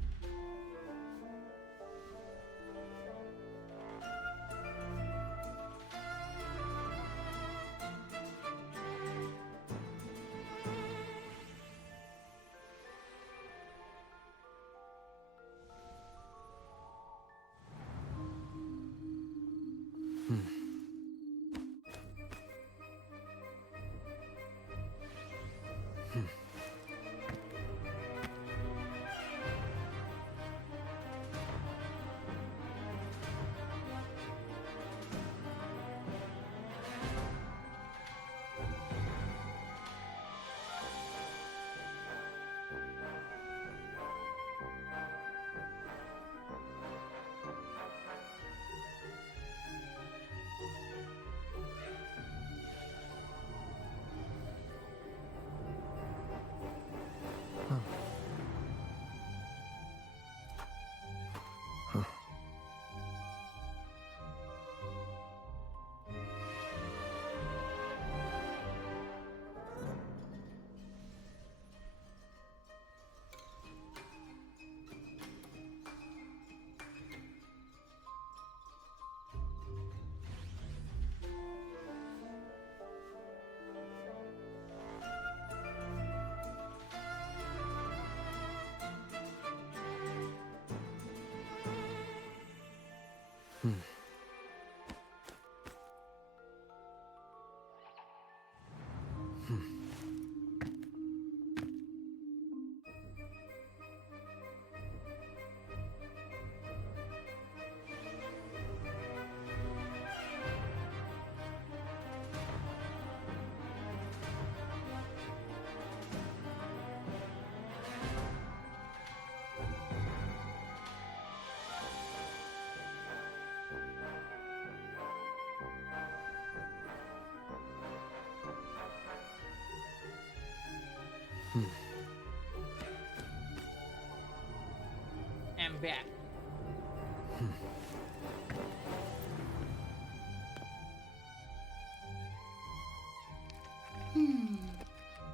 back.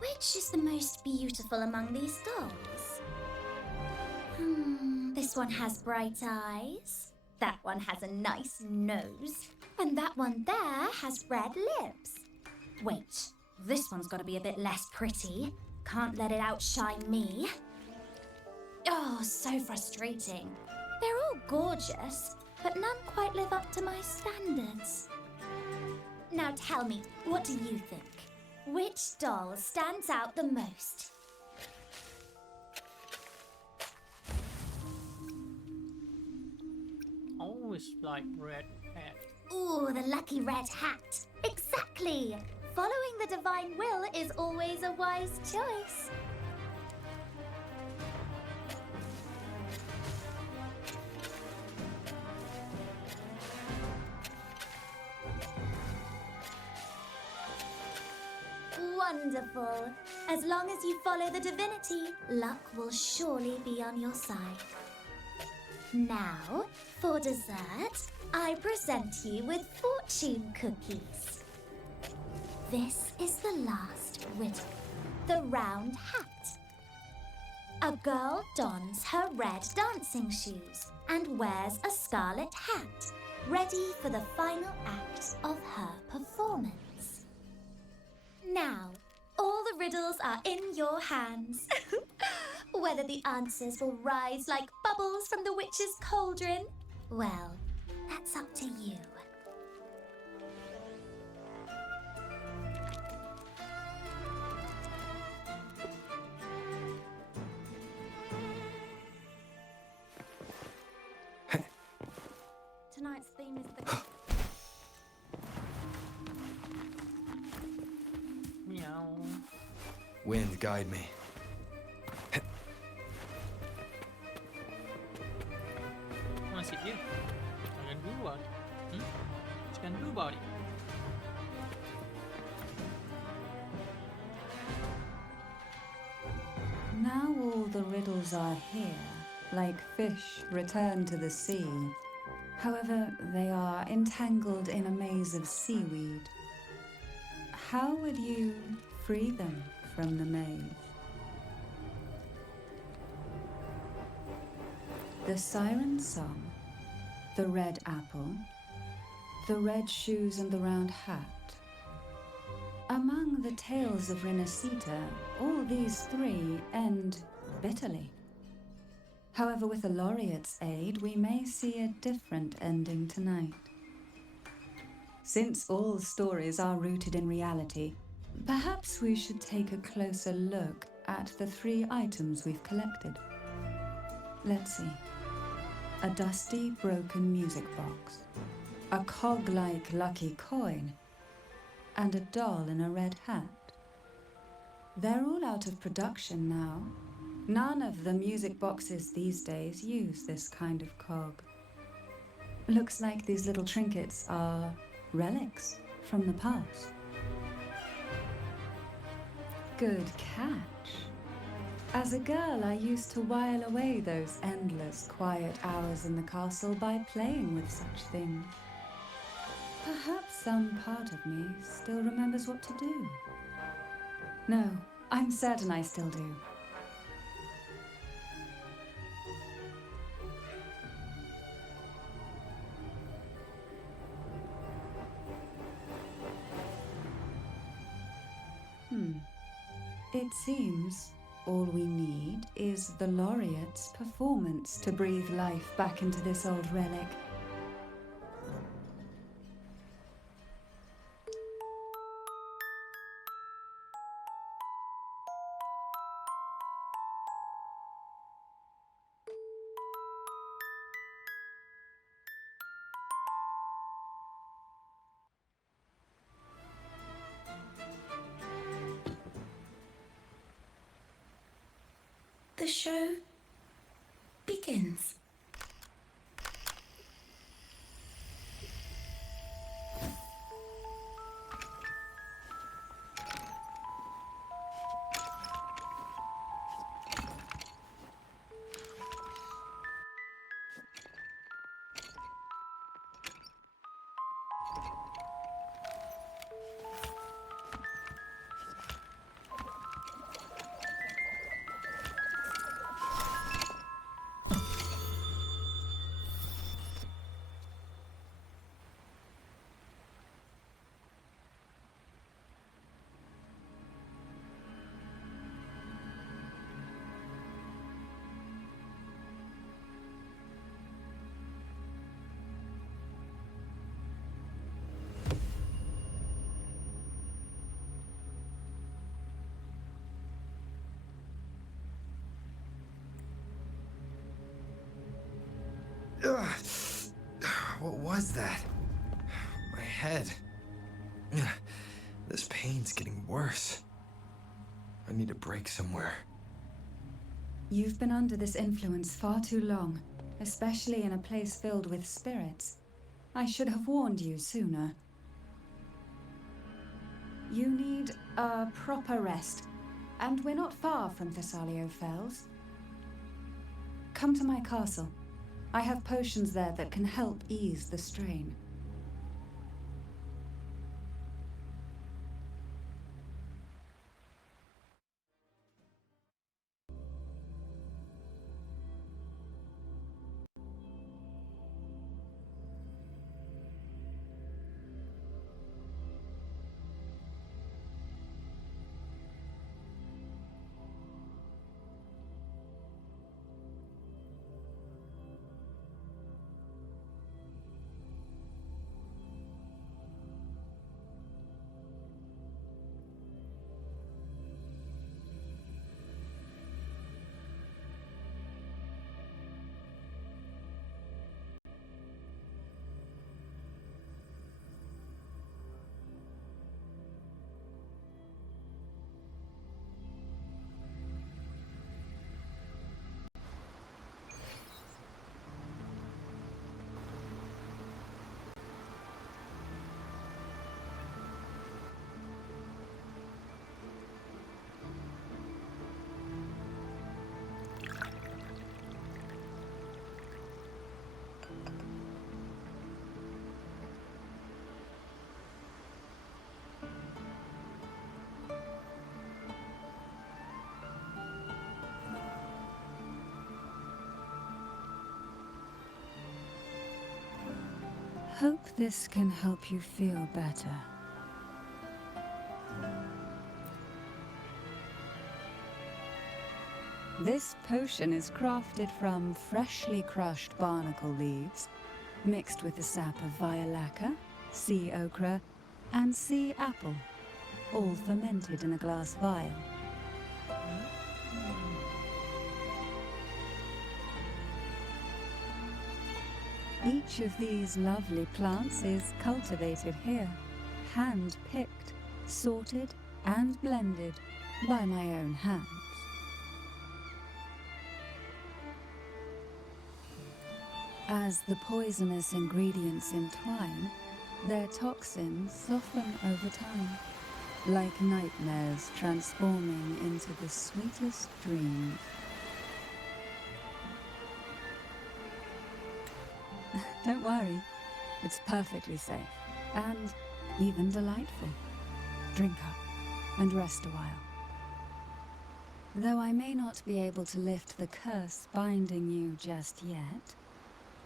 Which is the most beautiful among these dolls? This one has bright eyes. That one has a nice nose. And that one there has red lips. Wait, this one's got to be a bit less pretty. Can't let it outshine me. Oh, so frustrating. They're all gorgeous, but none quite live up to my standards. Now tell me, what do you think? Which doll stands out the most? Always like red hat. Ooh, the lucky red hat. Exactly. Following the divine will is always a wise choice. Wonderful. As long as you follow the divinity, luck will surely be on your side. Now, for dessert, I present you with fortune cookies. This is the last riddle. The round hat. A girl dons her red dancing shoes and wears a scarlet hat, ready for the final act of her performance. Now, all the riddles are in your hands. Whether the answers will rise like bubbles from the witch's cauldron, well, that's up to you. Tonight's theme is the... Meow. Wind, guide me. Masih dia. Jangan buat. What you can do about it? Now all the riddles are here, like fish returned to the sea. However, they are entangled in a maze of seaweed. How would you free them from the maze? The siren song, the red apple, the red shoes and the round hat. Among the tales of Renacita, all these three end bitterly. However, with the laureate's aid, we may see a different ending tonight. Since all stories are rooted in reality, perhaps we should take a closer look at the three items we've collected. Let's see. A dusty, broken music box, a cog-like lucky coin, and a doll in a red hat. They're all out of production now. None of the music boxes these days use this kind of cog. Looks like these little trinkets are relics from the past. Good catch. As a girl, I used to while away those endless, quiet hours in the castle by playing with such things. Perhaps some part of me still remembers what to do. No, I'm certain I still do. It seems all we need is the laureate's performance to breathe life back into this old relic. The show begins. Ugh. What was that? My head. Ugh. This pain's getting worse. I need a break somewhere. You've been under this influence far too long, especially in a place filled with spirits. I should have warned you sooner. You need a proper rest, and we're not far from Thessalio Fells. Come to my castle. I have potions there that can help ease the strain. Hope this can help you feel better. This potion is crafted from freshly crushed barnacle leaves, mixed with the sap of violaca, sea okra, and sea apple, all fermented in a glass vial. Each of these lovely plants is cultivated here, hand-picked, sorted, and blended by my own hands. As the poisonous ingredients entwine, their toxins soften over time, like nightmares transforming into the sweetest dreams. Don't worry, it's perfectly safe, and even delightful. Drink up, and rest a while. Though I may not be able to lift the curse binding you just yet,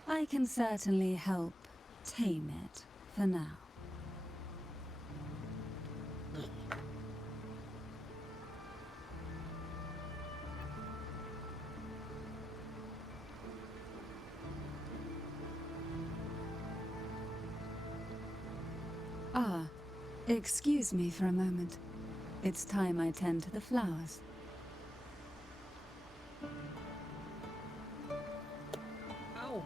I can certainly help tame it for now. Ah, excuse me for a moment. It's time I tend to the flowers. Ow!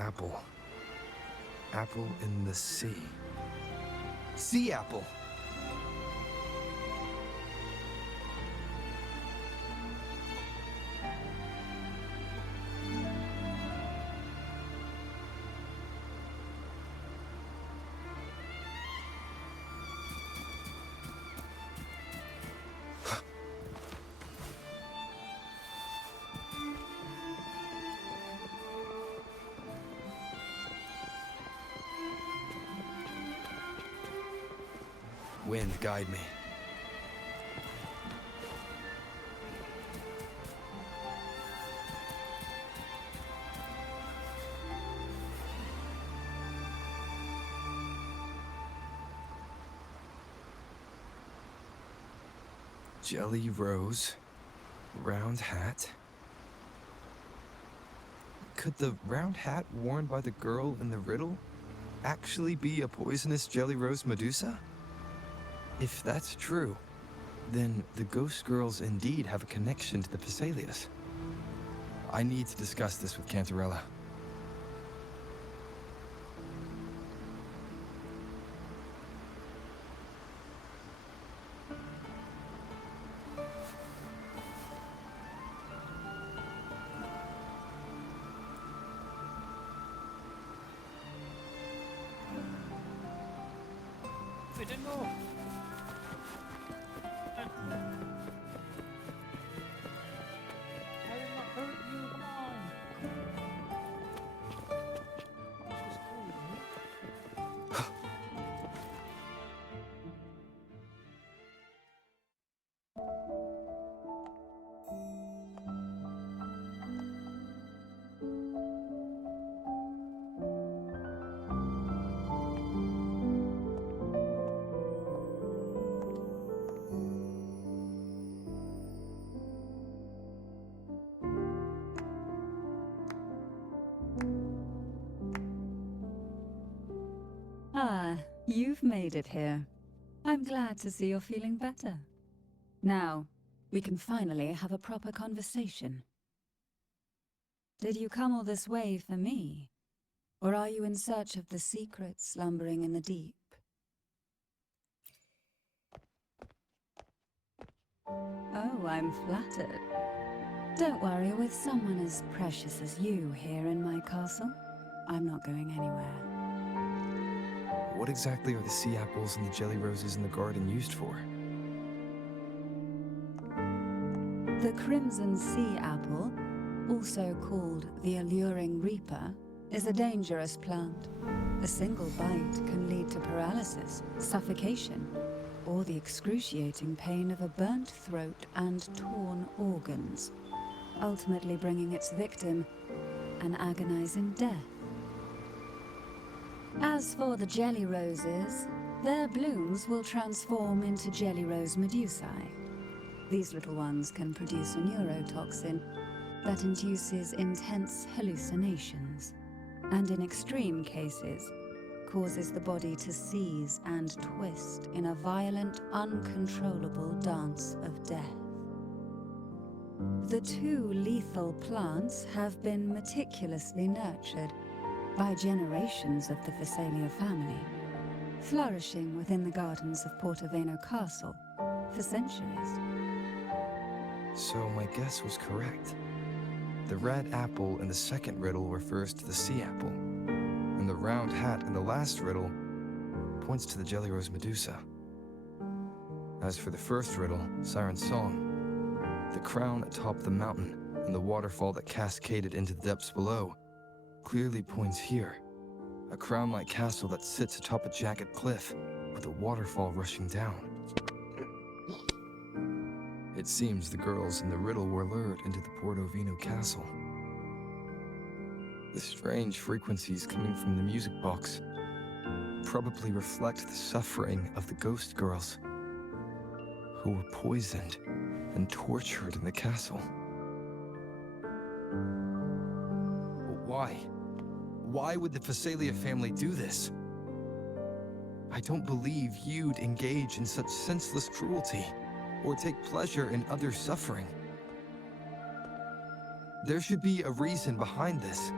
Apple. Apple in the sea. Sea apple! Wind, guide me. Jelly rose, round hat. Could the round hat worn by the girl in the riddle actually be a poisonous jelly rose Medusa? If that's true, then the ghost girls indeed have a connection to the Phasalias. I need to discuss this with Cantarella. It didn't go. I did not hurt you, come on! This is cool, Ah, you've made it here. I'm glad to see you're feeling better. Now, we can finally have a proper conversation. Did you come all this way for me? Or are you in search of the secret slumbering in the deep? Oh, I'm flattered. Don't worry, with someone as precious as you here in my castle, I'm not going anywhere. What exactly are the sea apples and the jelly roses in the garden used for? The crimson sea apple, also called the alluring reaper, is a dangerous plant. A single bite can lead to paralysis, suffocation, or the excruciating pain of a burnt throat and torn organs, ultimately bringing its victim an agonizing death. As for the jelly roses, their blooms will transform into jelly rose medusae. These little ones can produce a neurotoxin that induces intense hallucinations, and in extreme cases, causes the body to seize and twist in a violent, uncontrollable dance of death. The two lethal plants have been meticulously nurtured by generations of the Phasalia family, flourishing within the gardens of Portoveno Castle for centuries. So my guess was correct. The red apple in the second riddle refers to the sea apple, and the round hat in the last riddle points to the jelly rose Medusa. As for the first riddle, Siren's Song, the crown atop the mountain and the waterfall that cascaded into the depths below clearly points here. A crown-like castle that sits atop a jagged cliff with a waterfall rushing down. It seems the girls in the riddle were lured into the Portovino castle. The strange frequencies coming from the music box probably reflect the suffering of the ghost girls who were poisoned and tortured in the castle. But why? Why would the Phasalia family do this? I don't believe you'd engage in such senseless cruelty or take pleasure in others' suffering. There should be a reason behind this.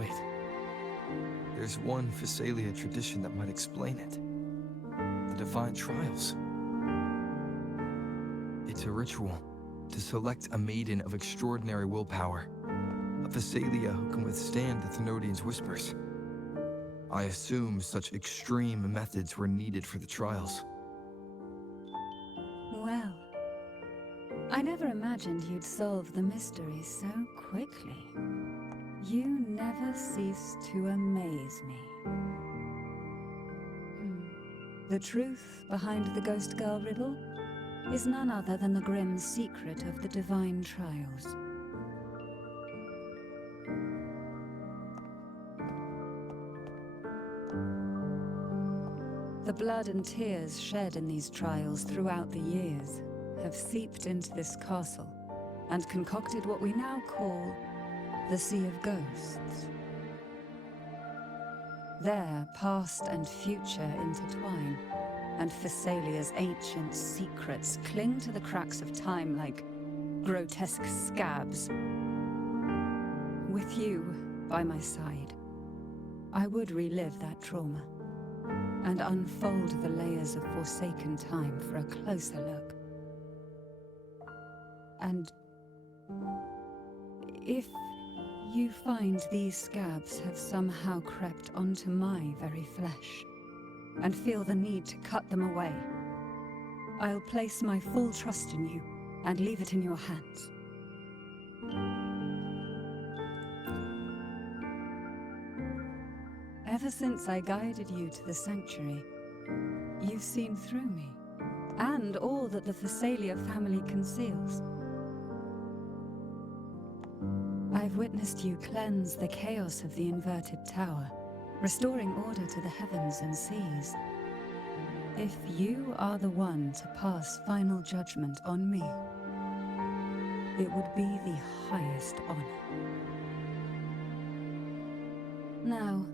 Wait. There's one Physalia tradition that might explain it. The Divine Trials. It's a ritual to select a maiden of extraordinary willpower. A Physalia who can withstand the Thenodian's whispers. I assume such extreme methods were needed for the trials. Well, I never imagined you'd solve the mystery so quickly. You never cease to amaze me. The truth behind the Ghost Girl riddle is none other than the grim secret of the Divine Trials. The blood and tears shed in these trials throughout the years have seeped into this castle and concocted what we now call the Sea of Ghosts. There, past and future intertwine, and Physalia's ancient secrets cling to the cracks of time like grotesque scabs. With you by my side, I would relive that trauma and unfold the layers of forsaken time for a closer look. And if you find these scabs have somehow crept onto my very flesh, and feel the need to cut them away, I'll place my full trust in you and leave it in your hands. Ever since I guided you to the sanctuary, you've seen through me, and all that the Physalia family conceals. I've witnessed you cleanse the chaos of the inverted tower, restoring order to the heavens and seas. If you are the one to pass final judgment on me, it would be the highest honor. Now,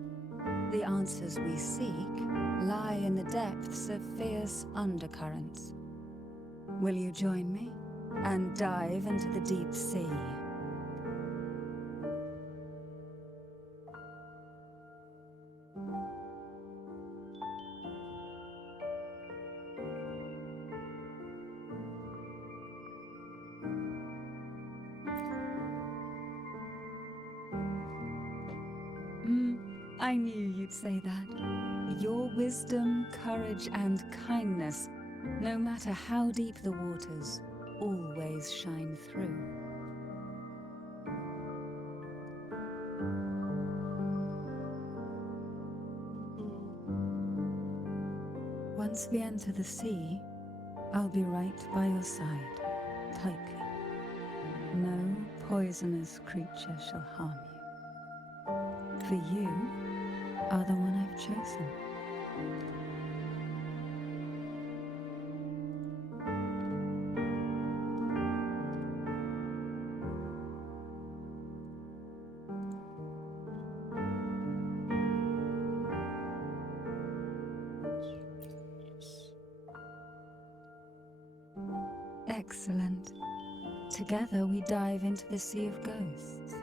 the answers we seek lie in the depths of fierce undercurrents. Will you join me and dive into the deep sea? I knew you'd say that. Your wisdom, courage, and kindness, no matter how deep the waters, always shine through. Once we enter the sea, I'll be right by your side, tightly. No poisonous creature shall harm you. For you are the one I've chosen. Excellent. Together we dive into the Sea of Ghosts.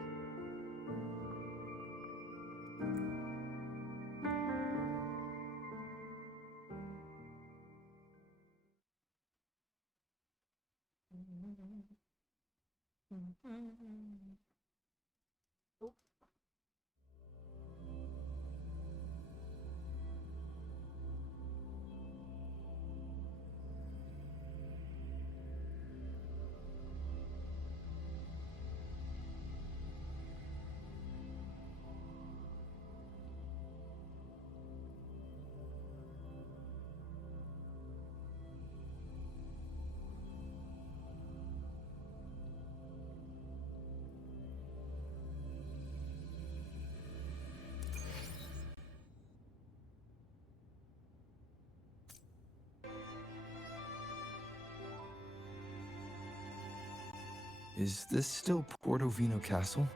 Is this still Portovino Castle?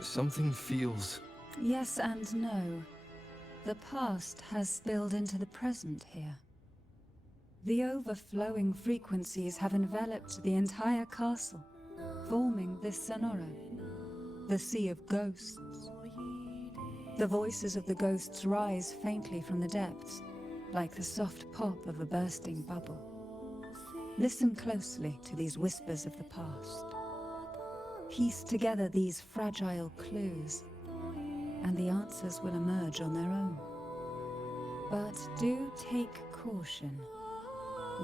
Something feels... Yes and no. The past has spilled into the present here. The overflowing frequencies have enveloped the entire castle, forming this Sonoro, the Sea of Ghosts. The voices of the ghosts rise faintly from the depths, like the soft pop of a bursting bubble. Listen closely to these whispers of the past. Piece together these fragile clues, and the answers will emerge on their own. But do take caution.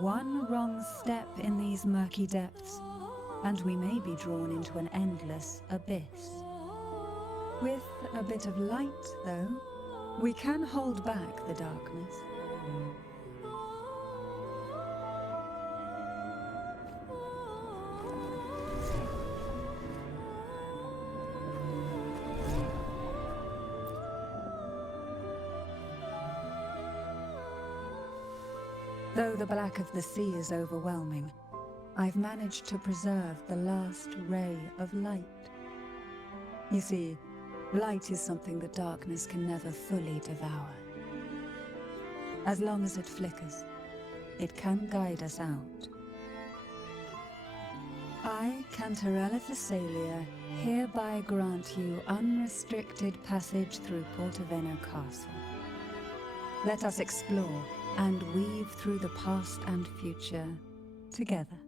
One wrong step in these murky depths, and we may be drawn into an endless abyss. With a bit of light, though, we can hold back the darkness. Though the black of the sea is overwhelming, I've managed to preserve the last ray of light. You see, light is something that darkness can never fully devour. As long as it flickers, it can guide us out. I, Cantarella Thessalia, hereby grant you unrestricted passage through Portoveno Castle. Let us explore and weave through the past and future together.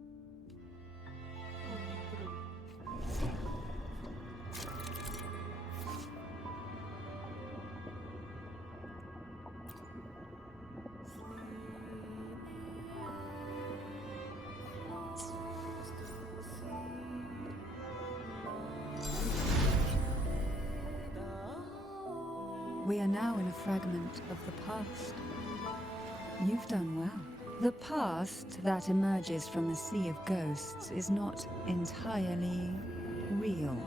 We are now in a fragment of the past. You've done well. The past that emerges from the sea of ghosts is not entirely real.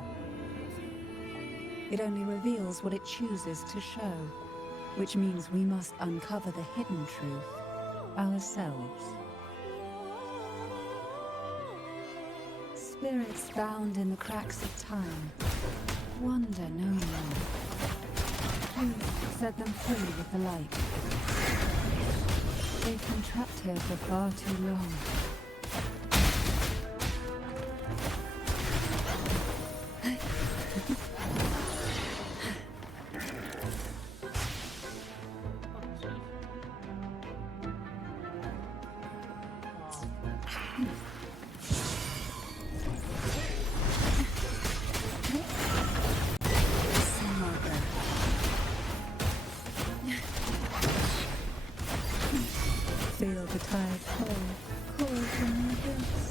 It only reveals what it chooses to show, which means we must uncover the hidden truth ourselves. Spirits bound in the cracks of time wander no more. Please set them free with the light. They've been trapped here for far too long. Feel the tide call from the abyss.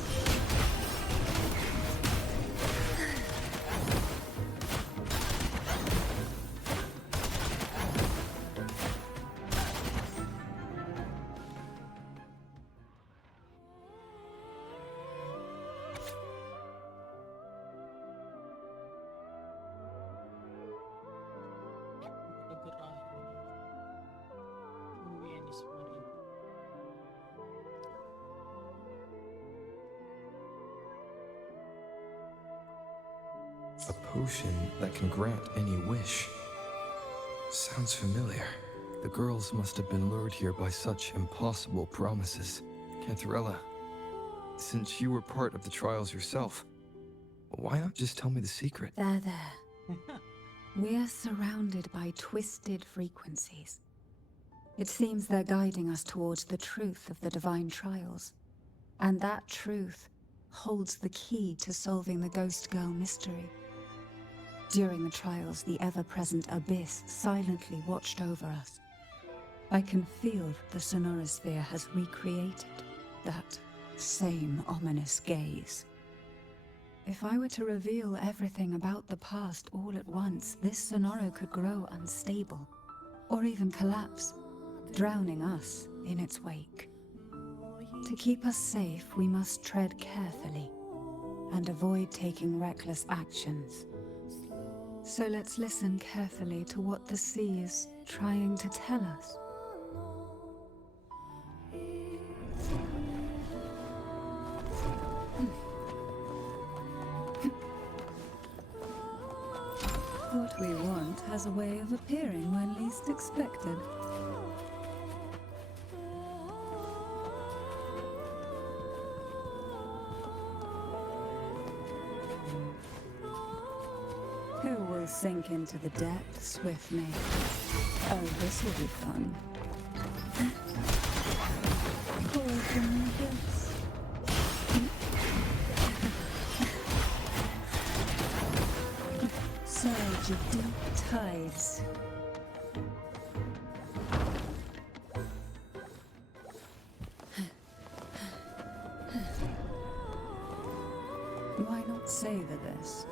A potion that can grant any wish. Sounds familiar. The girls must have been lured here by such impossible promises. Cantarella, since you were part of the trials yourself, why not just tell me the secret? There. We're surrounded by twisted frequencies. It seems they're guiding us towards the truth of the divine trials. And that truth holds the key to solving the Ghost Girl mystery. During the trials, the ever-present abyss silently watched over us. I can feel that the sonorosphere has recreated that same ominous gaze. If I were to reveal everything about the past all at once, this sonoro could grow unstable, or even collapse, drowning us in its wake. To keep us safe, we must tread carefully and avoid taking reckless actions. So let's listen carefully to what the sea is trying to tell us. What we want has a way of appearing when least expected. Who will sink into the depths with me? Oh, this will be fun. Poison this. Surge of deep tides. Why not savor this?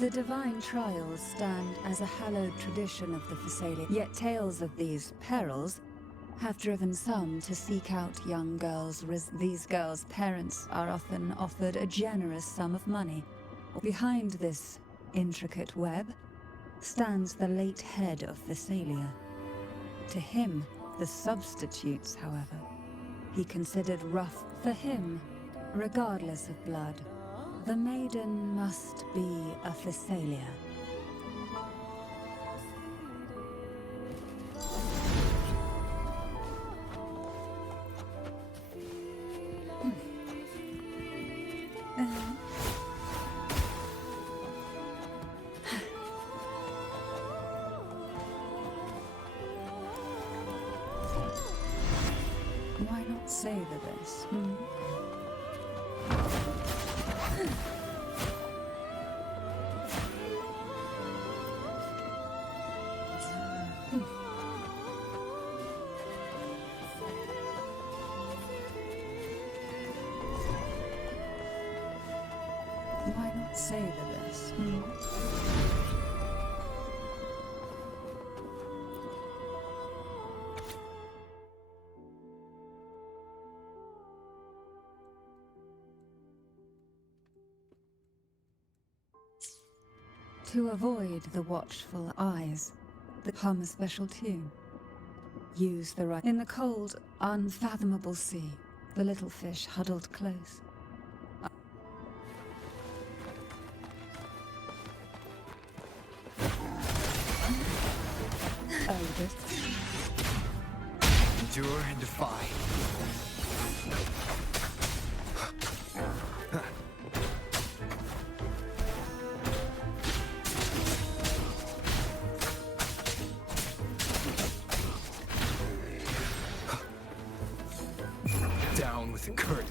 The divine trials stand as a hallowed tradition of the Phasalia, yet tales of these perils have driven some to seek out young girls. These girls' parents are often offered a generous sum of money. Behind this intricate web stands the late head of Phasalia. To him, the substitutes, however, he considered rough. For him, regardless of blood, the maiden must be a Phasalia. Why not savor this? Why not savor this? To avoid the watchful eyes, hum a special tune. Use the right. In the cold, unfathomable sea, the little fish huddled close. Oh, this. Endure and defy. Down with the curtain.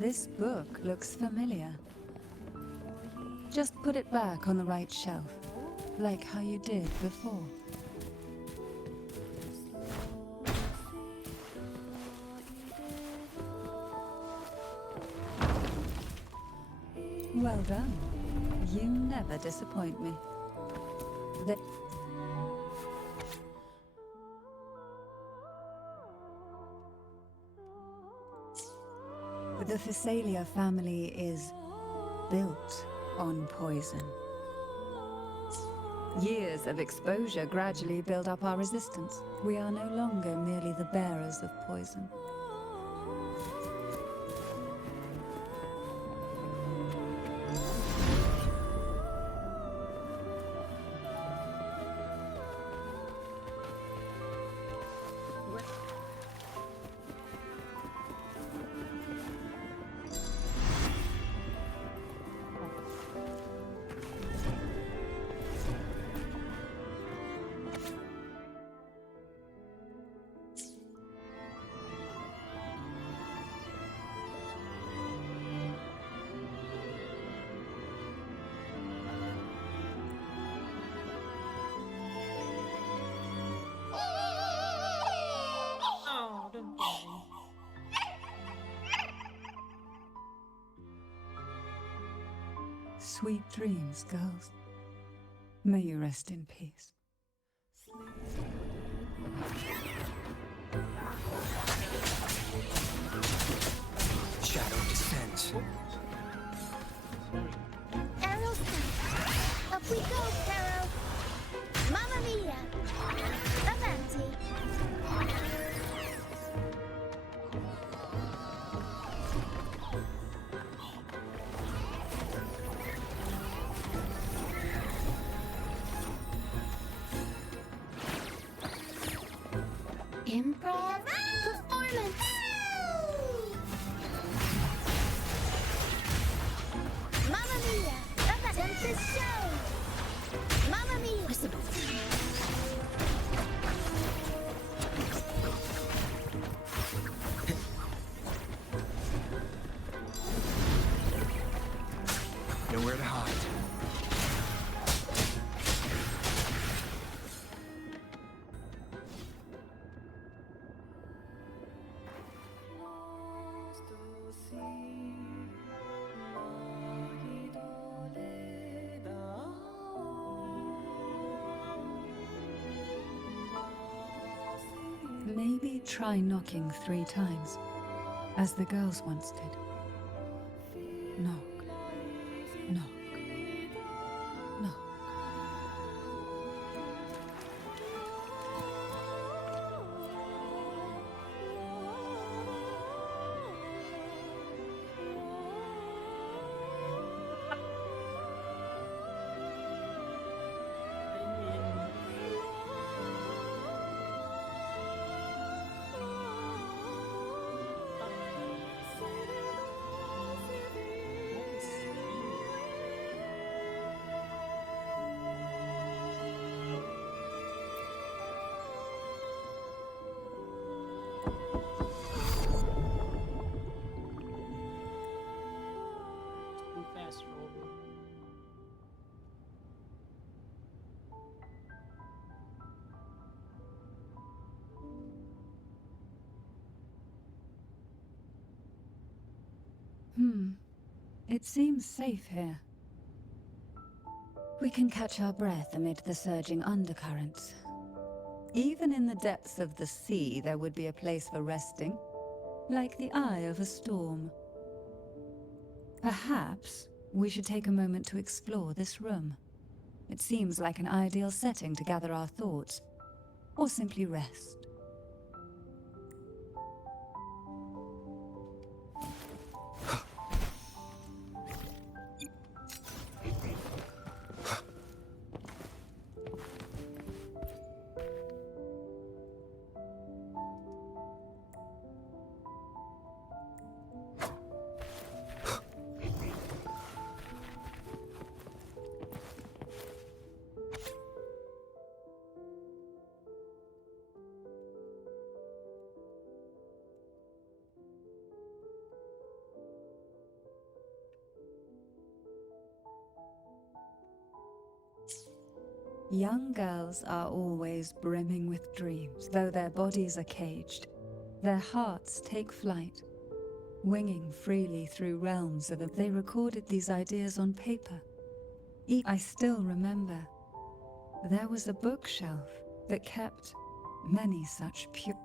This book looks familiar. Just put it back on the right shelf, like how you did before. Well done. You never disappoint me. The Phasalia family is built on poison. Years of exposure gradually build up our resistance. We are no longer merely the bearers of poison. Sweet dreams, girls. May you rest in peace. Shadow descends. Arrows come. Up we go, Caro. Mamma mia. Avanti. Improv performance. Mamma mia. Tempest show. Mamma mia. Possible. Nowhere to hide. Maybe try knocking 3 times, as the girls once did. Knock, knock, knock. Too fast, Rover. It seems safe here. We can catch our breath amid the surging undercurrents. Even in the depths of the sea, there would be a place for resting, like the eye of a storm. Perhaps we should take a moment to explore this room. It seems like an ideal setting to gather our thoughts, or simply rest. Young girls are always brimming with dreams, though their bodies are caged. Their hearts take flight, winging freely through realms of they recorded these ideas on paper. I still remember there was a bookshelf that kept many such pure.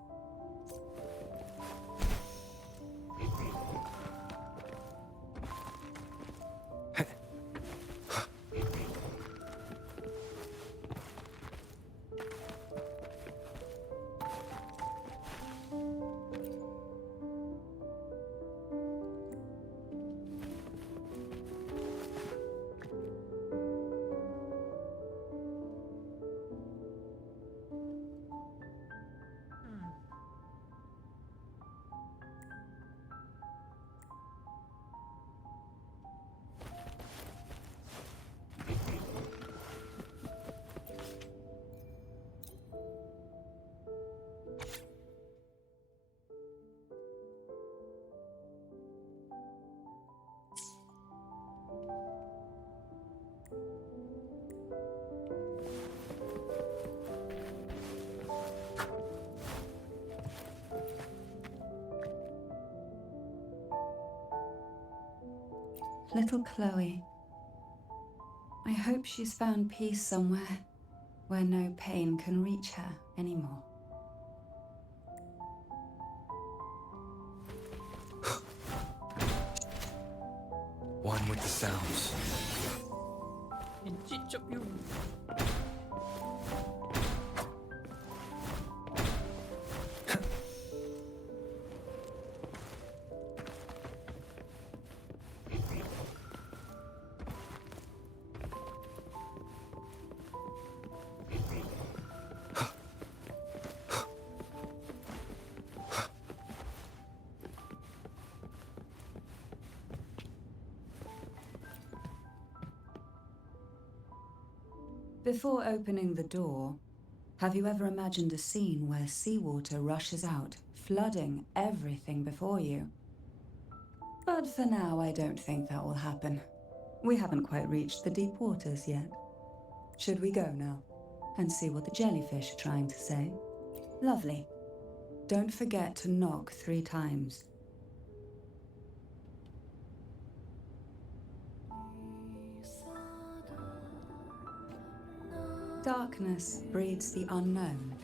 Little Chloe, I hope she's found peace somewhere where no pain can reach her anymore. One with the sounds. Before opening the door, have you ever imagined a scene where seawater rushes out, flooding everything before you? But for now, I don't think that will happen. We haven't quite reached the deep waters yet. Should we go now and see what the jellyfish are trying to say? Lovely. Don't forget to knock 3 times. Darkness breeds the unknown,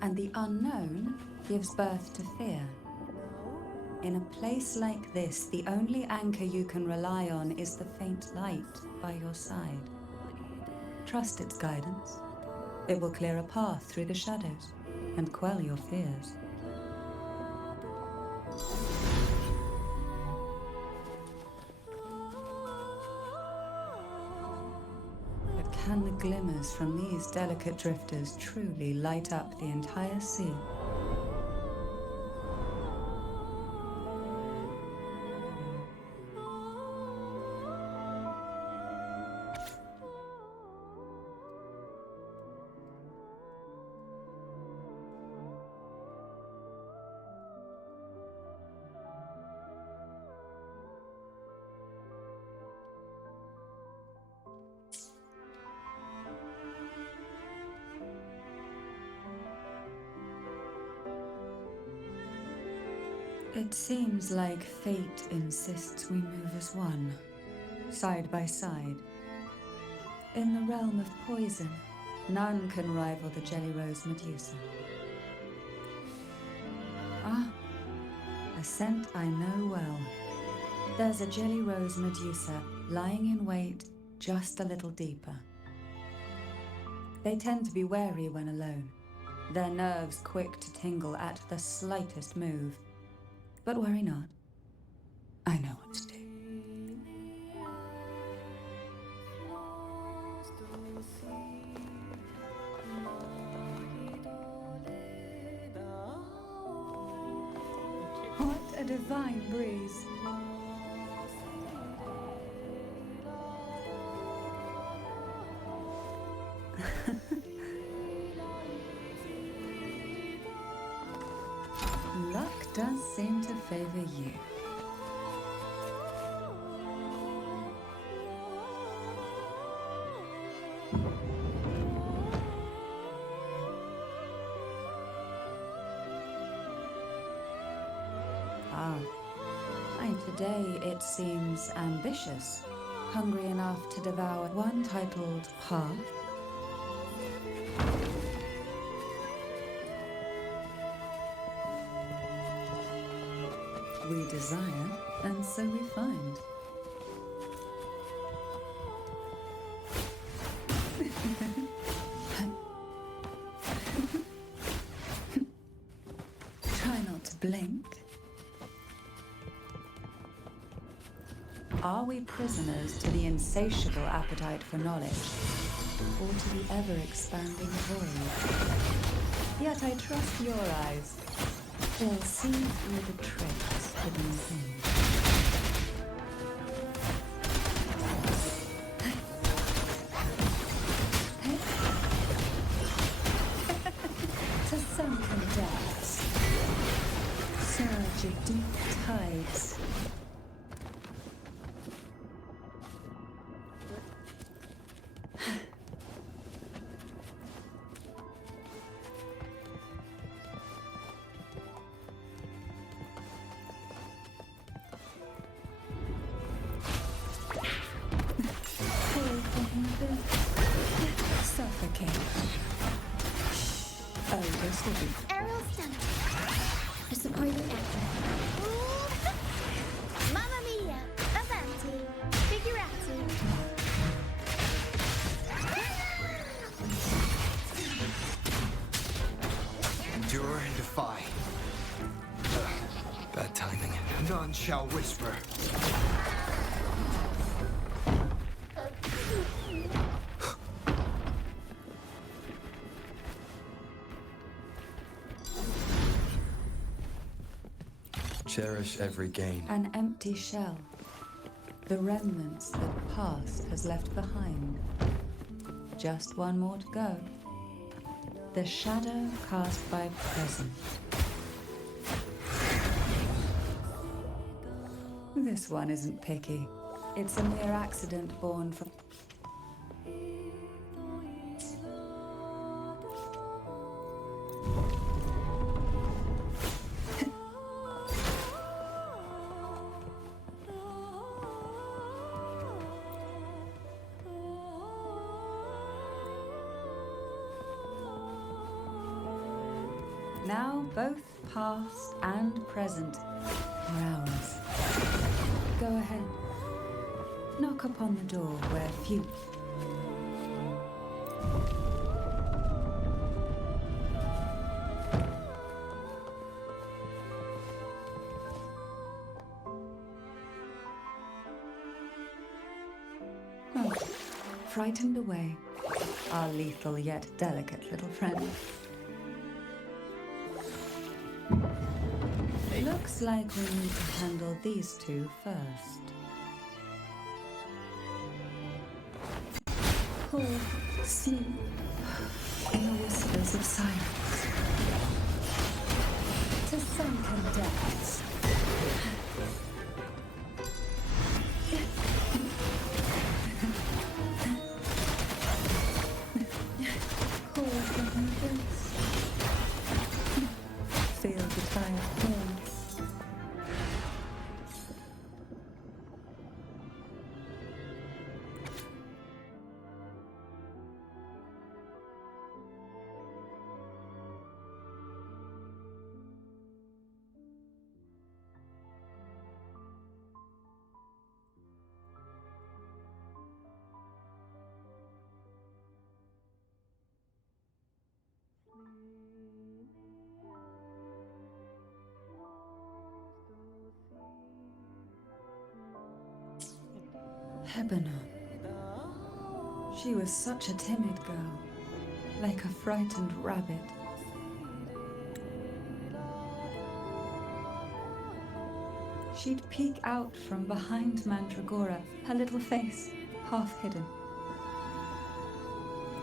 and the unknown gives birth to fear. In a place like this, the only anchor you can rely on is the faint light by your side. Trust its guidance. It will clear a path through the shadows and quell your fears. But can the glimmers from these delicate drifters truly light up the entire sea? It seems like fate insists we move as one, side by side. In the realm of poison, none can rival the Jelly Rose Medusa. Ah, a scent I know well. There's a Jelly Rose Medusa lying in wait just a little deeper. They tend to be wary when alone, their nerves quick to tingle at the slightest move. But worry not. I know what to do. What a divine breeze. Luck does seem to favor you. Ah, and today it seems ambitious, hungry enough to devour one titled Path. We desire, and so we find. Try not to blink. Are we prisoners to the insatiable appetite for knowledge, or to the ever-expanding void? Yet I trust your eyes. They'll see through the tricks hidden within. To sunken depths, surge of deep tides. Suffocate. Oh, this will be... Aerial stunner. A surprising actor. Mamma mia. Avanti. Figurati. Endure and defy. Bad timing. None shall whisper. Cherish every gain. An empty shell. The remnants that past has left behind. Just one more to go. The shadow cast by present. This one isn't picky. It's a mere accident born from... Now both past and present are ours. Go ahead. Knock upon the door where few... Oh, frightened away. Our lethal yet delicate little friend. Looks like we need to handle these two first. Fall asleep in the whispers of silence. To sunken depths. Call from your face. Feel the tired pain. Lebanon. She was such a timid girl, like a frightened rabbit. She'd peek out from behind Mandragora, her little face half hidden.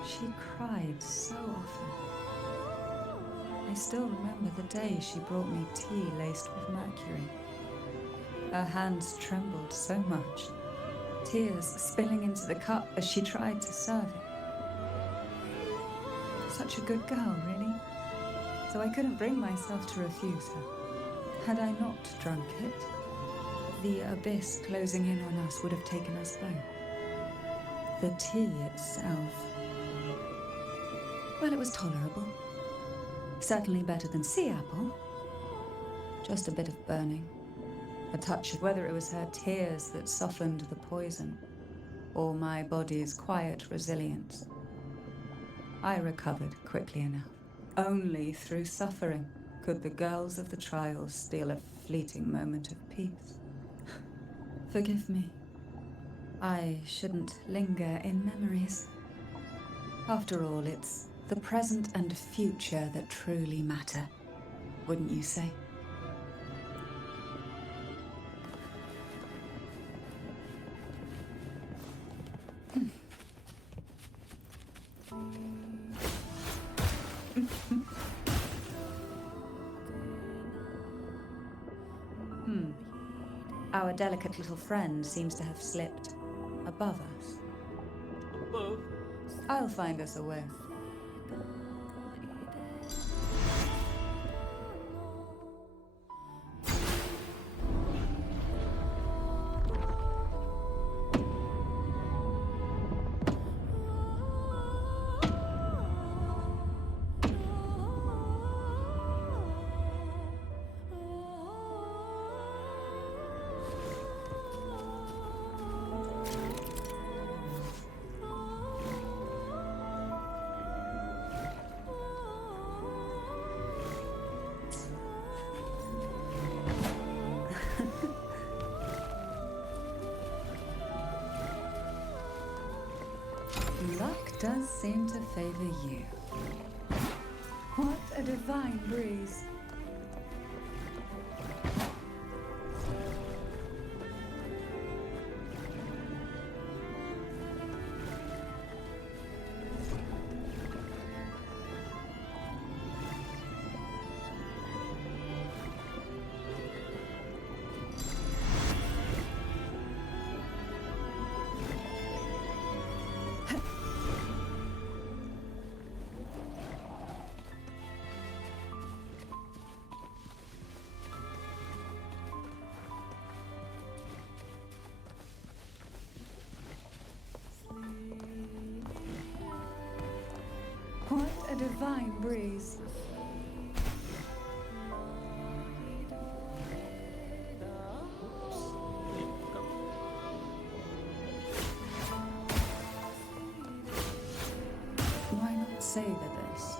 She cried so often. I still remember the day she brought me tea laced with mercury. Her hands trembled so much, tears spilling into the cup as she tried to serve it. Such a good girl, really. So I couldn't bring myself to refuse her. Had I not drunk it, the abyss closing in on us would have taken us both. The tea itself, well, it was tolerable. Certainly better than sea apple. Just a bit of burning. A touch of whether it was her tears that softened the poison, or my body's quiet resilience. I recovered quickly enough. Only through suffering could the girls of the trials steal a fleeting moment of peace. Forgive me. I shouldn't linger in memories. After all, it's the present and future that truly matter, wouldn't you say? Our delicate little friend seems to have slipped above us. Above? I'll find us a way. does seem to favor you. What a divine breeze. What a divine breeze. Why not savor this?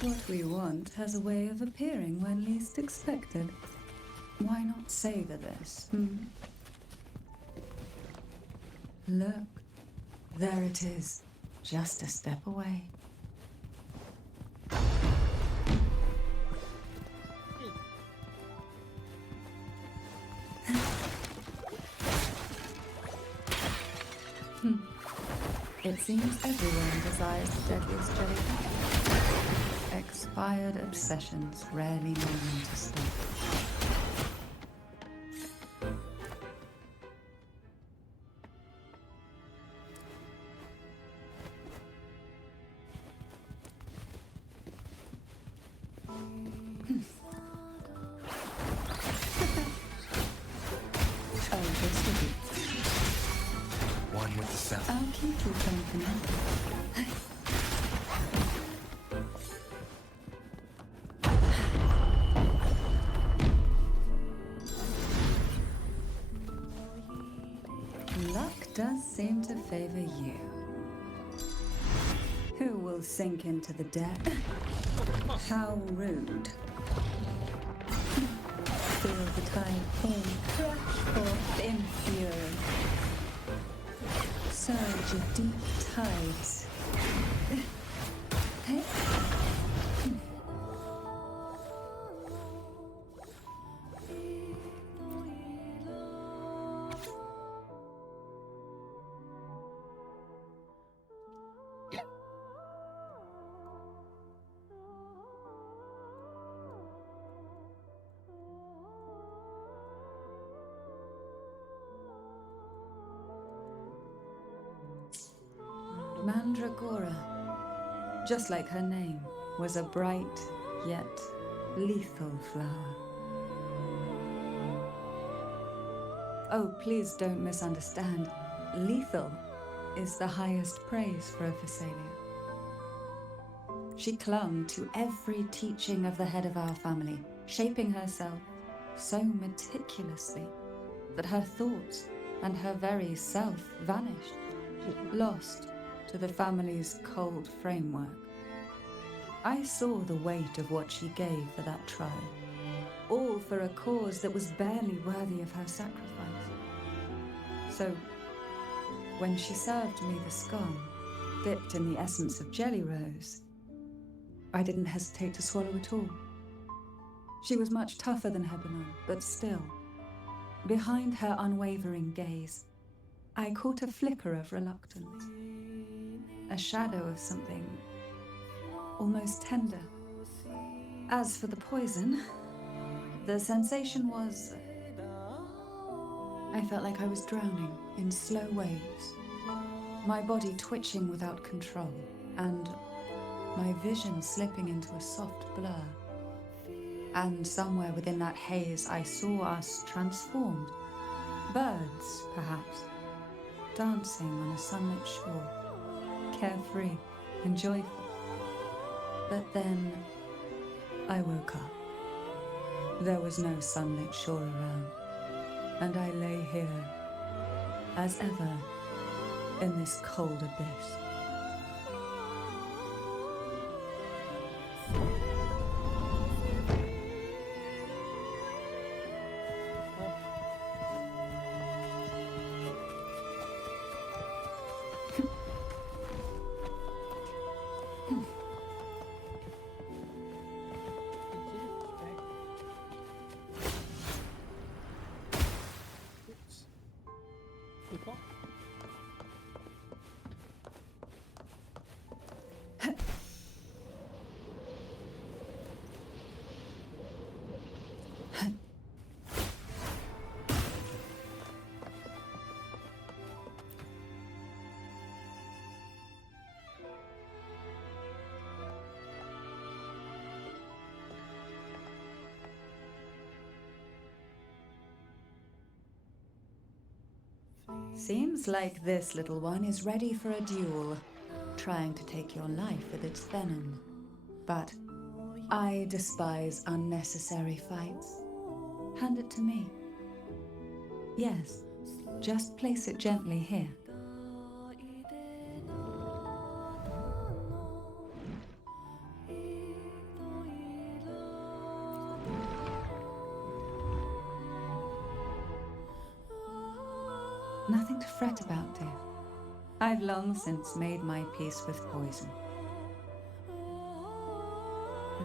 What we want has a way of appearing when least expected. Why not savor this? Look, there it is, just a step away. It seems everyone desires the deadliest jellyfish. Expired obsessions rarely know when to stop. Oh, this will be. One with the sound. I'll keep you company. Luck does seem to favor you. Who will sink into the depth? How rude. Feel the typhoon crash forth in fury. Surge of deep tides. Hey. Mandragora, just like her name, was a bright yet lethal flower. Oh, please don't misunderstand. Lethal is the highest praise for a Phasalia. She clung to every teaching of the head of our family, shaping herself so meticulously that her thoughts and her very self vanished, lost to the family's cold framework. I saw the weight of what she gave for that trial, all for a cause that was barely worthy of her sacrifice. So, when she served me the scone, dipped in the essence of jelly rose, I didn't hesitate to swallow it all. She was much tougher than Hebanon, but still, behind her unwavering gaze, I caught a flicker of reluctance. A shadow of something almost tender. As for the poison, the sensation was I felt like I was drowning in slow waves, my body twitching without control, and my vision slipping into a soft blur. And somewhere within that haze, I saw us transformed. Birds, perhaps, dancing on a sunlit shore, carefree and joyful. But then I woke up. There was no sunlit shore around, and I lay here, as ever, in this cold abyss. Seems like this little one is ready for a duel, trying to take your life with its venom. But I despise unnecessary fights. Hand it to me. Yes, just place it gently here. Nothing to fret about, dear. I've long since made my peace with poison.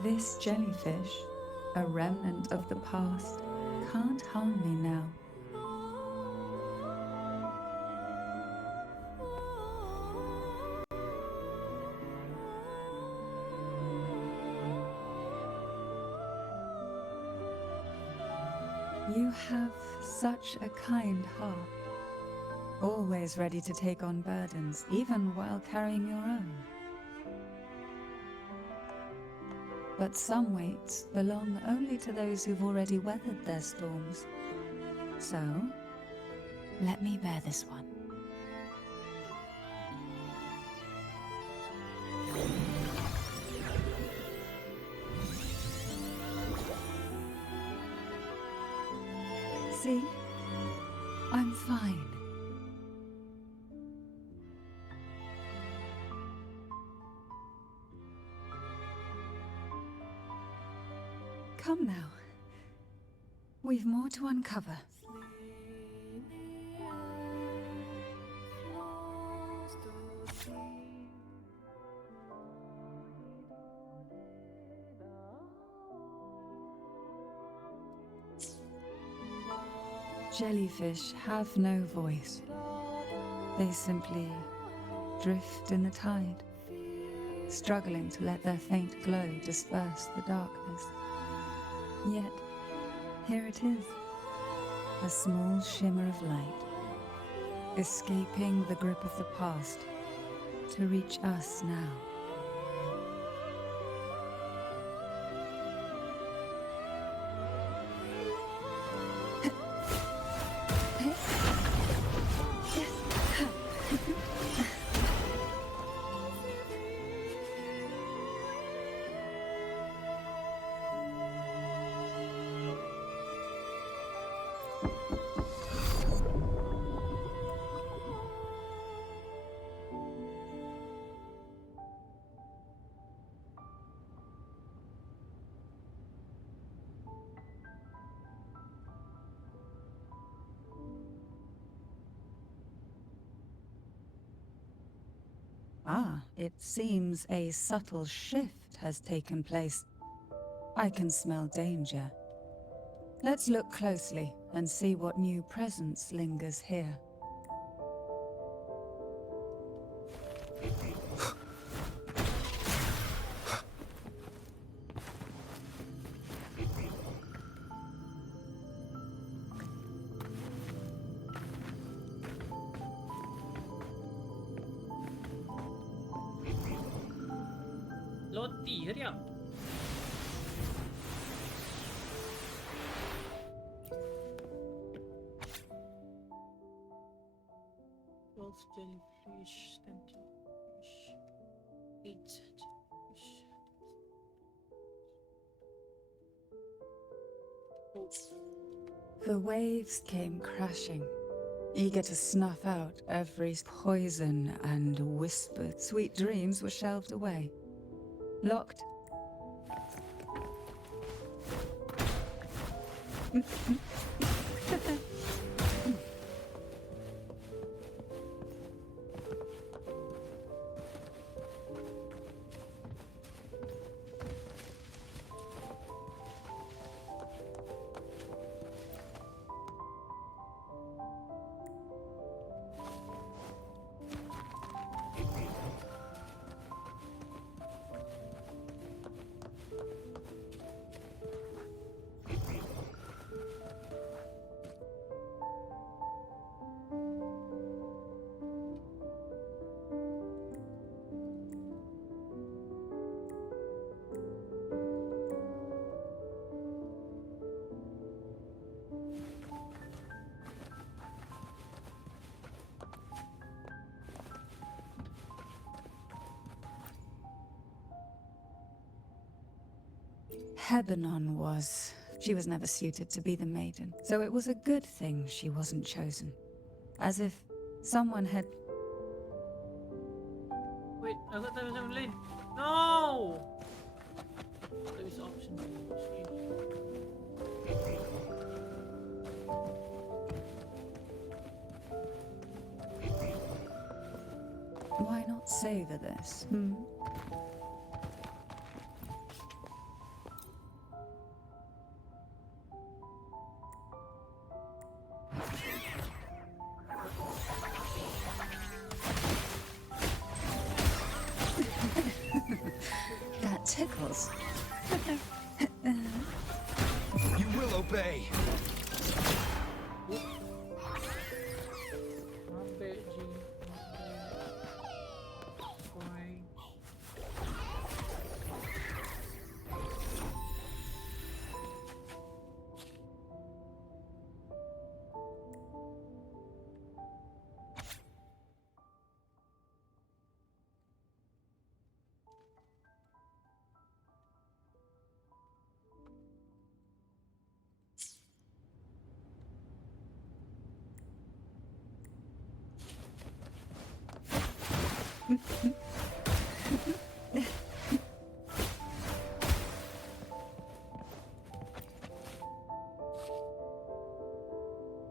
This jellyfish, a remnant of the past, can't harm me now. You have such a kind heart. Always ready to take on burdens, even while carrying your own. But some weights belong only to those who've already weathered their storms. So, let me bear this one. See? I'm fine. Come now. We've more to uncover. Jellyfish have no voice. They simply drift in the tide, struggling to let their faint glow disperse the darkness. Yet, here it is, a small shimmer of light, escaping the grip of the past to reach us now. It seems a subtle shift has taken place. I can smell danger. Let's look closely and see what new presence lingers here. Lottie, hurry up. Jellyfish, 10 jellyfish, 8 jellyfish. The waves came crashing, eager to snuff out every poison and whispered. Sweet dreams were shelved away, locked. Hebanon was. She was never suited to be the maiden, so it was a good thing she wasn't chosen. As if someone had... Wait, I thought there was a lane. No! There was option. Why not savor this? That tickles. You will obey.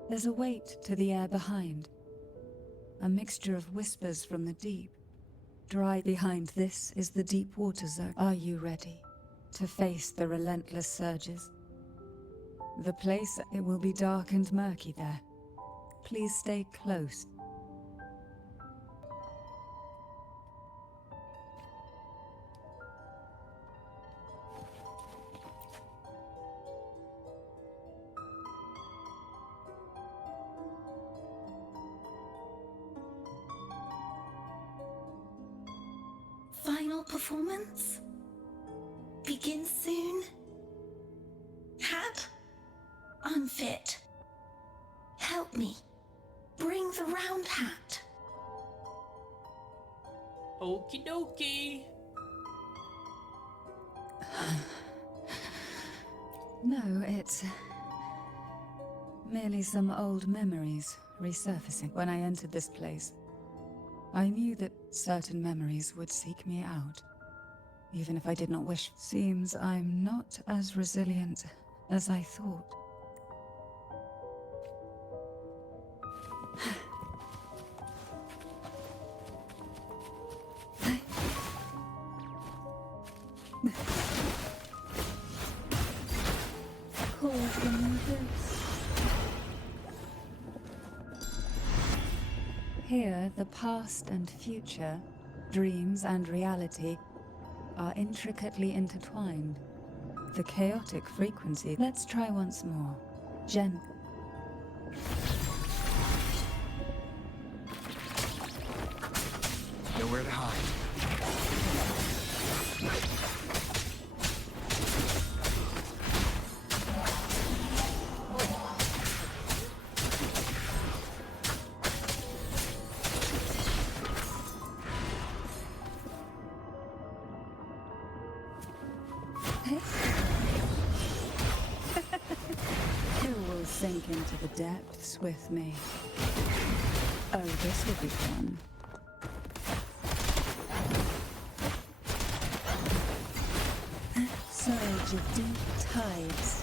There's a weight to the air behind. A mixture of whispers from the deep. Dry behind this is the deep water zone. Are you ready to face the relentless surges? The place, it will be dark and murky there. Please stay close. Final performance? Begin soon? Hat? Unfit. Help me. Bring the round hat. Okie dokie. No, it's merely some old memories resurfacing. When I entered this place, I knew that certain memories would seek me out, even if I did not wish. Seems I'm not as resilient as I thought. Here, the past and future, dreams and reality, are intricately intertwined. The chaotic frequency. Let's try once more. Nowhere to hide. Who will sink into the depths with me? Oh, this will be fun. Surge of deep tides.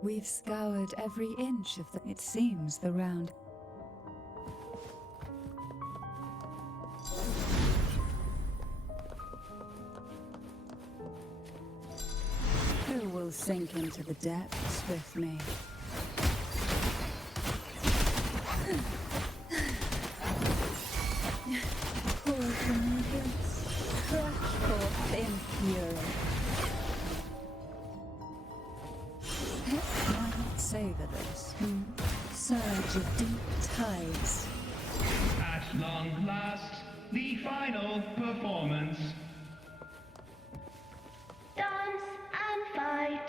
We've scoured every inch of the... It seems the round... Who will sink into the depths with me? Pour from the hills, crash forth in fury. Why not savor this? Surge of deep tides. At long last, the final performance. Dance and fight.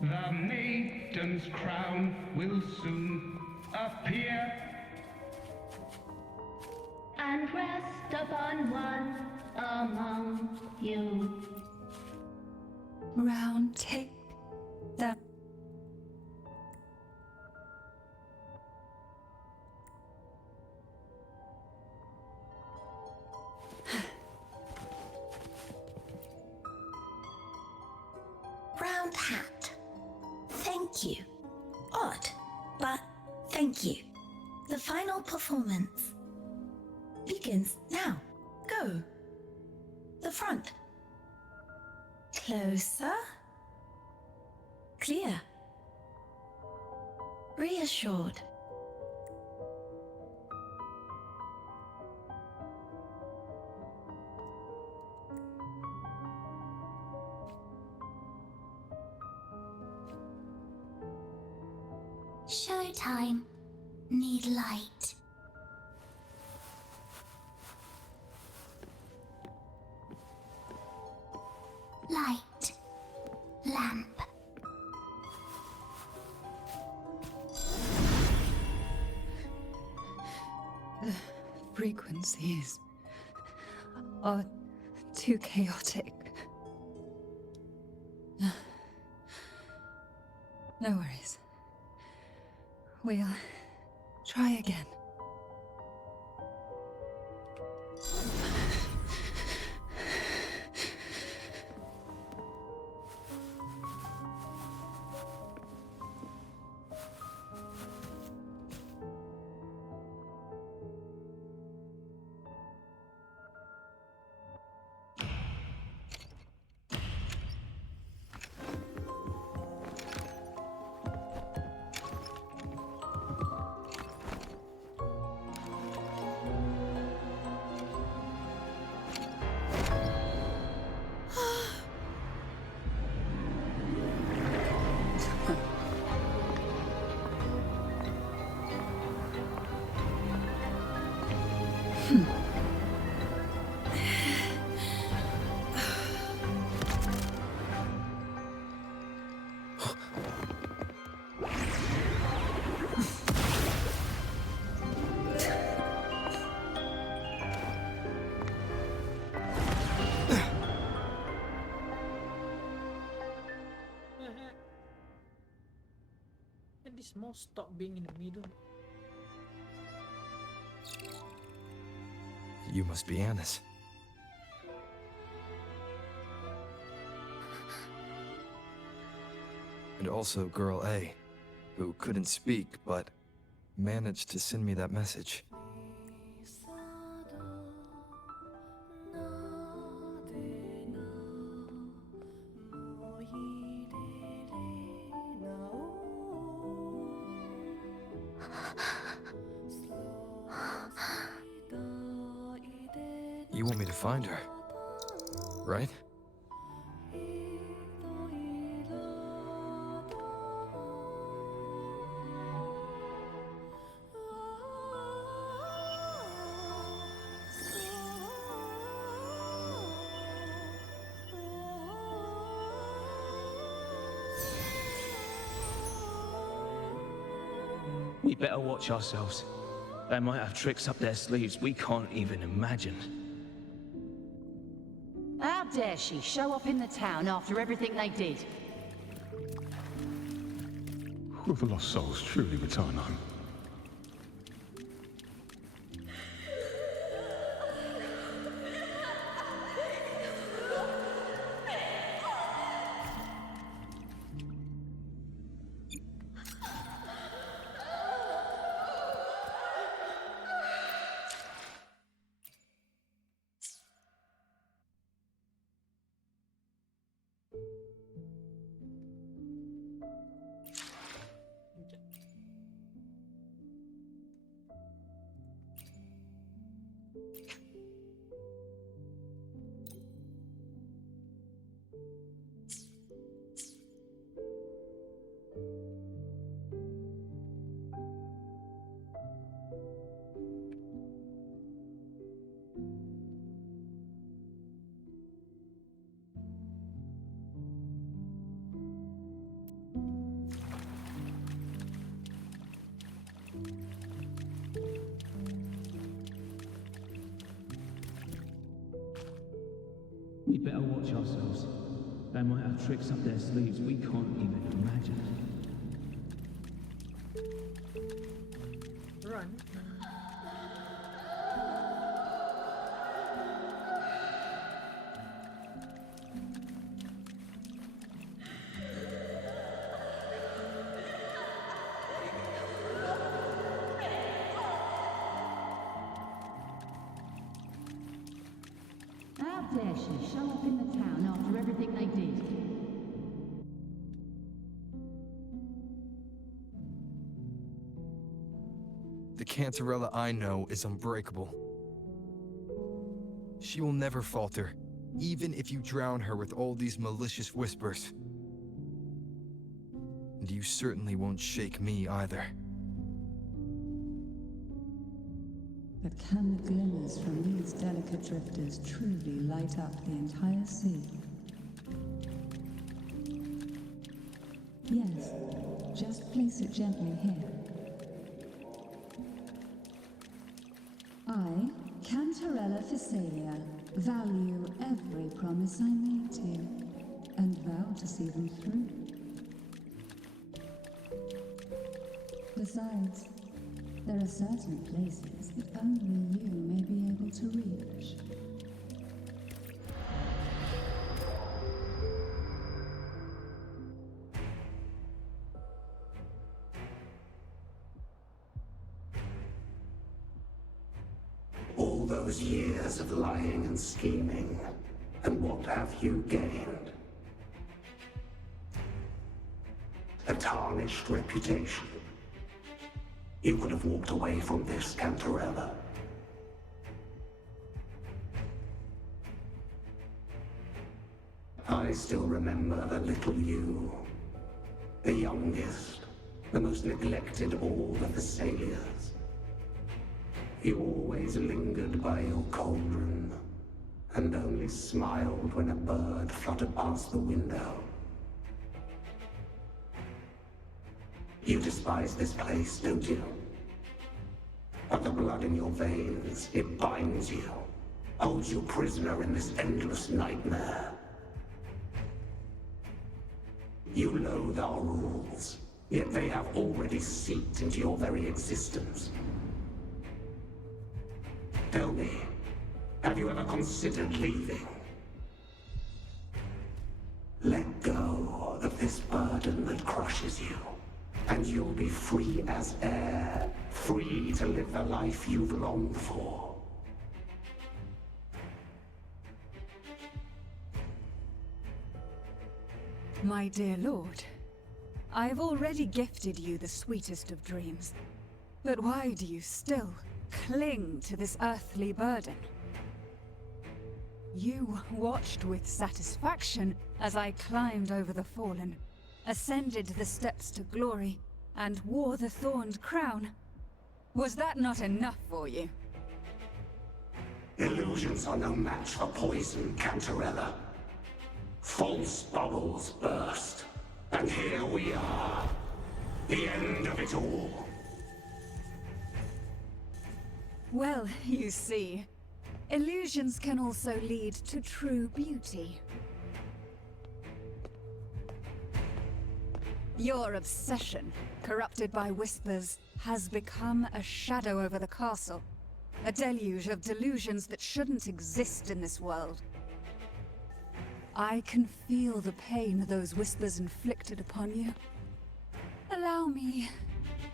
The maiden's crown will soon appear. And rest upon one among you. Round take that. Round hat. Thank you. Odd, but thank you. The final performance begins now. Go. The front. Closer. Clear. Reassured. Showtime. Need light. Light. Lamp. The frequencies are too chaotic. No worries. We'll try again. And this mouse stop being in the middle. You must be Anna's. And also Girl A, who couldn't speak, but managed to send me that message. You want me to find her, right? We better watch ourselves. They might have tricks up their sleeves we can't even imagine. How dare she show up in the town after everything they did? Will the lost souls truly return home? We better watch ourselves. They might have tricks up their sleeves we can't even imagine. Run. How dare she show up in the town after everything they did? The Cantarella I know is unbreakable. She will never falter, even if you drown her with all these malicious whispers. And you certainly won't shake me either. But can the glimmers from these delicate drifters truly light up the entire sea? Yes, just place it gently here. I, Cantarella Physalia, value every promise I made to you, and vow to see them through. Besides, there are certain places that only you may be able to reach. All those years of lying and scheming, and what have you gained? A tarnished reputation. You could have walked away from this, Cantarella. I still remember the little you. The youngest, the most neglected of all the Thessalians. You always lingered by your cauldron, and only smiled when a bird fluttered past the window. You despise this place, don't you? But the blood in your veins, it binds you, holds you prisoner in this endless nightmare. You loathe our rules, yet they have already seeped into your very existence. Tell me, have you ever considered leaving? Let go of this burden that crushes you, and you'll be free as air, free to live the life you've longed for. My dear lord, I've already gifted you the sweetest of dreams. But why do you still cling to this earthly burden? You watched with satisfaction as I climbed over the fallen, ascended the steps to glory, and wore the thorned crown. Was that not enough for you? Illusions are no match for poison, Cantarella. False bubbles burst, and here we are. The end of it all. Well, you see, illusions can also lead to true beauty. Your obsession, corrupted by whispers, has become a shadow over the castle. A deluge of delusions that shouldn't exist in this world. I can feel the pain those whispers inflicted upon you. Allow me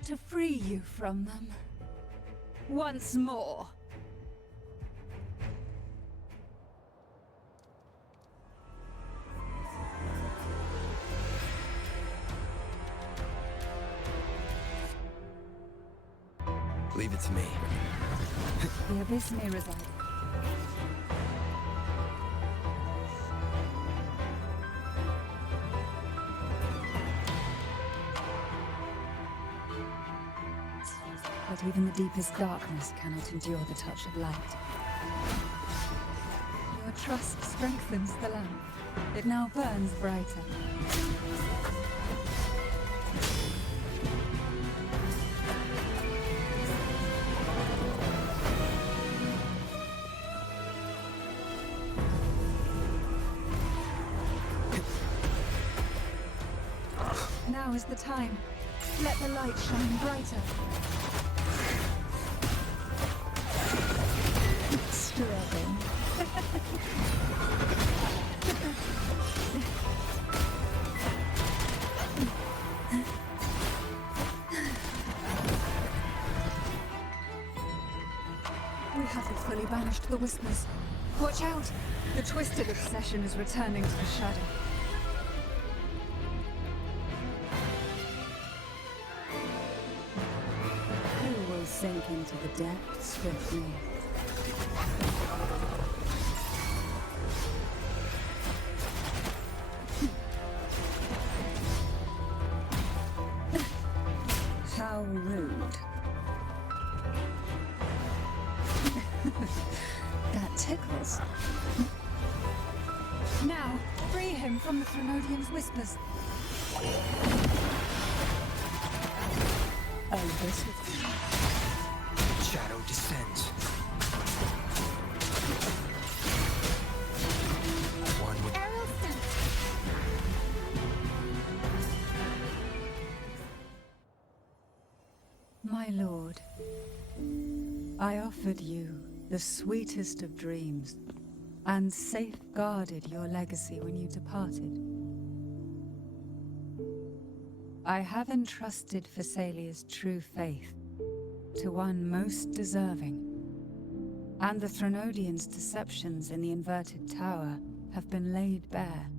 to free you from them. Once more. Leave it to me. The abyss may reside. But even the deepest darkness cannot endure the touch of light. Your trust strengthens the lamp. It now burns brighter. Now is the time. Let the light shine brighter. Struggling. We haven't fully banished the whispers. Watch out! The twisted obsession is returning to the shadow. Who will sink into the depths with me? How rude. That tickles. Now, free him from the Threnodian's whispers. Oh, this is... Shadow descends. One with... My lord, I offered you the sweetest of dreams, and safeguarded your legacy when you departed. I have entrusted Phassalia's true faith to one most deserving, and the Threnodians' deceptions in the inverted tower have been laid bare.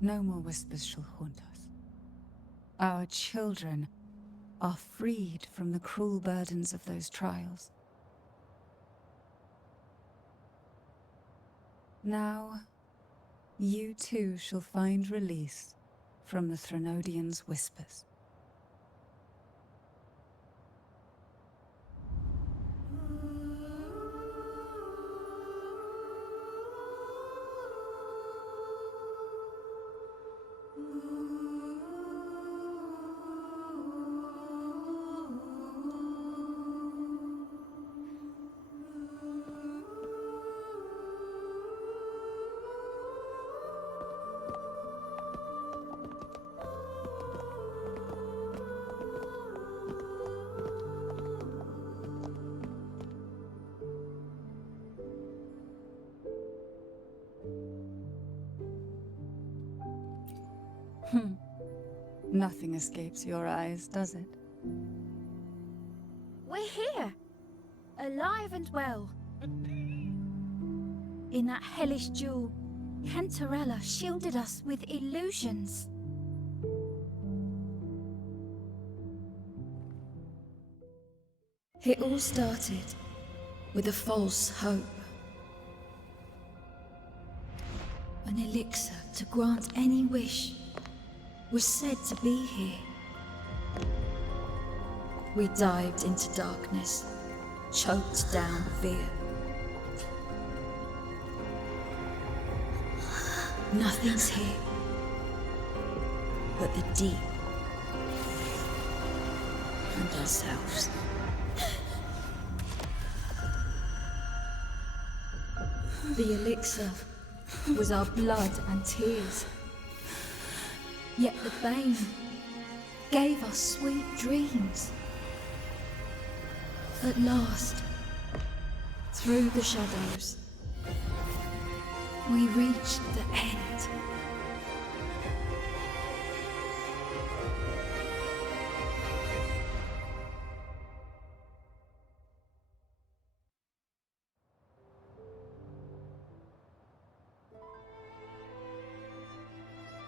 No more whispers shall haunt us. Our children are freed from the cruel burdens of those trials. Now, you too shall find release from the Threnodians' whispers. Nothing escapes your eyes, does it? We're here, alive and well. In that hellish duel, Cantarella shielded us with illusions. It all started with a false hope. An elixir to grant any wish was said to be here. We dived into darkness, choked down fear. Nothing's here but the deep and ourselves. The elixir was our blood and tears. Yet the bane gave us sweet dreams. At last, through the shadows, we reached the end.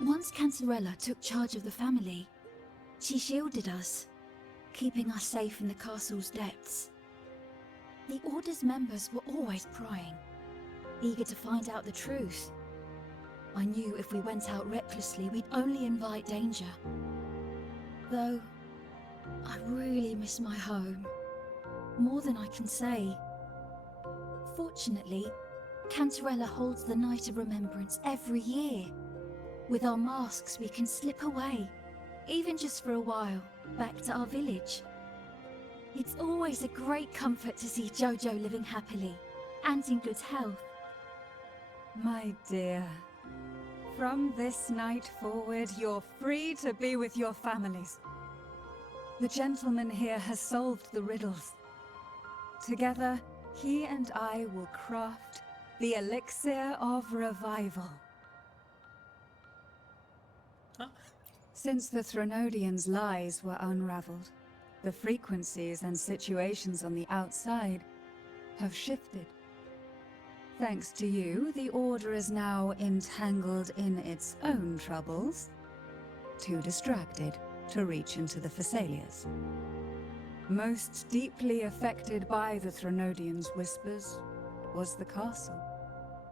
Once Cantarella took charge of the family, she shielded us, keeping us safe in the castle's depths. The Order's members were always prying, eager to find out the truth. I knew if we went out recklessly, we'd only invite danger. Though, I really miss my home, more than I can say. Fortunately, Cantarella holds the Night of Remembrance every year. With our masks, we can slip away, even just for a while, back to our village. It's always a great comfort to see Jojo living happily and in good health. My dear, from this night forward, you're free to be with your families. The gentleman here has solved the riddles. Together, he and I will craft the Elixir of Revival. Since the Threnodians' lies were unraveled, the frequencies and situations on the outside have shifted. Thanks to you, the Order is now entangled in its own troubles, too distracted to reach into the Thessalias. Most deeply affected by the Threnodians' whispers was the castle,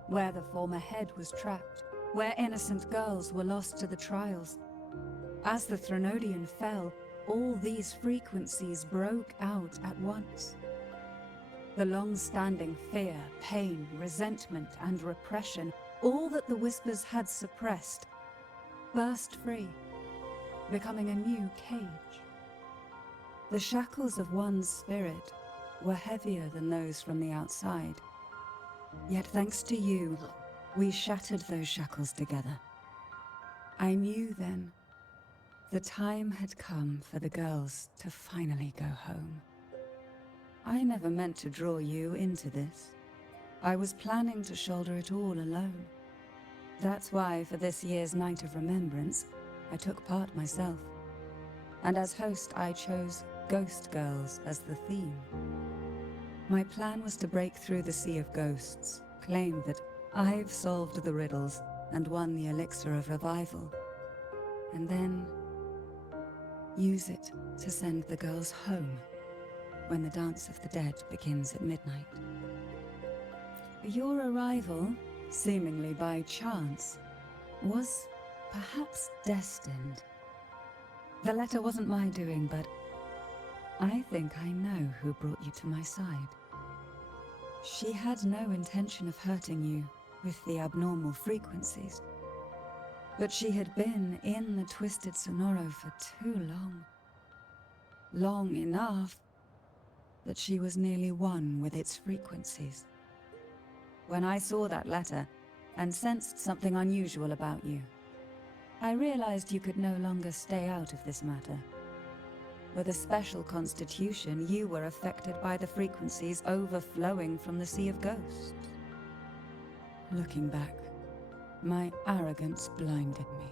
where the former head was trapped, where innocent girls were lost to the trials. As the Threnodian fell, all these frequencies broke out at once. The long-standing fear, pain, resentment, and repression, all that the whispers had suppressed, burst free, becoming a new cage. The shackles of one's spirit were heavier than those from the outside. Yet thanks to you, we shattered those shackles together. I knew then the time had come for the girls to finally go home. I never meant to draw you into this. I was planning to shoulder it all alone. That's why for this year's Night of Remembrance, I took part myself. And as host, I chose Ghost Girls as the theme. My plan was to break through the sea of ghosts, claim that I've solved the riddles and won the elixir of revival, and then use it to send the girls home when the Dance of the Dead begins at midnight. Your arrival, seemingly by chance, was perhaps destined. The letter wasn't my doing, but I think I know who brought you to my side. She had no intention of hurting you with the abnormal frequencies, but she had been in the Twisted Sonoro for too long. Long enough that she was nearly one with its frequencies. When I saw that letter and sensed something unusual about you, I realized you could no longer stay out of this matter. With a special constitution, you were affected by the frequencies overflowing from the Sea of Ghosts. Looking back, my arrogance blinded me.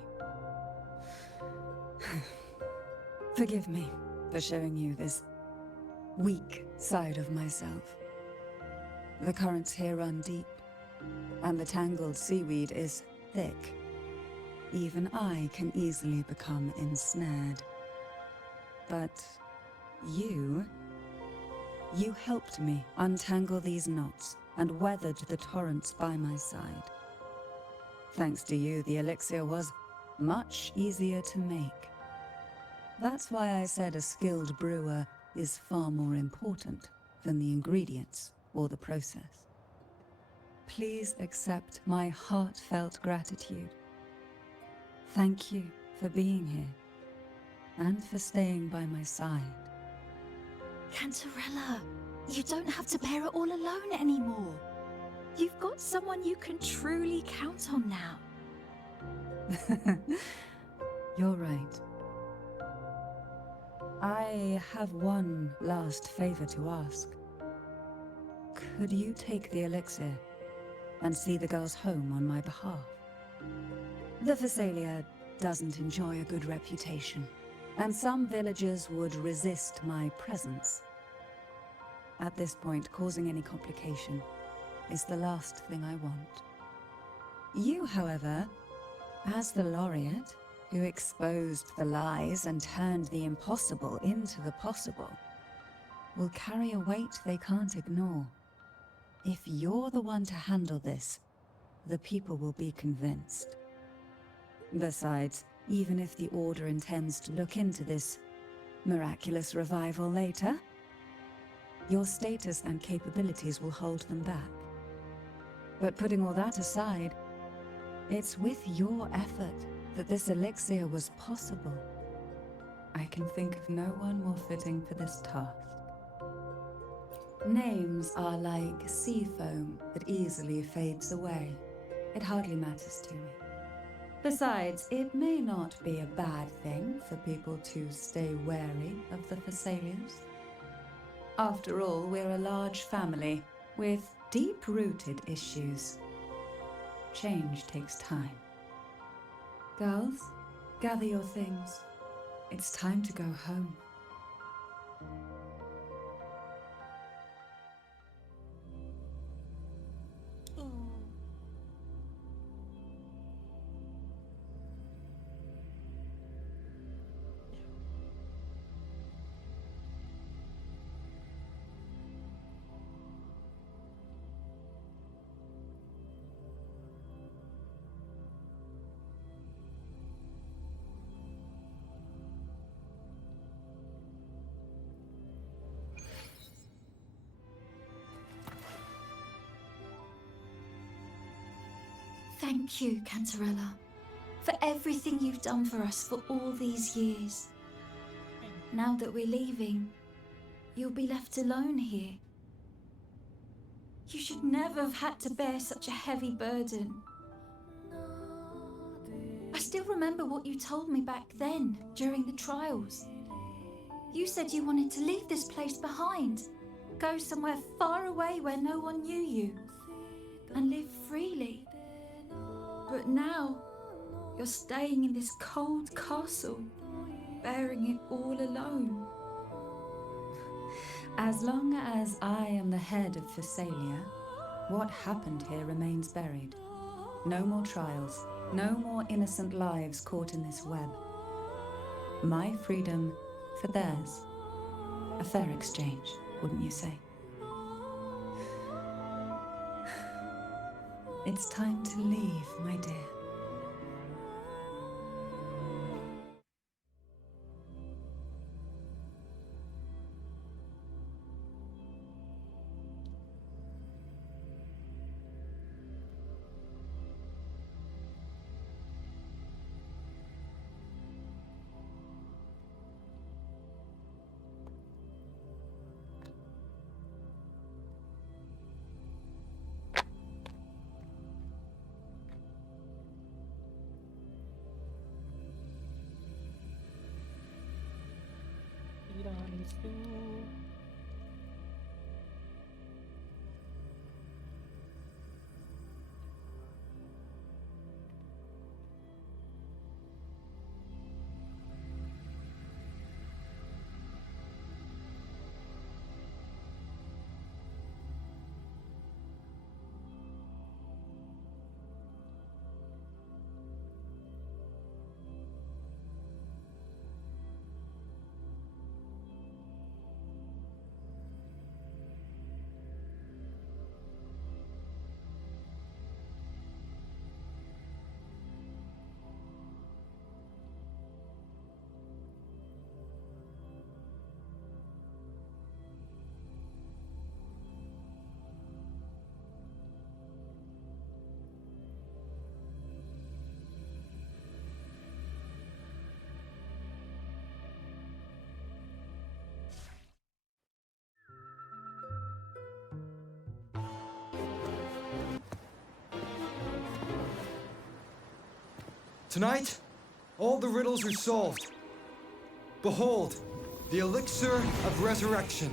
Forgive me for showing you this weak side of myself. The currents here run deep, and the tangled seaweed is thick. Even I can easily become ensnared. But you helped me untangle these knots and weathered the torrents by my side. Thanks to you, the elixir was much easier to make. That's why I said a skilled brewer is far more important than the ingredients or the process. Please accept my heartfelt gratitude. Thank you for being here, and for staying by my side. Cantarella, you don't have to bear it all alone anymore. You've got someone you can truly count on now. You're right. I have one last favor to ask. Could you take the elixir and see the girls home on my behalf? The Phasalia doesn't enjoy a good reputation, and some villagers would resist my presence. At this point, causing any complication is the last thing I want. You, however, as the laureate who exposed the lies and turned the impossible into the possible, will carry a weight they can't ignore. If you're the one to handle this, the people will be convinced. Besides, even if the Order intends to look into this miraculous revival later, your status and capabilities will hold them back. But putting all that aside, it's with your effort that this elixir was possible. I can think of no one more fitting for this task. Names are like sea foam that easily fades away. It hardly matters to me. Besides, it may not be a bad thing for people to stay wary of the Phasalians. After all, we're a large family with deep-rooted issues. Change takes time. Girls, gather your things. It's time to go home. Thank you, Cantarella, for everything you've done for us for all these years. Now that we're leaving, you'll be left alone here. You should never have had to bear such a heavy burden. I still remember what you told me back then, during the trials. You said you wanted to leave this place behind, go somewhere far away where no one knew you, and live freely. But now, you're staying in this cold castle, bearing it all alone. As long as I am the head of Phasalia, what happened here remains buried. No more trials, no more innocent lives caught in this web. My freedom for theirs. A fair exchange, wouldn't you say? It's time to leave, my dear. Tonight, all the riddles are solved. Behold, the elixir of resurrection.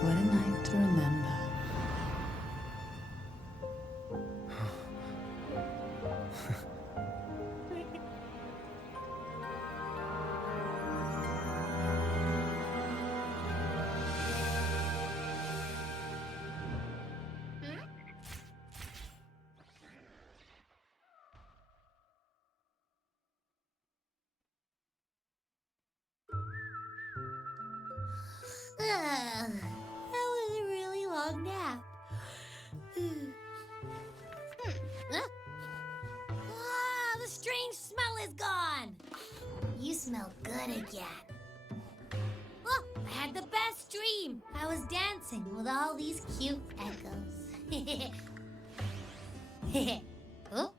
What a night to remember. That was a really long nap. The strange smell is gone. You smell good again. Oh, I had the best dream. I was dancing with all these cute echoes. Oh,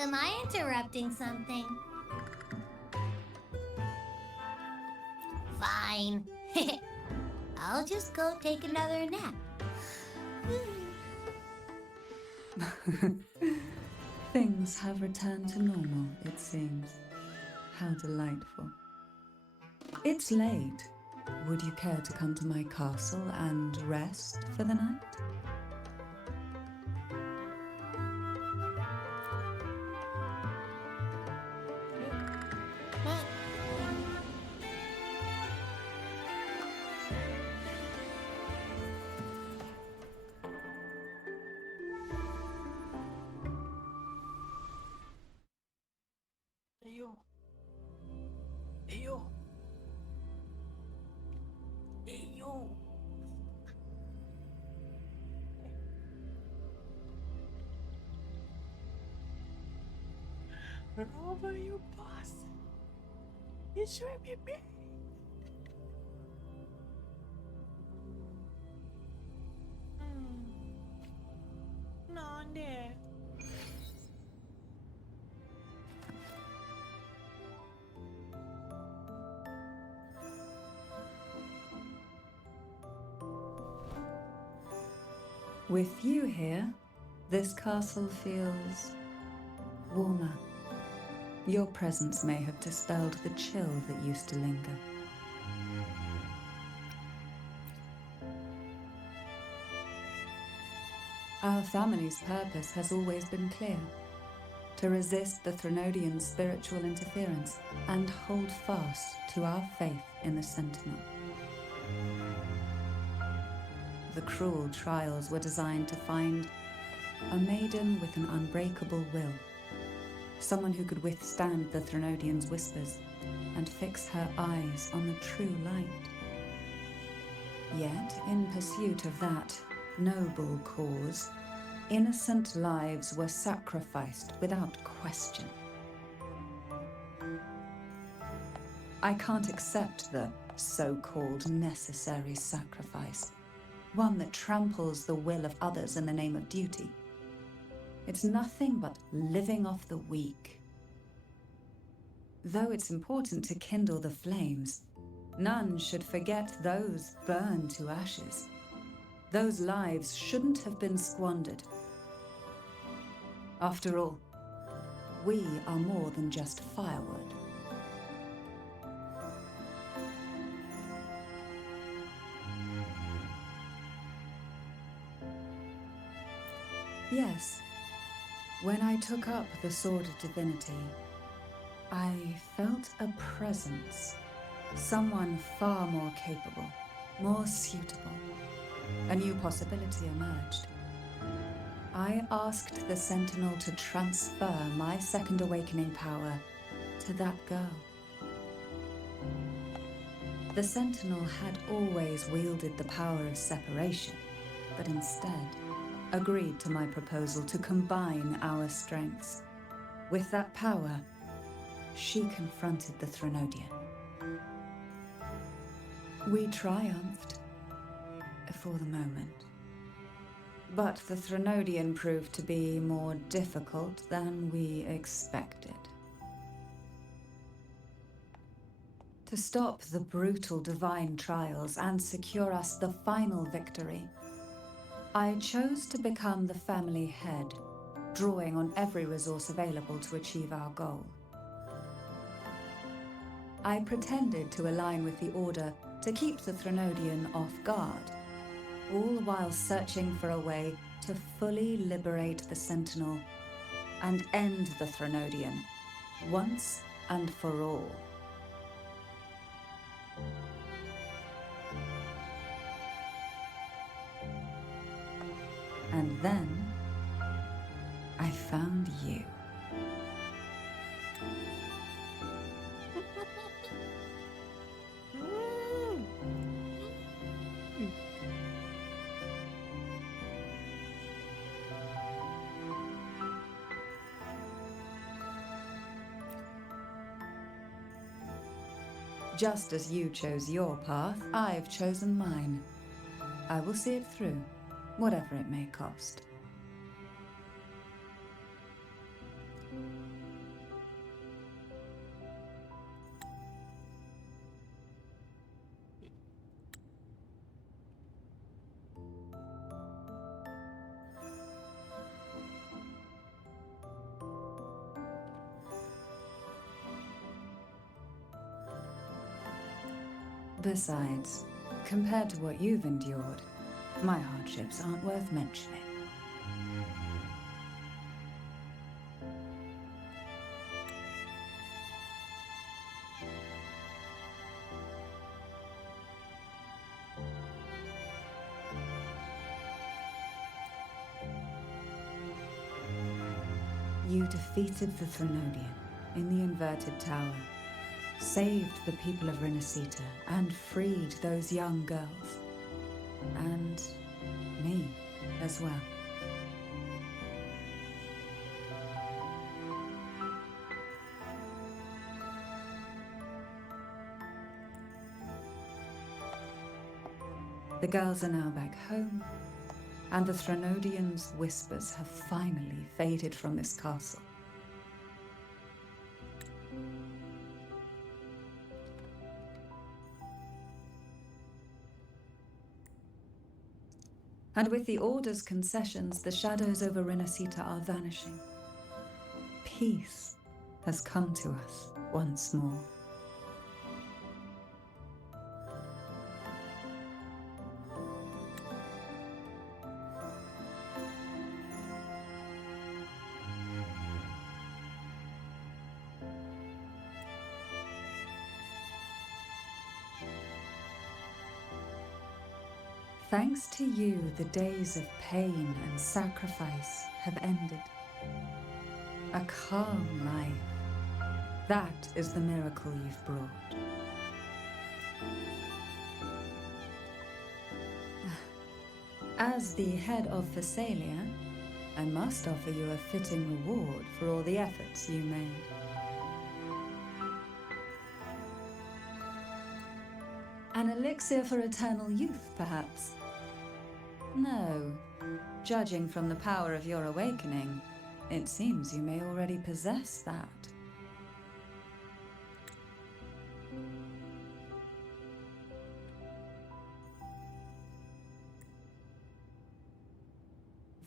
am I interrupting something? Fine. I'll just go take another nap. Things have returned to normal, it seems. How delightful. It's late. Would you care to come to my castle and rest for the night? Eyo. Eyo. Eyo. Over you, boss. You should be big. No, dear. With you here, this castle feels warmer. Your presence may have dispelled the chill that used to linger. Our family's purpose has always been clear: to resist the Threnodian spiritual interference and hold fast to our faith in the Sentinel. The cruel trials were designed to find a maiden with an unbreakable will, someone who could withstand the Threnodian's whispers and fix her eyes on the true light. Yet, in pursuit of that noble cause, innocent lives were sacrificed without question. I can't accept the so-called necessary sacrifice, one that tramples the will of others in the name of duty. It's nothing but living off the weak. Though it's important to kindle the flames, none should forget those burned to ashes. Those lives shouldn't have been squandered. After all, we are more than just firewood. Yes, when I took up the Sword of Divinity, I felt a presence, someone far more capable, more suitable. A new possibility emerged. I asked the Sentinel to transfer my second awakening power to that girl. The Sentinel had always wielded the power of separation, but instead agreed to my proposal to combine our strengths. With that power, she confronted the Threnodian. We triumphed, for the moment. But the Threnodian proved to be more difficult than we expected. To stop the brutal divine trials and secure us the final victory, I chose to become the family head, drawing on every resource available to achieve our goal. I pretended to align with the Order to keep the Threnodian off guard, all while searching for a way to fully liberate the Sentinel and end the Threnodian, once and for all. And then I found you. Just as you chose your path, I've chosen mine. I will see it through, whatever it may cost. Besides, compared to what you've endured, my hardships aren't worth mentioning. You defeated the Threnodian in the Inverted Tower, saved the people of Renacita, and freed those young girls. And me as well. The girls are now back home, and the Threnodian's whispers have finally faded from this castle. And with the Order's concessions, the shadows over Renacita are vanishing. Peace has come to us once more. Thanks to you, the days of pain and sacrifice have ended. A calm life. That is the miracle you've brought. As the head of Phasalia, I must offer you a fitting reward for all the efforts you made. An elixir for eternal youth, perhaps? No. Judging from the power of your awakening, it seems you may already possess that.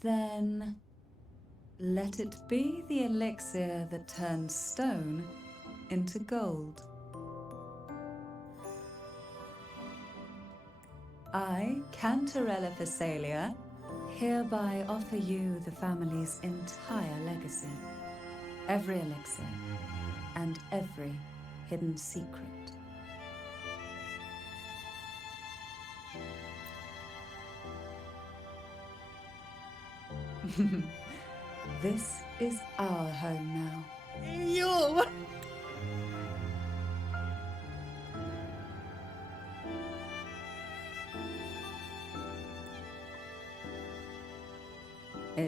Then, let it be the elixir that turns stone into gold. I, Cantarella Phasalia, hereby offer you the family's entire legacy. Every elixir and every hidden secret. This is our home now. Yo!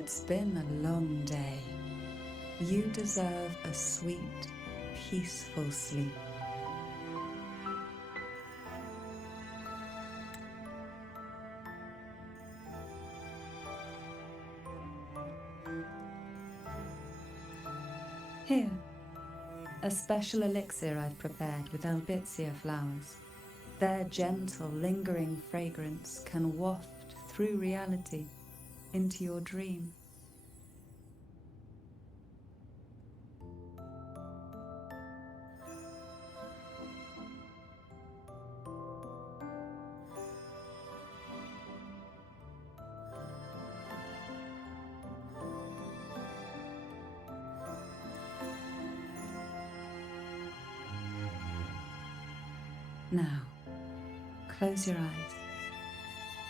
It's been a long day. You deserve a sweet, peaceful sleep. Here, a special elixir I've prepared with albizia flowers. Their gentle, lingering fragrance can waft through reality into your dream. Now, close your eyes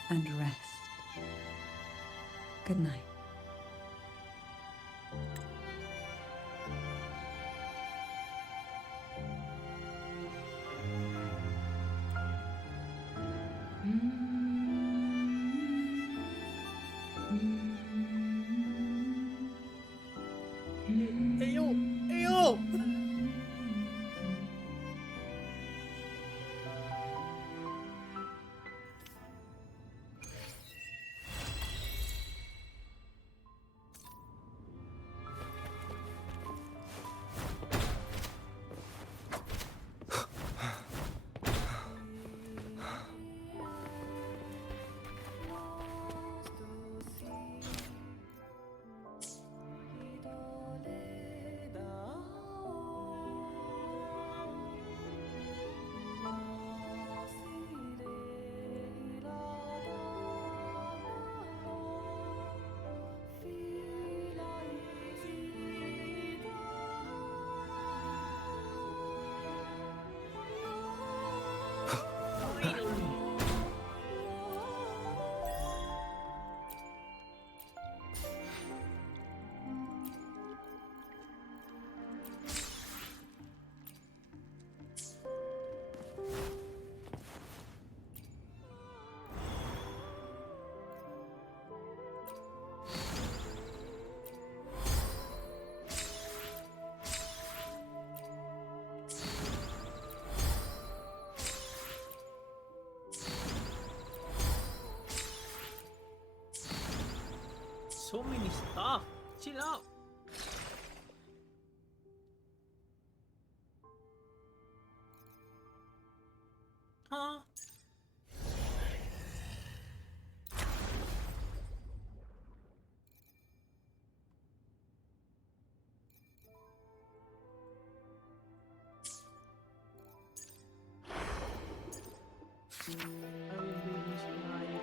and rest. Good night. Ayo! Ayo! So many stuff. Chill out. Huh? I will do this tonight.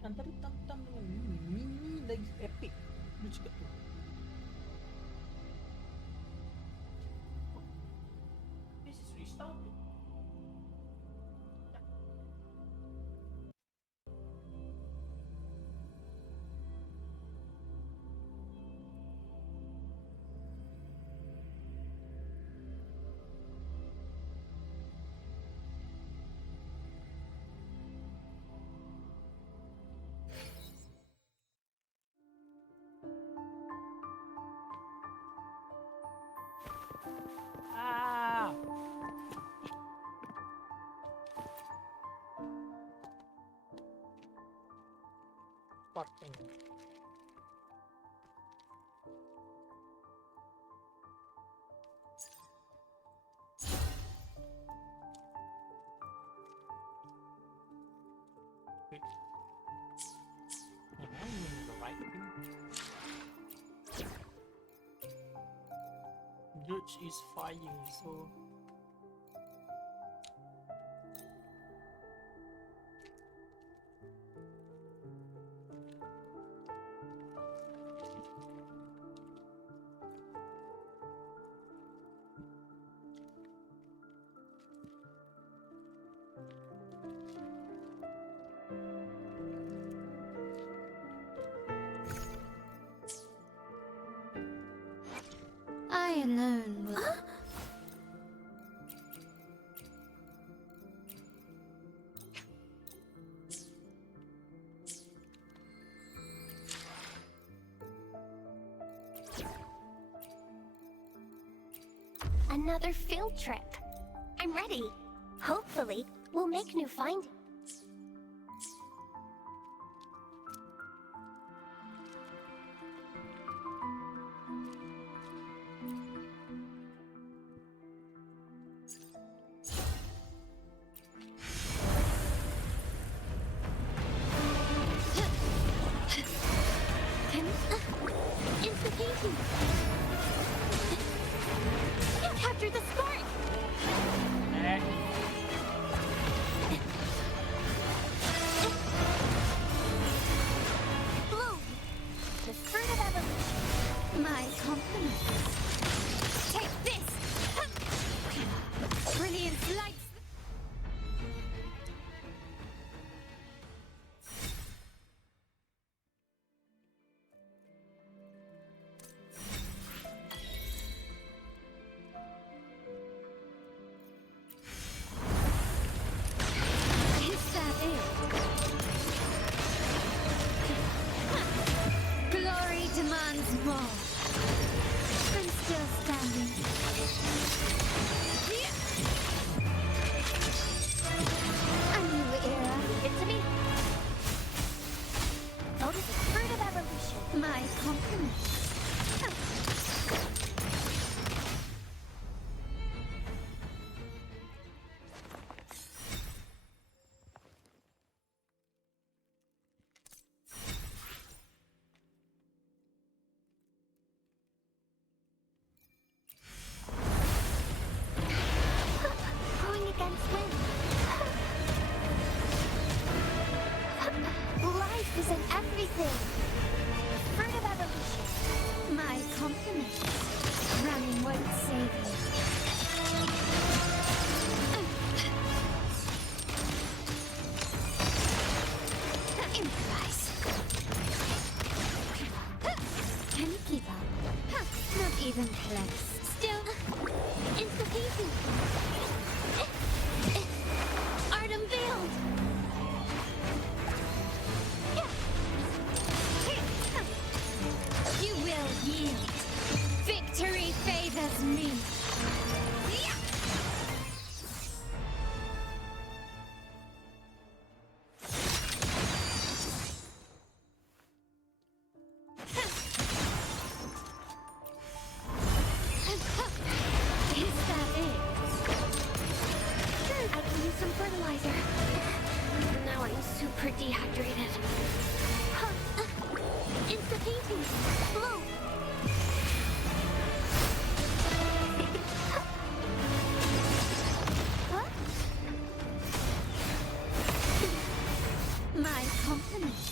Antara tam-tam dengan mini lagi epic. Lu cakap tu. This is restarted. Fucking. Am I doing the right thing? Judge is fire, so. I alone will. Another field trip. I'm ready. Hopefully, we'll make new findings. Instigating. Capture the spark. Bloom. The fruit of evolution. My compliments. Take this. Brilliant lights. Is that it? Glory demands more. I'm still standing. A new era. It's me. Notice the fruit of evolution. My compliments. Going against wind. Life is in everything. Fruit of evolution. My compliments. Running won't save you. Improvise. Can you keep up? Not even close. Still. Instigating. Art unveiled. You will yield. Victory favors me. Is that it? I can use some fertilizer. Now I'm super dehydrated. Instigating. Bloom. My compliments.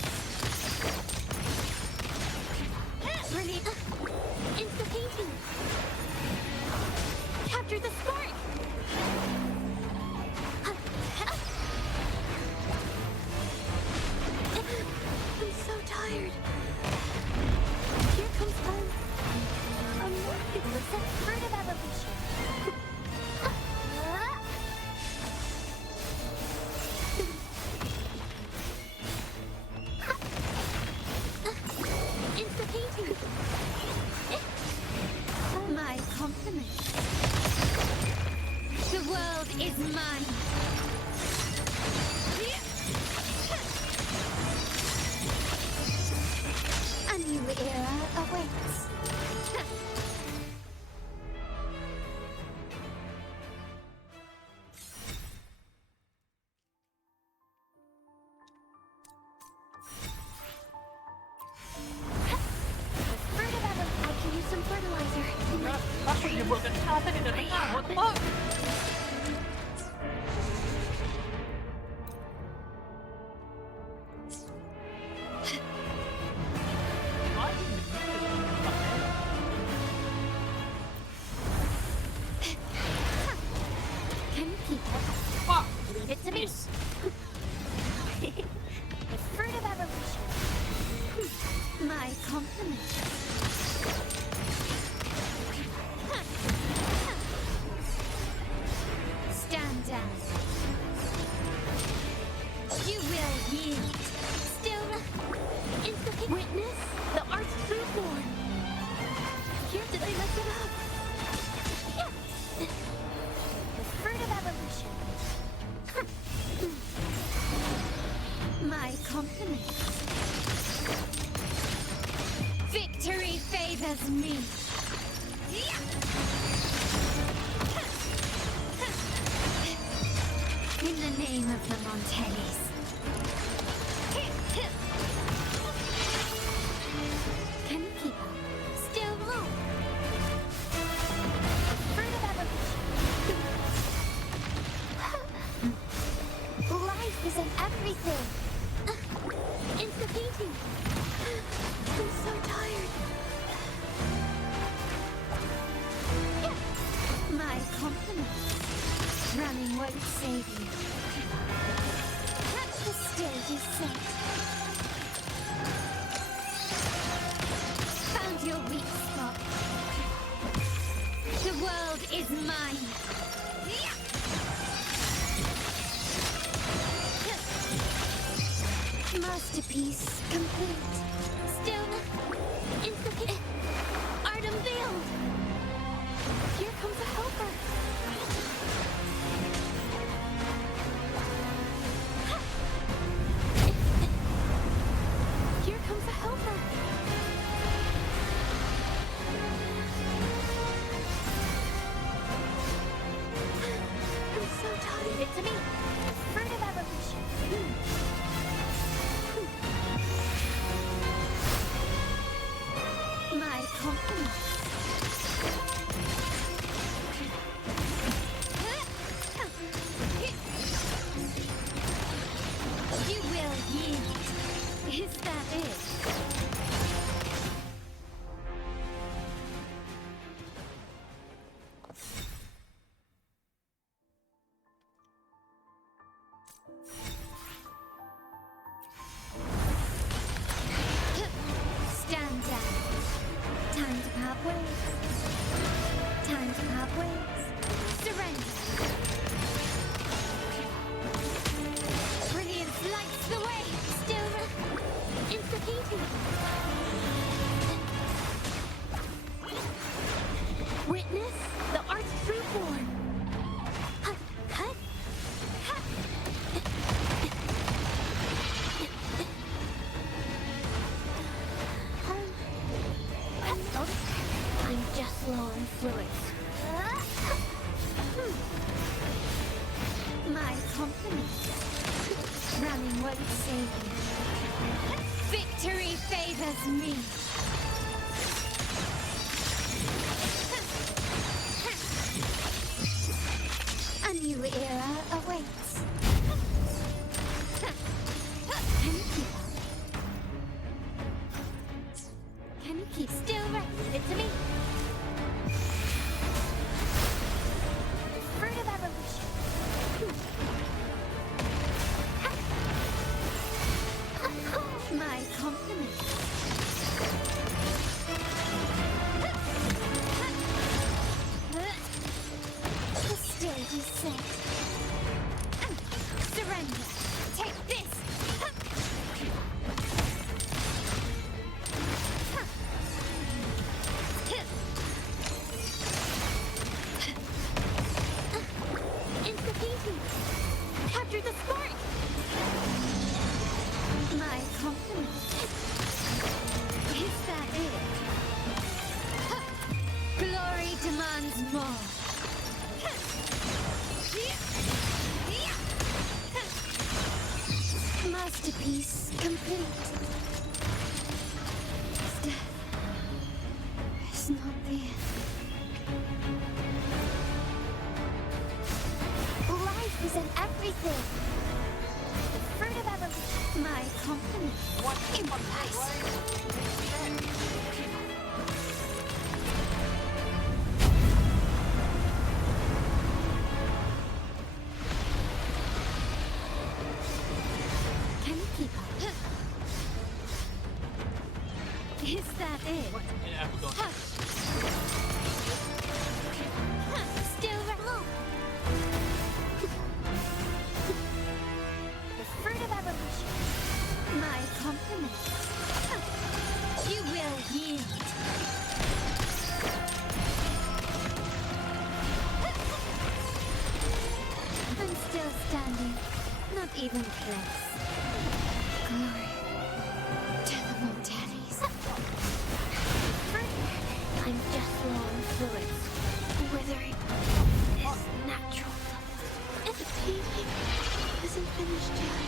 Brilliant. Instigating. Capture the spark. buat kesehatan di dalam nyawa, teman. Can you keep Fuck. Leave it to me. The fruit of evolution. My compliments. Stand down. You will yield. Still, witness the art's true form. Here, did I mess it up? The fruit of evolution. My compliments. Victory favors me. In the name of the Montellis. Can you keep up? Still move. Fruit of evolution. Life is in everything. It's the painting. I'm so tired. My compliments. Running won't save you. The stage is set. Found your weak spot. The world is mine. Masterpiece complete. Still insufficient. Art unveiled. Here comes a helper. Here comes a helper. I'm so tired. It's me. Fruit of evolution. My compliments. You will yield. Is that it? Stand down. Time to part ways. Time to part ways. Surrender. Brilliance lights the way. Still insufficient. Witness the art's true form. I'm just low on fluids. My compliments. Running won't save you. Victory favors me. A new era awaits. Can you keep up? Can you keep still? Right, leave it to me. Fruit of evolution. My compliments. The stage is set. Surrender. Take this. Insufficient. Capture the spark. My compliments. Is that it? Glory demands more. Masterpiece complete. Death is not the end. In one place. Can you keep up? Is that it? Yeah, I'm going. Still low. The fruit of evolution. My compliments. You will yield. I'm still standing. Not even close. Glory to the Mortales. I'm just long fluids. Withering is natural. And the painting isn't finished yet.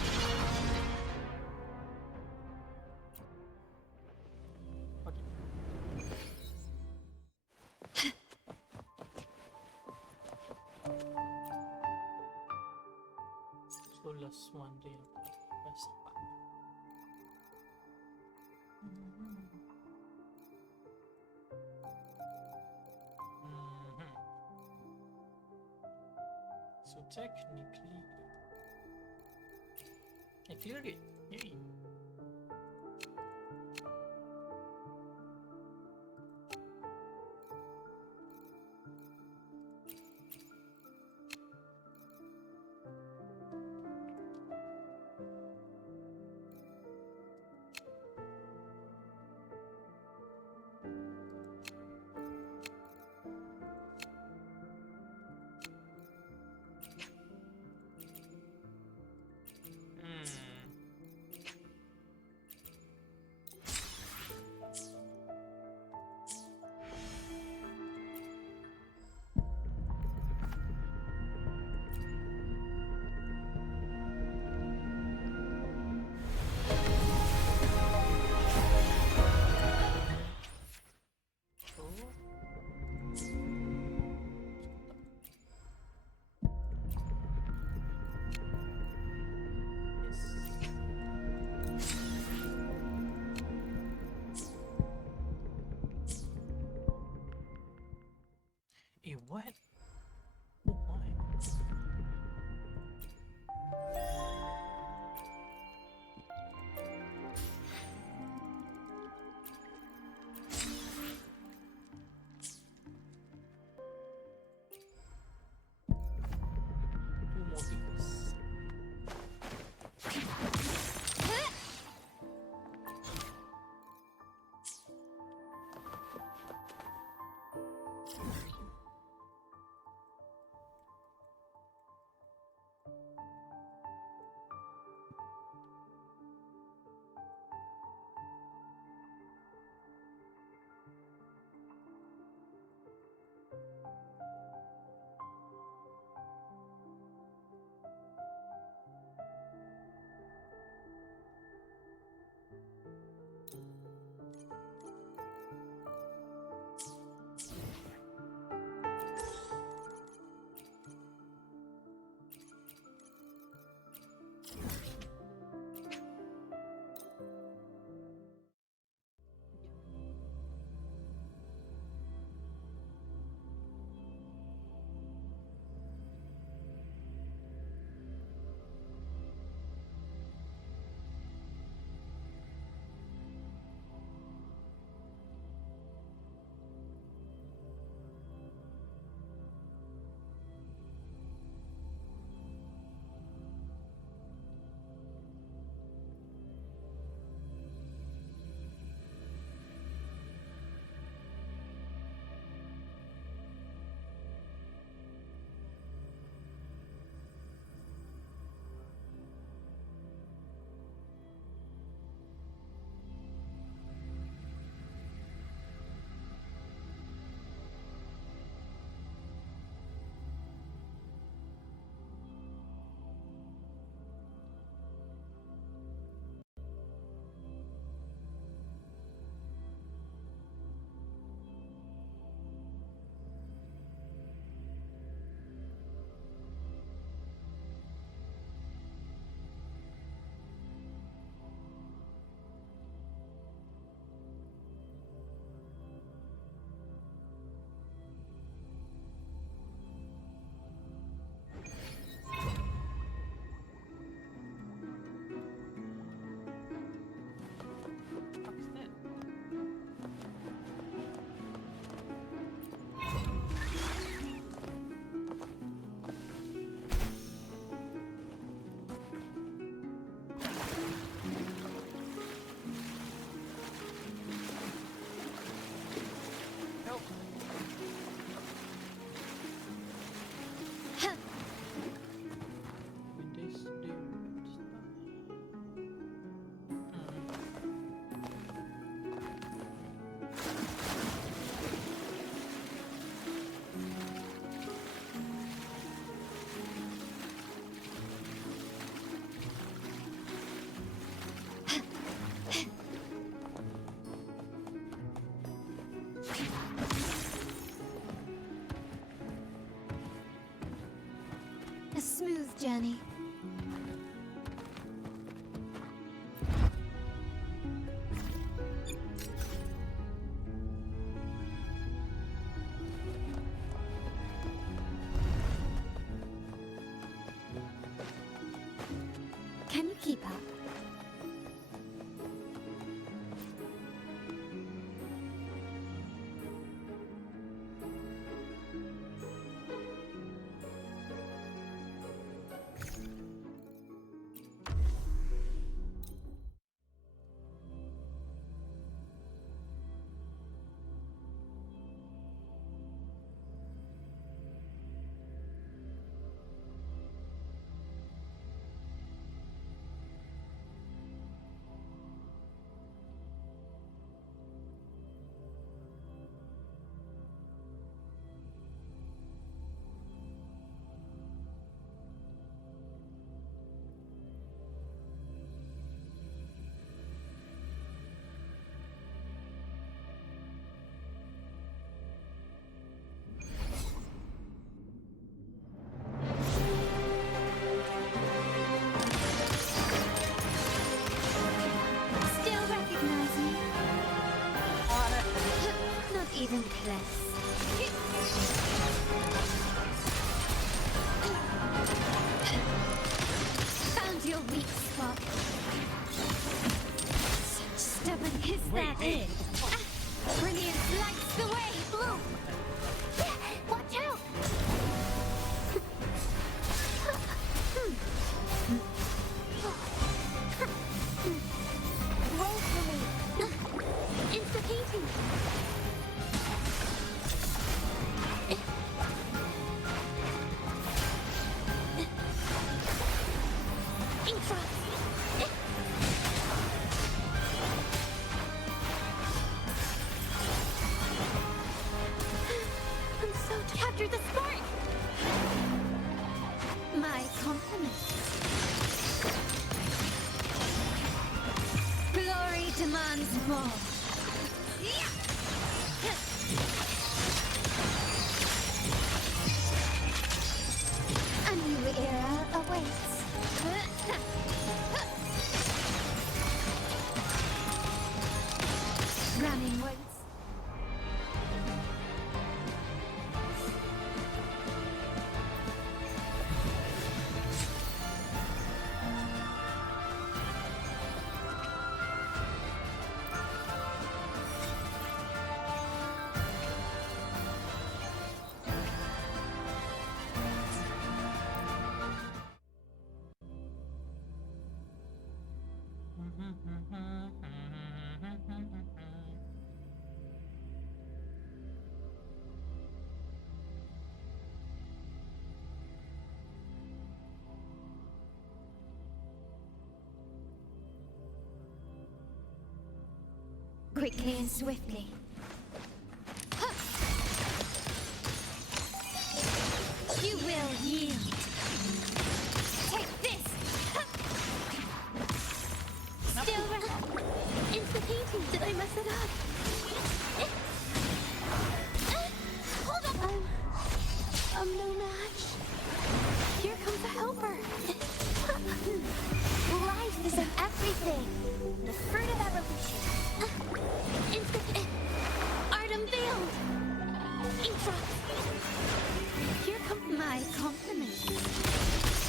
Sulla swan real. Questa qua. So technically, I cleared it. Yay. Is that it? Brilliant lights the way! Blue! Watch out! Roll for me! Insta-painting! I'm so captured the spark! My compliments. Glory demands more. A new era awaits. Running waits. Quickly and swiftly. You will yield. Take this! Still insta-painting. Did I mess it up? Hold up! I'm no match. Here comes a helper. Life is in everything. The fruit of evolution. Art unveiled! Intra! Here comes my compliments.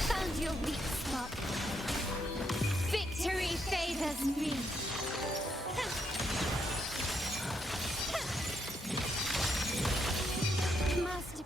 Found your weak spot. Victory favors me. Master.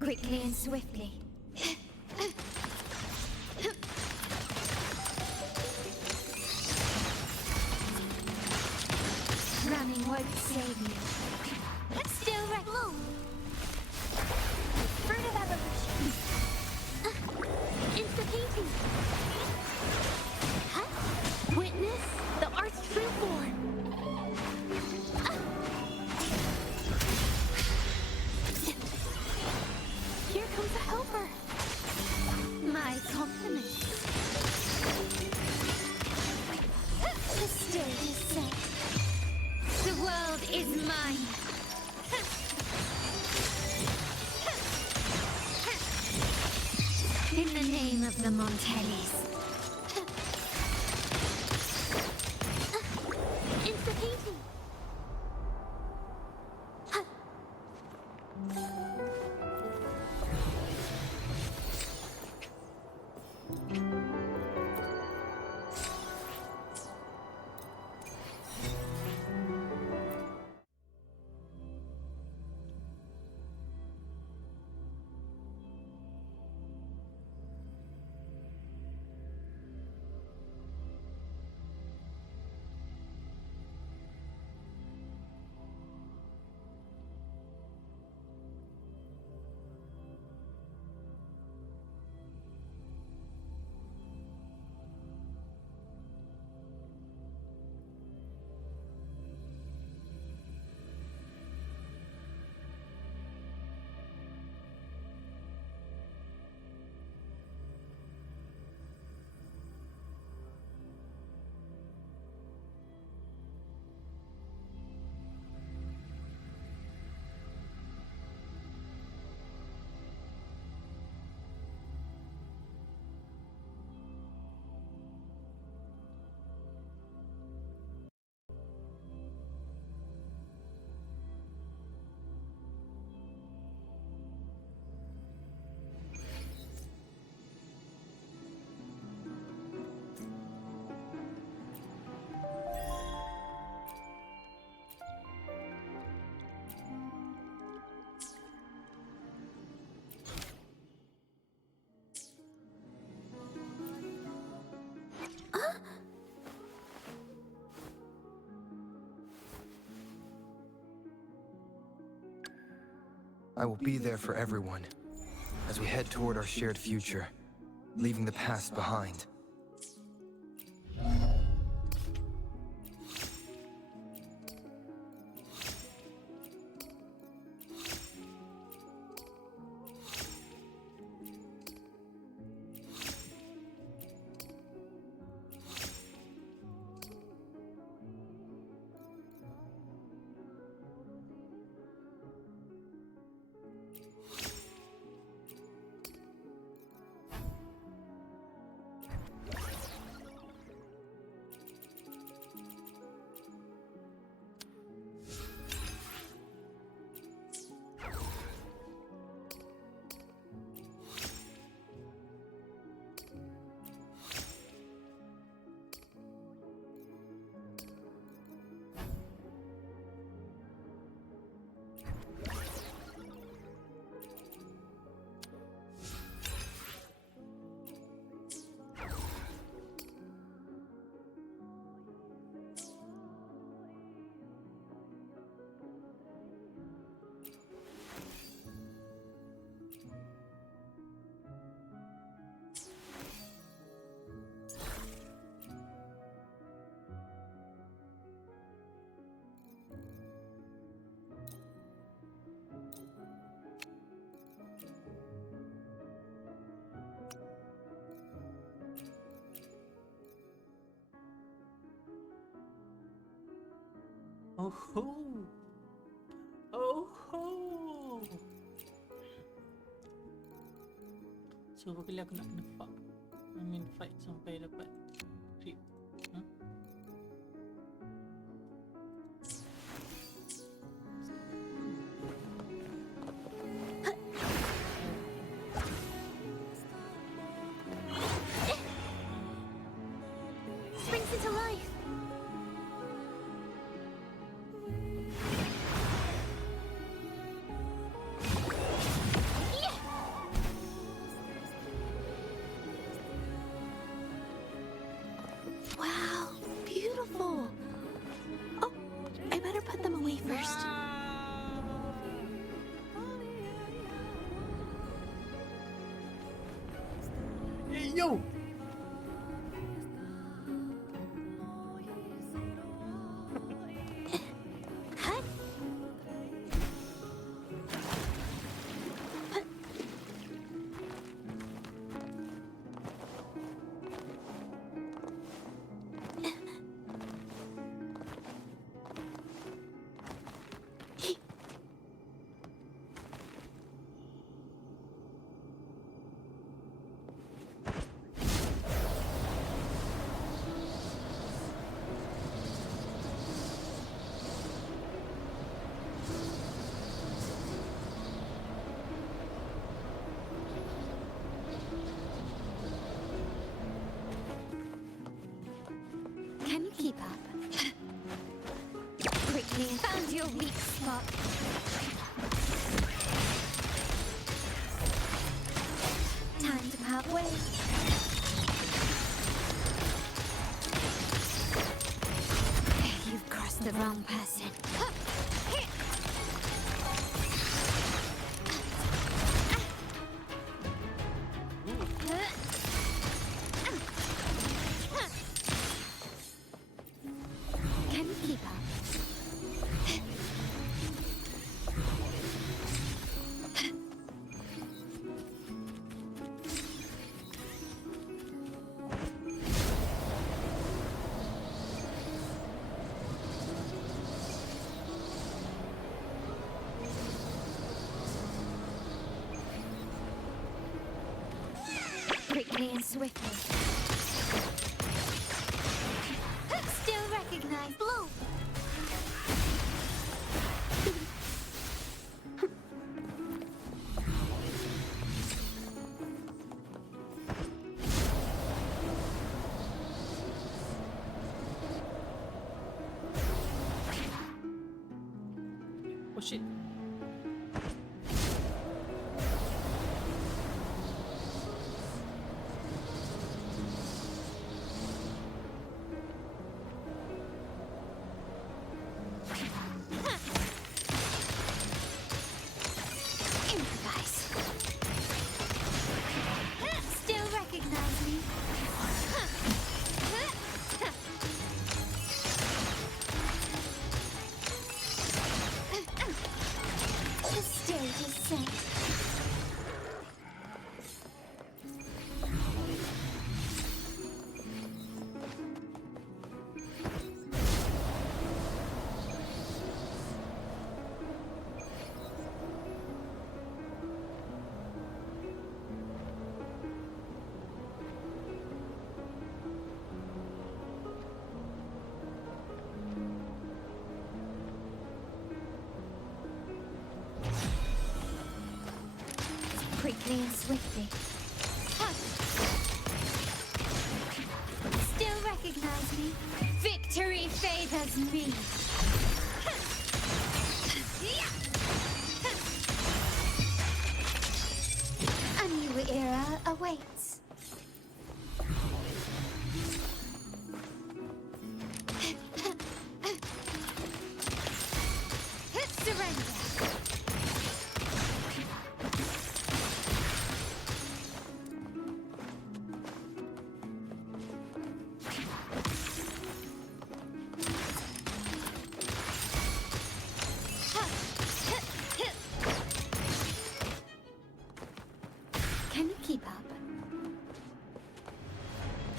Quickly and swiftly. Running won't save you. Still right. Blue. Fruit of evolution. Insta-painting. Huh? Witness the art's true form. Here comes a helper. My compliments. The stage is set. The world is mine. In the name of the Montellis. Insta-painting. I will be there for everyone as we head toward our shared future, leaving the past behind. Oh ho! Oh ho! So kali aku nak kena fight sampai dapat creep. Huh? Springs into life. Wow, beautiful. Oh, I better put them away first. Hey yo! Can you keep up? Quickly, found your weak spot. Time to part ways. You've crossed the wrong person. Can you keep up? Quickly and swiftly. Still recognize Blue. Oh shit! quietly and swiftly. Ha! Still recognize me? Victory favors me! A new era awaits. Surrender! Can you keep up?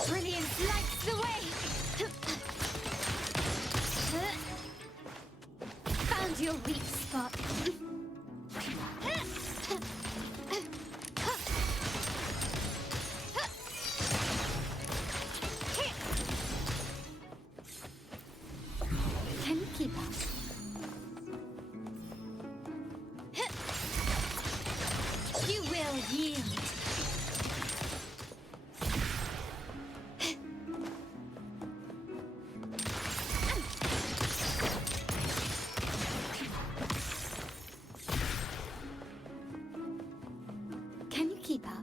Brilliance lights the way! Found your weak spot. Can you keep up? You will yield. Can you keep up?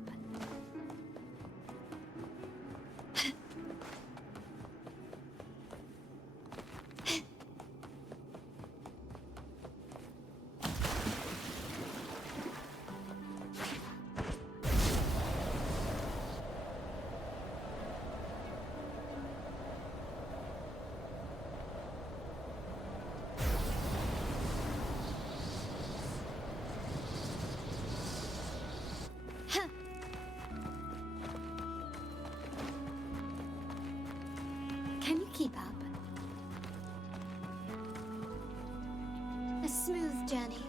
Can you keep up? A smooth journey.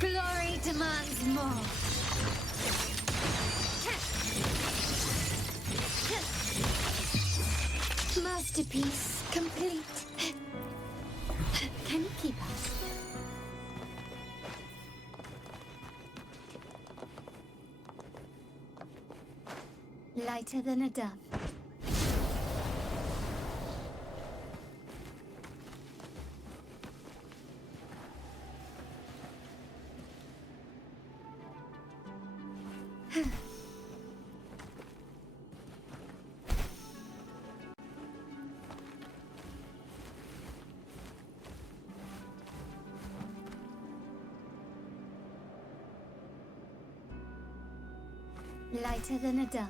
Glory demands more. Masterpiece complete. Can you keep up? Lighter than a dove. Lighter than a dove.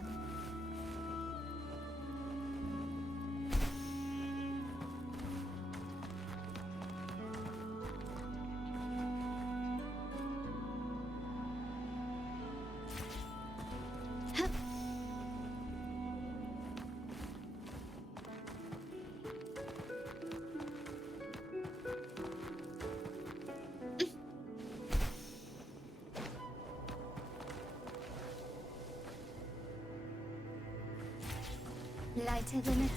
Lighter than a...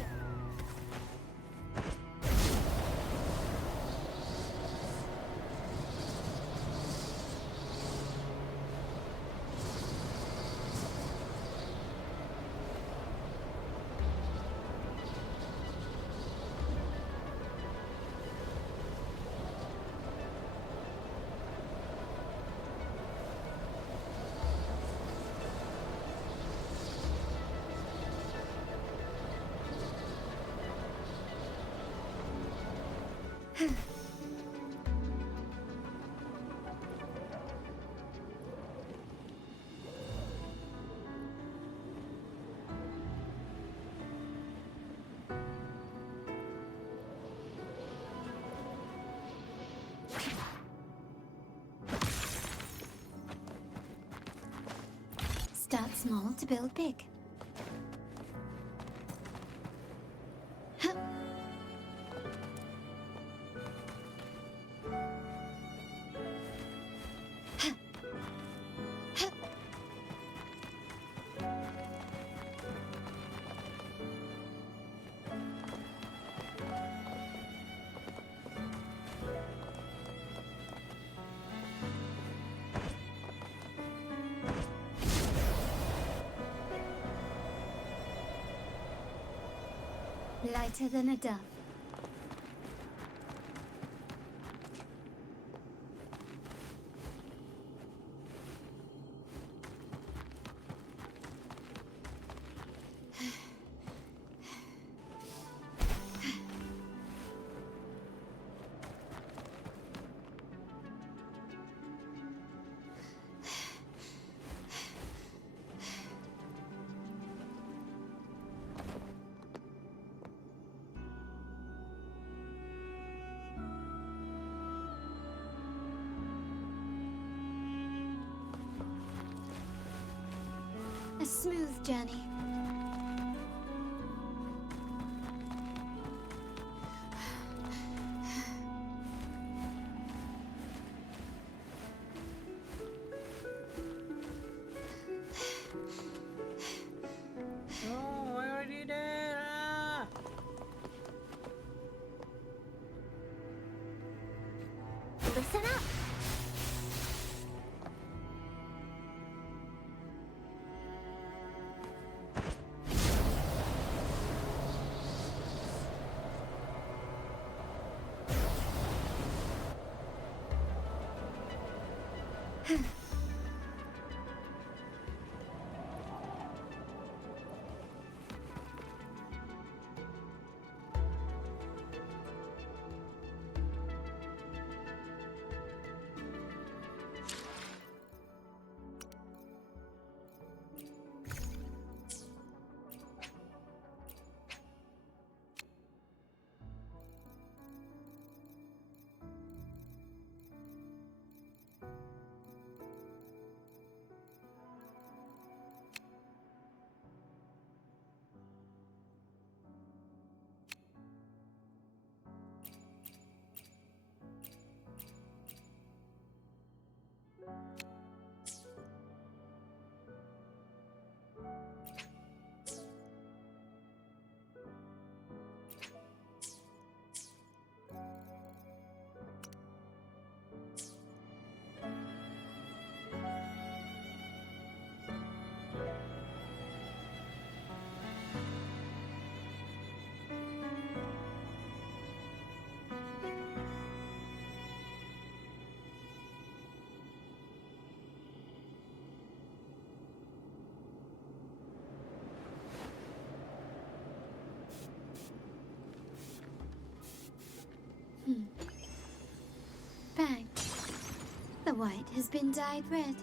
Start small to build big. Lighter than a dove. A smooth journey. No, I already did. Ah! Listen up. Bang. The white has been dyed red.